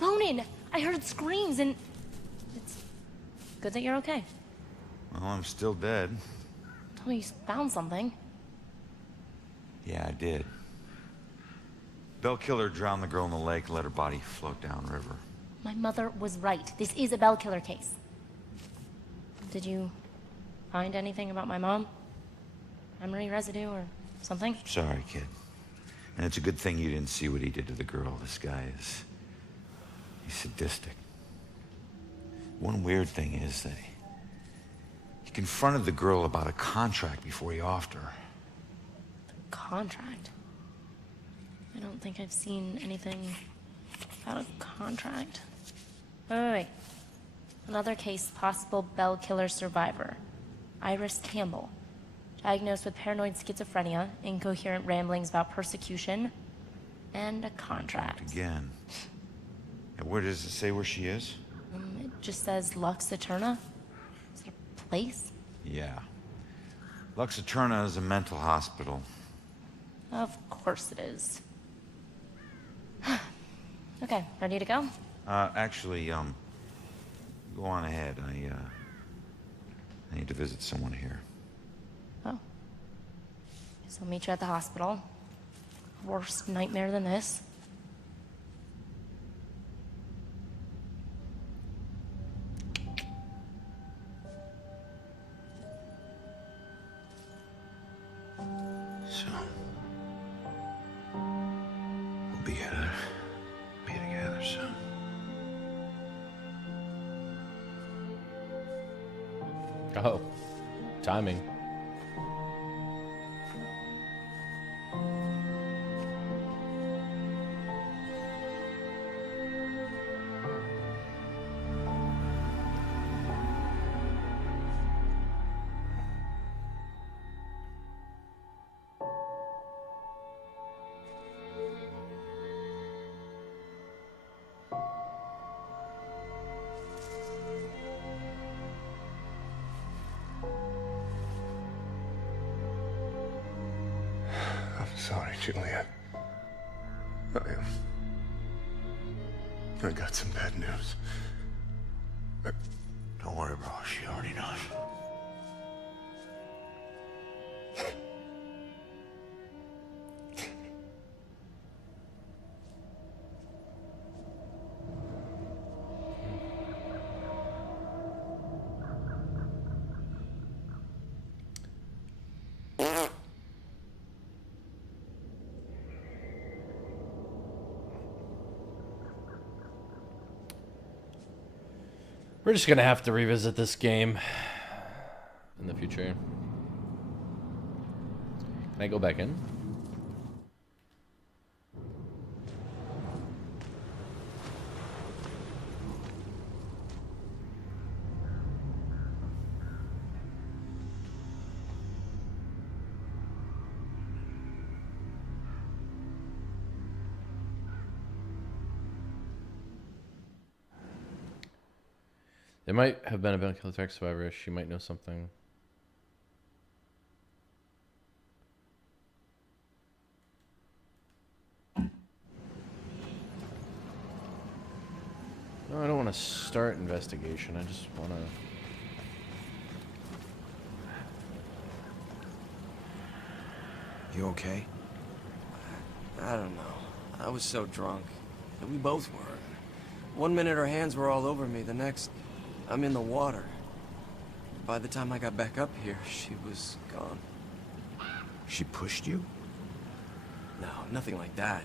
Ronan, I heard screams and it's good that you're okay. Well, I'm still dead. Tell me you found something. Yeah, I did. Bell killer drowned the girl in the lake and let her body float downriver. My mother was right. This is a Bell killer case. Did you find anything about my mom? Memory residue or something? Sorry, kid. And it's a good thing you didn't see what he did to the girl. This guy is... he's sadistic. One weird thing is that he confronted the girl about a contract before he offed her. Contract? I don't think I've seen anything about a contract. Wait. Another case, possible Bell killer survivor. Iris Campbell. Diagnosed with paranoid schizophrenia, incoherent ramblings about persecution, and a contract. Again. And where does it say where she is? It just says Lux Eterna. Is it a place? Yeah. Lux Eterna is a mental hospital. Of course it is. Okay, ready to go? Actually, go on ahead. I need to visit someone here. Oh. Guess I'll meet you at the hospital. Worse nightmare than this. So, we'll be together soon. Oh, timing. I'm sorry, Juliet. I got some bad news. Don't worry, bro. She already knows. We're just gonna have to revisit this game in the future. Can I go back in? There might have been a Bell killer attack survivor. She might know something. No, I don't want to start investigation. I just want to... You okay? I don't know. I was so drunk. And we both were. One minute her hands were all over me, the next, I'm in the water. By the time I got back up here, she was gone. She pushed you? No, nothing like that.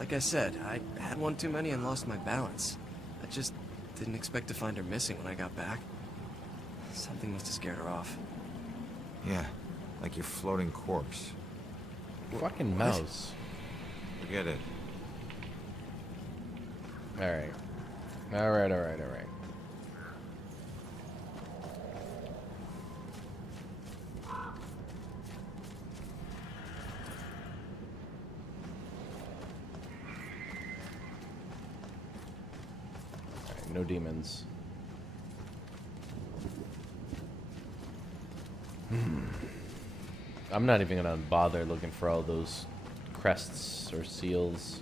Like I said, I had one too many and lost my balance. I just didn't expect to find her missing when I got back. Something must have scared her off. Yeah, like your floating corpse. Fucking mouse. Forget it. Alright. Alright. No demons. I'm not even gonna bother looking for all those crests or seals.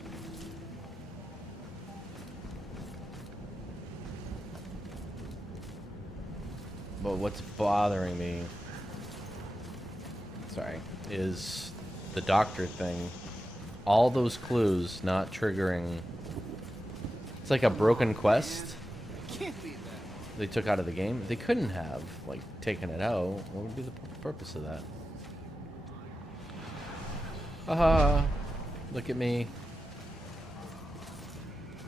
But what's bothering me, sorry, is the doctor thing. All those clues not triggering. It's like a broken quest they took out of the game. They couldn't have, like, taken it out. What would be the purpose of that? Haha, look at me.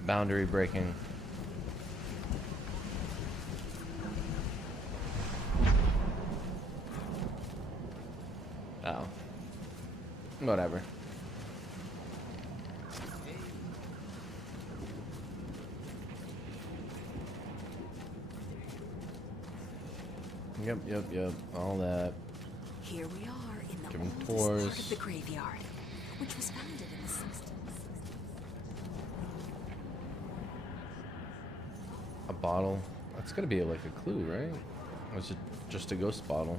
Boundary breaking. Oh. Whatever. Yep. All that. Here we are in the Giving oldest tours. part of the graveyard, which was founded in the 60s. A bottle. That's gotta be like a clue, right? Or is it just a ghost bottle?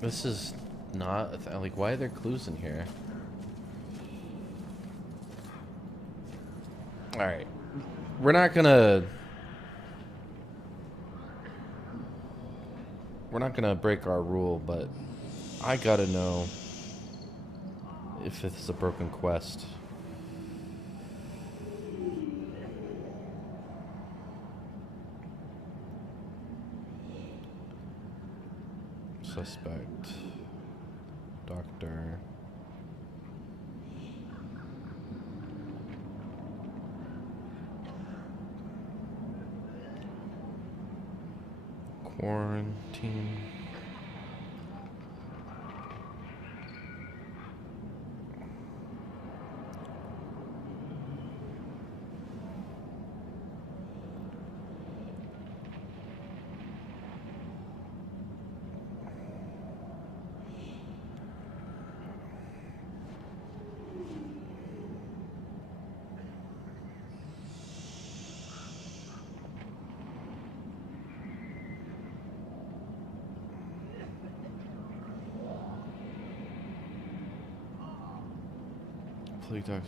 This is not like, why are there clues in here? All right, we're not gonna break our rule, but I gotta know if it's a broken quest. Suspect. Doctor. Quarantine. Play doctor.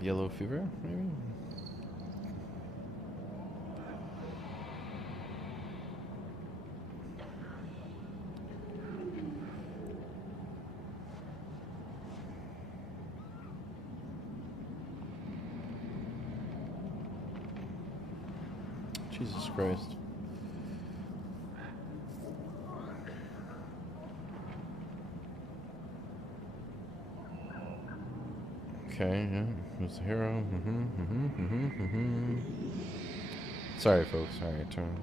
Yellow fever, maybe? Jesus Christ. Okay, yeah, who's the hero? Sorry, folks. All right, turn.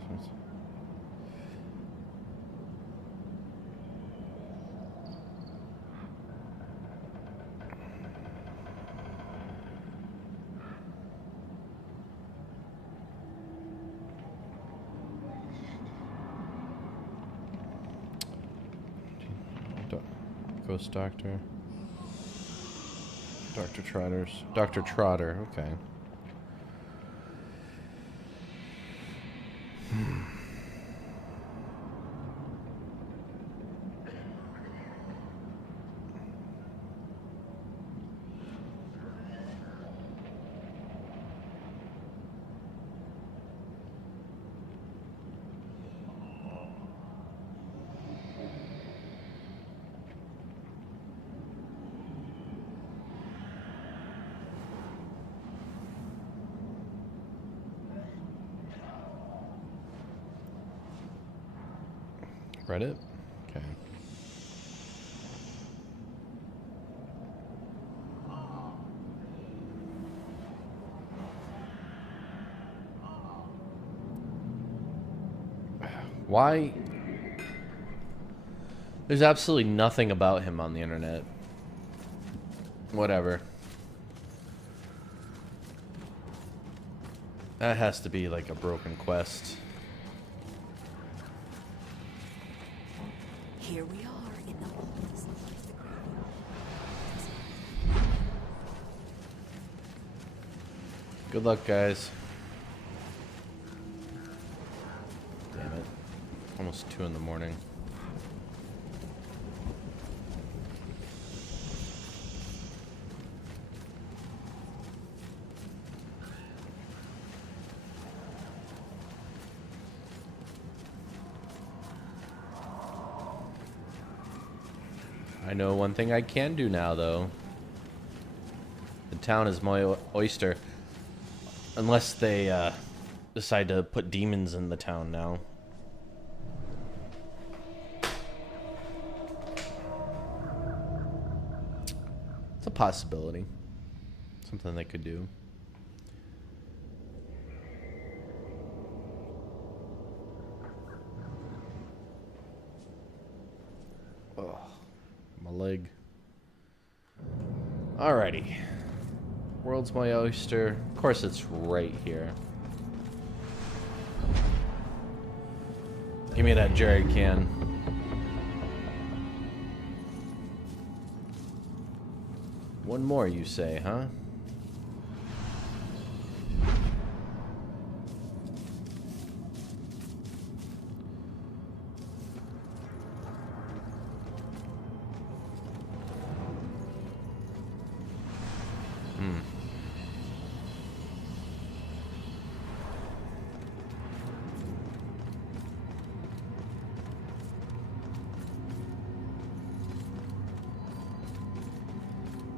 Ghost Doctor. Dr. Trotter's. Dr. Trotter, okay. Reddit? Okay. Why? There's absolutely nothing about him on the internet. Whatever. That has to be like a broken quest. Here we are in the oldest part of the graveyard. Good luck, guys. Damn it. Almost 2 in the morning. I know one thing I can do now, though. The town is my oyster. Unless they decide to put demons in the town now. It's a possibility. Something they could do. Oh, my leg. Alrighty. World's my oyster. Of course, it's right here. Give me that jerry can. One more, you say, huh?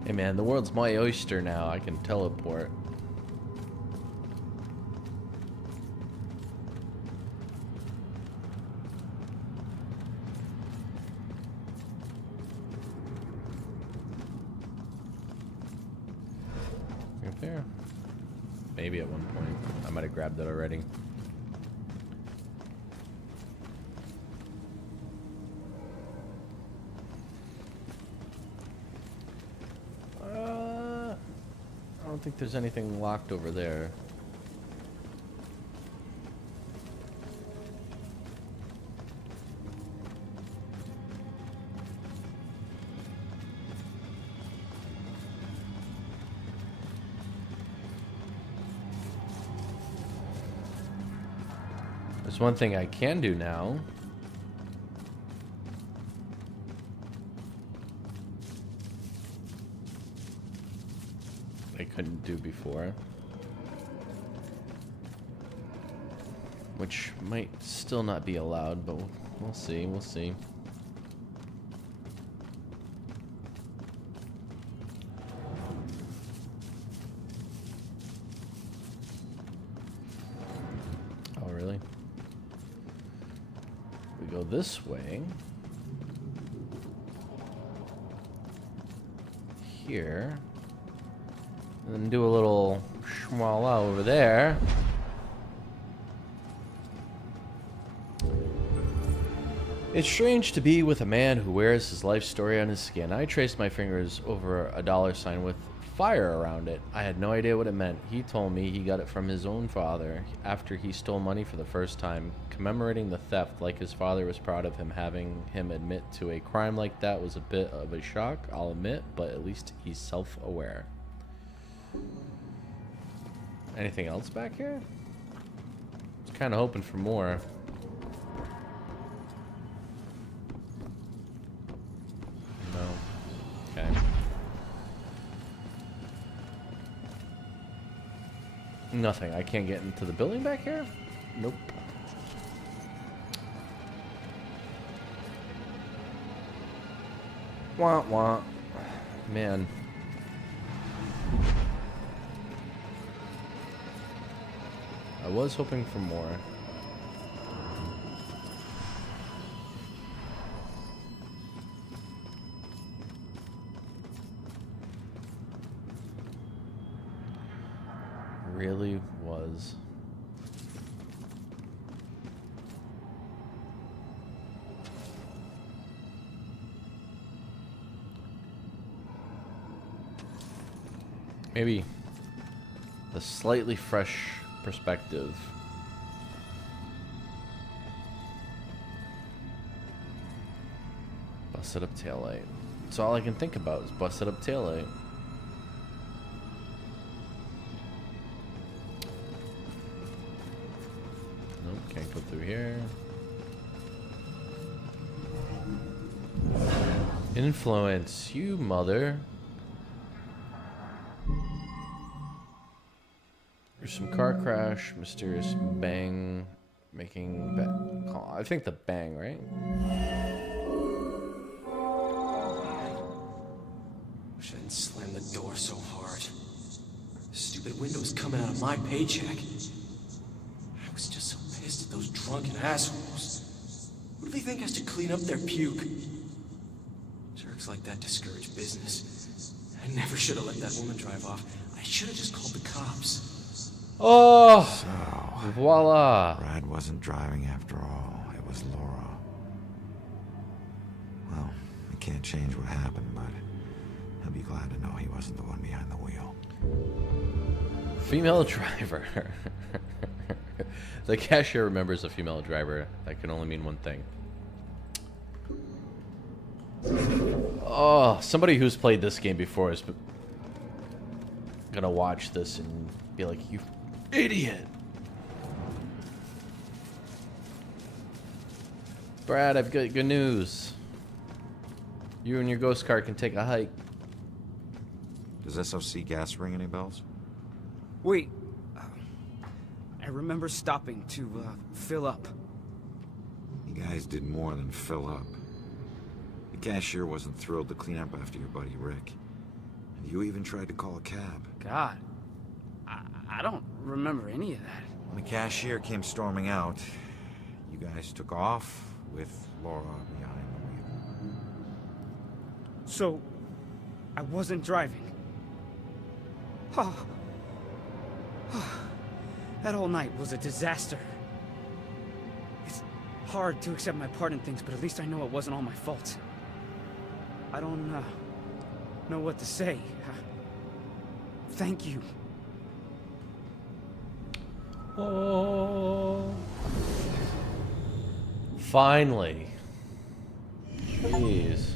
Hey man, the world's my oyster now. I can teleport. Up there? Maybe at one point. I might have grabbed it already. I don't think there's anything locked over there. There's one thing I can do now. I couldn't do before. Which might still not be allowed, but we'll see, we'll see. Oh, really? We go this way. Here. And then do a little schmala over there. It's strange to be with a man who wears his life story on his skin. I traced my fingers over a $sign with fire around it. I had no idea what it meant. He told me he got it from his own father after he stole money for the first time. Commemorating the theft like his father was proud of him. Having him admit to a crime like that was a bit of a shock, I'll admit, but at least he's self-aware. Anything else back here? I was kind of hoping for more. No. Okay. Nothing. I can't get into the building back here? Nope. Wah wah. Man. I was hoping for more. Really was. Maybe the slightly fresh perspective. Busted up taillight. That's all I can think about is busted up taillight. Nope, can't go through here. Influence, you mother. There's some car crash, mysterious bang, making call. I think the bang, right? Wish I didn't slam the door so hard. Stupid window's coming out of my paycheck. I was just so pissed at those drunken assholes. Who do they think has to clean up their puke? Jerks like that discourage business. I never should have let that woman drive off. I should have just called the cops. Oh, So, voila. Brad wasn't driving after all. It was Laura. Well, I can't change what happened, but he'll be glad to know he wasn't the one behind the wheel. Female driver. The cashier remembers a female driver. That can only mean one thing. Oh, somebody who's played this game before is gonna watch this and be like, you idiot. Brad, I've got good news. You and your ghost car can take a hike. Does SOC gas ring any bells? Wait. I remember stopping to fill up. You guys did more than fill up. The cashier wasn't thrilled to clean up after your buddy Rick. And you even tried to call a cab. God. I don't remember any of that. When the cashier came storming out, you guys took off with Laura behind the wheel. So, I wasn't driving. Oh. That whole night was a disaster. It's hard to accept my part in things, but at least I know it wasn't all my fault. I don't know what to say. Thank you. Oh. Finally. Jeez.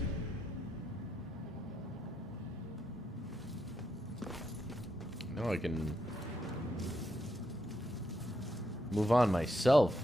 Now I can move on myself.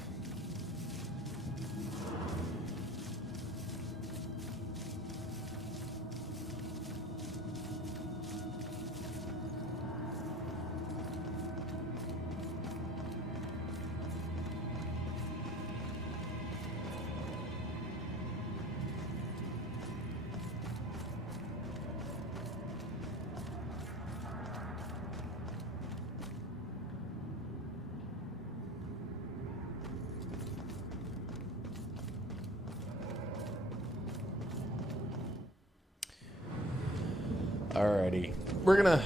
Alrighty, we're gonna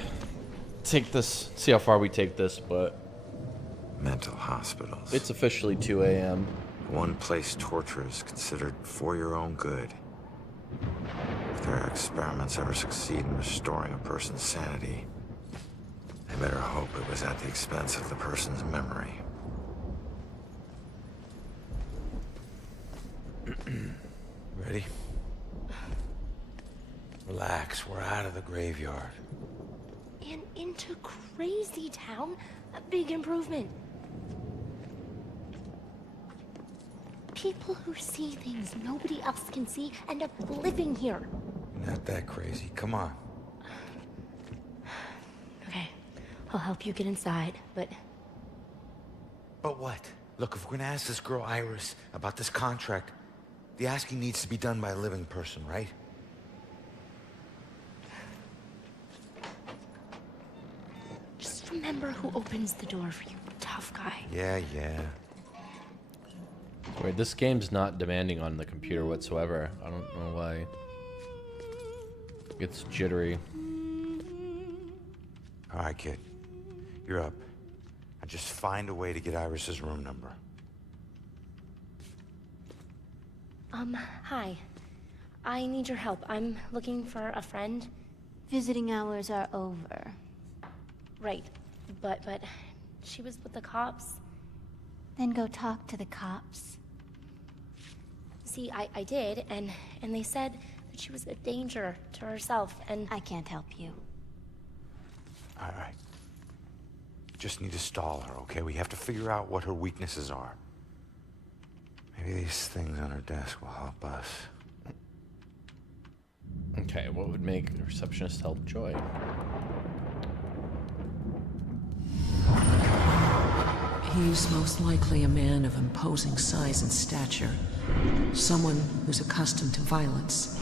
take this, see how far we take this, but Mental hospitals. it's officially 2 a.m. One place torture is considered for your own good. If their experiments ever succeed in restoring a person's sanity, I better hope it was at the expense of the person's memory. Ready? Relax, we're out of the graveyard. And into Crazy Town? A big improvement. People who see things nobody else can see end up living here. Not that crazy, come on. Okay, I'll help you get inside, but... But what? Look, if we're gonna ask this girl Iris about this contract, the asking needs to be done by a living person, right? Just remember who opens the door for you, tough guy. Yeah. Wait, this game's not demanding on the computer whatsoever. I don't know why. It's jittery. All right, kid. You're up. Now just find a way to get Iris's room number. Hi. I need your help. I'm looking for a friend. Visiting hours are over. Right. But she was with the cops. Then go talk to the cops. See, I did, and they said that she was a danger to herself, and... I can't help you. All right. Just need to stall her, okay? We have to figure out what her weaknesses are. Maybe these things on her desk will help us. Okay, what would make a receptionist help Joy? He's most likely a man of imposing size and stature. Someone who's accustomed to violence.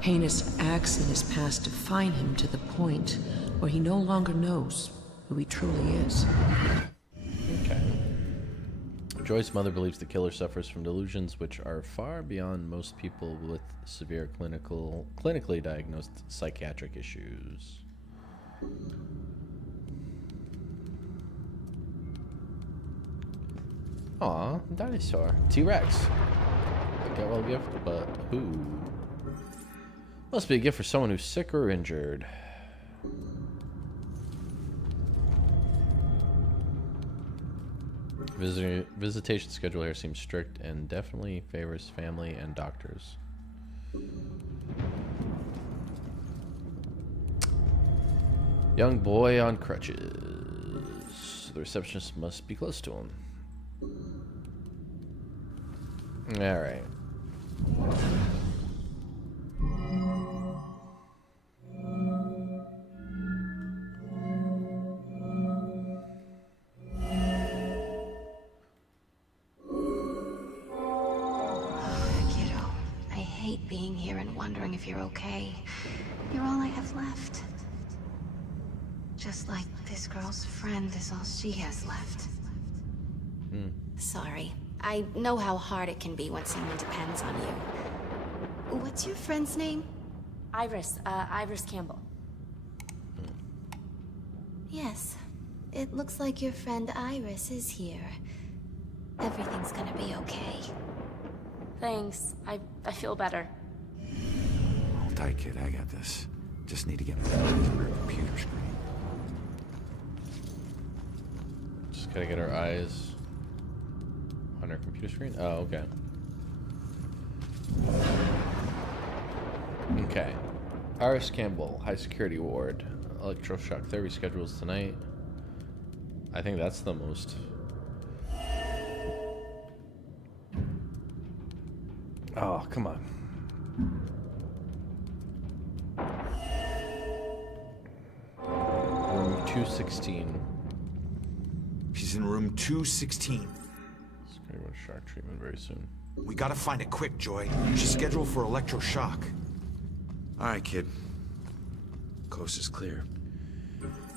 Heinous acts in his past define him to the point where he no longer knows who he truly is. Okay. Joy's mother believes the killer suffers from delusions which are far beyond most people with severe clinically diagnosed psychiatric issues. Aw, dinosaur. T-Rex. A get well gift, but who? Must be a gift for someone who's sick or injured. Visitation schedule here seems strict and definitely favors family and doctors. Young boy on crutches. The receptionist must be close to him. Alright. Kiddo, I hate being here and wondering if you're okay. You're all I have left. Just like this girl's friend is all she has left. Sorry. I know how hard it can be when someone depends on you. What's your friend's name? Iris, Iris Campbell. Yes. It looks like your friend Iris is here. Everything's gonna be okay. Thanks. I feel better. Hold tight, kid. I got this. Just need to get my computer screen. Just gotta get our eyes on our computer screen? Oh, okay. Okay. Iris Campbell, high security ward. Electroshock therapy schedules tonight. I think that's the most... Oh, come on. Room 216. She's in room 216. She's gonna go to shock treatment very soon. We gotta find it quick, Joy. She's scheduled for electroshock. All right, kid. Coast is clear.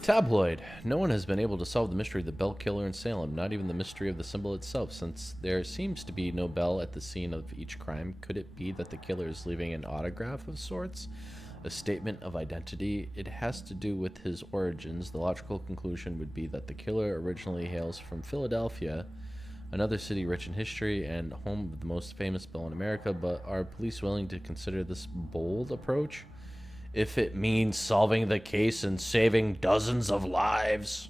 Tabloid. No one has been able to solve the mystery of the bell killer in Salem, not even the mystery of the symbol itself, since there seems to be no bell at the scene of each crime. Could it be that the killer is leaving an autograph of sorts? A statement of identity? It has to do with his origins. The logical conclusion would be that the killer originally hails from Philadelphia, another city rich in history and home of the most famous bell in America, but are police willing to consider this bold approach if it means solving the case and saving dozens of lives?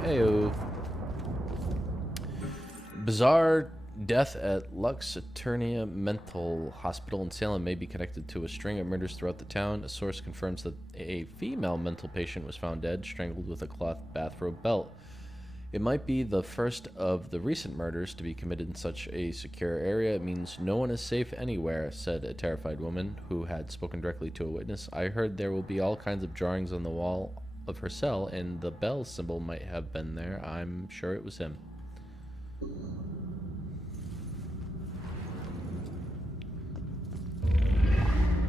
Heyo. Bizarre death at Lux Eternia Mental Hospital in Salem may be connected to a string of murders throughout the town. A source confirms that a female mental patient was found dead, strangled with a cloth bathrobe belt. It might be the first of the recent murders to be committed in such a secure area. It means no one is safe anywhere, said a terrified woman who had spoken directly to a witness. I heard there will be all kinds of drawings on the wall of her cell, and the bell symbol might have been there. I'm sure it was him.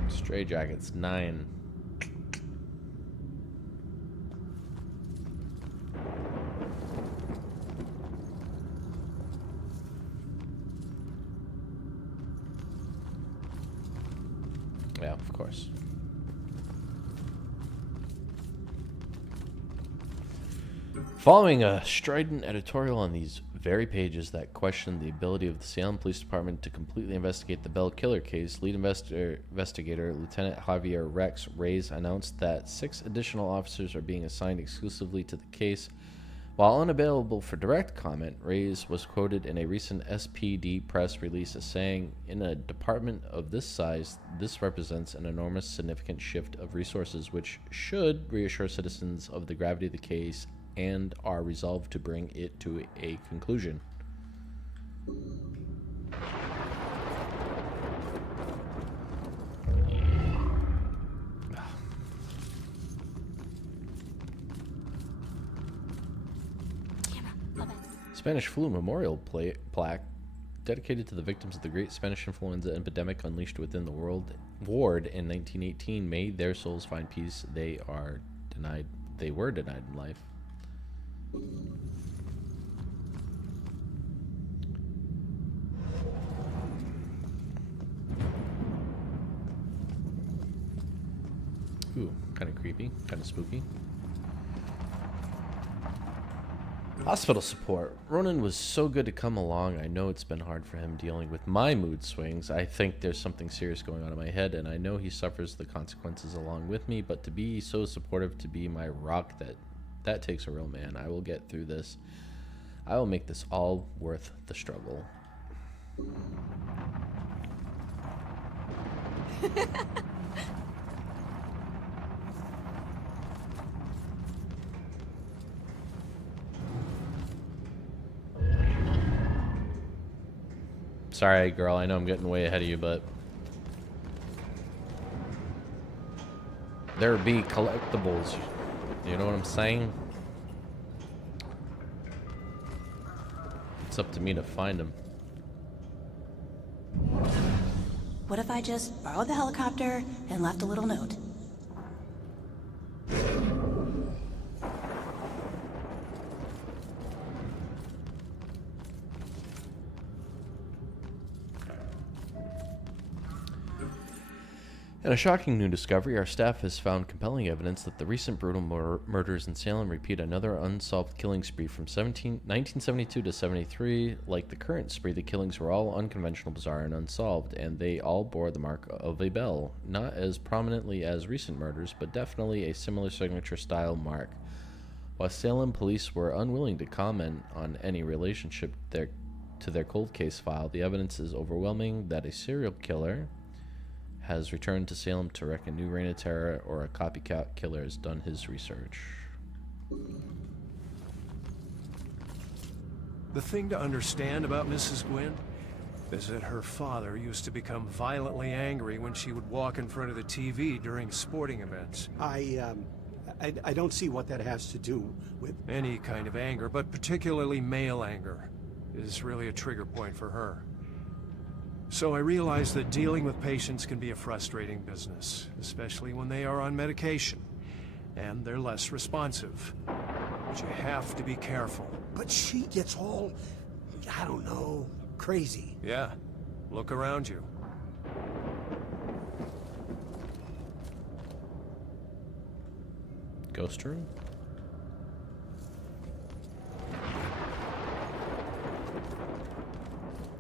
Stray Jackets 9. Yeah, of course. Following a strident editorial on these very pages that questioned the ability of the Salem Police Department to completely investigate the Bell killer case, lead investigator Lieutenant Javier Rex Reyes announced that 6 additional officers are being assigned exclusively to the case. While unavailable for direct comment, Reyes was quoted in a recent SPD press release as saying, "In a department of this size, this represents an enormous significant shift of resources which should reassure citizens of the gravity of the case and are resolved to bring it to a conclusion." Spanish flu memorial plaque dedicated to the victims of the great Spanish influenza epidemic unleashed within the world ward in 1918. May their souls find peace. They were denied in life. Ooh, kind of creepy, kind of spooky. Hospital support. Ronan was so good to come along. I know it's been hard for him dealing with my mood swings. I think there's something serious going on in my head, and I know he suffers the consequences along with me, but to be so supportive, to be my rock, that takes a real man. I will get through this. I will make this all worth the struggle. Sorry, girl, I know I'm getting way ahead of you, but there be collectibles. You know what I'm saying? It's up to me to find them. What if I just borrowed the helicopter and left a little note? In a shocking new discovery, our staff has found compelling evidence that the recent brutal murders in Salem repeat another unsolved killing spree from 1972 to 73. Like the current spree, the killings were all unconventional, bizarre, and unsolved, and they all bore the mark of a bell. Not as prominently as recent murders, but definitely a similar signature-style mark. While Salem police were unwilling to comment on any relationship to their cold case file, the evidence is overwhelming that a serial killer has returned to Salem to wreak a new reign of terror, or a copycat killer has done his research. The thing to understand about Mrs. Gwynn is that her father used to become violently angry when she would walk in front of the TV during sporting events. I don't see what that has to do with... Any kind of anger, but particularly male anger, is really a trigger point for her. So I realize that dealing with patients can be a frustrating business, especially when they are on medication, and they're less responsive. But you have to be careful. But she gets all, I don't know, crazy. Yeah, look around you. Ghost room?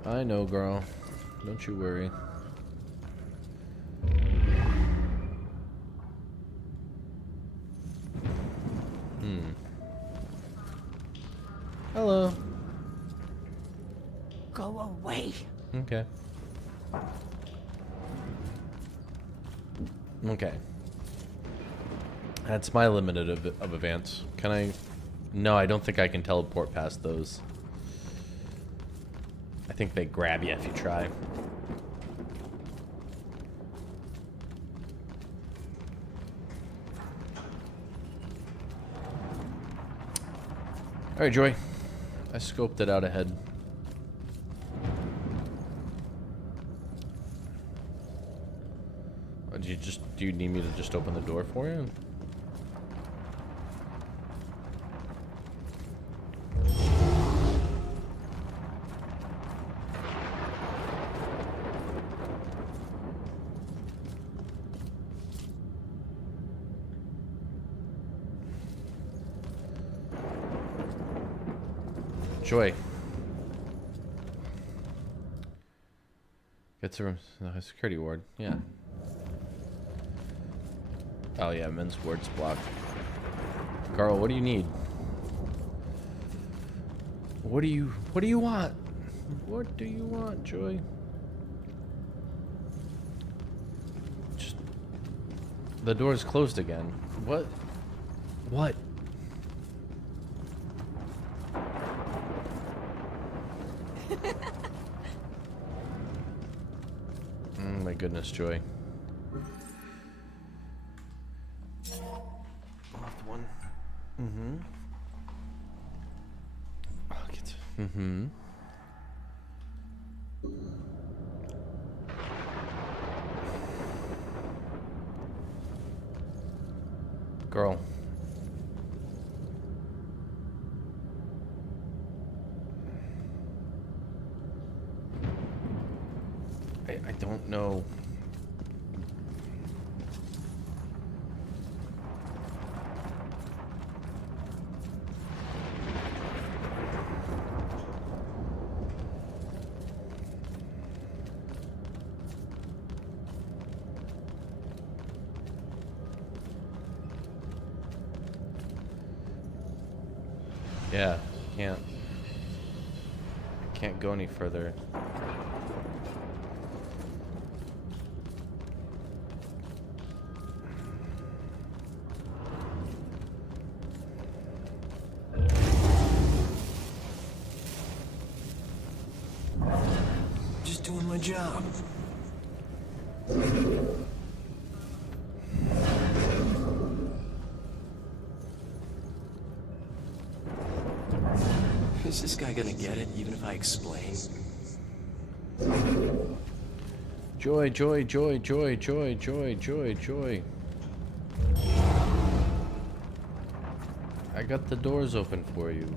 I know, girl. Don't you worry. Hello. Go away. Okay. Okay. That's my limit of advance. Can I... No, I don't think I can teleport past those. I think they grab you if you try. Alright, Joy. I scoped it out ahead. Do you need me to just open the door for you? Joy. Get to the security ward. Yeah. Oh yeah, men's ward's blocked. Carl, what do you need? What do you want? What do you want, Joy? Just, the door's closed again. What? What? Oh my goodness, Joy. Left one. Mm-hmm. Oh, get. Mm-hmm. Girl. I don't know. Yeah, can't go any further. Just doing my job. Is this guy gonna get it, even if I explain? Joy, joy, joy, joy, joy, joy, joy, joy. I got the doors open for you.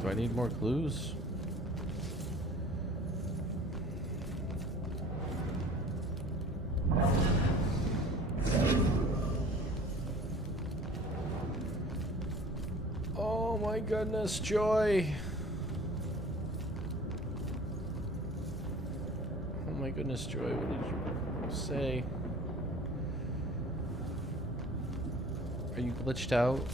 Do I need more clues? Oh my goodness, Joy. Oh my goodness, Joy, what did you say? Are you glitched out?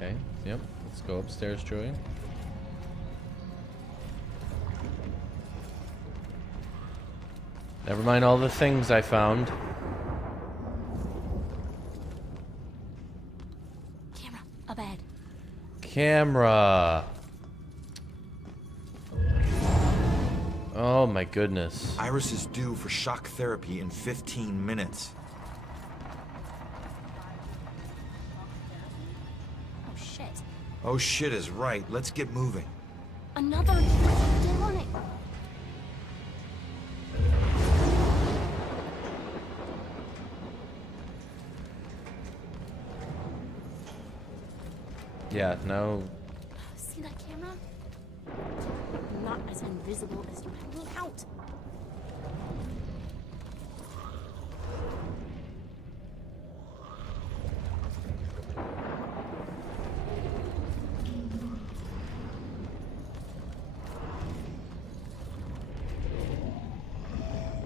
Okay, yep, let's go upstairs, Joy. Never mind all the things I found. Camera, up ahead. Camera. Oh my goodness. Iris is due for shock therapy in 15 minutes. Oh shit. Oh shit is right. Let's get moving. Another. Get on it. Yeah, no. See that camera? Not as invisible as you're hanging out.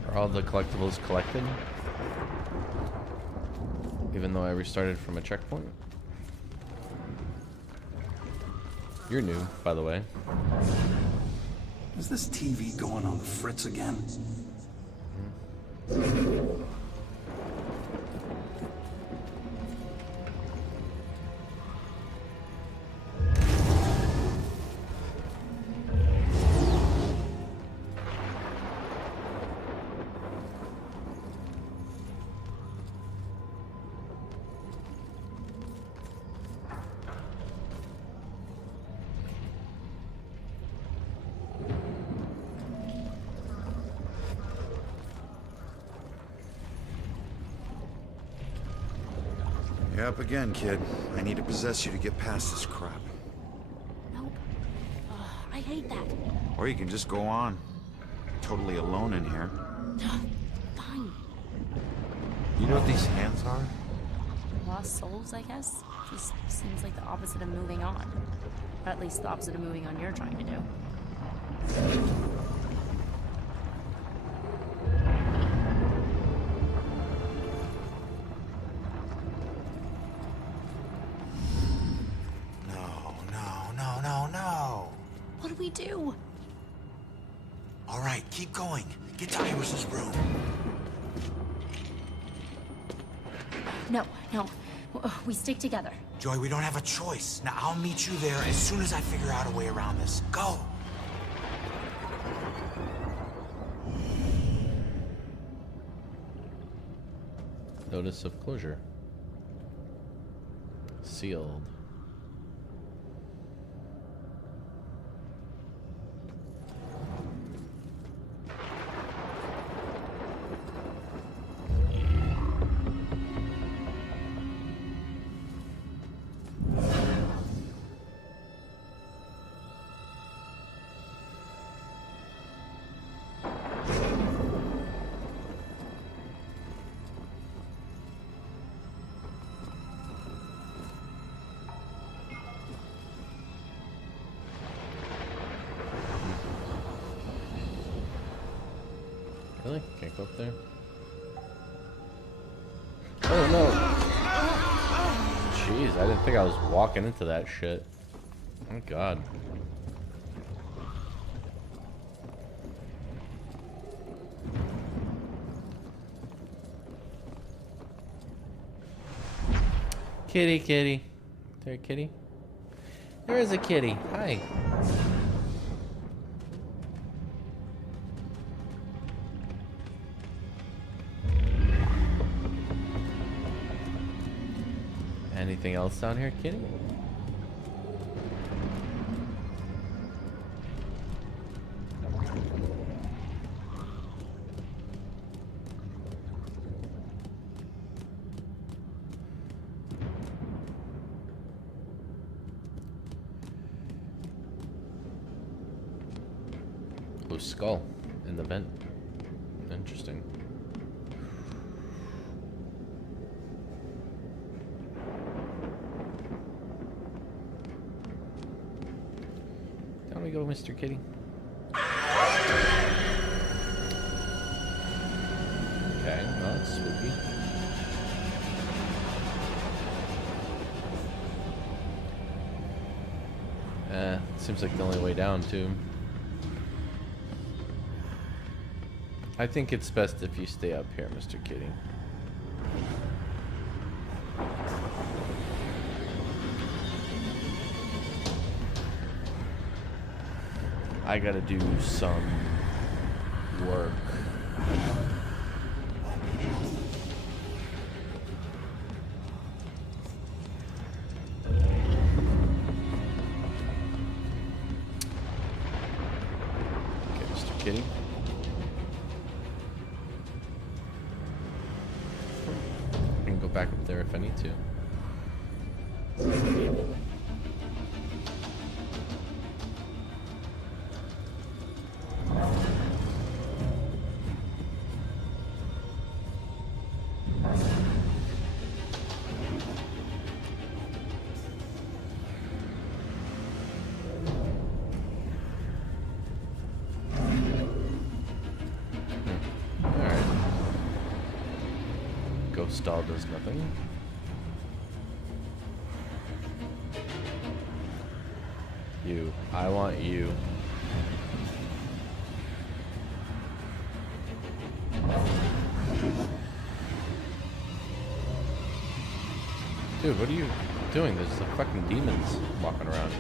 Are all the collectibles collected? Even though I restarted from a checkpoint? You're new, by the way. Is this TV going on the fritz again? up again, kid. I need to possess you to get past this crap. Nope. Ugh, I hate that. Or you can just go on. Totally alone in here. Fine. You know what these hands are? Lost souls, I guess? Just seems like the opposite of moving on. Or at least the opposite of moving on you're trying to do. No. What do we do? All right, keep going. Get to Iris's room. No. We stick together. Joy, we don't have a choice. Now, I'll meet you there as soon as I figure out a way around this. Go! Notice of closure. Sealed. Really? Can't go up there? Oh no! Jeez, I didn't think I was walking into that shit. Oh god. Kitty. There, kitty. There is a kitty. Hi. Anything else down here, kitty? Oh, skull in the vent. Interesting. Down we go, Mr. Kitty. Okay, well, that's spooky. Seems like the only way down, too. I think it's best if you stay up here, Mr. Kitty. I gotta do some work. Okay, Mr. Kitty. I can go back up there if I need to. Stall does nothing. You. I want you. Dude, what are you doing? There's like fucking demons walking around.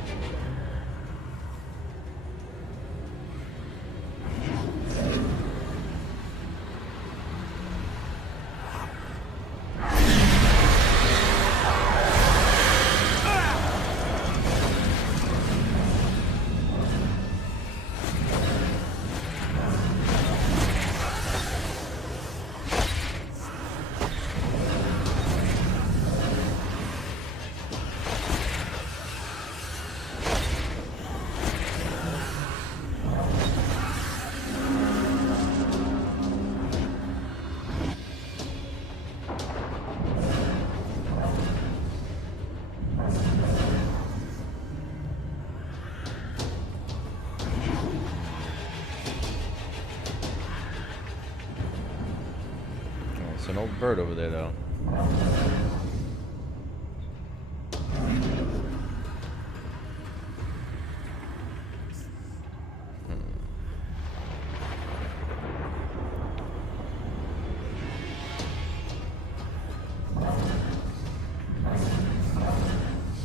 It's an old bird over there, though.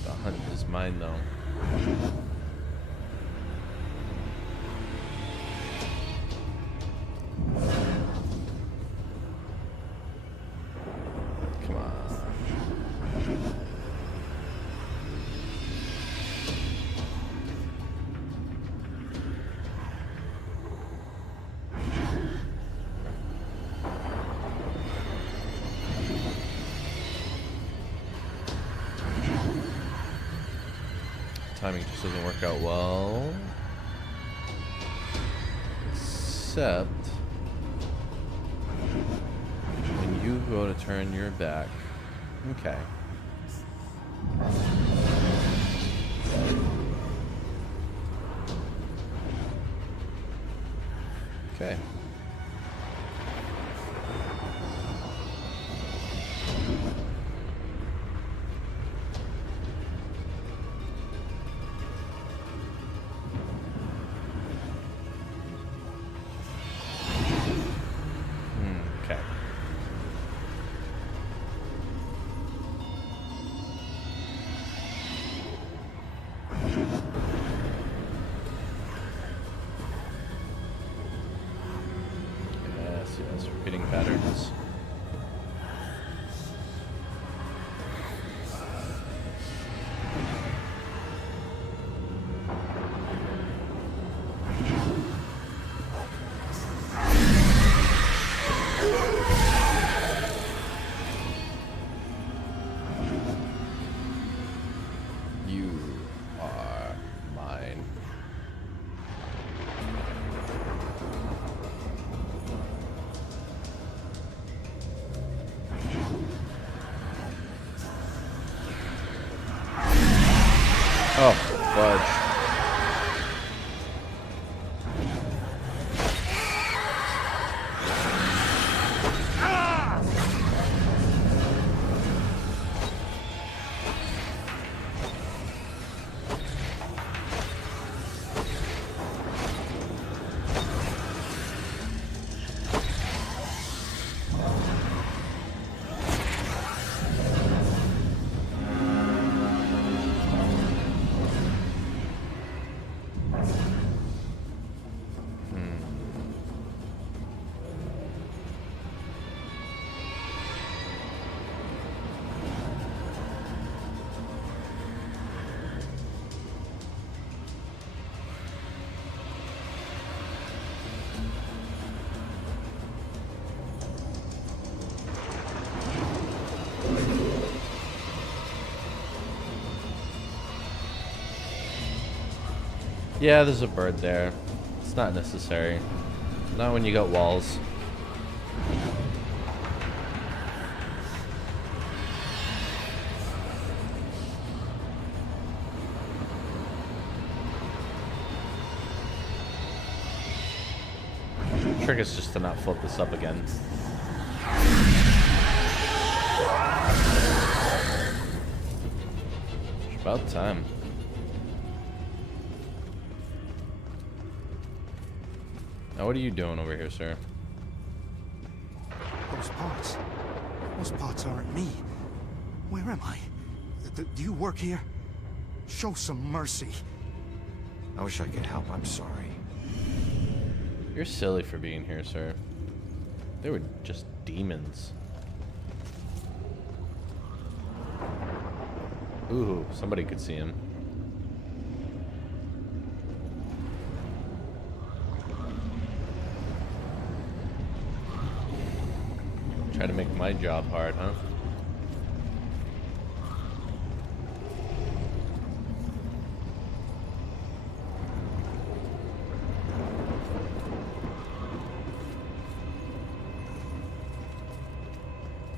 The hunt is mine, though. Timing just doesn't work out well. Except when you go to turn your back. Okay. Okay. Okay. Yes, repeating patterns. You are mine. Oh, fudge. Yeah, there's a bird there. It's not necessary. Not when you got walls. Trick is just to not flip this up again. It's about time. Now, what are you doing over here, sir? Those parts aren't me. Where am I? Do you work here? Show some mercy. I wish I could help. I'm sorry. You're silly for being here, sir. They were just demons. Ooh, somebody could see him. Try to make my job hard, huh?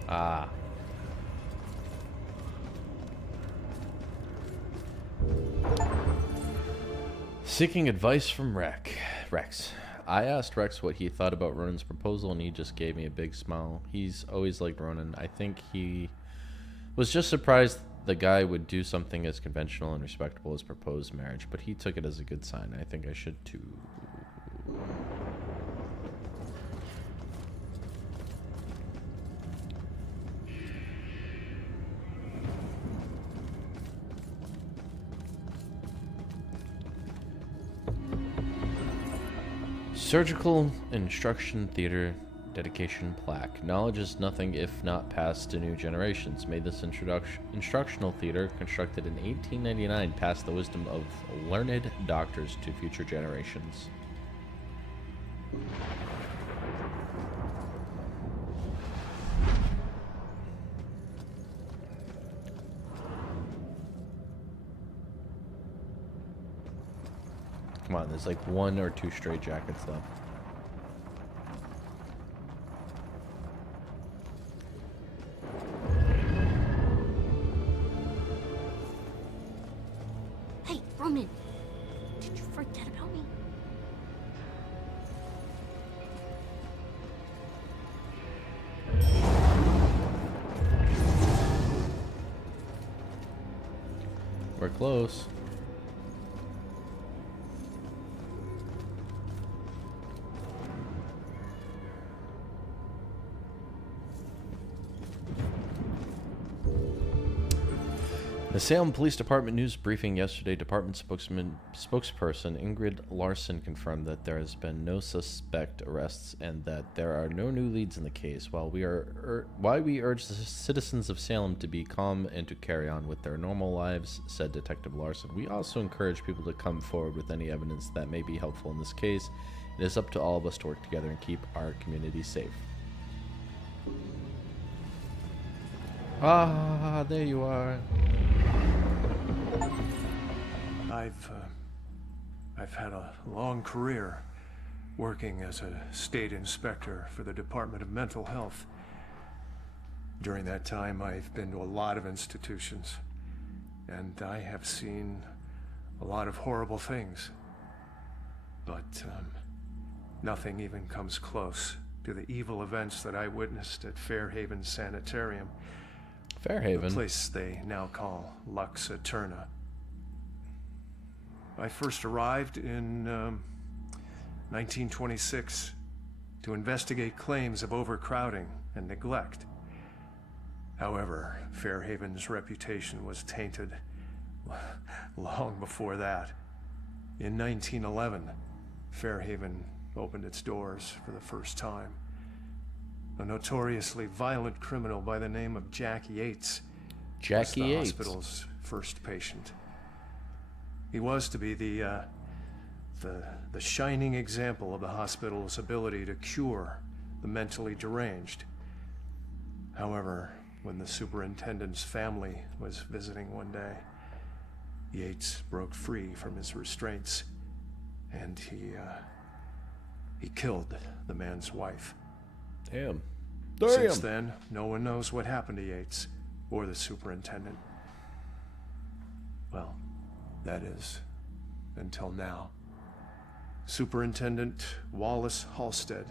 Ah. Seeking advice from Rex. I asked Rex what he thought about Ronan's proposal, and he just gave me a big smile. He's always liked Ronan. I think he was just surprised the guy would do something as conventional and respectable as propose marriage, but he took it as a good sign. I think I should too. Surgical Instruction Theater Dedication Plaque. Knowledge is nothing if not passed to new generations. May this instructional theater, constructed in 1899, pass the wisdom of learned doctors to future generations. Come on, there's like 1 or 2 straight jackets left. Hey, Ronan! Did you forget about me? We're close. The Salem Police Department news briefing yesterday, department spokesperson Ingrid Larson confirmed that there has been no suspect arrests and that there are no new leads in the case. While we urge the citizens of Salem to be calm and to carry on with their normal lives, said Detective Larson, we also encourage people to come forward with any evidence that may be helpful in this case. It is up to all of us to work together and keep our community safe. Ah, there you are. I've had a long career working as a state inspector for the Department of Mental Health. During that time, I've been to a lot of institutions, and I have seen a lot of horrible things. But nothing even comes close to the evil events that I witnessed at Fairhaven Sanitarium. Fairhaven? A place they now call Lux Eterna. I first arrived in 1926 to investigate claims of overcrowding and neglect. However, Fairhaven's reputation was tainted long before that. In 1911, Fairhaven opened its doors for the first time. A notoriously violent criminal by the name of Jack Yates was the hospital's first patient. He was to be the shining example of the hospital's ability to cure the mentally deranged. However, when the superintendent's family was visiting one day, Yates broke free from his restraints, and he killed the man's wife. Damn. Since then, no one knows what happened to Yates or the superintendent. Well, that is, until now. Superintendent Wallace Halstead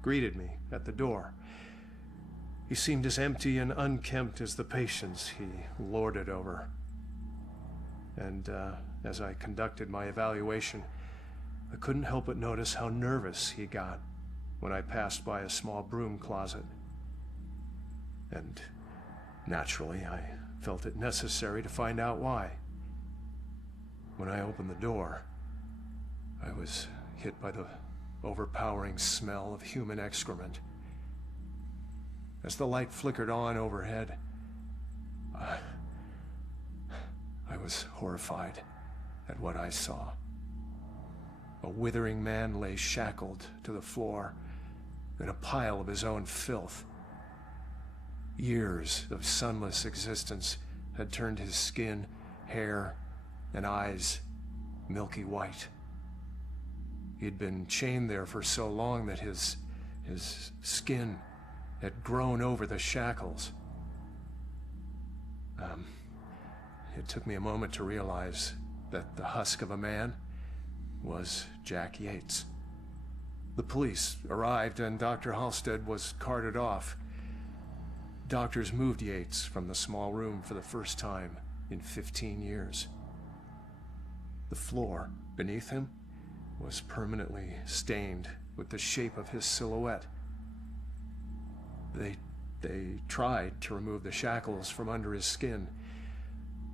greeted me at the door. He seemed as empty and unkempt as the patients he lorded over. And as I conducted my evaluation, I couldn't help but notice how nervous he got when I passed by a small broom closet. And naturally, I felt it necessary to find out why. When I opened the door, I was hit by the overpowering smell of human excrement. As the light flickered on overhead, I was horrified at what I saw. A withering man lay shackled to the floor in a pile of his own filth. Years of sunless existence had turned his skin, hair, and eyes milky white. He'd been chained there for so long that his skin had grown over the shackles. It took me a moment to realize that the husk of a man was Jack Yates. The police arrived and Dr. Halstead was carted off. Doctors moved Yates from the small room for the first time in 15 years. The floor beneath him was permanently stained with the shape of his silhouette. They tried to remove the shackles from under his skin,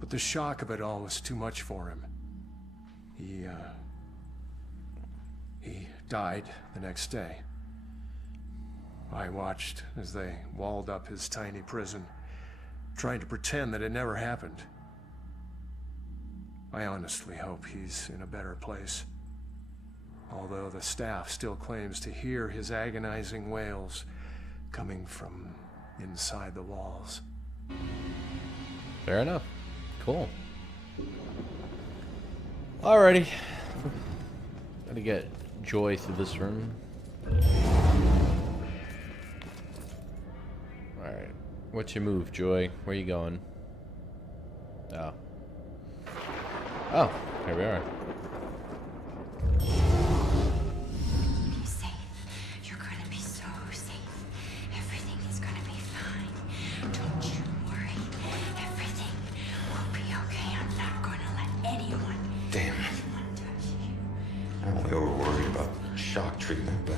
but the shock of it all was too much for him. He died the next day. I watched as they walled up his tiny prison, trying to pretend that it never happened. I honestly hope he's in a better place, although the staff still claims to hear his agonizing wails coming from inside the walls. Fair enough. Cool. Alrighty. Gotta get Joy through this room. Alright. What's your move, Joy? Where you going? Oh. Oh, here we are. Be safe. You're gonna be so safe. Everything is gonna be fine. Don't you worry. Everything will be okay. I'm not gonna let anyone. Damn. I'm only over worried about shock treatment, but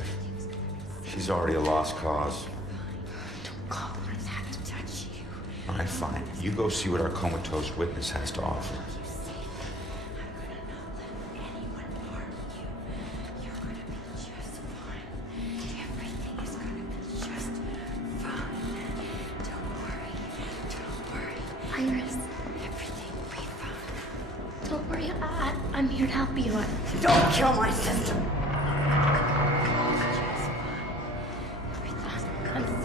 she's already a lost cause. Don't call her that to touch you. All right, fine. You go see what our comatose witness has to offer. Iris, everything will be fine. Don't worry, I'm here to help you. Don't kill my sister!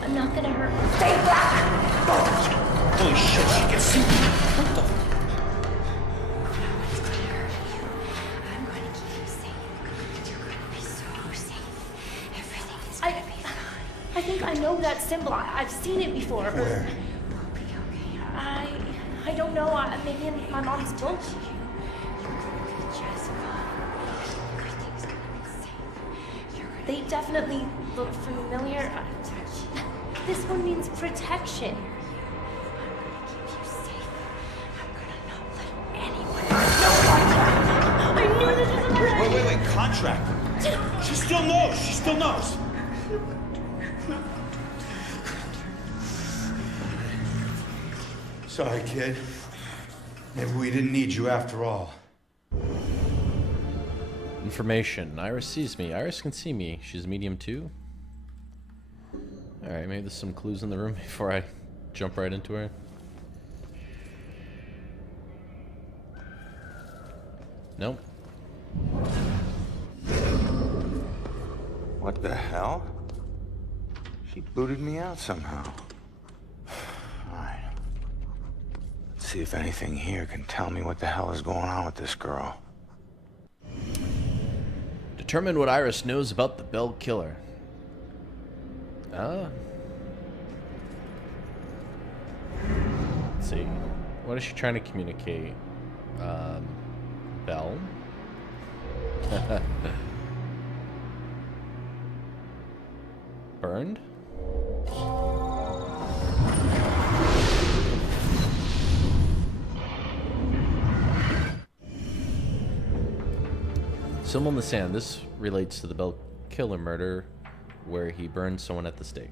I'm not gonna hurt her. Stay back! Holy shit, she can see me. What the? I'm gonna keep you safe. You're gonna be so safe. Everything is gonna be fine. I think I know that symbol. I've seen it before. Where? I don't know. Maybe in my mom's book. They definitely look familiar. This one means protection. I knew this was a lie. Wait, contract. She still knows. She still knows. Sorry, kid. Maybe we didn't need you after all. Information. Iris sees me. Iris can see me. She's medium 2. Alright, maybe there's some clues in the room before I jump right into her. Nope. What the hell? She booted me out somehow. Alright. Let's see if anything here can tell me what the hell is going on with this girl. Determine what Iris knows about the Bell Killer. Let's see. What is she trying to communicate? Bell? Burned? Symbol in the sand. This relates to the Bell Killer murder where he burned someone at the stake.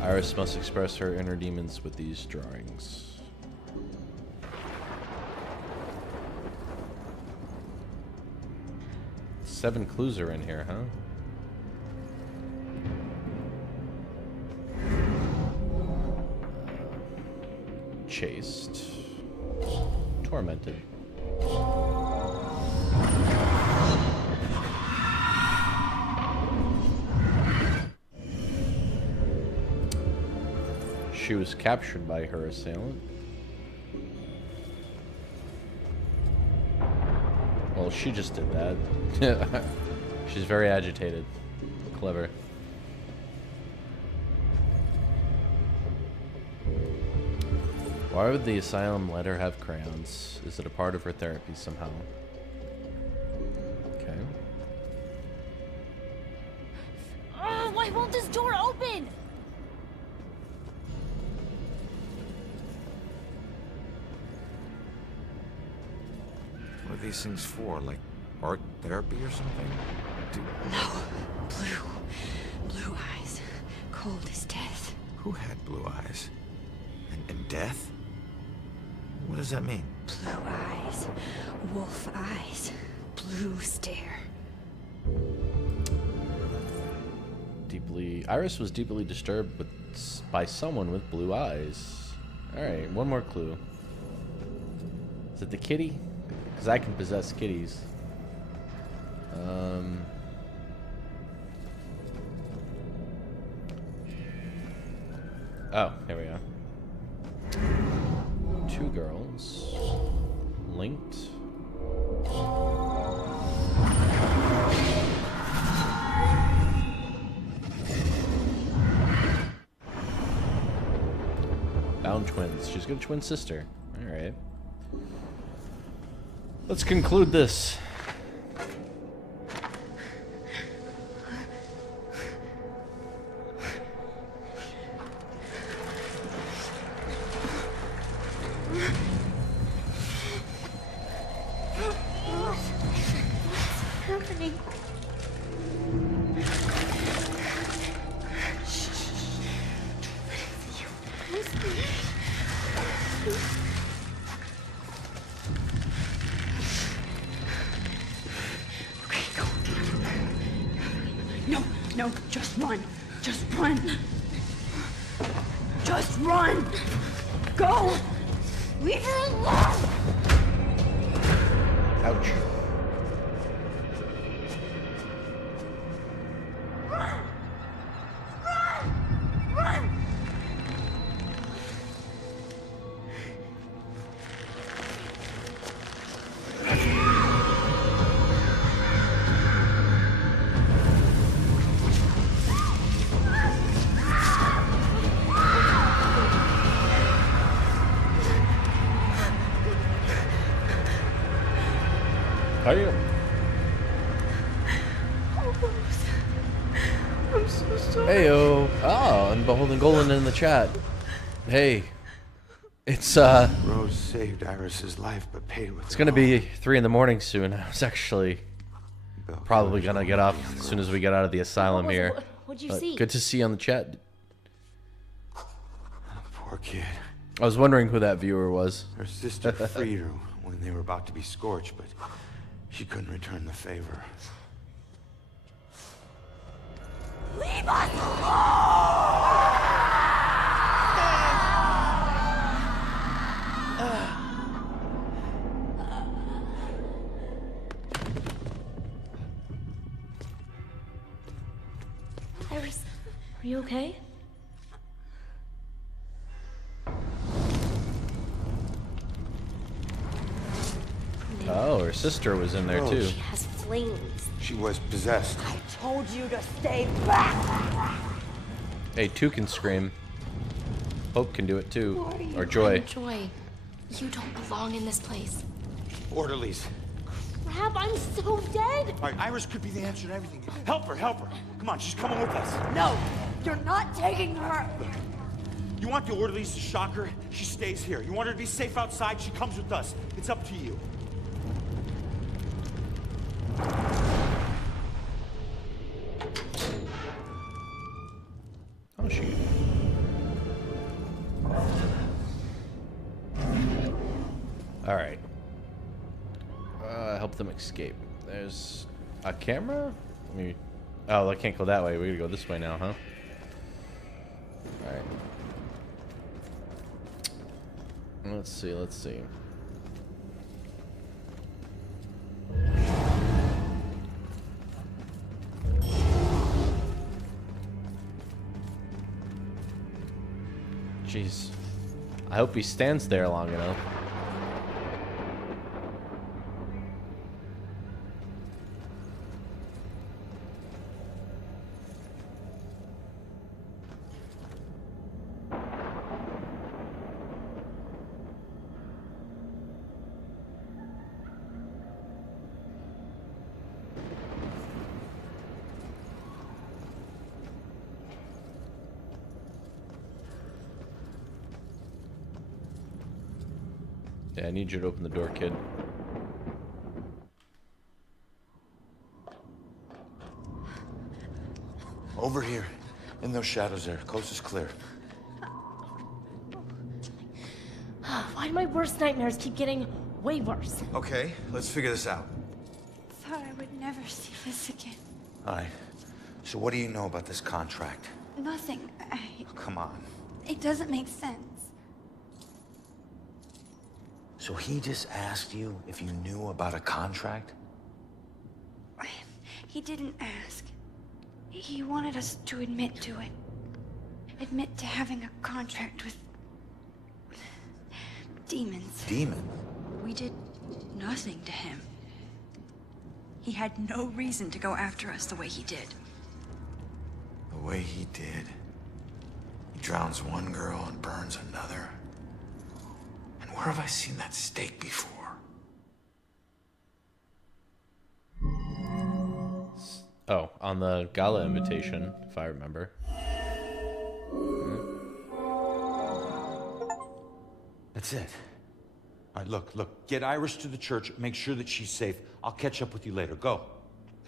Iris must express her inner demons with these drawings. Seven clues are in here, huh? Chased. Tormented. She was captured by her assailant. Well, she just did that. She's very agitated. Clever. Why would the asylum let her have crayons? Is it a part of her therapy somehow? Okay. Why won't this door open? What are these things for? Like art therapy or something? No. Blue eyes. Cold as death. Who had blue eyes? And death? What does that mean? Blue eyes. Wolf eyes. Blue stare. Iris was deeply disturbed by someone with blue eyes. Alright, one more clue. Is it the kitty? Because I can possess kitties. Oh, here we go. Two girls. Linked. Bound twins. She's got a twin sister. Alright. Let's conclude this. Happening. No, just run. Just run. Just run. Go. Leave her alone. Ouch. How are you? I'm so sorry. Heyo. Oh, and Beholden Golden in the chat. Hey. It's Rose saved Iris's life, but paid with it's gonna be 3 in the morning soon. I was actually probably gonna get off as soon as we get out of the asylum here. What'd you But see? good to see you on the chat. Poor kid. I was wondering who that viewer was. Her sister freed her when they were about to be scorched, but she couldn't return the favor. Leave us alone. Iris, are you okay? Oh, her sister was in there too. She has flames. She was possessed. I told you to stay back. Hey, 2 can scream. Hope can do it too. Who are you? Or Joy. I'm Joy. You don't belong in this place. Orderlies. Crap, I'm so dead. All right, Iris could be the answer to everything. Help her, help her. Come on, she's coming with us. No, you're not taking her. You want the orderlies to shock her? She stays here. You want her to be safe outside? She comes with us. It's up to you. Oh, shoot. Alright. Help them escape. There's a camera? Oh, I can't go that way. We gotta go this way now, huh? Alright. Let's see, let's see. Jeez. I hope he stands there long enough. Yeah, I need you to open the door, kid. Over here. In those shadows there. Coast is clear. Why do my worst nightmares keep getting way worse? Okay, let's figure this out. Thought I would never see this again. All right. So what do you know about this contract? Nothing. Oh, come on. It doesn't make sense. So he just asked you if you knew about a contract? He didn't ask. He wanted us to admit to it. Admit to having a contract with demons. Demon? We did nothing to him. He had no reason to go after us the way he did. The way he did. He drowns one girl and burns another. And where have I seen that stake before? Oh, on the gala invitation, if I remember. That's it. All right, look. Get Iris to the church. Make sure that she's safe. I'll catch up with you later. Go.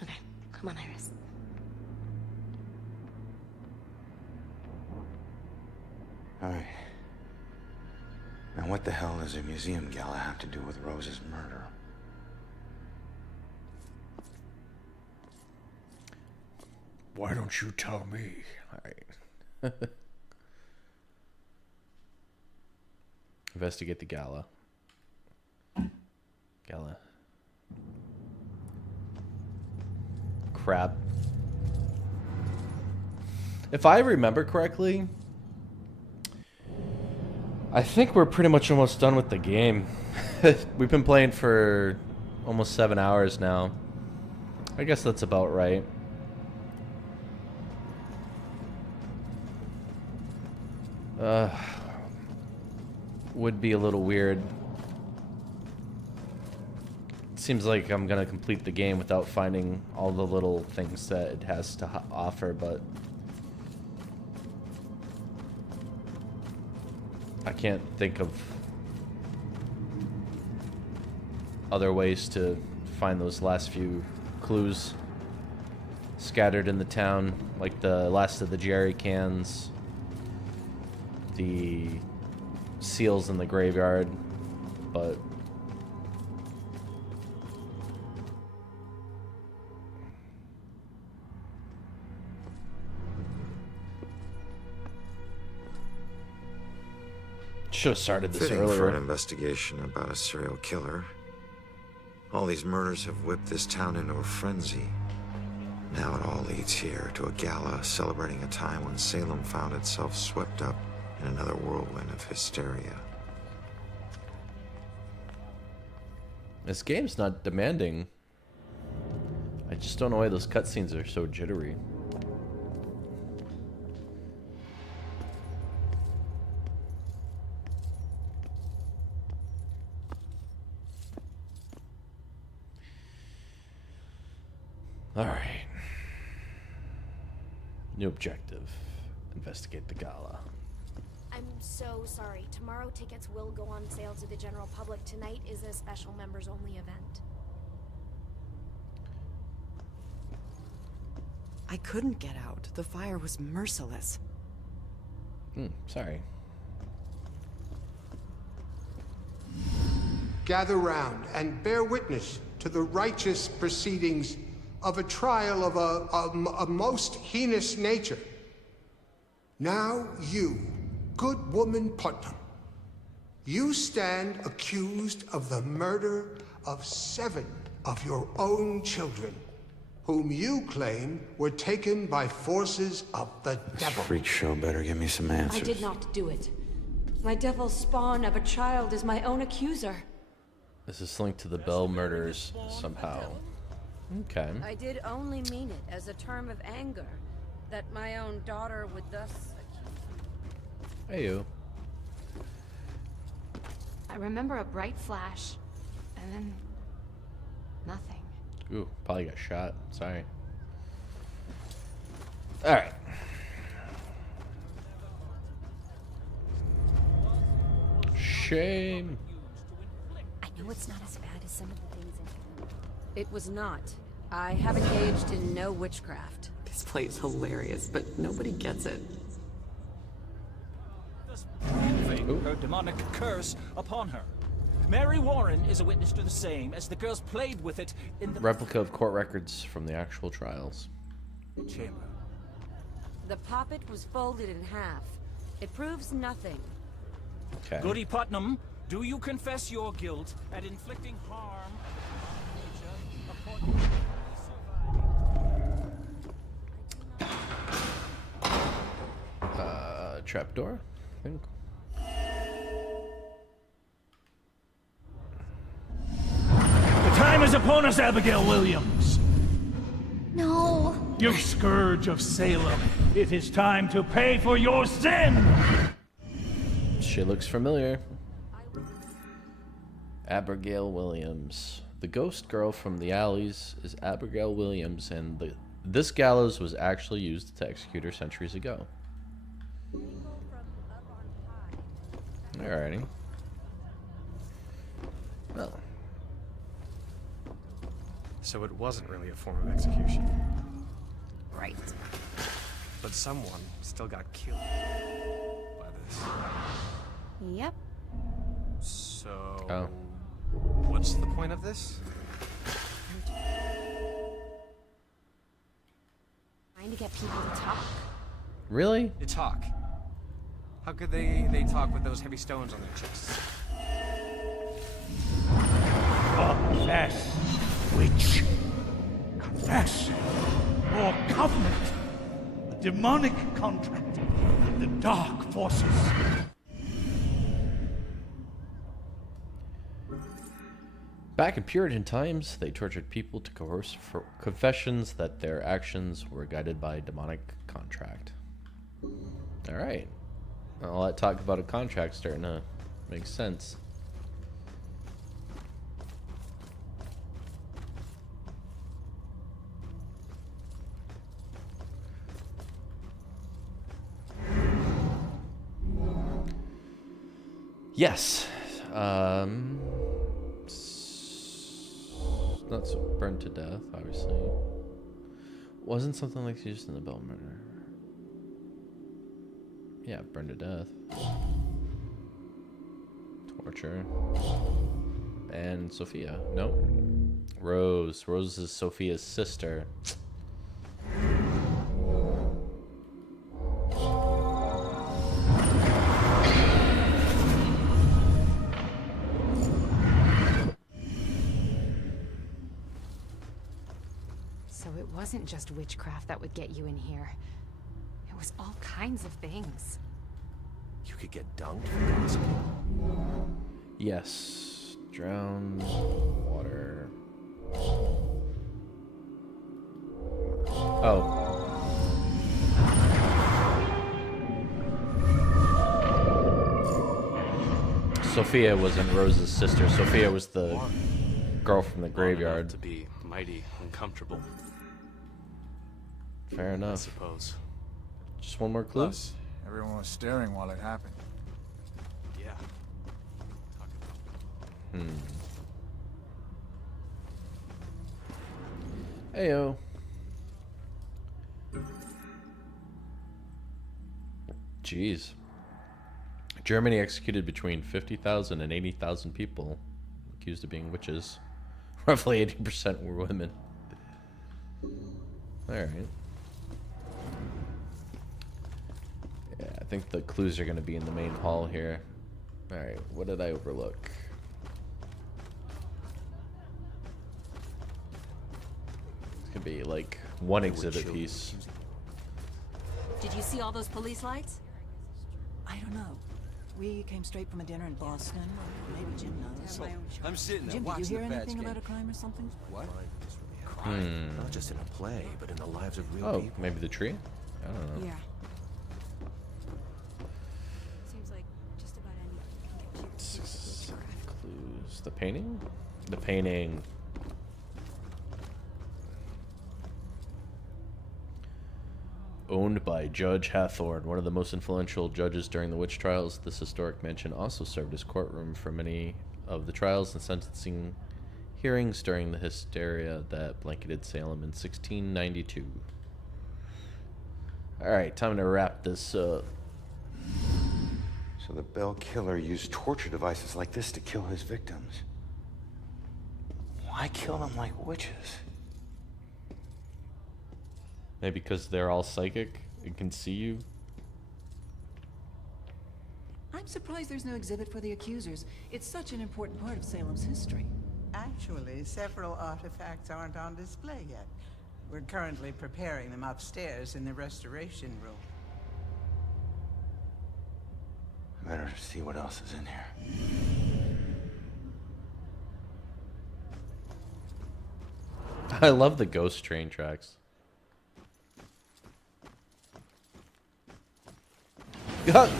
Okay, come on, Iris. All right. Now what the hell does a museum gala have to do with Rose's murder? Why don't you tell me? All right. Investigate the gala. Gala. Crap. If I remember correctly, I think we're pretty much almost done with the game. We've been playing for almost 7 hours now. I guess that's about right. Would be a little weird. Seems like I'm gonna complete the game without finding all the little things that it has to offer, but I can't think of other ways to find those last few clues scattered in the town, like the last of the jerry cans, the seals in the graveyard, but should have started this Fitting earlier. for an investigation about a serial killer. All these murders have whipped this town into a frenzy. Now it all leads here to a gala celebrating a time when Salem found itself swept up in another whirlwind of hysteria. This game's not demanding. I just don't know why those cutscenes are so jittery. Alright. New objective. Investigate the gala. I'm so sorry. Tomorrow tickets will go on sale to the general public. Tonight is a special members-only event. I couldn't get out. The fire was merciless. Sorry. Gather round and bear witness to the righteous proceedings of a trial of a most heinous nature. Now you, good woman Putnam, you stand accused of the murder of 7 of your own children, whom you claim were taken by forces of the devil. Freak show better give me some answers. I did not do it. My devil spawn of a child is my own accuser. This is linked to the Bell murders somehow. Okay. I did only mean it as a term of anger, that my own daughter would thus accuse me. Hey you. I remember a bright flash, and then nothing. Ooh, probably got shot. Sorry. Alright. Shame. I know it's not as bad as some of the things in... It was not. I have engaged in no witchcraft. This play's hilarious, but nobody gets it. Proving her demonic curse upon her. Mary Warren is a witness to the same, as the girls played with it in the Replica of court records from the actual trials. chamber. The poppet was folded in half. It proves nothing. Okay. Goody Putnam, do you confess your guilt at inflicting harm upon Trapdoor, I think. The time is upon us, Abigail Williams. No. You scourge of Salem. It is time to pay for your sin. She looks familiar. Abigail Williams. The ghost girl from the alleys is Abigail Williams, and this gallows was actually used to execute her centuries ago. Alrighty. Well. So it wasn't really a form of execution. Right. But someone still got killed by this. Yep. So... What's the point of this? Trying to get people to talk. Really? They talk. How could they talk with those heavy stones on their chests? Confess, witch. Confess. Or covenant. A demonic contract with the dark forces. Back in Puritan times, they tortured people to coerce for confessions that their actions were guided by a demonic contract. Alright. All that talk about a contract starting to make sense. Yes. Not so burned to death, obviously. Wasn't something like used in the Bell murder. Yeah, burned to death. Torture. And Sophia. No. Rose. Rose is Sophia's sister. So it wasn't just witchcraft that would get you in here. It was all kinds of things. You could get dunked for gossiping. Yes. Drown. Water. Oh. Sophia wasn't Rose's sister. Sophia was the girl from the graveyard. To be mighty uncomfortable. Fair enough. I suppose. Just one more clue? Plus, everyone was staring while it happened. Yeah. Heyo. Jeez. Germany executed between 50,000 and 80,000 people accused of being witches. Roughly 80% were women. Alright. Yeah, I think the clues are going to be in the main hall here. Alright, what did I overlook? It's going to be like one exhibit piece. Did you see all those police lights? I don't know. We came straight from a dinner in Boston. Maybe Jim knows. I'm sitting there Jim, did you watching hear the bad anything game. about a crime or something? What? Not just in a play, but in the lives of real Oh, people. maybe the tree? I don't know. Yeah. Seems like just about anything can get you. Clues. The painting? The painting. Owned by Judge Hathorne, one of the most influential judges during the witch trials, this historic mansion also served as courtroom for many of the trials and sentencing hearings during the hysteria that blanketed Salem in 1692. Alright, time to wrap this up. So the Bell killer used torture devices like this to kill his victims. Why kill them like witches? Maybe because they're all psychic and can see you. I'm surprised there's no exhibit for the accusers. It's such an important part of Salem's history. Actually, several artifacts aren't on display yet. We're currently preparing them upstairs in the restoration room. Better see what else is in here. I love the ghost train tracks.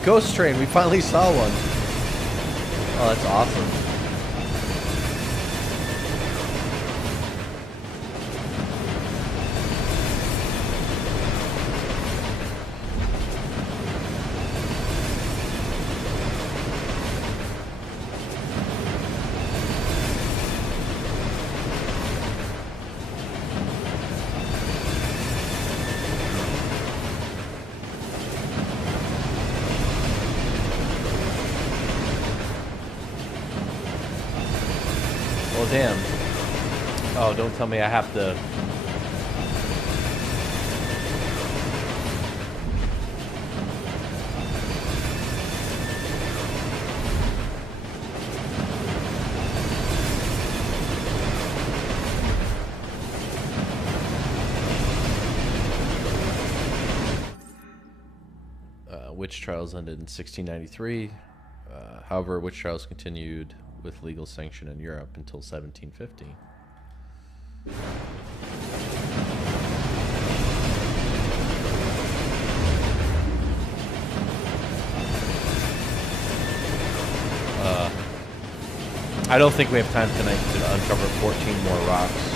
Ghost train, we finally saw one. Oh, that's awesome. Well, damn. Oh, don't tell me I have to... Witch trials ended in 1693. However, witch trials continued with legal sanction in Europe until 1750. I don't think we have time tonight to uncover 14 more rocks.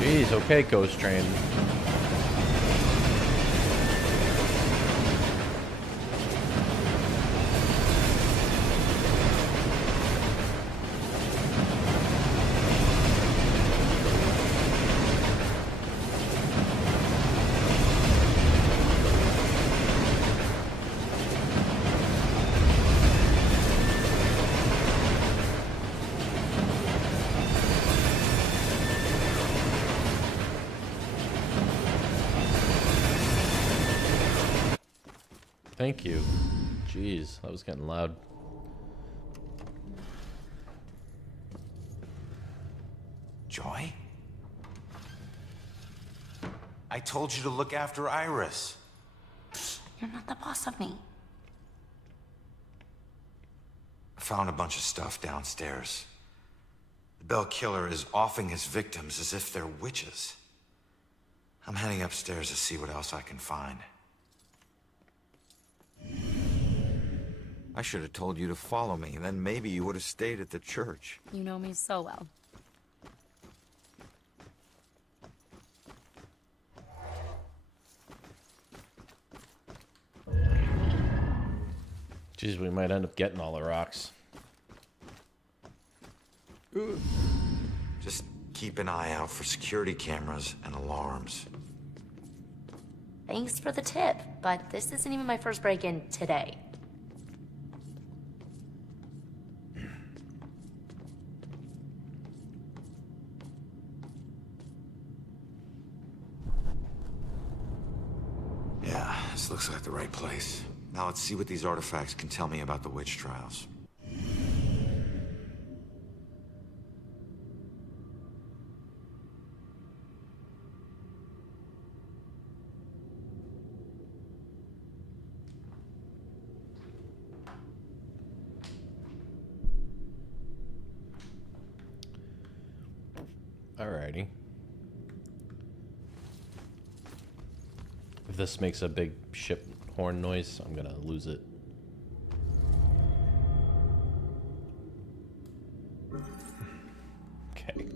Jeez, okay, Ghost Train. Thank you. Jeez, that was getting loud. Joy? I told you to look after Iris. You're not the boss of me. I found a bunch of stuff downstairs. The Bell killer is offing his victims as if they're witches. I'm heading upstairs to see what else I can find. I should have told you to follow me, then maybe you would have stayed at the church. You know me so well. Jeez, we might end up getting all the rocks. Ooh. Just keep an eye out for security cameras and alarms. Thanks for the tip, but this isn't even my first break-in today. Yeah, this looks like the right place. Now let's see what these artifacts can tell me about the witch trials. Alrighty. If this makes a big ship horn noise, I'm gonna lose it. Okay.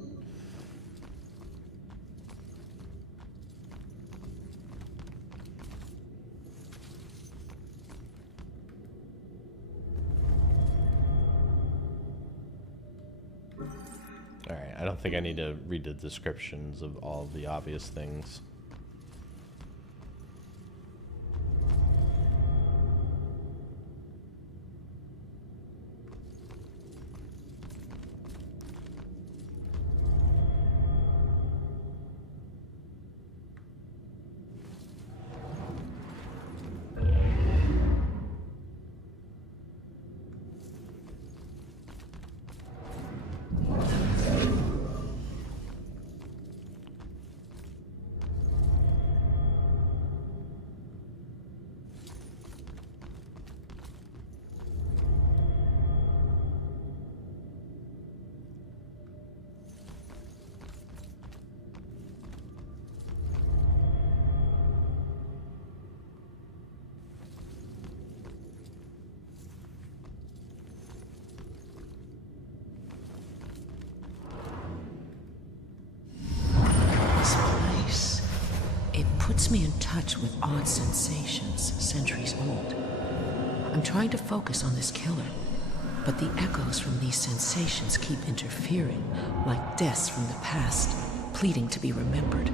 Alright, I don't think I need to read the descriptions of all the obvious things. This place, it puts me in touch with odd sensations centuries old. I'm trying to focus on this killer, but the echoes from these sensations keep interfering, like deaths from the past, pleading to be remembered.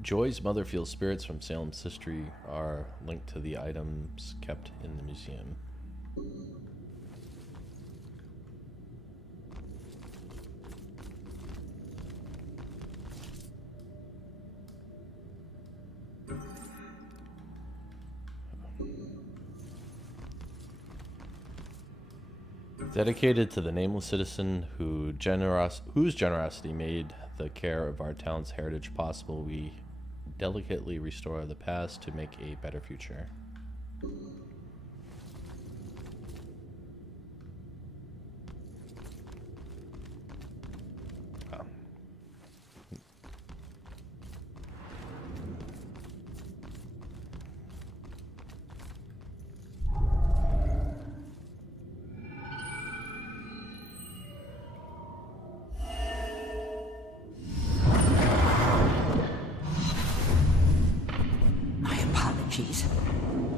Joy's mother feels spirits from Salem's history are linked to the items kept in the museum. Dedicated to the nameless citizen whose generosity made the care of our town's heritage possible, we delicately restore the past to make a better future. Oh. My apologies.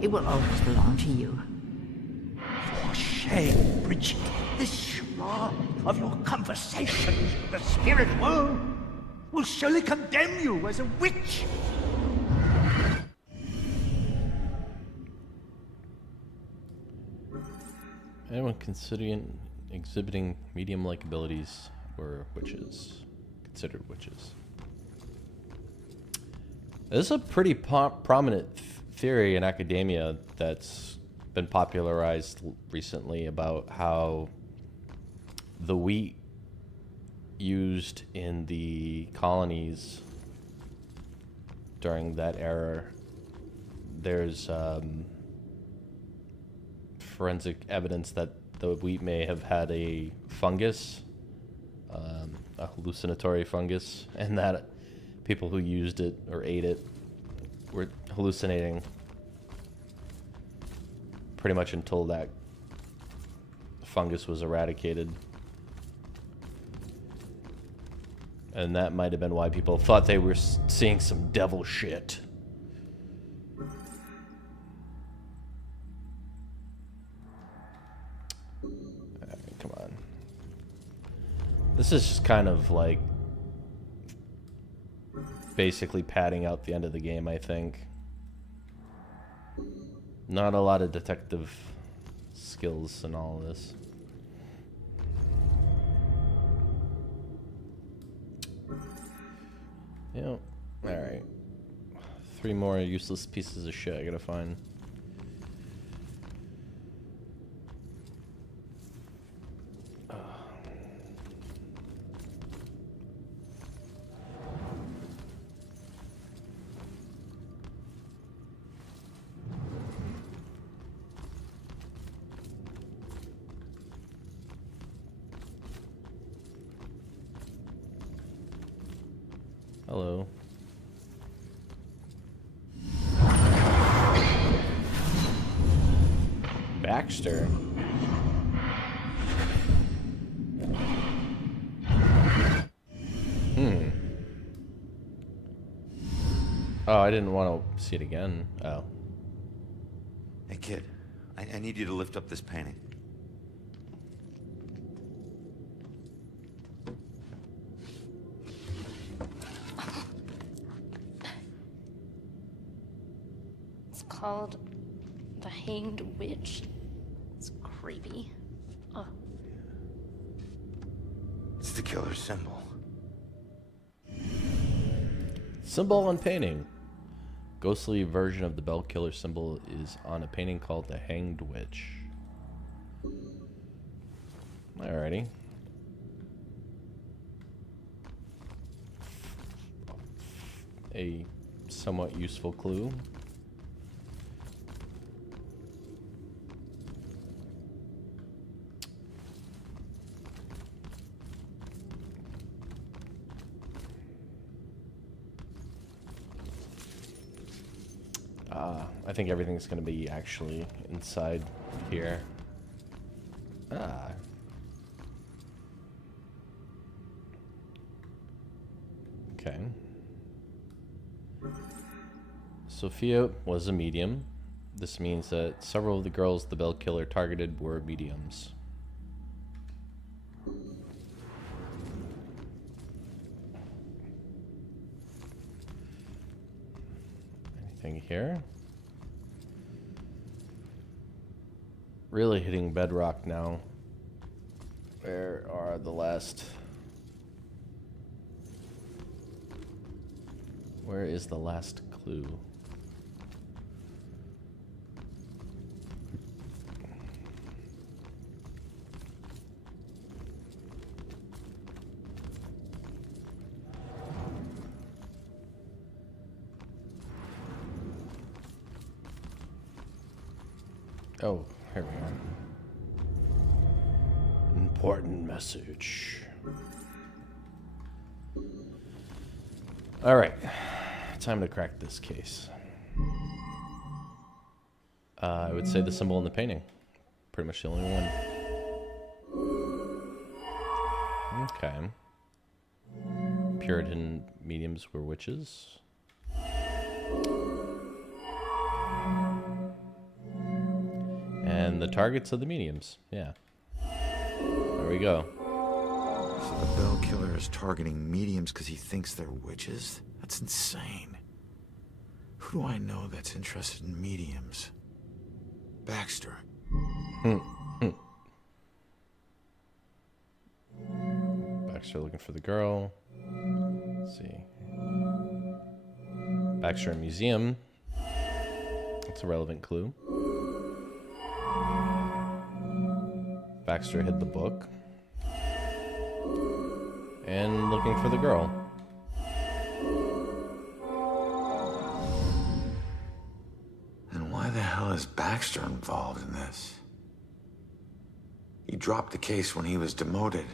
It will always belong to you. For shame, Bridget. This schwa of your conversations with the spirit world will surely condemn you as a witch. Anyone considering exhibiting medium-like abilities were witches, considered witches. This is a pretty prominent theory in academia that's been popularized recently about how the wheat used in the colonies during that era, there's forensic evidence that the wheat may have had a fungus, a hallucinatory fungus, and that people who used it or ate it were hallucinating pretty much until that fungus was eradicated. And that might have been why people thought they were seeing some devil shit. Alright, come on. This is just kind of like basically padding out the end of the game, I think. Not a lot of detective skills in all of this. Yep. Alright. 3 more useless pieces of shit I gotta find. Hello. Baxter. Oh, I didn't want to see it again. Oh. Hey, kid. I need you to lift up this painting. It's called The Hanged Witch. It's creepy. Oh. It's the killer's symbol. Symbol on painting. Ghostly version of the bell killer symbol is on a painting called The Hanged Witch. Alrighty. A somewhat useful clue. I think everything's going to be actually inside here. Ah. Okay. Sophia was a medium. This means that several of the girls the bell killer targeted were mediums. Anything here? Really hitting bedrock now. Where are the last... Where is the last clue? Oh, here we are. Important message. All right, time to crack this case. I would say the symbol in the painting. Pretty much the only one. Okay. Puritan mediums were witches. And the targets of the mediums. Yeah. There we go. So the bell killer is targeting mediums because he thinks they're witches? That's insane. Who do I know that's interested in mediums? Baxter. Baxter looking for the girl. Let's see. Baxter in museum. That's a relevant clue. Baxter hid the book. And looking for the girl. And why the hell is Baxter involved in this? He dropped the case when he was demoted.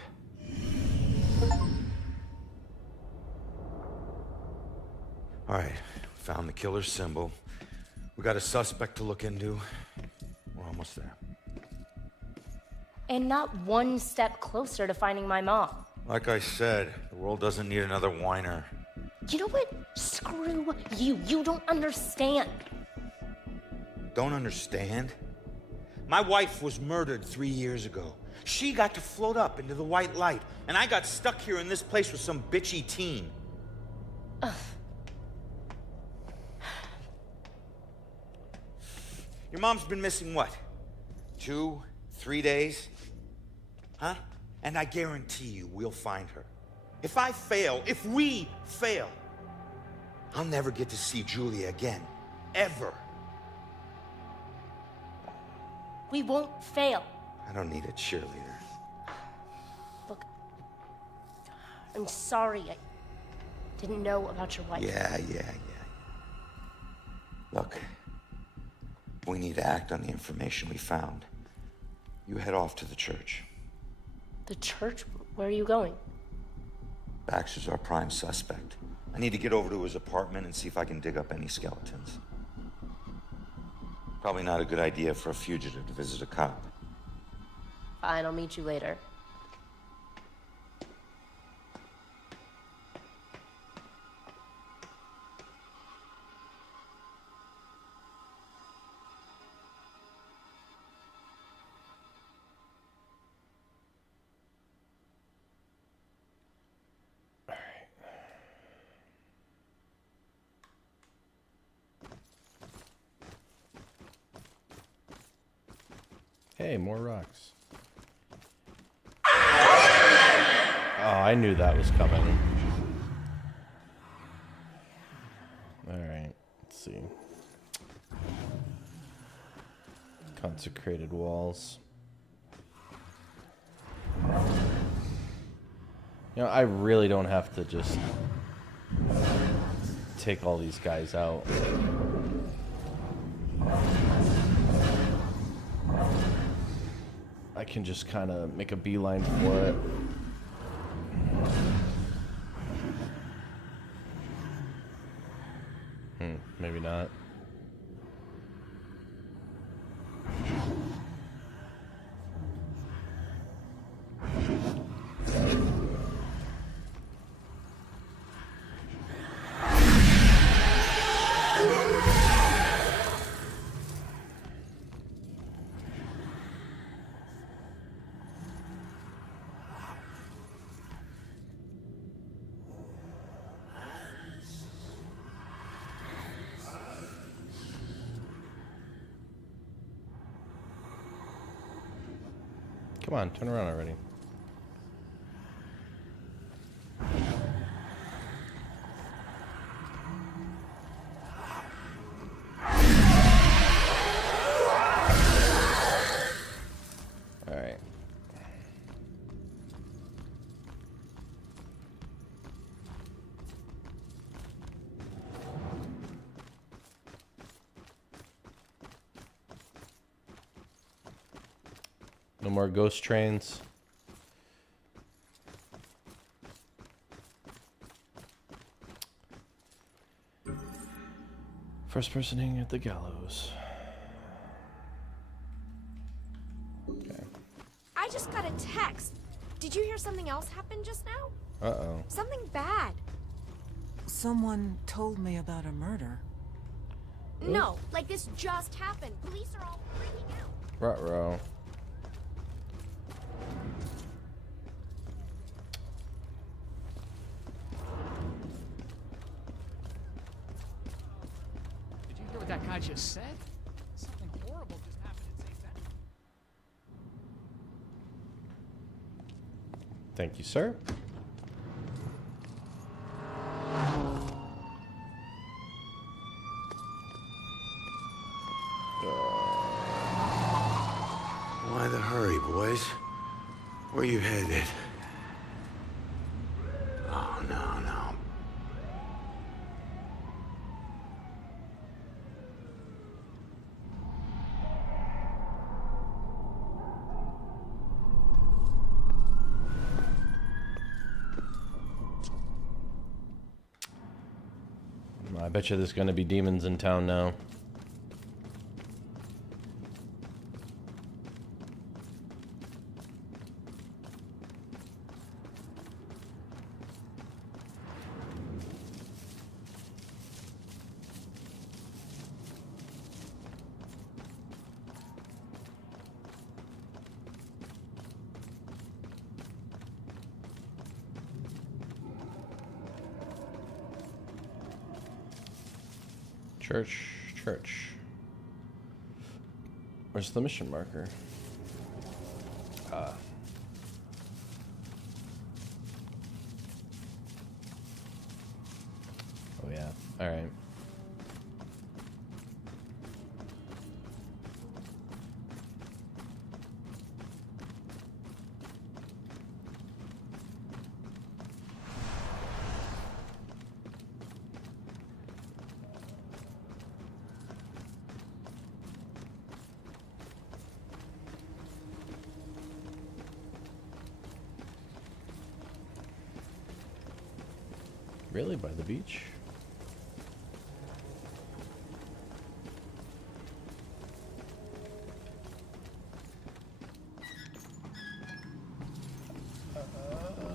All right, found the killer's symbol. We got a suspect to look into. We're almost there. And not one step closer to finding my mom. Like I said, the world doesn't need another whiner. You know what? Screw you. You don't understand. Don't understand? My wife was murdered 3 years ago. She got to float up into the white light, and I got stuck here in this place with some bitchy teen. Ugh. Your mom's been missing what? 2, 3 days? Huh? And I guarantee you we'll find her. If I fail, if we fail, I'll never get to see Julia again. Ever. We won't fail. I don't need a cheerleader. Look, I'm sorry. I didn't know about your wife. Yeah. Look, we need to act on the information we found. You head off to the church. The church? Where are you going? Baxter's our prime suspect. I need to get over to his apartment and see if I can dig up any skeletons. Probably not a good idea for a fugitive to visit a cop. Fine, I'll meet you later. Hey, more rocks. Oh, I knew that was coming. Alright, let's see. Consecrated walls. You know, I really don't have to just take all these guys out. I can just kind of make a beeline for it. Maybe not. Come on, turn around already. All right. No more ghost trains. First personing at the gallows. Okay. I just got a text. Did you hear something else happen just now? Uh-oh. Something bad. Someone told me about a murder. No, like this just happened. Police are all freaking out. Ruh-roh. Did you hear what that guy just said? Something horrible just happened in St. Bernard. Thank you, sir. Why the hurry, boys? Where you headed? Oh, no, no. I bet you there's gonna be demons in town now. Church. Where's the mission marker? Ah. Oh yeah, alright. Really? By the beach?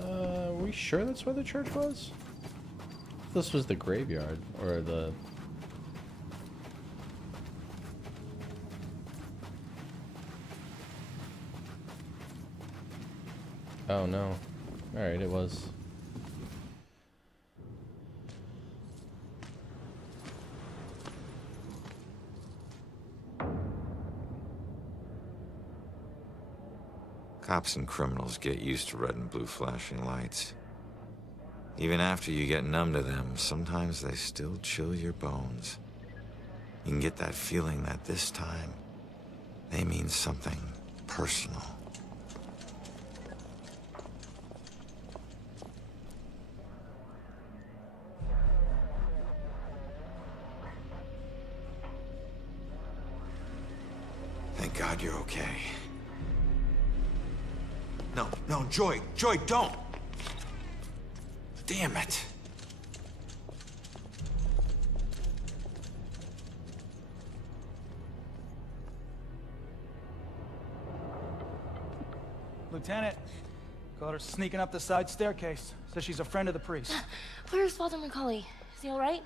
Are we sure that's where the church was? This was the graveyard, or the... Oh no. Alright, it was. Cops and criminals get used to red and blue flashing lights. Even after you get numb to them, sometimes they still chill your bones. You can get that feeling that this time, they mean something personal. Thank God you're okay. No, Joy, don't! Damn it! Lieutenant, caught her sneaking up the side staircase. Says she's a friend of the priest. Where's Father Macaulay? Is he all right?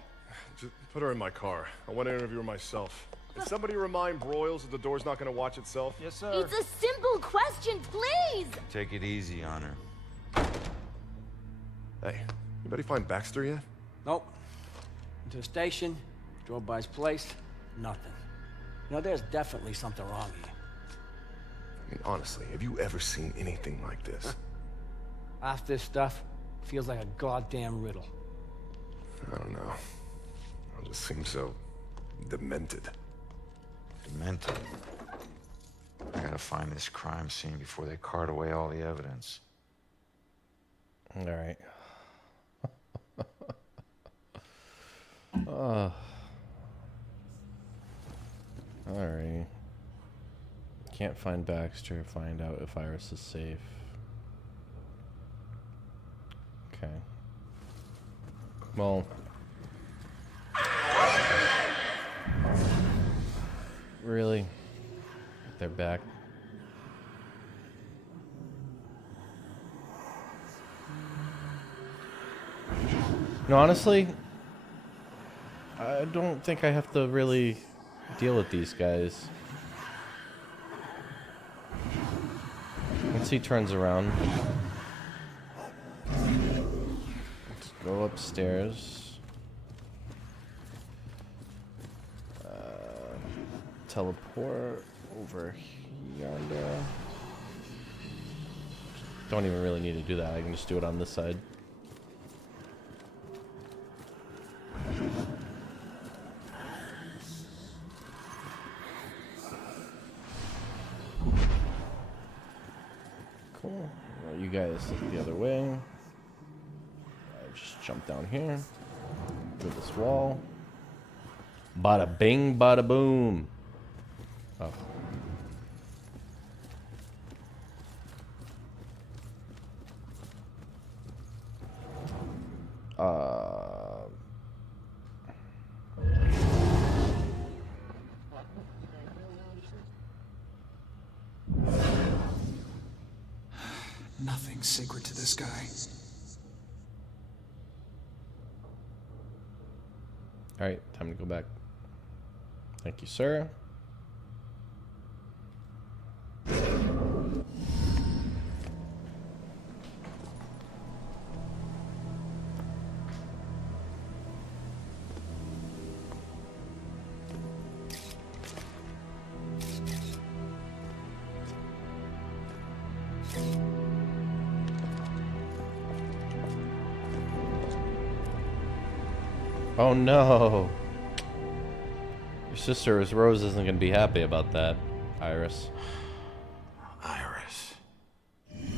Just put her in my car. I want to interview her myself. Can somebody remind Broyles that the door's not going to watch itself? Yes, sir. It's a simple question, please! Take it easy on her. Hey, anybody find Baxter yet? Nope. Went to the station, drove by his place, nothing. You know, there's definitely something wrong here. I mean, honestly, have you ever seen anything like this? Half this stuff feels like a goddamn riddle. I don't know. It just seems so demented. Demented? I gotta find this crime scene before they cart away all the evidence. Alright. Alright. Can't find Baxter. Find out if Iris is safe. Okay. Well. Really? They're back. No, honestly, I don't think I have to really deal with these guys. Once he turns around, let's go upstairs. Teleport over yonder. Don't even really need to do that. I can just do it on this side. Cool. Well, you guys look the other way. I just jump down here. Through this wall. Bada bing, bada boom. Oh. Nothing's sacred to this guy. Alright, time to go back. Thank you, sir. Oh no. Your sister, Rose, isn't going to be happy about that, Iris. Iris.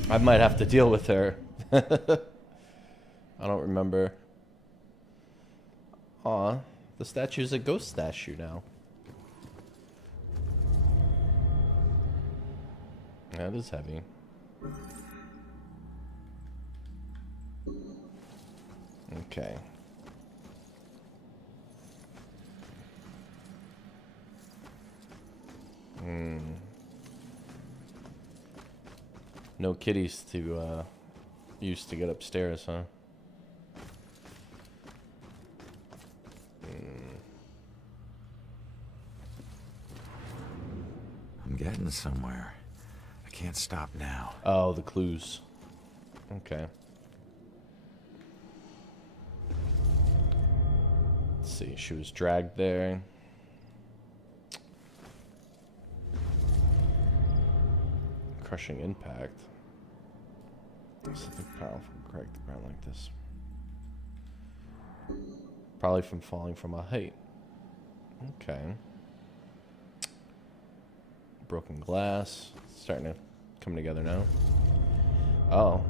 I might have to deal with her. I don't remember. Aw, the statue's a ghost statue now. That is heavy. Okay. No kitties to use to get upstairs, huh? I'm getting somewhere. I can't stop now. Oh, the clues. Okay. Let's see. She was dragged there. Crushing impact. Something powerful crack the ground like this. Probably from falling from a height. Okay. Broken glass. Starting to come together now. Oh.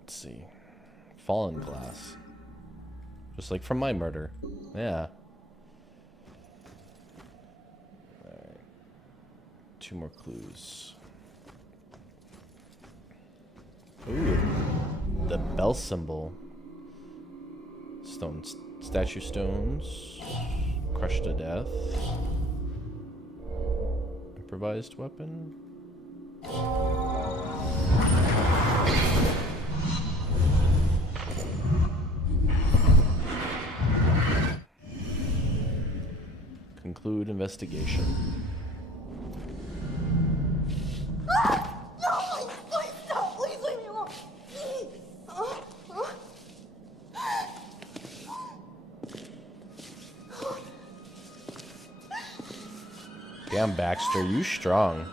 Let's see. Fallen glass. Just like from my murder. Yeah. Alright. 2 more clues. Ooh. The bell symbol. Stones. Statue stones. Crushed to death. Improvised weapon. Conclude investigation. No, please stop. Please leave me alone. Damn, Baxter, you strong.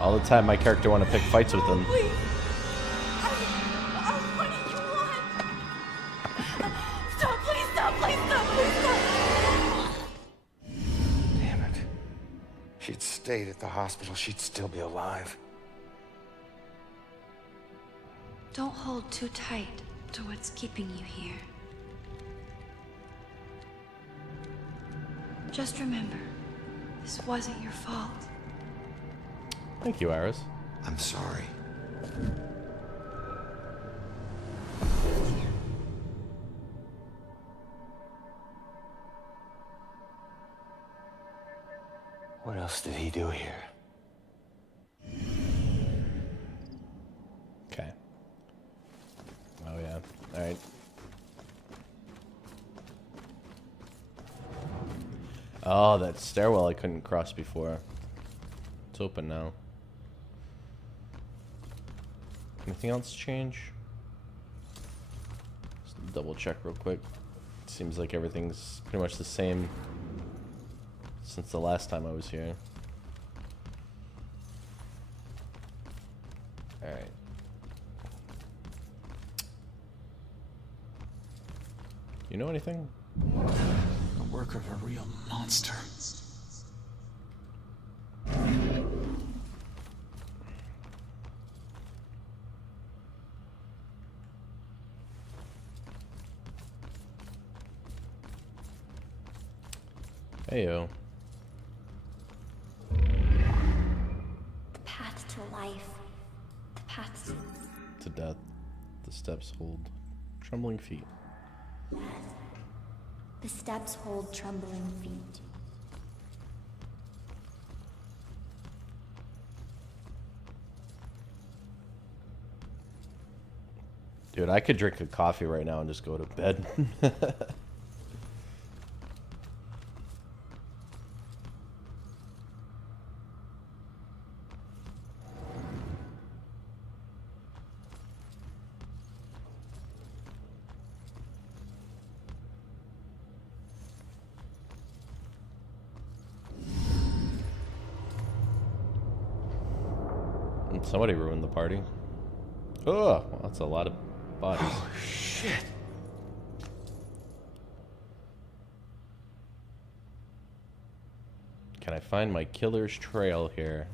All the time my character want to pick fights with them. Please. What do you want? Stop, please stop, please stop, please stop. Damn it. If she'd stayed at the hospital, she'd still be alive. Don't hold too tight to what's keeping you here. Just remember, this wasn't your fault. Thank you, Iris. I'm sorry. What else did he do here? Okay. Oh, yeah. Alright. Oh, that stairwell I couldn't cross before. It's open now. Anything else change? Just double check real quick. Seems like everything's pretty much the same since the last time I was here. Alright. You know anything? The work of a real monster. Heyo. The path to life. The path To death. The steps hold trembling feet. The steps hold trembling feet. Dude, I could drink a coffee right now and just go to bed. Somebody ruined the party. Oh, well, that's a lot of bodies. Oh, shit. Can I find my killer's trail here?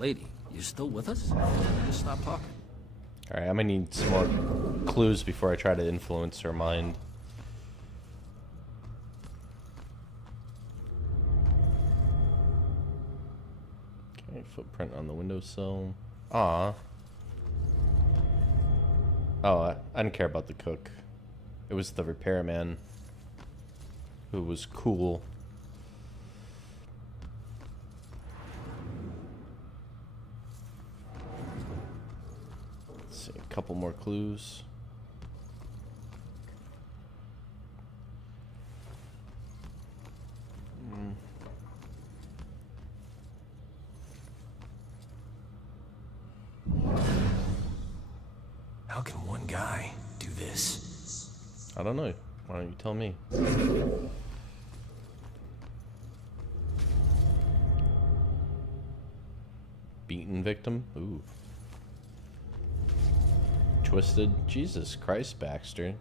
Lady, you still with us? Just stop talking. Alright, I'm gonna need some more clues before I try to influence her mind. Okay, footprint on the windowsill. Ah. Oh, I didn't care about the cook. It was the repairman who was cool. Let's see, a couple more clues. How can one guy do this? I don't know. Why don't you tell me? Beaten victim? Ooh. Twisted? Jesus Christ, Baxter.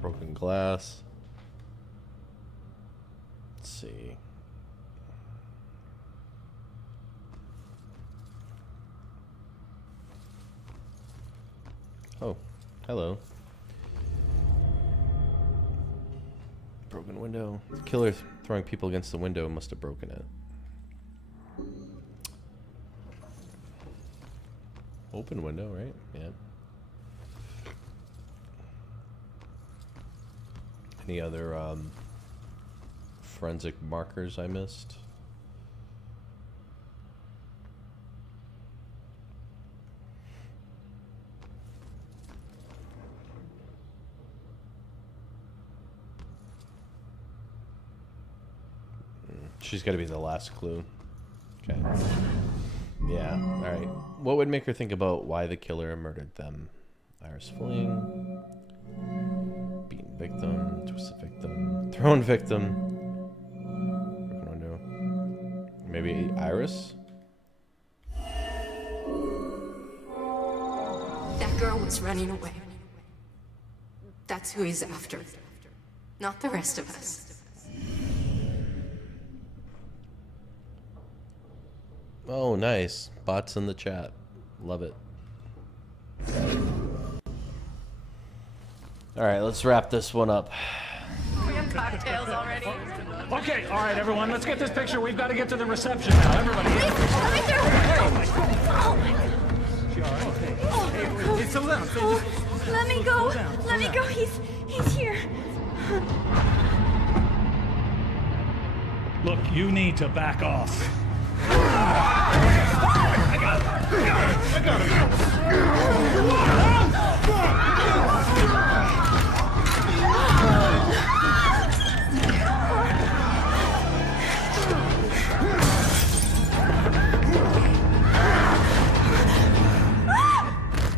Broken glass. Let's see. Oh, hello. Broken window. The killer throwing people against the window must have broken it. Open window, right? Yeah. Any other forensic markers I missed? She's got to be the last clue. Okay. Yeah, alright. What would make her think about why the killer murdered them? Iris fleeing. Beaten victim. Twisted victim. Thrown victim. Broken window. Maybe Iris? That girl was running away. That's who he's after. Not the rest of us. Oh, nice. Bots in the chat. Love it. Alright, let's wrap this one up. We have cocktails already. Okay, all right, everyone, let's get this picture. We've got to get to the reception now. Everybody. It's so loud. Let me go. Let me go. He's here. Look, you need to back off.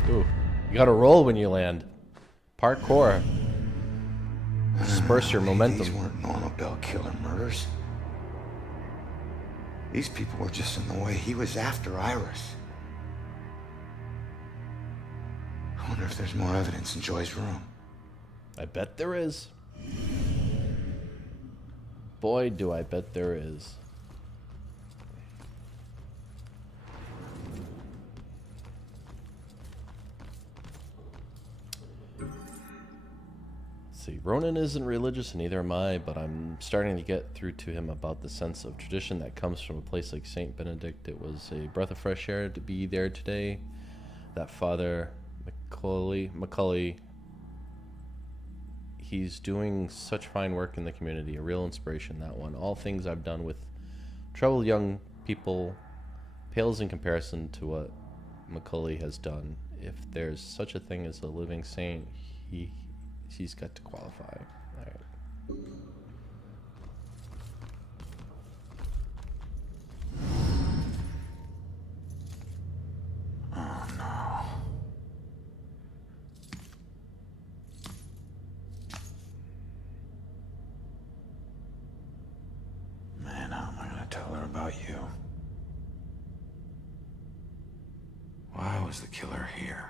Ooh, you gotta roll when you land. Parkour. Disperse your momentum. These weren't normal Bell killer murders. These people were just in the way. He was after Iris. I wonder if there's more evidence in Joy's room. I bet there is. Boy, do I bet there is. See, Ronan isn't religious and neither am I, but I'm starting to get through to him about the sense of tradition that comes from a place like St. Benedict. It was a breath of fresh air to be there today. That Father Macaulay, he's doing such fine work in the community, a real inspiration, that one. All things I've done with troubled young people pales in comparison to what Macaulay has done. If there's such a thing as a living saint, he's got to qualify. All right. Oh no. Man, how am I gonna tell her about you? How is the killer here?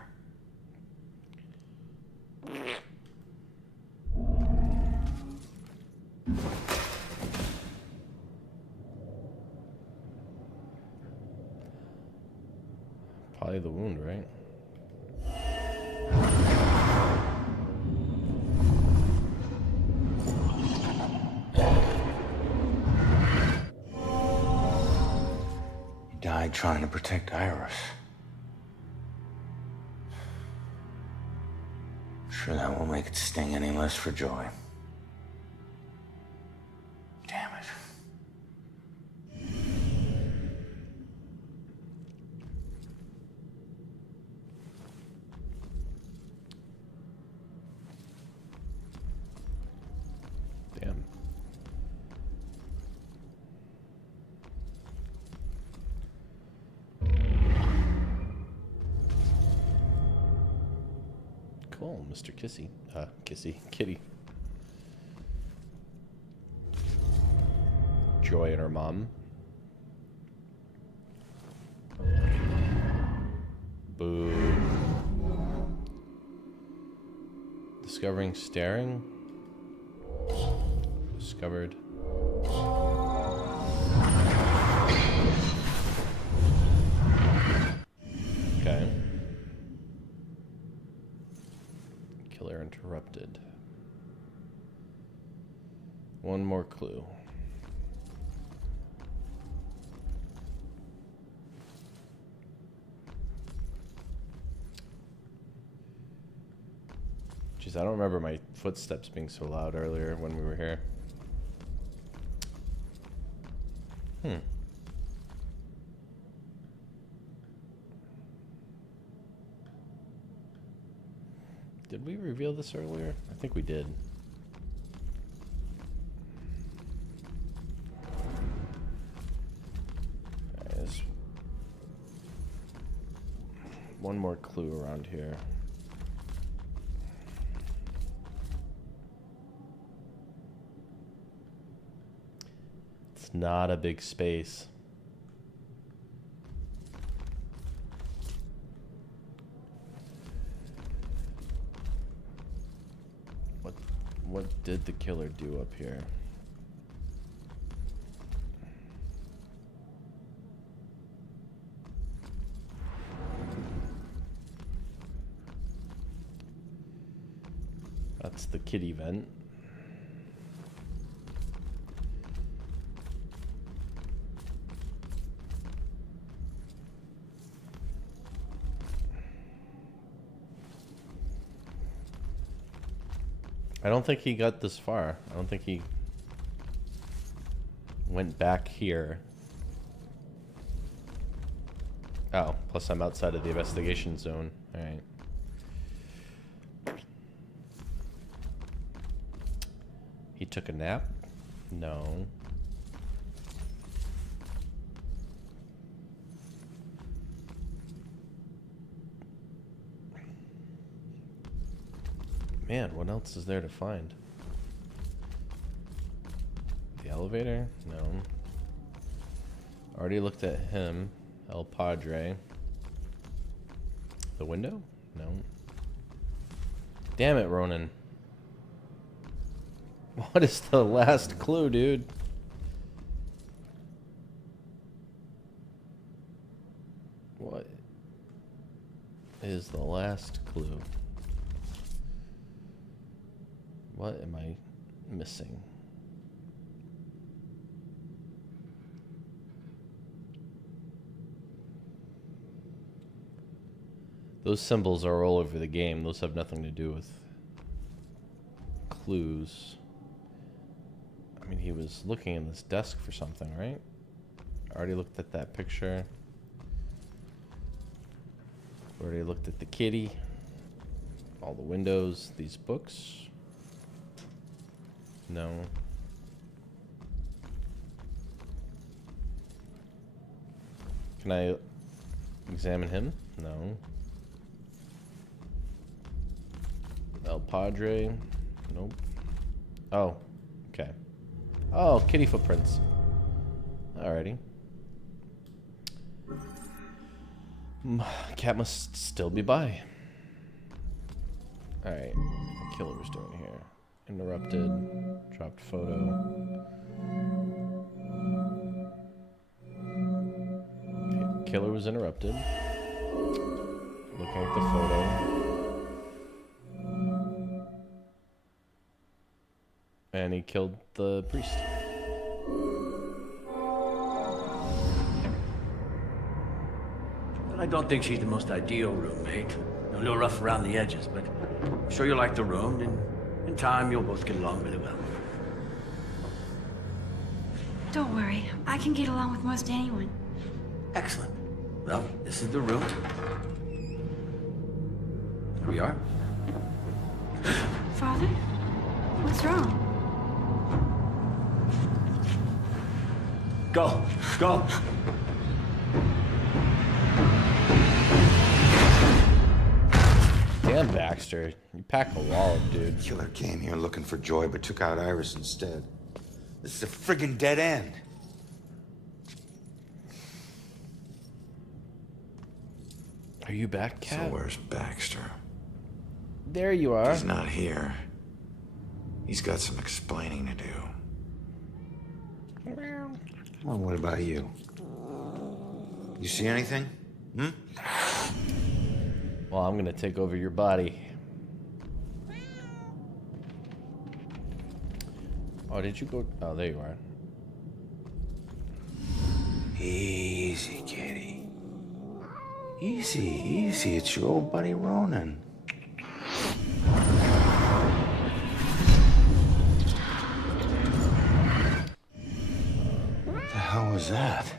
Probably the wound, right? He died trying to protect Iris. Sure that won't make it sting any less for Joy. Damn it. Damn. Cool, Mr. Kissy. Kitty. Joy and her mom. Boo. Discovering staring. Discovered. Okay. Killer interrupted. One more clue. Jeez, I don't remember my footsteps being so loud earlier when we were here. Did we reveal this earlier? I think we did. There's one more clue around here. It's not a big space. What did the killer do up here? That's the kitty vent. I don't think he got this far. I don't think he went back here. Oh, plus I'm outside of the investigation zone. All right. He took a nap? No. Man, what else is there to find? The elevator? No. Already looked at him. El Padre. The window? No. Damn it, Ronan. What is the last clue, dude? What is the last clue? What am I missing? Those symbols are all over the game. Those have nothing to do with clues. I mean, he was looking in this desk for something, right? I already looked at that picture. Already looked at the kitty. All the windows. These books. No. Can I examine him? No. El Padre? Nope. Oh. Okay. Oh, kitty footprints. Alrighty. Cat must still be by. Alright, what the killer's doing here. Interrupted. Dropped photo. Okay, killer was interrupted. Looking at the photo. And he killed the priest. Well, I don't think she's the most ideal roommate. A little rough around the edges, but I'm sure you'll like the room, and in time you'll both get along really well. Don't worry, I can get along with most anyone. Excellent. Well, this is the room. Here we are. Father? What's wrong? Go. Go. Damn, Baxter. You pack a wallop, dude. Killer came here looking for Joy, but took out Iris instead. This is a friggin' dead end. Are you back, Cat? So where's Baxter? There you are. He's not here. He's got some explaining to do. Well, what about you? You see anything? Hmm? Well, I'm gonna take over your body. Oh, did you go? Oh, there you are. Easy, kitty. Easy, easy. It's your old buddy Ronan. What the hell was that?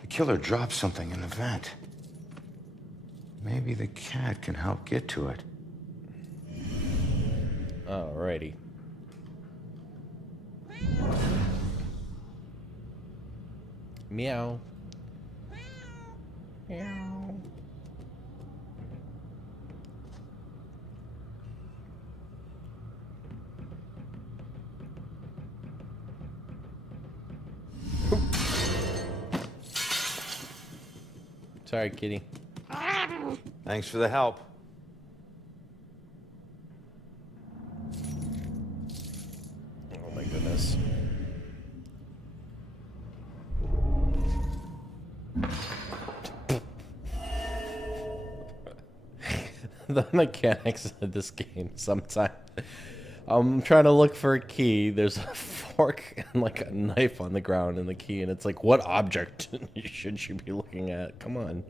The killer dropped something in the vent. Maybe the cat can help get to it. Alrighty. Meow. Meow. Sorry, kitty. Thanks for the help. Oh my goodness. The mechanics of this game sometimes. I'm trying to look for a key. There's a fork and like a knife on the ground and the key, and it's like, what object should you be looking at? Come on.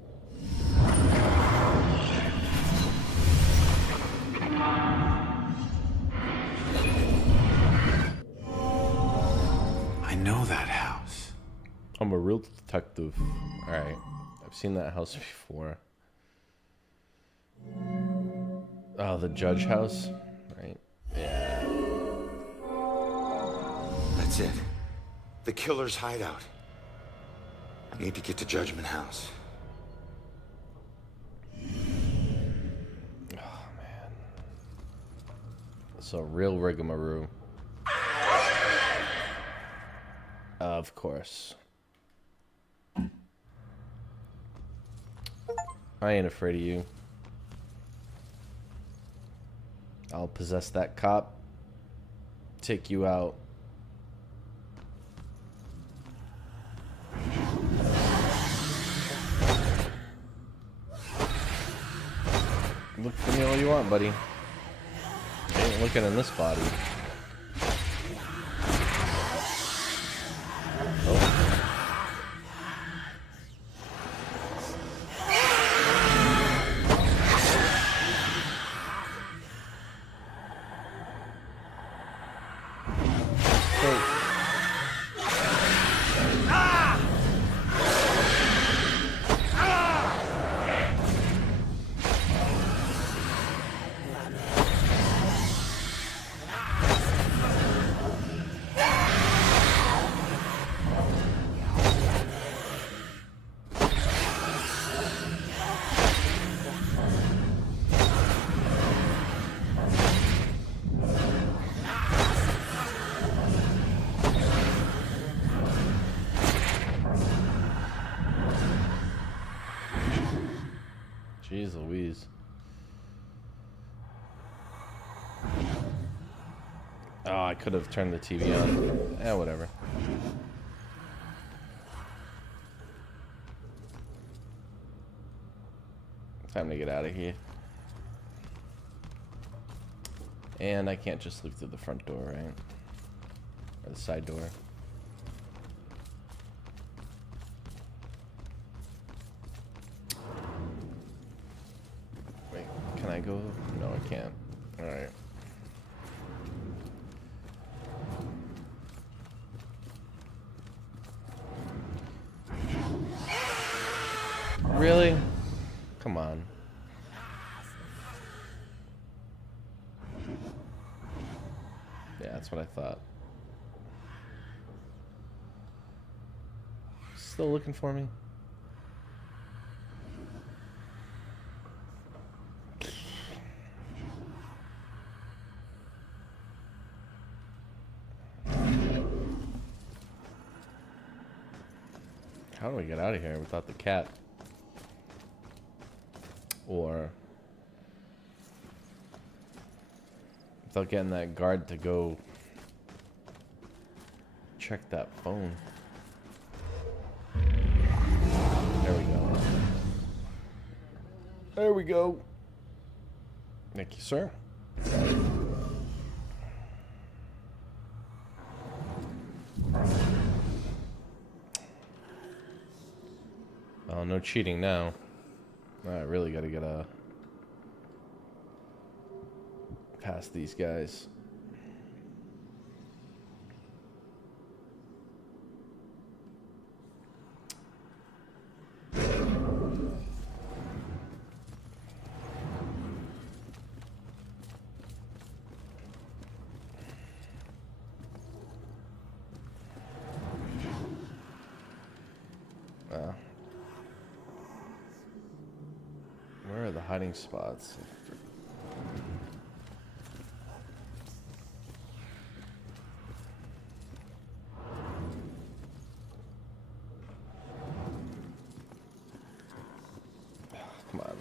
I know that house. I'm a real detective. Alright. I've seen that house before. Oh, the judge house? Right. Yeah. That's it. The killer's hideout. I need to get to Judgment House. Oh, man. It's a real rigmarole. Of course. I ain't afraid of you. I'll possess that cop. Take you out. Look for me all you want, buddy. I ain't looking in this body. Oh. Jeez Louise. Oh, I could have turned the TV on. Yeah, whatever. Time to get out of here. And I can't just leave through the front door, right? Or the side door. Wait, can I go? No, I can't. Alright. Really? Come on. Yeah, that's what I thought. Still looking for me? How do we get out of here without the cat? Or without getting that guard to go check that phone. There we go. There we go. Thank you, sir. Oh, no cheating now. I really gotta get past these guys. Where are the hiding spots? Come on.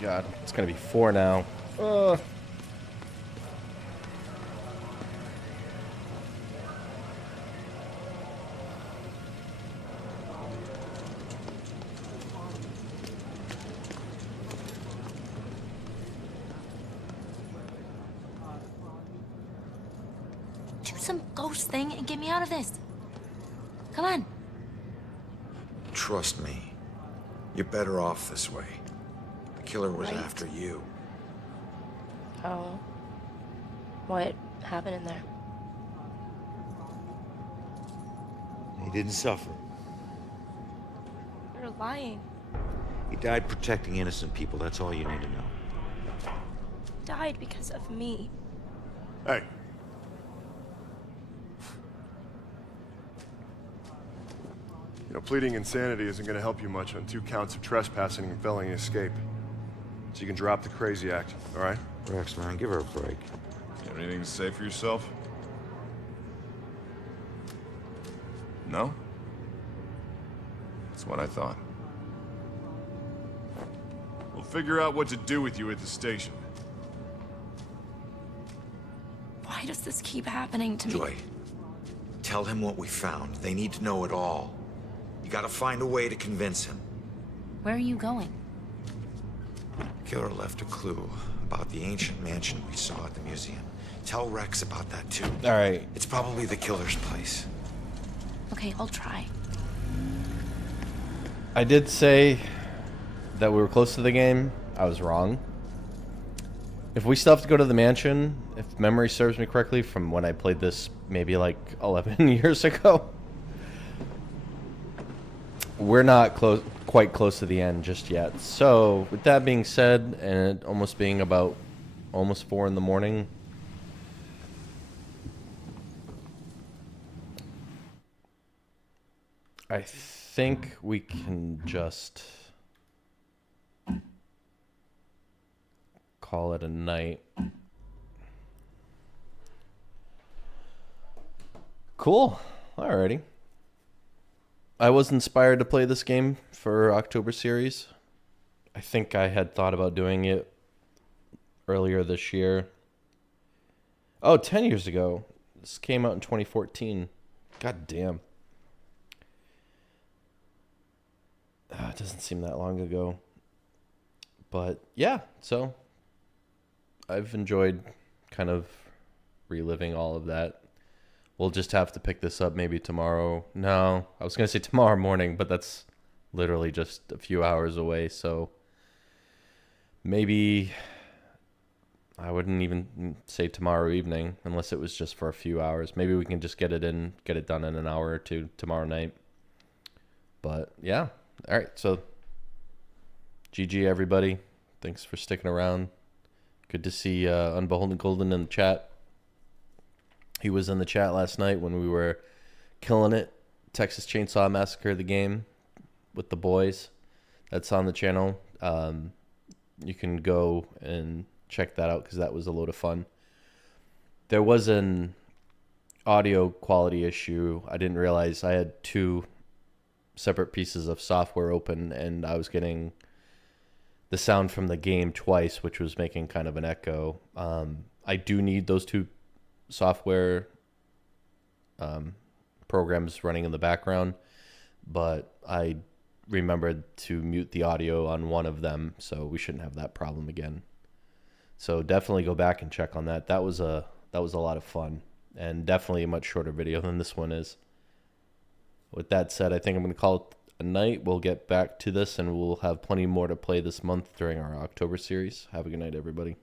God, it's gonna be 4 now. Do some ghost thing and get me out of this. Come on. Trust me. You're better off this way. The killer was after you. Oh. What happened in there? He didn't suffer. You're lying. He died protecting innocent people. That's all you need to know. Died because of me. Hey. You know, pleading insanity isn't going to help you much on 2 counts of trespassing and felony escape. So you can drop the crazy act, all right? Rex, man, give her a break. You have anything to say for yourself? No? That's what I thought. We'll figure out what to do with you at the station. Why does this keep happening to me? Joy, tell him what we found. They need to know it all. You gotta find a way to convince him. Where are you going? The killer left a clue about the ancient mansion we saw at the museum. Tell Rex about that too. All right. It's probably the killer's place. Okay, I'll try. I did say that we were close to the game. I was wrong. If we still have to go to the mansion, if memory serves me correctly, from when I played this maybe like 11 years ago, we're not quite close to the end just yet. So, with that being said, and it almost being about almost 4 in the morning, I think we can just call it a night. Cool. Alrighty. I was inspired to play this game for October series. I think I had thought about doing it earlier this year. Oh, 10 years ago. This came out in 2014. God damn. It doesn't seem that long ago. But yeah, so I've enjoyed kind of reliving all of that. We'll just have to pick this up maybe tomorrow. No, I was going to say tomorrow morning, but that's literally just a few hours away. So maybe I wouldn't even say tomorrow evening unless it was just for a few hours. Maybe we can just get it done in an hour or two tomorrow night. But yeah. All right. So GG everybody. Thanks for sticking around. Good to see Unbeholden Golden in the chat. He was in the chat last night when we were killing it. Texas Chainsaw Massacre, the game with the boys. That's on the channel. You can go and check that out because that was a load of fun. There was an audio quality issue. I didn't realize I had 2 separate pieces of software open and I was getting the sound from the game twice, which was making kind of an echo. I do need those 2 software programs running in the background, but I remembered to mute the audio on one of them, so we shouldn't have that problem again. So definitely go back and check on that. That was a lot of fun, and definitely a much shorter video than this one is. With that said, I think I'm going to call it a night. We'll get back to this, and we'll have plenty more to play this month during our October series. Have a good night, everybody.